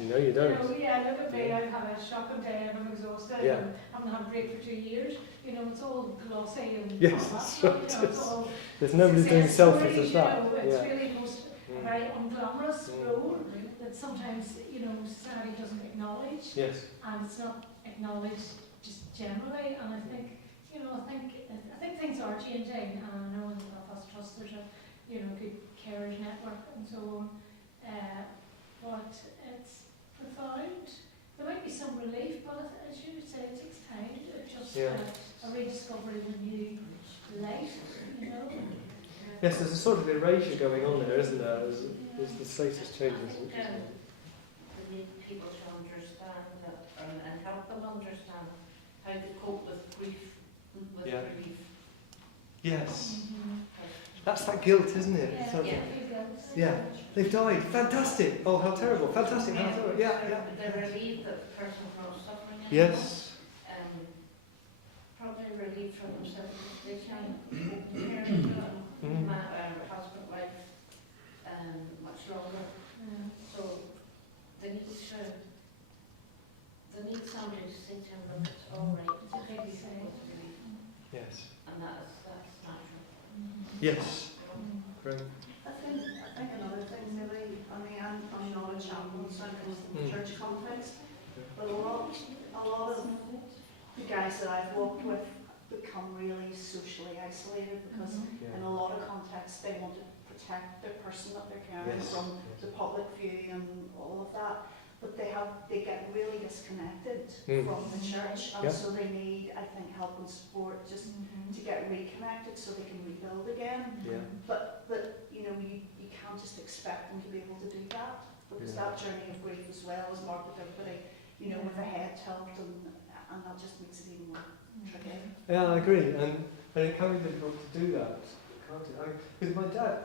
No, you don't. Yeah, look at me, I've had a shocking day, I'm exhausted, Yeah. and haven't had a break for 2 years. You know, it's all glossy and Yes, all that that's stuff, right. you know, it's all There's nobody doing success selfies stories, as that. You know, it's Yeah. really most a very unglamorous role that sometimes, you know, society doesn't acknowledge. Yes. And it's not acknowledged just generally, and I think, you know, I think things are changing, and I know in the Belfast Trust there's a, you know, good carers network and so on, but it's profound. There might be some relief, but as you would say, it takes time to just a rediscovery of a new life, you know. Yes, there's a sort of erasure going on there, isn't there, as the status changes. We need people to understand that, and help them understand how to cope with grief, with grief. Yes. That's that guilt, isn't it? Yeah, So, yeah. They've died. Fantastic. Oh, how terrible. Fantastic. How terrible. Yeah. The relief that the person's not suffering anymore. Yes. Probably relief for themselves if they can husband, wife, much longer. So they need somebody to say to them, look, it's all right. It's a big thing. Yes. And that's natural. Yes. Great. I think another thing maybe, I mean, I'm not a chaplain, so I come from the church context, but a lot of the guys that I've worked with become really socially isolated because in a lot of contexts they want to protect their person that they're caring from the public view and all of that, but they get really disconnected from the church, and so they need, I think, help and support just to get reconnected so they can rebuild again. But you know, you can't just expect them to be able to do that, because that journey of grief as well is marked with everybody, you know, with a head tilt, and that just makes it even more tricky. Yeah, I agree, and it can be difficult to do that, can't it? I mean, with my dad,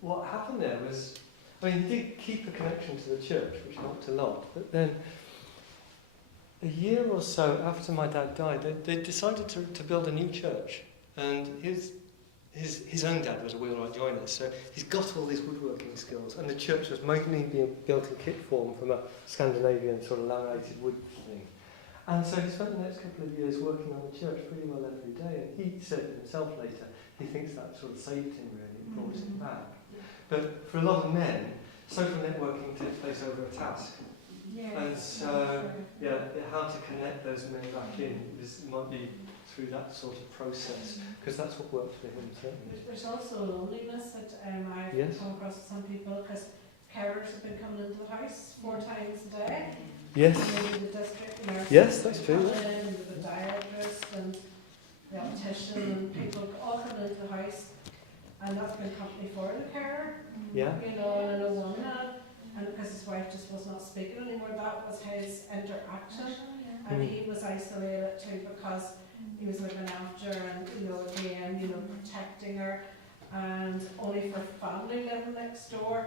what happened there was, I mean, he did keep a connection to the church, which helped a lot, but then a year or so after my dad died, they decided to build a new church, and his own dad was a wheelwright joiner, so he's got all these woodworking skills, and the church was mainly being built in kit form from a Scandinavian sort of laminated wood thing. And so he spent the next couple of years working on the church pretty well every day, and he said himself later, he thinks that sort of saved him really, brought him back. But for a lot of men, social networking takes place over a task. And so, how to connect those men back in might be through that sort of process, because that's what worked for him, certainly. There's also loneliness that I've come across with some people, because carers have been coming into the house 4 times a day. Yes. Maybe the district nurse. Yes, that's true. The diarist and the optician and people all coming into the house, and that's been company for the carer. Yeah. You know, and I know one man, and because his wife just was not speaking anymore, that was his interaction, and he was isolated too because he was looking after and, you know, again, you know, protecting her, and only for family living next door,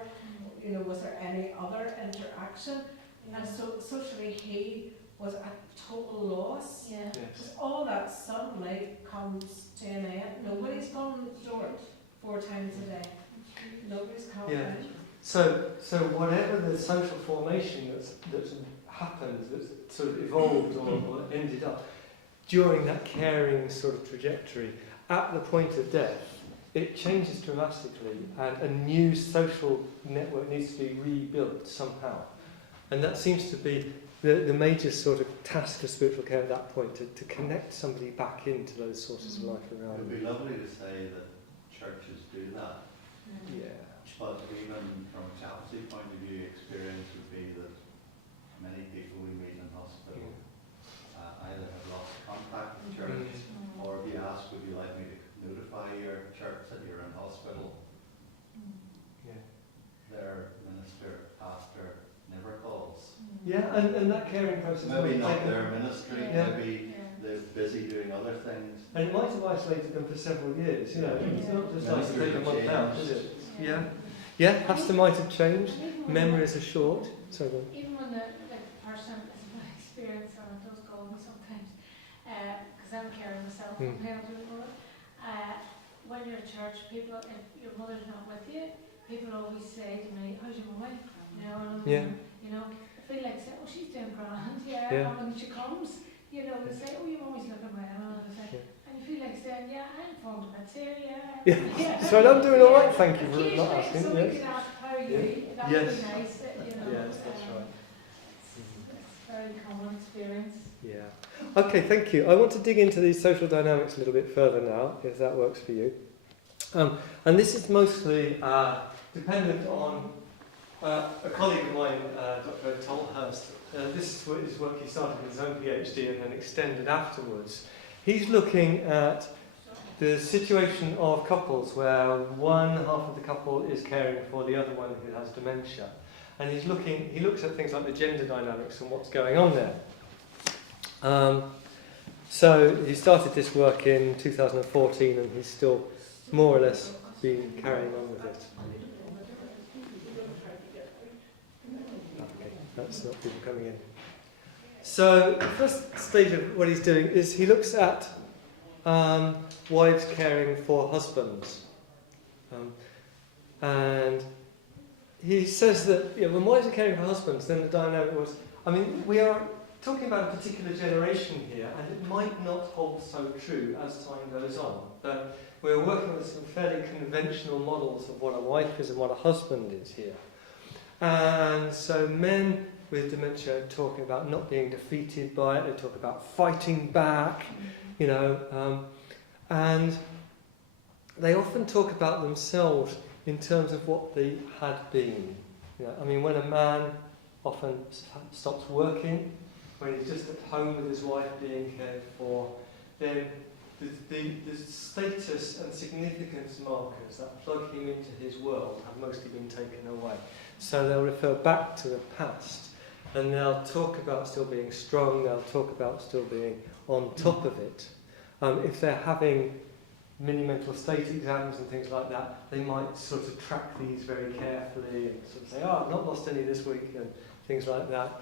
you know, was there any other interaction? And so socially he was at total loss. Because all that suddenly comes to an end. Nobody's coming to the door 4 times a day. Nobody's coming. So whatever the social formation that's happened, that's sort of evolved or ended up during that caring sort of trajectory, at the point of death, it changes dramatically, and a new social network needs to be rebuilt somehow. And that seems to be the major sort of task of spiritual care at that point, to connect somebody back into those sources of life around. It would be lovely to say that churches do that. Yeah. But even from a chaplaincy point of view, experience would be that many people we meet in hospital either have lost contact with church, or if you ask, would you like me to notify your church that you're in hospital? Their minister, pastor, never calls. Yeah, and that caring process. Maybe not their ministry, maybe they're busy doing other things. And it might have isolated them for several years, you know. It's not just like take a month out, is it? Yeah, pastor might have changed, memories are short. So even when the person, is my experience, and it does call me sometimes, because I'm caring myself, when you're at church, people, if your mother's not with you, people always say to me, how's your mummy? You know, and Yeah. you know, I feel like say, oh, she's doing grand, yeah. Yeah. And when she comes, you know, they say, oh, your mummy's looking well, and I say, and you feel like saying, yeah, I'm fond of it too, yeah. Yeah. So I'm doing all right. Thank you for not asking. Somebody Yes. could ask how are you, Yeah. that Yes. would be nice, you know. Yes, that's right. It's a very common experience. Yeah. Okay, thank you. I want to dig into these social dynamics a little bit further now, if that works for you. And this is mostly dependent on a colleague of mine, Dr. Ed Tolhurst. This is work he started with his own PhD and then extended afterwards. He's looking at the situation of couples where one half of the couple is caring for the other one who has dementia. And he looks at things like the gender dynamics and what's going on there. So he started this work in 2014 and he's still more or less been carrying on with it. Okay, that's not people coming in. So the first stage of what he's doing is he looks at wives caring for husbands. And he says that when wives are caring for husbands, then the dynamic was, we are talking about a particular generation here, and it might not hold so true as time goes on. But we're working with some fairly conventional models of what a wife is and what a husband is here. And so men with dementia are talking about not being defeated by it, they talk about fighting back, and they often talk about themselves in terms of what they had been. When a man often stops working, when he's just at home with his wife being cared for, then the status and significance markers that plug him into his world have mostly been taken away. So they'll refer back to the past, and they'll talk about still being strong, they'll talk about still being on top of it. If they're having mini mental state exams and things like that, they might sort of track these very carefully and sort of say, I've not lost any this week, and things like that.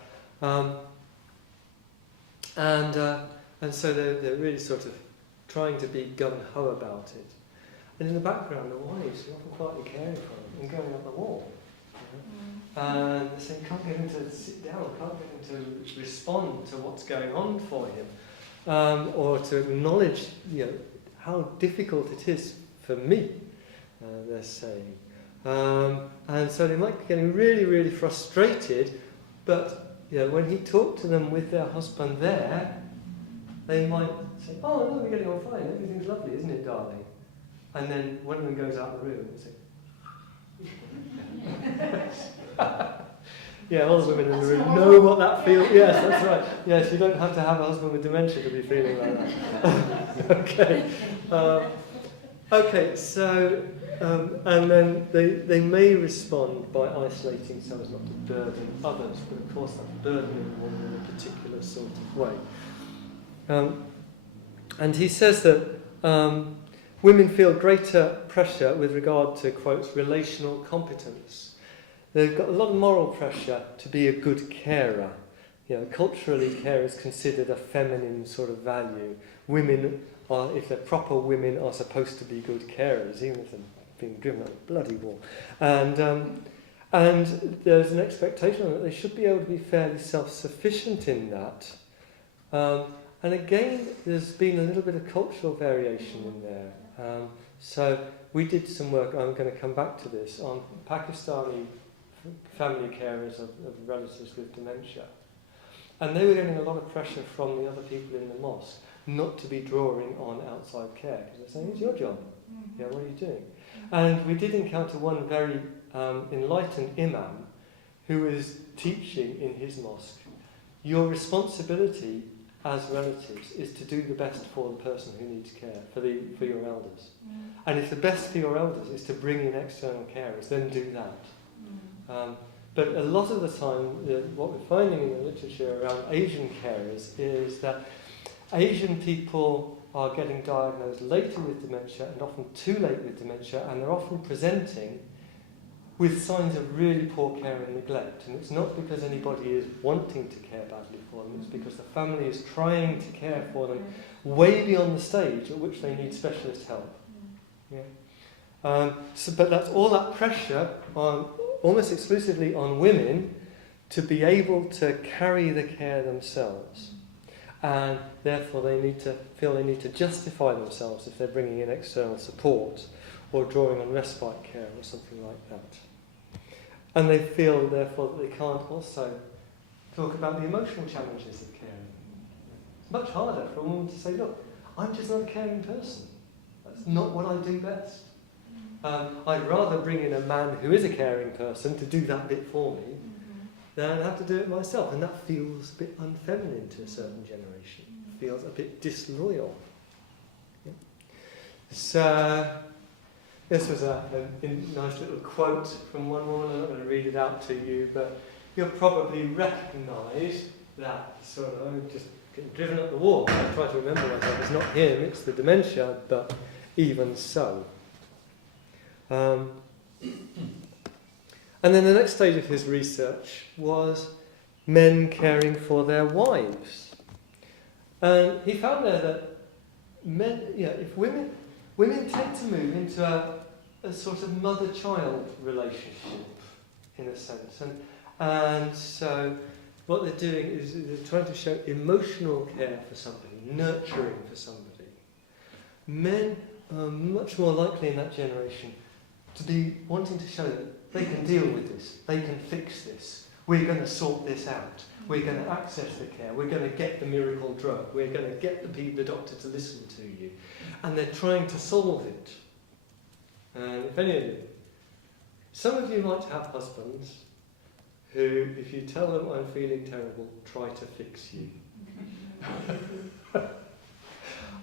And so they're really sort of trying to be gung-ho about it. And in the background, the wives are often quietly caring for them and going up the wall. And they're saying, can't get him to sit down, can't get him to respond to what's going on for him, or to acknowledge, how difficult it is for me, they're saying. And so they might be getting really, really frustrated, but when he talked to them with their husband there, they might say, oh, no, we're getting on fine, everything's lovely, isn't it, darling? And then one of them goes out of the room and says, yeah, all the women in the room know what that feels. Yes, that's right. Yes, you don't have to have a husband with dementia to be feeling like that. Okay, so, and then they may respond by isolating so as not to burden others, but of course that's burdening them in a particular sort of way. And he says that women feel greater pressure with regard to, quotes, relational competence. They've got a lot of moral pressure to be a good carer. Culturally, care is considered a feminine sort of value. Women are, if they're proper women, are supposed to be good carers, even if they're being driven up a bloody wall. And there's an expectation that they should be able to be fairly self-sufficient in that. And again, there's been a little bit of cultural variation in there. So we did some work, I'm going to come back to this, on Pakistani family carers of relatives with dementia. And they were getting a lot of pressure from the other people in the mosque not to be drawing on outside care, because they're saying, it's your job. Yeah, what are you doing? And we did encounter one very enlightened imam who was teaching in his mosque, your responsibility as relatives is to do the best for the person who needs care, for your elders. And if the best for your elders is to bring in external carers, then do that. But a lot of the time, what we're finding in the literature around Asian carers is that Asian people are getting diagnosed later with dementia and often too late with dementia, and they're often presenting with signs of really poor care and neglect. And it's not because anybody is wanting to care badly for them, it's because the family is trying to care for them way beyond the stage at which they need specialist help. Yeah. But that's all that pressure on, almost exclusively on women, to be able to carry the care themselves. And therefore they need to feel they need to justify themselves if they're bringing in external support or drawing on respite care or something like that. And they feel therefore that they can't also talk about the emotional challenges of caring. It's much harder for a woman to say, look, I'm just not a caring person. That's not what I do best. I'd rather bring in a man who is a caring person to do that bit for me than have to do it myself. And that feels a bit unfeminine to a certain generation. It feels a bit disloyal. Yeah. So, this was a nice little quote from one woman. I'm not going to read it out to you, but you'll probably recognise that sort of, I'm just getting driven up the wall. I try to remember myself. It's not him, it's the dementia, but even so. And then the next stage of his research was men caring for their wives. And he found there that men, if women tend to move into a sort of mother-child relationship, in a sense. And so what they're doing is they're trying to show emotional care for somebody, nurturing for somebody. Men are much more likely in that generation to be wanting to show that they can deal with this, they can fix this, we're going to sort this out, we're going to access the care, we're going to get the miracle drug, we're going to get the doctor to listen to you. And they're trying to solve it. And if any of you, some of you might have husbands who, if you tell them I'm feeling terrible, try to fix you.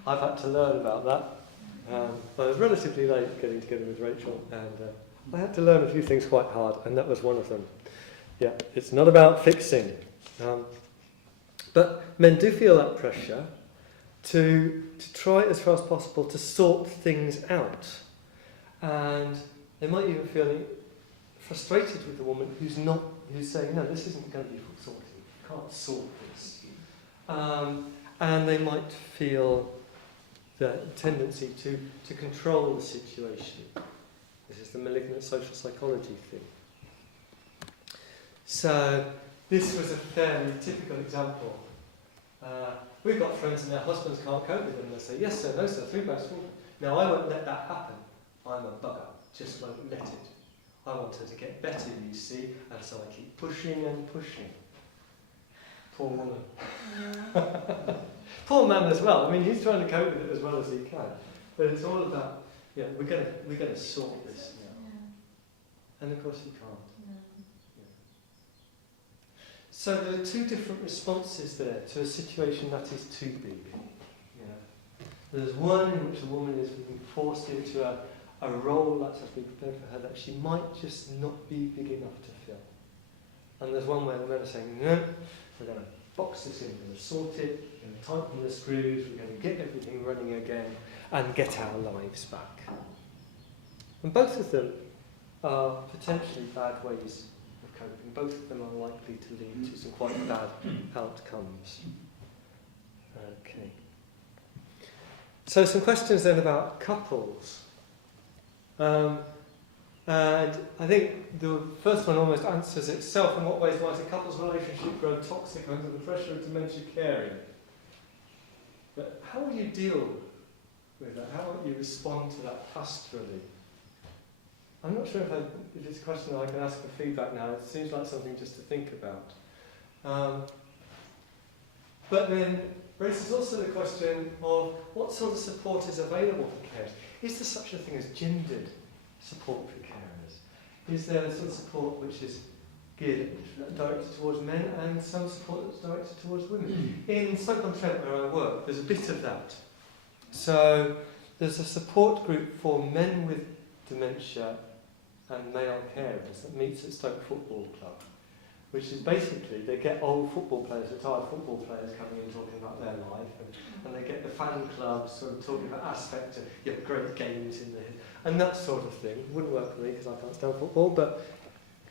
I've had to learn about that. I was relatively late getting together with Rachel, and I had to learn a few things quite hard, and that was one of them. Yeah, it's not about fixing. But men do feel that pressure to try as far as possible to sort things out. And they might even feel frustrated with the woman who's saying, no, this isn't going to be sorted. You can't sort this. And they might feel the tendency to control the situation. This is the malignant social psychology thing. So this was a fairly typical example. We've got friends and their husbands can't cope with them. They say, yes sir, no sir, 3 bags full. No, I won't let that happen. I'm a bugger, just won't let it. I want her to get better, you see, and so I keep pushing and pushing. Poor woman. Yeah. Poor man as well. I mean, he's trying to cope with it as well as he can. But it's all about, we're going to sort this now. Yeah. And of course he can't. Yeah. So there are 2 different responses there to a situation that is too big. There's one in which a woman is being forced into a role that has been prepared for her that she might just not be big enough to fill. And there's one where the men are saying, no, we're going to box this in, we're going to sort it, we're going to tighten the screws, we're going to get everything running again and get our lives back. And both of them are potentially bad ways of coping. Both of them are likely to lead to some quite bad outcomes. Okay. So some questions then about couples. And I think the first one almost answers itself. In what ways might a couple's relationship grow toxic under the pressure of dementia caring? But how will you deal with that? How will you respond to that pastorally? I'm not sure if it's a question that I can ask for feedback now. It seems like something just to think about. But then raises also the question of what sort of support is available for carers. Is there such a thing as gendered support for carers? Is there a sort of support which is directed towards men and some support that's directed towards women? In Stoke-on-Trent, where I work, there's a bit of that. So there's a support group for men with dementia and male carers that meets at Stoke Football Club, which is basically, they get old football players, retired football players coming in talking about their life, and they get the fan clubs sort of talking about aspects of great games in there, and that sort of thing. It wouldn't work for me because I can't stand football, but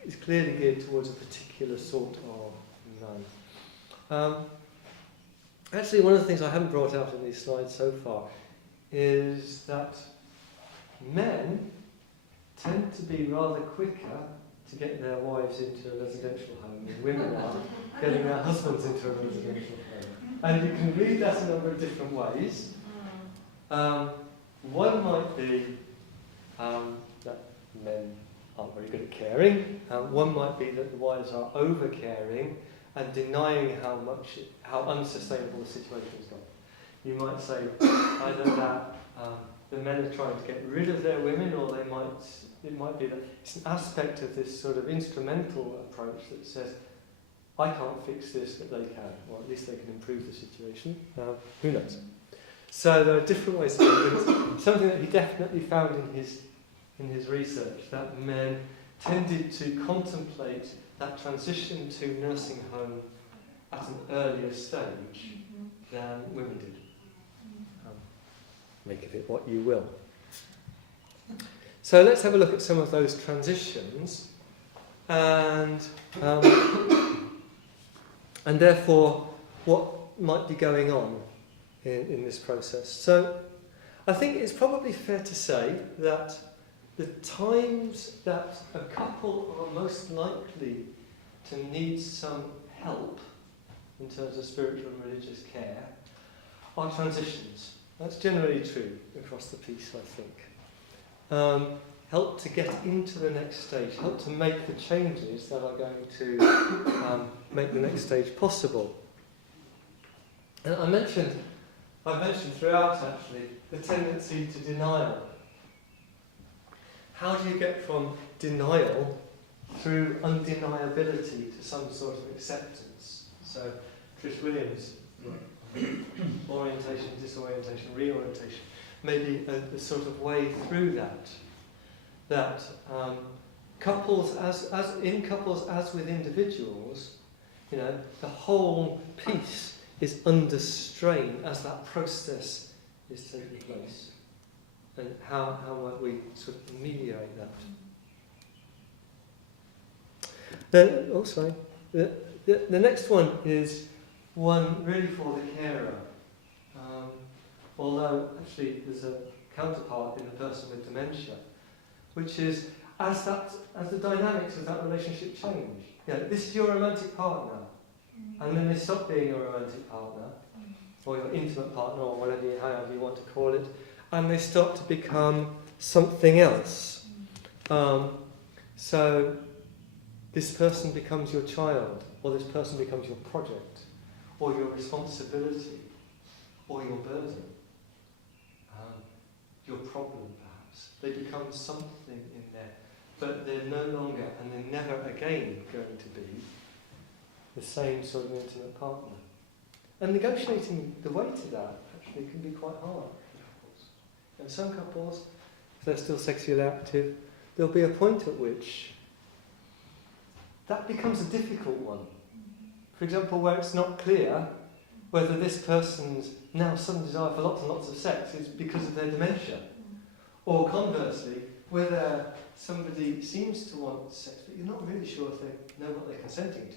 it's clearly geared towards a particular sort of man. Actually, one of the things I haven't brought out in these slides so far is that men tend to be rather quicker to get their wives into a residential home than women are getting their husbands into a residential home. And you can read that a number of different ways. One might be that men aren't very good at caring. One might be that the wives are over-caring and denying how unsustainable the situation has got. You might say either that the men are trying to get rid of their women, or it might be that it's an aspect of this sort of instrumental approach that says, I can't fix this, but they can, or at least they can improve the situation. Who knows? So there are different ways of doing it. Something that he definitely found in his research, that men tended to contemplate that transition to nursing home at an earlier stage than women did. Make of it what you will. So let's have a look at some of those transitions, and therefore what might be going on in this process. So I think it's probably fair to say that the times that a couple are most likely to need some help in terms of spiritual and religious care are transitions. That's generally true across the piece, I think. Help to get into the next stage, help to make the changes that are going to make the next stage possible. And I've mentioned throughout actually the tendency to denial. How do you get from denial through undeniability to some sort of acceptance? So Trish Williams, orientation, disorientation, reorientation, maybe a sort of way through that couples as with individuals, the whole piece is under strain as that process is taking place. And how might we sort of ameliorate that? The next one is one really for the carer. Although actually there's a counterpart in the person with dementia, which is as the dynamics of that relationship change. This is your romantic partner, and then they stop being your romantic partner, or your intimate partner, or however you want to call it, and they start to become something else. So this person becomes your child, or this person becomes your project, or your responsibility, or your burden, your problem perhaps. They become something in there, but they're no longer, and they're never again going to be, the same sort of intimate partner. And negotiating the way to that actually can be quite hard for couples. And some couples, if they're still sexually active, there'll be a point at which that becomes a difficult one. For example, where it's not clear whether this person's now sudden desire for lots and lots of sex is because of their dementia. Or conversely, whether somebody seems to want sex, but you're not really sure if they know what they're consenting to.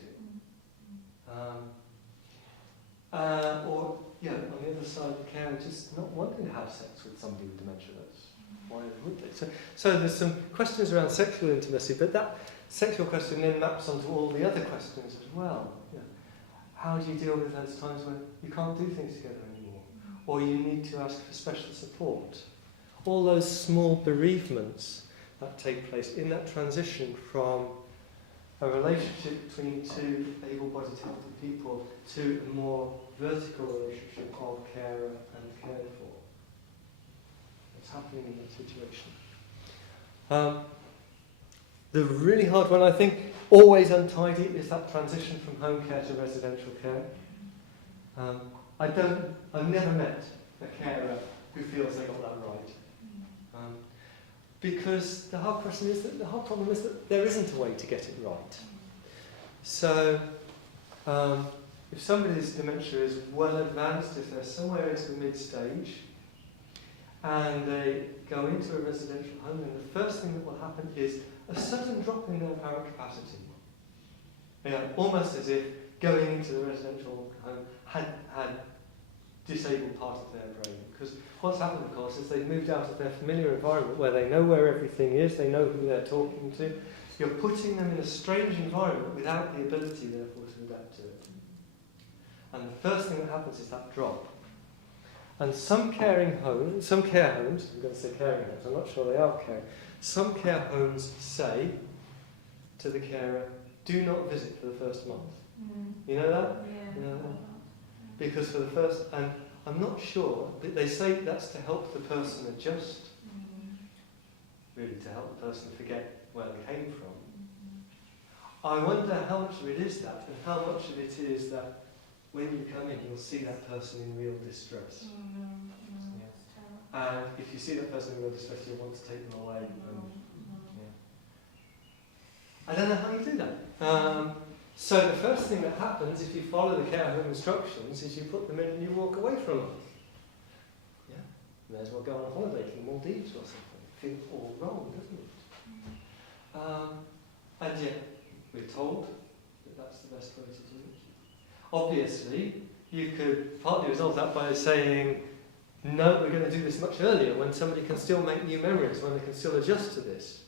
Or, on the other side, the carer just not wanting to have sex with somebody with dementia. That's why would they? So there's some questions around sexual intimacy, but that sexual question then maps onto all the other questions as well. How do you deal with those times when you can't do things together anymore? Or you need to ask for special support? All those small bereavements that take place in that transition from a relationship between two able-bodied, healthy people to a more vertical relationship of carer and cared for. What's happening in that situation? The really hard one, I think, always untidy, is that transition from home care to residential care. I've never met a carer who feels they got that right. Because the hard problem is that there isn't a way to get it right. So, if somebody's dementia is well advanced, if they're somewhere into the mid-stage, and they go into a residential home, then the first thing that will happen is a sudden drop in their apparent capacity. Almost as if going into the residential home had disabled part of their brain. Because what's happened, of course, is they've moved out of their familiar environment where they know where everything is, they know who they're talking to. You're putting them in a strange environment without the ability, therefore, to adapt to it. And the first thing that happens is that drop. And some care homes, I'm going to say caring homes, I'm not sure they are caring, some care homes say to the carer, do not visit for the first month. You know that? Yeah. You know that? Because for the first, and I'm not sure, but they say that's to help the person adjust, really to help the person forget where they came from. I wonder how much of it is that, and how much of it is that when you come in, you'll see that person in real distress. And if you see that person in real distress, you'll want to take them away. I don't know how you do that. So the first thing that happens if you follow the care home instructions is you put them in and you walk away from them. Yeah, may as well go on a holiday to the Maldives or something. It feels all wrong, doesn't it? And yet we're told that that's the best way to do it. Obviously, you could partly resolve that by saying, no, we're going to do this much earlier when somebody can still make new memories, when they can still adjust to this.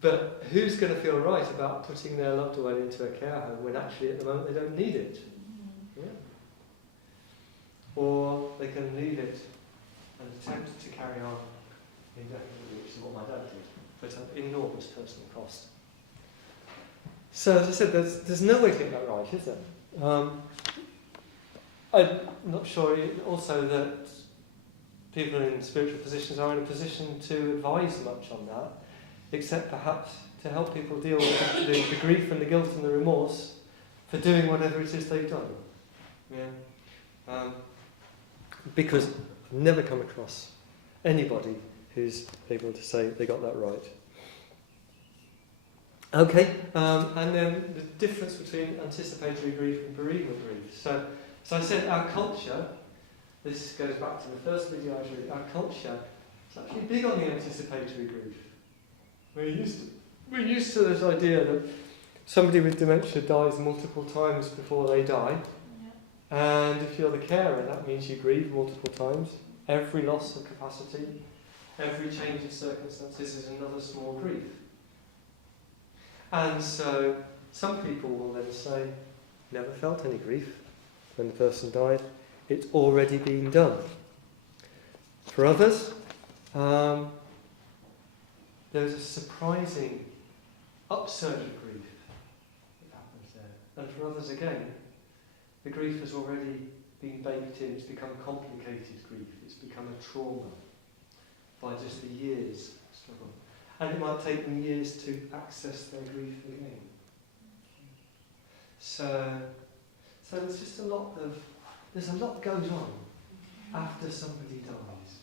But who's going to feel right about putting their loved one into a care home when actually at the moment they don't need it? Yeah. Or they can leave it and attempt to carry on indefinitely, which is what my dad did, but at enormous personal cost. So as I said, there's no way to get that right, is there? I'm not sure also that people in spiritual positions are in a position to advise much on that, except perhaps to help people deal with the grief and the guilt and the remorse for doing whatever it is they've done. Yeah. Because I've never come across anybody who's able to say they got that right. Okay, and then the difference between anticipatory grief and bereavement grief. So I said our culture, this goes back to the first video I showed, our culture is actually big on the anticipatory grief. We're used to this idea that somebody with dementia dies multiple times before they die. Yeah. And if you're the carer, that means you grieve multiple times. Every loss of capacity, every change in circumstances is another small grief. And so some people will then say, never felt any grief when the person died. It's already been done. For others, there's a surprising upsurge of grief that happens there. And for others again, the grief has already been baked in. It's become complicated grief. It's become a trauma by just the years of struggle. And it might take them years to access their grief again. So there's just a lot goes on after somebody dies,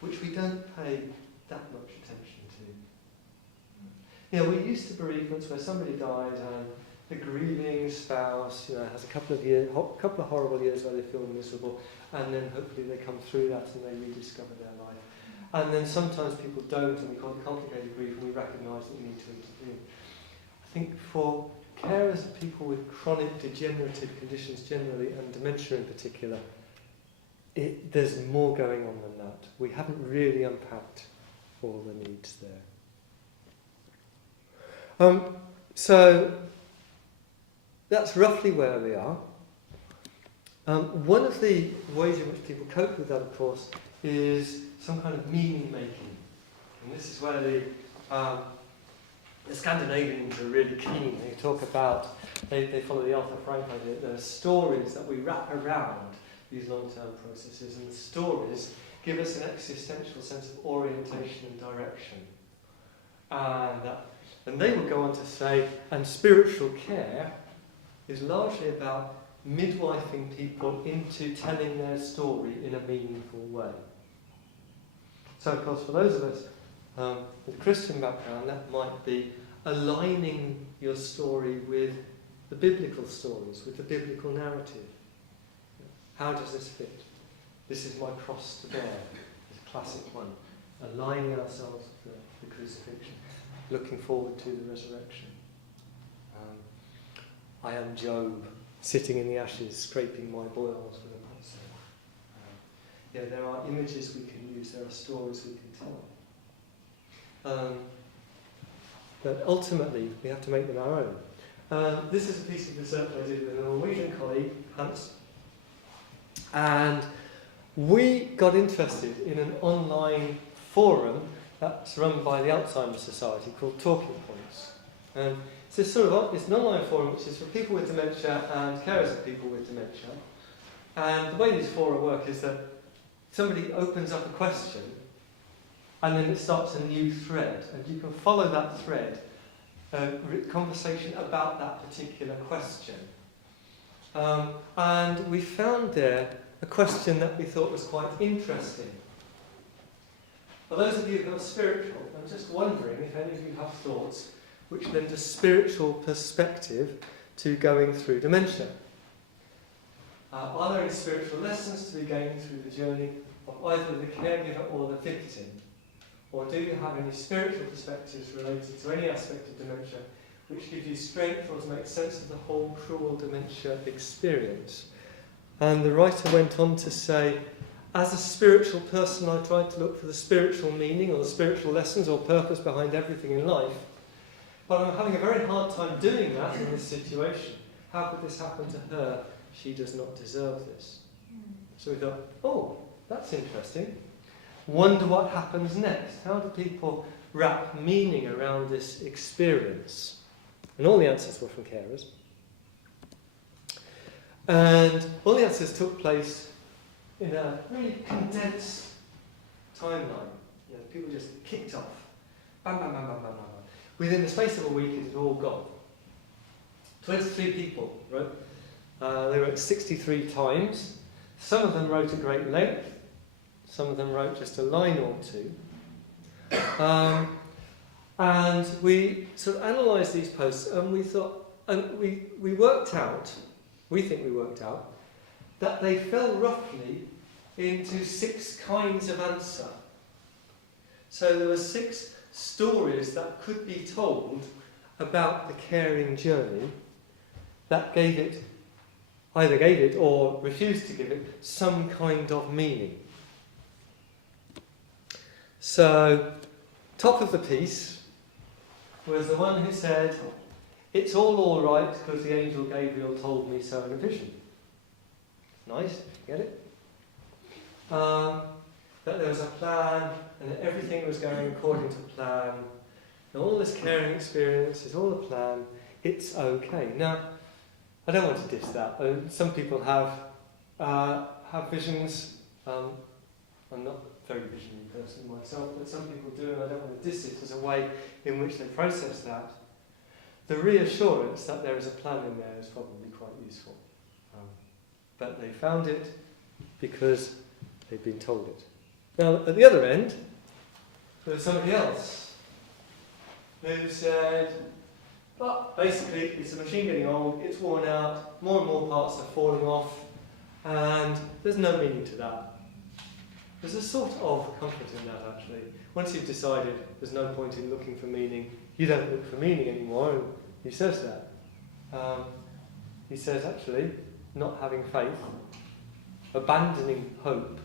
which we don't pay that much attention to. You know, we're used to bereavements where somebody dies and the grieving spouse, has a couple of horrible years where they feel miserable, and then hopefully they come through that and they rediscover their life. And then sometimes people don't, and we call it complicated grief, and we recognise that we need to intervene. I think for carers of people with chronic degenerative conditions generally, and dementia in particular, there's more going on than that. We haven't really unpacked all the needs there. So that's roughly where we are. One of the ways in which people cope with that, of course, is some kind of meaning making. And this is where the Scandinavians are really keen. They talk about, they follow the Arthur Frank idea, there are stories that we wrap around these long-term processes, and the stories give us an existential sense of orientation and direction. And they will go on to say, and spiritual care is largely about midwifing people into telling their story in a meaningful way. So, of course, for those of us with a Christian background, that might be aligning your story with the biblical stories, with the biblical narrative. How does this fit? This is my cross to bear, this classic one. Aligning ourselves with the crucifixion, looking forward to the resurrection. I am Job, sitting in the ashes, scraping my boils with a pencil. there are images we can use, there are stories we can tell. But ultimately, we have to make them our own. This is a piece of research I did with a Norwegian colleague, Hans, and we got interested in an online forum that's run by the Alzheimer's Society called Talking Points. And it's an online forum which is for people with dementia and carers of people with dementia. And the way these fora work is that somebody opens up a question and then it starts a new thread, and you can follow that thread, conversation about that particular question. And we found there a question that we thought was quite interesting. For those of you who are spiritual, I'm just wondering if any of you have thoughts which lend a spiritual perspective to going through dementia. Are there any spiritual lessons to be gained through the journey of either the caregiver or the victim? Or do you have any spiritual perspectives related to any aspect of dementia which give you strength or to make sense of the whole cruel dementia experience? And the writer went on to say, as a spiritual person, I tried to look for the spiritual meaning or the spiritual lessons or purpose behind everything in life. But I'm having a very hard time doing that in this situation. How could this happen to her? She does not deserve this. So we thought, oh, that's interesting. Wonder what happens next. How do people wrap meaning around this experience? And all the answers were from carers. And all the answers took place in a really condensed timeline. People just kicked off. Bam, bam, bam, bam, bam, bam. Within the space of a week, it had all gone. 23 people wrote. They wrote 63 times. Some of them wrote at great length. Some of them wrote just a line or two. And we sort of analysed these posts, and we thought, and we worked out, we think we worked out, that they fell roughly into 6 kinds of answer. So there were 6 stories that could be told about the caring journey that either gave it or refused to give it some kind of meaning. So, top of the piece was the one who said, it's all right because the angel Gabriel told me so in a vision. Nice, get it? That there was a plan and that everything was going according to plan. And all this caring experience is all a plan. It's okay. Now, I don't want to diss that. Some people have visions. I'm not a very visionary person myself, but some people do, and I don't want to diss it as a way in which they process that. The reassurance that there is a plan in there is probably quite useful. But they found it because they've been told it. Now, at the other end, there was somebody else who said, well, basically, it's a machine getting old, it's worn out, more and more parts are falling off, and there's no meaning to that. There's a sort of comfort in that, actually. Once you've decided there's no point in looking for meaning, you don't look for meaning anymore, and he says that. He says, actually, not having faith, abandoning hope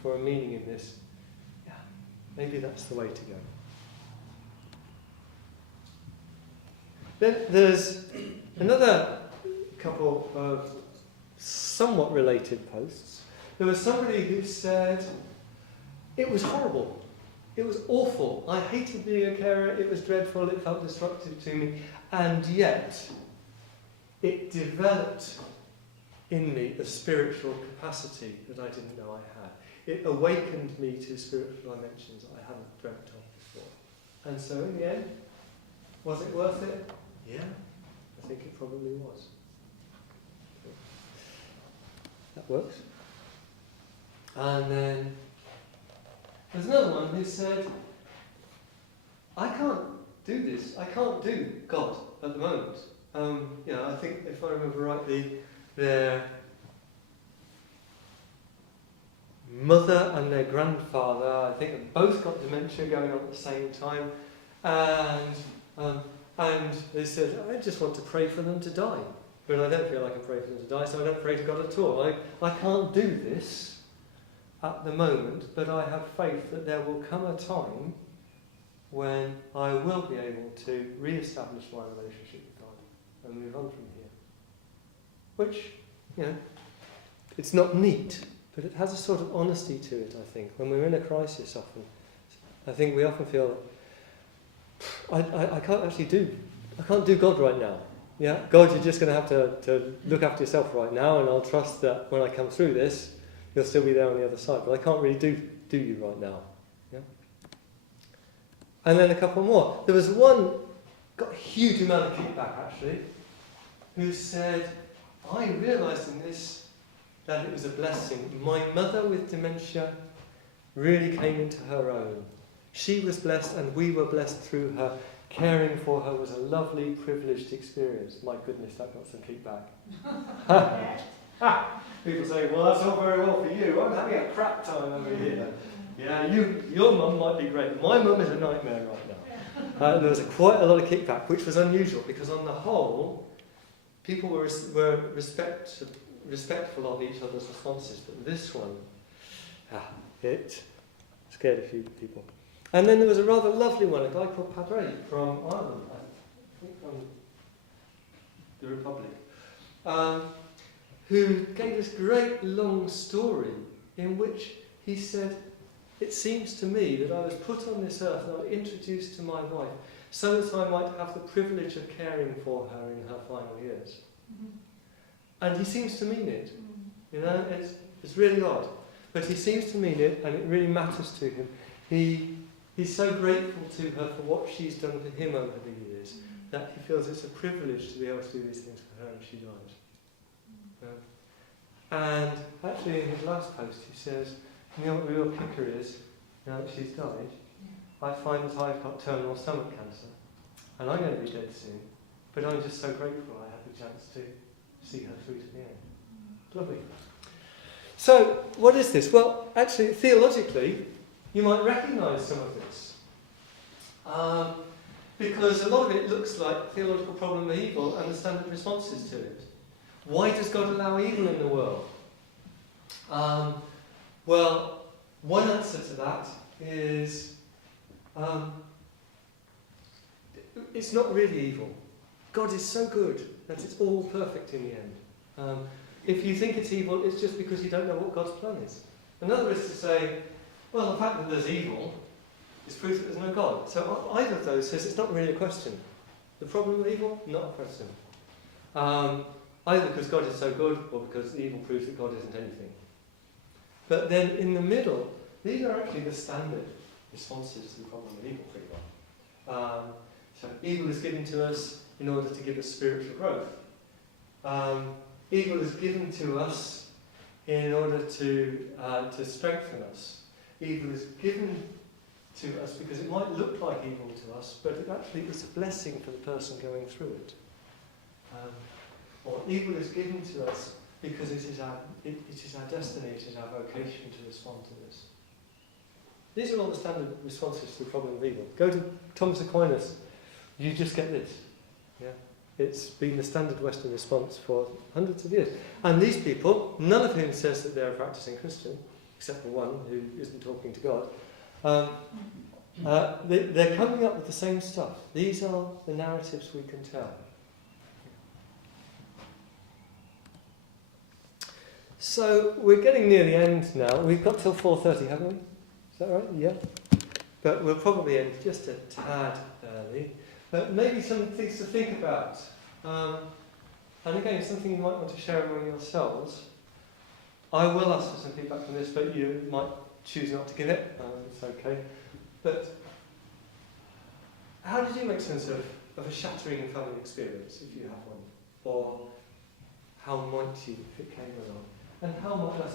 for a meaning in this, yeah, maybe that's the way to go. Then there's another couple of somewhat related posts. There was somebody who said, it was horrible. It was awful. I hated being a carer. It was dreadful. It felt destructive to me. And yet, it developed in me a spiritual capacity that I didn't know I had. It awakened me to spiritual dimensions I hadn't dreamt of before. And so in the end, was it worth it? Yeah, I think it probably was. That works. And then there's another one who said, I can't do this. I can't do God at the moment. I think if I remember rightly, their mother and their grandfather, I think they both got dementia going on at the same time. And they said, I just want to pray for them to die. But I don't feel I can pray for them to die, so I don't pray to God at all. I can't do this. at the moment, but I have faith that there will come a time when I will be able to re-establish my relationship with God and move on from here. Which, you know, it's not neat, but it has a sort of honesty to it, I think. When we're in a crisis often, I think we often feel, I can't do God right now. Yeah, God, you're just going to have to look after yourself right now, and I'll trust that when I come through this, you'll still be there on the other side. But I can't really do you right now. Yeah. And then a couple more. There was one, got a huge amount of feedback actually, who said, I realised in this that it was a blessing. My mother with dementia really came into her own. She was blessed and we were blessed through her. Caring for her was a lovely, privileged experience. My goodness, that got some feedback. People say, well, that's all very well for you. I'm having a crap time over here. Yeah, your mum might be great. My mum is a nightmare right now. There was quite a lot of kickback, which was unusual because on the whole, people were respectful of each other's responses. But this one, it scared a few people. And then there was a rather lovely one, a guy called Padre from Ireland, I think from the Republic, who gave this great long story in which he said, it seems to me that I was put on this earth and I was introduced to my wife so that I might have the privilege of caring for her in her final years. Mm-hmm. And he seems to mean it. You know, it's really odd. But he seems to mean it and it really matters to him. He's so grateful to her for what she's done for him over the years that he feels it's a privilege to be able to do these things for her and she died. And actually in his last post he says, you know what the real kicker is, now that she's died, I find that I've got terminal stomach cancer and I'm going to be dead soon, but I'm just so grateful I had the chance to see her through to the end. Lovely. So, what is this? Well, actually, theologically, you might recognise some of this. Because a lot of it looks like theological problem of evil and the standard responses to it. Why does God allow evil in the world? Well, one answer to that is it's not really evil. God is so good that it's all perfect in the end. If you think it's evil, it's just because you don't know what God's plan is. Another is to say, well, the fact that there's evil is proof that there's no God. So either of those says it's not really a question. The problem with evil, not a question. Either because God is so good or because evil proves that God isn't anything. But then in the middle, these are actually the standard responses to the problem of evil, pretty well. So evil is given to us in order to give us spiritual growth. Evil is given to us in order to strengthen us. Evil is given to us because it might look like evil to us, but it actually is a blessing for the person going through it. Or evil is given to us because it is our destiny, it is our vocation to respond to this. These are all the standard responses to the problem of evil. Go to Thomas Aquinas, you just get this. Yeah? It's been the standard Western response for hundreds of years. And these people, none of whom says that they're a practicing Christian, except for one who isn't talking to God, they're coming up with the same stuff. These are the narratives we can tell. So we're getting near the end now. We've got till 4:30, haven't we? Is that right? Yeah. But we'll probably end just a tad early. But maybe some things to think about. And again, something you might want to share among yourselves. I will ask for some feedback from this, but you might choose not to give it. It's okay. But how did you make sense of a shattering family experience, if you have one? Or how might you, if it came along? And how might that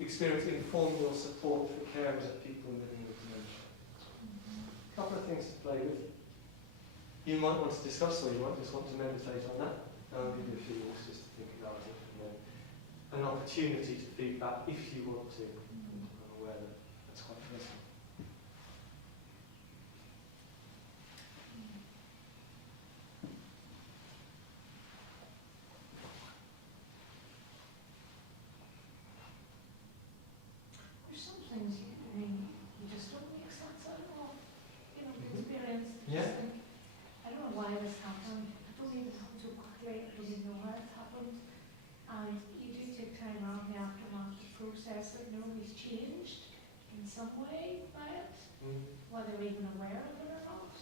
experience inform your support for carers of people living with dementia? A couple of things to play with. You might want to discuss, or you might just want to meditate on that. I'll give you a few weeks just to think about it. And then an opportunity to feedback if you want to. I'm aware that that's quite personal. And you do take time out in the aftermath to process that nobody's changed in some way by it, whether they're even aware of it or not.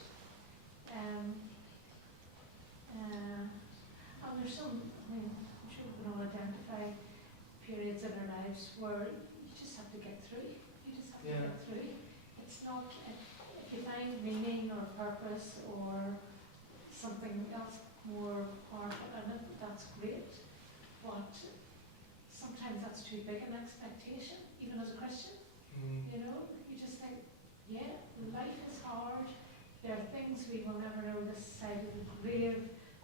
And there's some, I mean, I'm sure we can all identify periods in our lives where you just have to get through. You just have to get through. It's not, if you find meaning or purpose or something else more powerful in it, that's great. But sometimes that's too big an expectation, even as a Christian. You know, you just think, yeah, life is hard. There are things we will never know this side of the grave.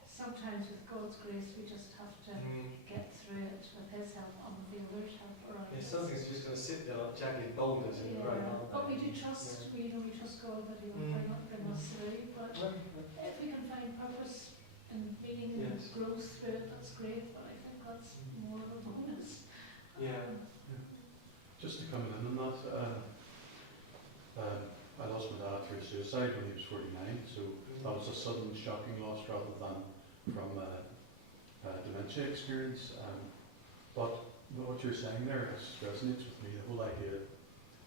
Sometimes with God's grace we just have to get through it with His help and with the others' help around us. Something's just going to sit there like jagged boulders in the road, aren't they? But we do trust, we trust God that He will bring us through. But if we can find purpose and meaning and growth through it, that's great. But I think that's more of a bonus. Just to come in on that, I lost my dad through suicide when he was 49, so that was a sudden shocking loss rather than from dementia experience. But what you're saying there resonates with me. The whole idea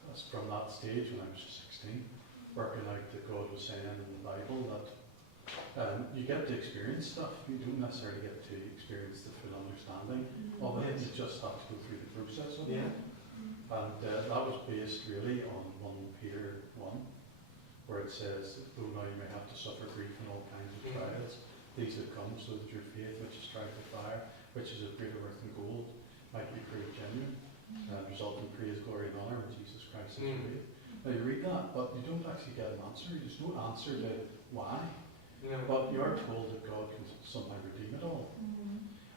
was from that stage when I was 16, working out that God was saying in the Bible that you get to experience stuff, you don't necessarily get to experience the full understanding of it, you just have to go through the process of it. And that was based really on 1 Peter 1, where it says, though now you may have to suffer grief and all kinds of trials, these that come so that your faith, which is tried by fire, which is of greater worth than gold, might be proved genuine, result in praise, glory and honour when Jesus Christ is revealed. Now you read that, but you don't actually get an answer. There's no answer to why. But you are told that God can somehow redeem it all.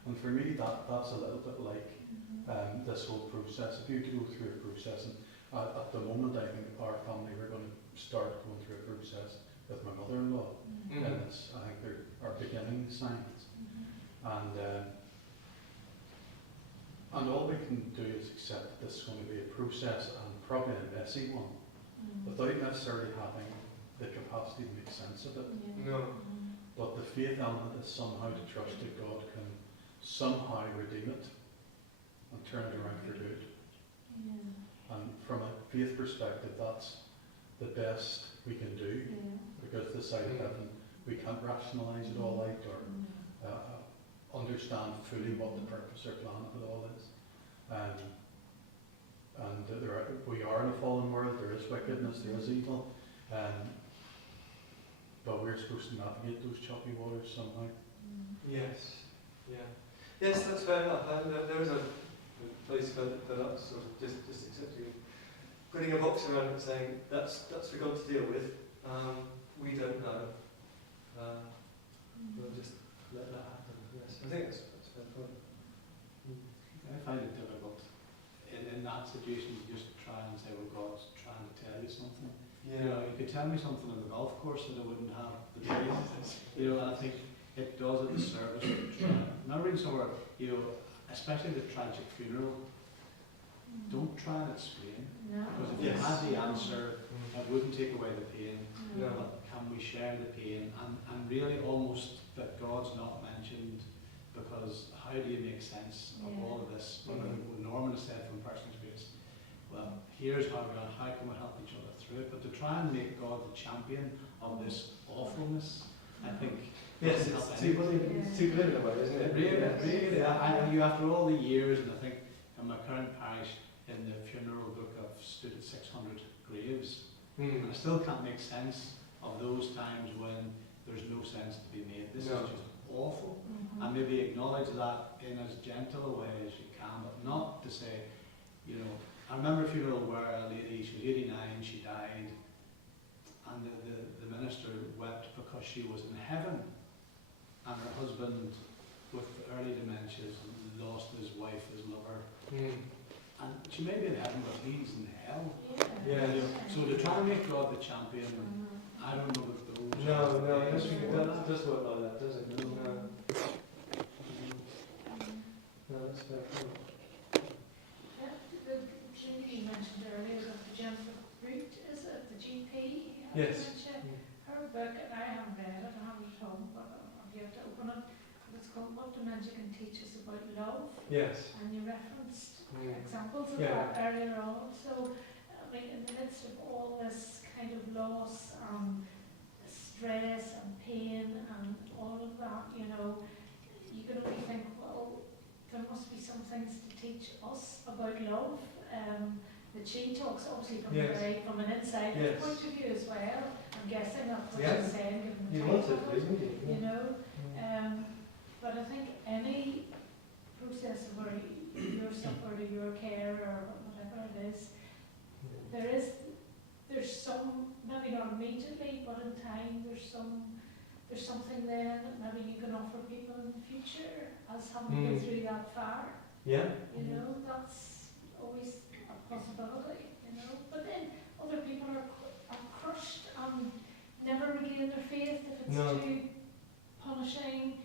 And for me, that's a little bit like this whole process. If you go through a process, and at the moment I think our family, we're going to start going through a process with my mother-in-law. And it's, I think there are beginning signs. And all we can do is accept that this is going to be a process and probably a messy one, without necessarily having the capacity to make sense of it. But the faith element is somehow to trust that God can somehow redeem it and turn it around for good. And from a faith perspective, that's the best we can do, because this side of heaven, we can't rationalise it all out or understand fully what the purpose or plan of it all is. We are in a fallen world, there is wickedness, there is evil, but we're supposed to navigate those choppy waters somehow. Yes, that's fair enough. And there is a place for that, so just accepting, putting a box around it saying that's for God to deal with. We don't know. We'll just let that happen. Yes, I think that's fair point. I find it difficult in that situation to just try and say, well, God's trying to tell you something. You know, you could tell me something on the golf course that I wouldn't have the faith. You know, and I think it does a disservice to try. And I read somewhere, you know, especially the tragic funeral, don't try and explain. Because if you had the answer, it wouldn't take away the pain. But can we share the pain? And really almost that God's not mentioned, because how do you make sense of all of this? When Norman has said from personal experience, well, here's how we're going, how can we help each other through it? But to try and make God the champion of this awfulness, I think, yes, it's too good in a way, isn't it? Really. You after all the years, and I think in my current parish, in the funeral book, I've stood at 600 graves. And I still can't make sense of those times when there's no sense to be made. This is just awful. And maybe acknowledge that in as gentle a way as you can, but not to say, you know, I remember a funeral where a lady, she was 89, she died, and the minister wept because she was in heaven, and her husband with early dementias lost his wife, his lover. And she may be in heaven, but he's in hell. So to try and make God the champion, I don't know if those... No, I don't think it does work like that, does it? No, that's fair point. The lady you mentioned earlier, Dr. Jennifer Root, is it the GP? Yes. Her book, and I haven't read it, I haven't at home, but I've yet to open it. But it's what dementia can teach us about love. Yes. And you referenced Mm. examples of Yeah. that earlier on. So, I mean, in the midst of all this kind of loss and stress and pain and all of that, you know, you can only think, well, there must be some things to teach us about love. That she talks obviously from Yes. from an inside Yes. point of view as well. I'm guessing that's what Yeah. she's saying, given the You title want it, of it, wouldn't you? you know. But I think any process where you're suffered or your care or whatever it is, there's some, maybe not immediately, but in time there's something then that maybe you can offer people in the future as having been through that far. Yeah. You know, that's always a possibility, you know. But then other people are crushed and never regain their faith if it's too punishing.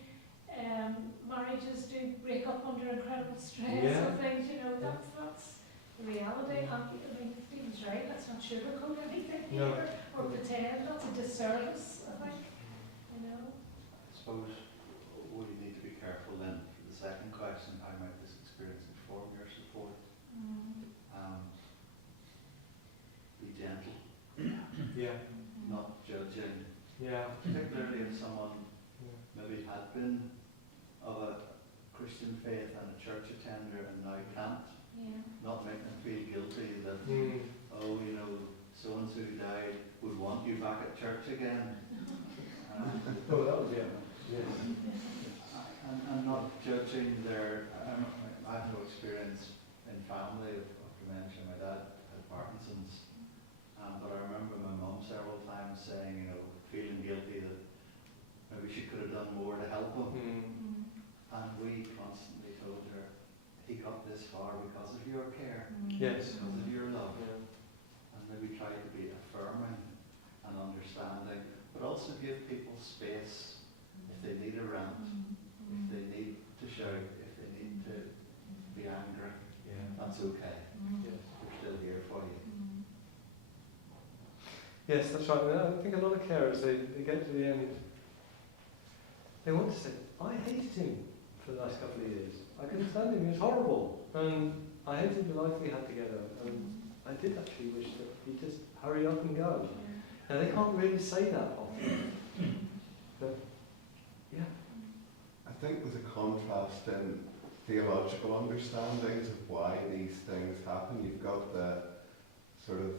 Marriages do break up under incredible stress and things, you know, that's the reality. And I mean, Stephen's right, let's not sugarcoat anything here or pretend. That's a disservice, I think, you know. I suppose we need to be careful then for the second question, how might this experience inform your support? Be gentle. Yeah. Not judging. Yeah. Particularly if someone maybe had been of a Christian faith and a church attender and now can't. Yeah. Not making them feel guilty that, oh, you know, so-and-so who died would want you back at church again. Oh, that would be it. Yes. And not judging their, I have no experience in family of dementia. My dad had Parkinson's, but I remember my mum several times saying, you know, feeling guilty that maybe she could have done more to help him. And we constantly told her, he got this far because of your care, Yes. because of your love. And maybe try to be affirming and understanding, but also give people space if they need a rant, if they need to shout, if they need to be angry. That's okay. We're still here for you. Yes, that's right. I think a lot of carers, they get to the end, they want to say, I hated him for the last couple of years. I couldn't stand him, he was horrible. And I hated the life we had together. And I did actually wish that he'd just hurry up and go. And they can't really say that often. But, yeah. I think there's a contrast in theological understandings of why these things happen. You've got the sort of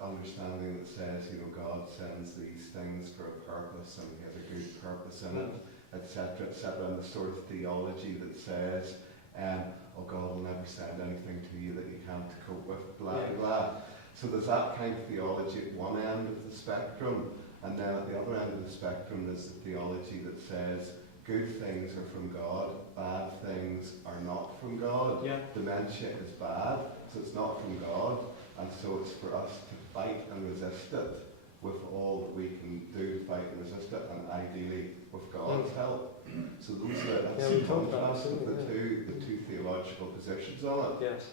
understanding that says, you know, God sends these things for a purpose and he has a good purpose in it, etc., etc., and the sort of theology that says, oh, God will never send anything to you that you can't cope with, blah, blah, blah. So there's that kind of theology at one end of the spectrum, and then at the other end of the spectrum there's the theology that says good things are from God, bad things are not from God. Dementia is bad, so it's not from God, and so it's for us to fight and resist it with all that we can do to fight and resist it, and ideally with God's help. So those are the contrast of the two theological positions on it. Yes.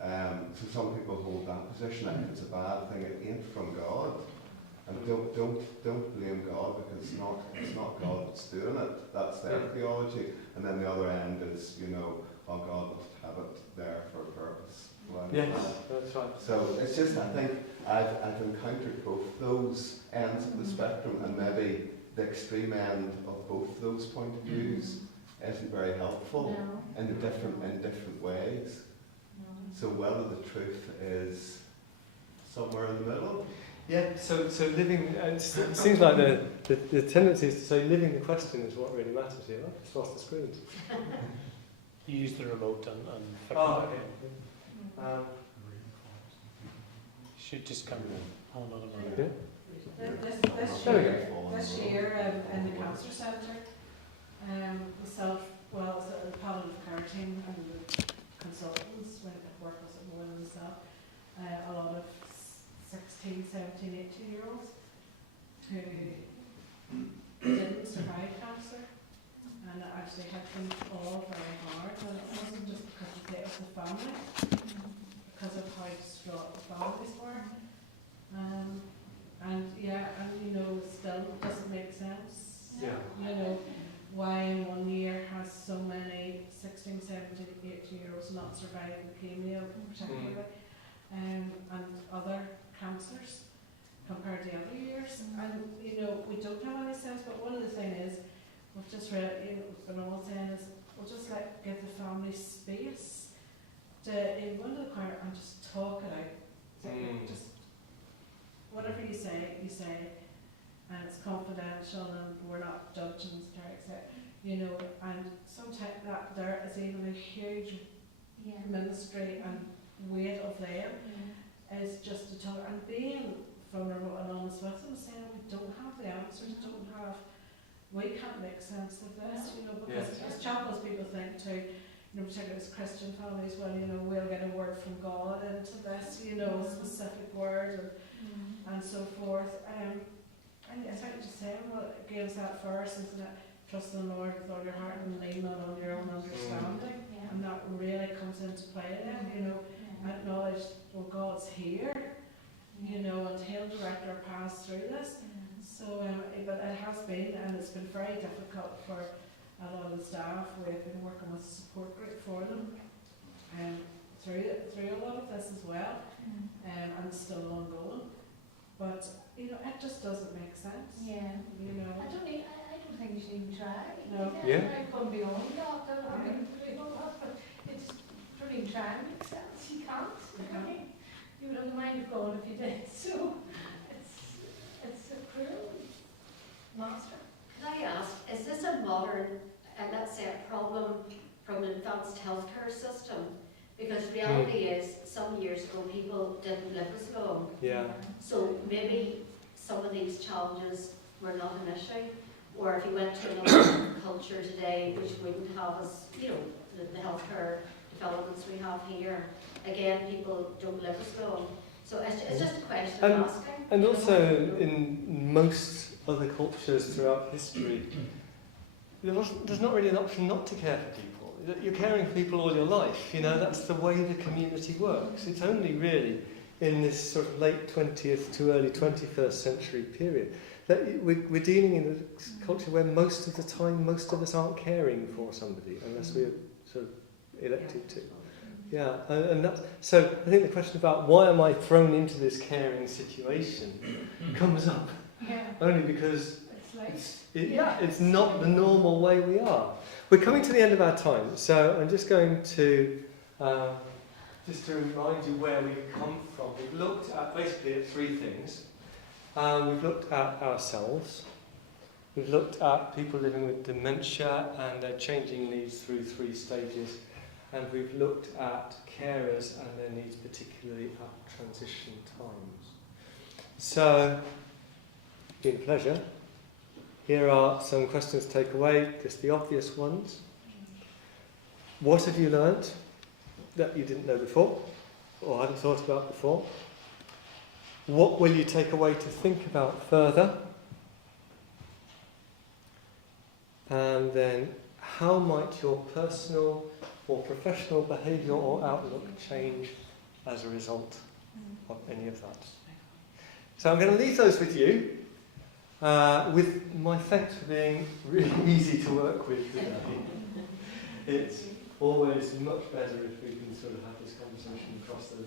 So some people hold that position. If it's a bad thing, it ain't from God. And don't blame God, because it's not God that's doing it. That's their theology. And then the other end is, you know, oh, God must have it there for a purpose. Yes, that's right. So it's just, I think I've encountered both those ends of the spectrum, and maybe the extreme end of both those point of views isn't very helpful in different ways. So whether the truth is somewhere in the middle. Yeah, so living, it seems like the tendency is to say living the question is what really matters here. I just lost the screens. You use the remote and okay. Should just come on another one. This year in the Cancer Centre, myself, well, the palliative care team and the consultants when it work with more than myself, a lot of 16, 17, 18-year-olds who didn't survive cancer and actually had them all very hard, and it wasn't just because of the family, because of how distraught the families were. And you know, it still doesn't make sense. You know, why in 1 year has 16, 17, 18-year-olds not surviving leukemia particularly, and other cancers compared to other years. And you know, we don't have any sense, but one of the things is, we've just read, you know, been all saying is, we'll just like give the family space to in one of the choir and just talk it out. So just whatever you say, and it's confidential, and we're not judging, etc. You know, and sometimes that there is even a huge ministry and weight of them is just to talk and being vulnerable and honest with them, saying we don't have the answers, we can't make sense of this, you know, because as chaplains people think too, you know, particularly as Christian families, well, you know, we'll get a word from God into this, you know, a specific word and so forth. And I think just saying, well, it gives that first, isn't it? Trust in the Lord with all your heart and lean not on your own understanding. And that really comes into play then, you know, acknowledge, well, God's here, you know, and He'll direct our paths through this. So, but it has been, and it's been very difficult for a lot of the staff. We've been working with a support group for them, through a lot of this as well, and it's still ongoing. But you know, it just doesn't make sense. Yeah. You know. I don't think you should even try. No. Yeah. I couldn't be on that. I mean, but it's don't even try and make sense. You can't. You would have the mind of God if you did. So it's a cruel master. Can I ask, is this a modern, let's say a problem from an advanced healthcare system? Because reality is, some years ago people didn't live as long. Yeah. So maybe some of these challenges were not an issue. Or if you went to another culture today, which wouldn't have as, you know, the healthcare developments we have here, again, people don't live as long. So it's just a question of asking. And also in most other cultures throughout history, there's not really an option not to care for people. You're caring for people all your life, you know, that's the way the community works. It's only really in this sort of late 20th to early 21st century period that we're dealing in a culture where most of the time, most of us aren't caring for somebody unless we're sort of elected to. Yeah, and that's, so I think the question about why am I thrown into this caring situation comes up only because it's not the normal way we are. We're coming to the end of our time, so I'm just going to remind you where we've come from. We've looked at basically at three things. We've looked at ourselves. We've looked at people living with dementia and their changing needs through 3 stages. And we've looked at carers and their needs, particularly at transition times. So, been a pleasure. Here are some questions to take away, just the obvious ones. What have you learnt that you didn't know before, or hadn't thought about before? What will you take away to think about further? And then, how might your personal or professional behaviour or outlook change as a result of any of that? So I'm going to leave those with you, with my thanks for being really easy to work with today. It's always much better if we can sort of have this conversation across the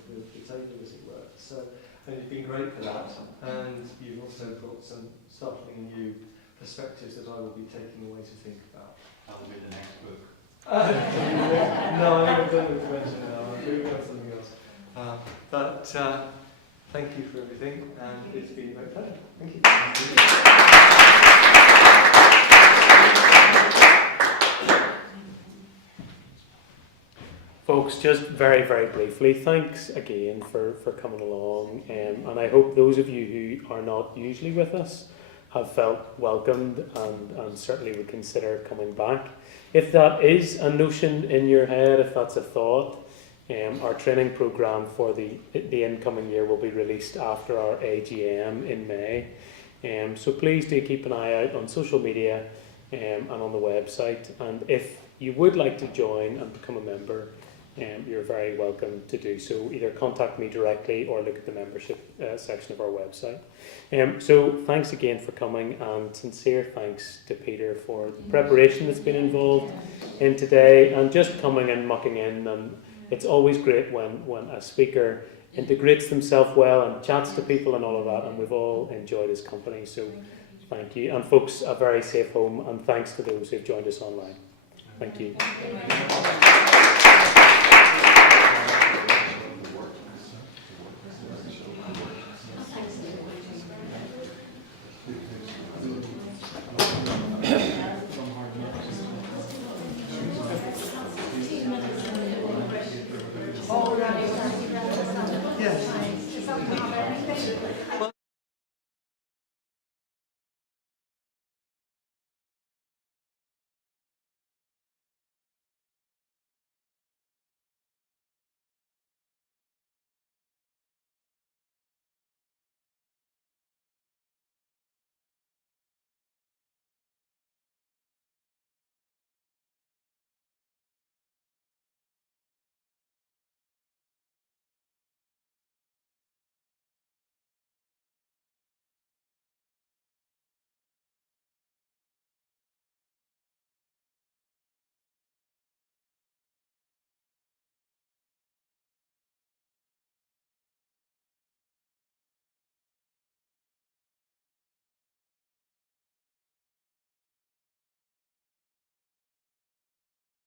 table, as it were. So, and you've been great for that, and you've also brought some startling new perspectives that I will be taking away to think about. That will be the next book. No, I haven't done with dementia now. I'm moving on to something else. But thank you for everything, and it's been a great pleasure. Thank you. Folks, just very, very briefly, thanks again for coming along, and I hope those of you who are not usually with us have felt welcomed and certainly would consider coming back. If that is a notion in your head, if that's a thought, our training programme for the incoming year will be released after our AGM in May. So please do keep an eye out on social media and on the website. And if you would like to join and become a member, you're very welcome to do so. Either contact me directly or look at the membership section of our website. So thanks again for coming, and sincere thanks to Peter for the preparation that's been involved in today, and just coming and mucking in. And it's always great when a speaker integrates themselves well and chats to people and all of that, and we've all enjoyed his company. So thank you. And folks, a very safe home, and thanks to those who've joined us online. Thank you.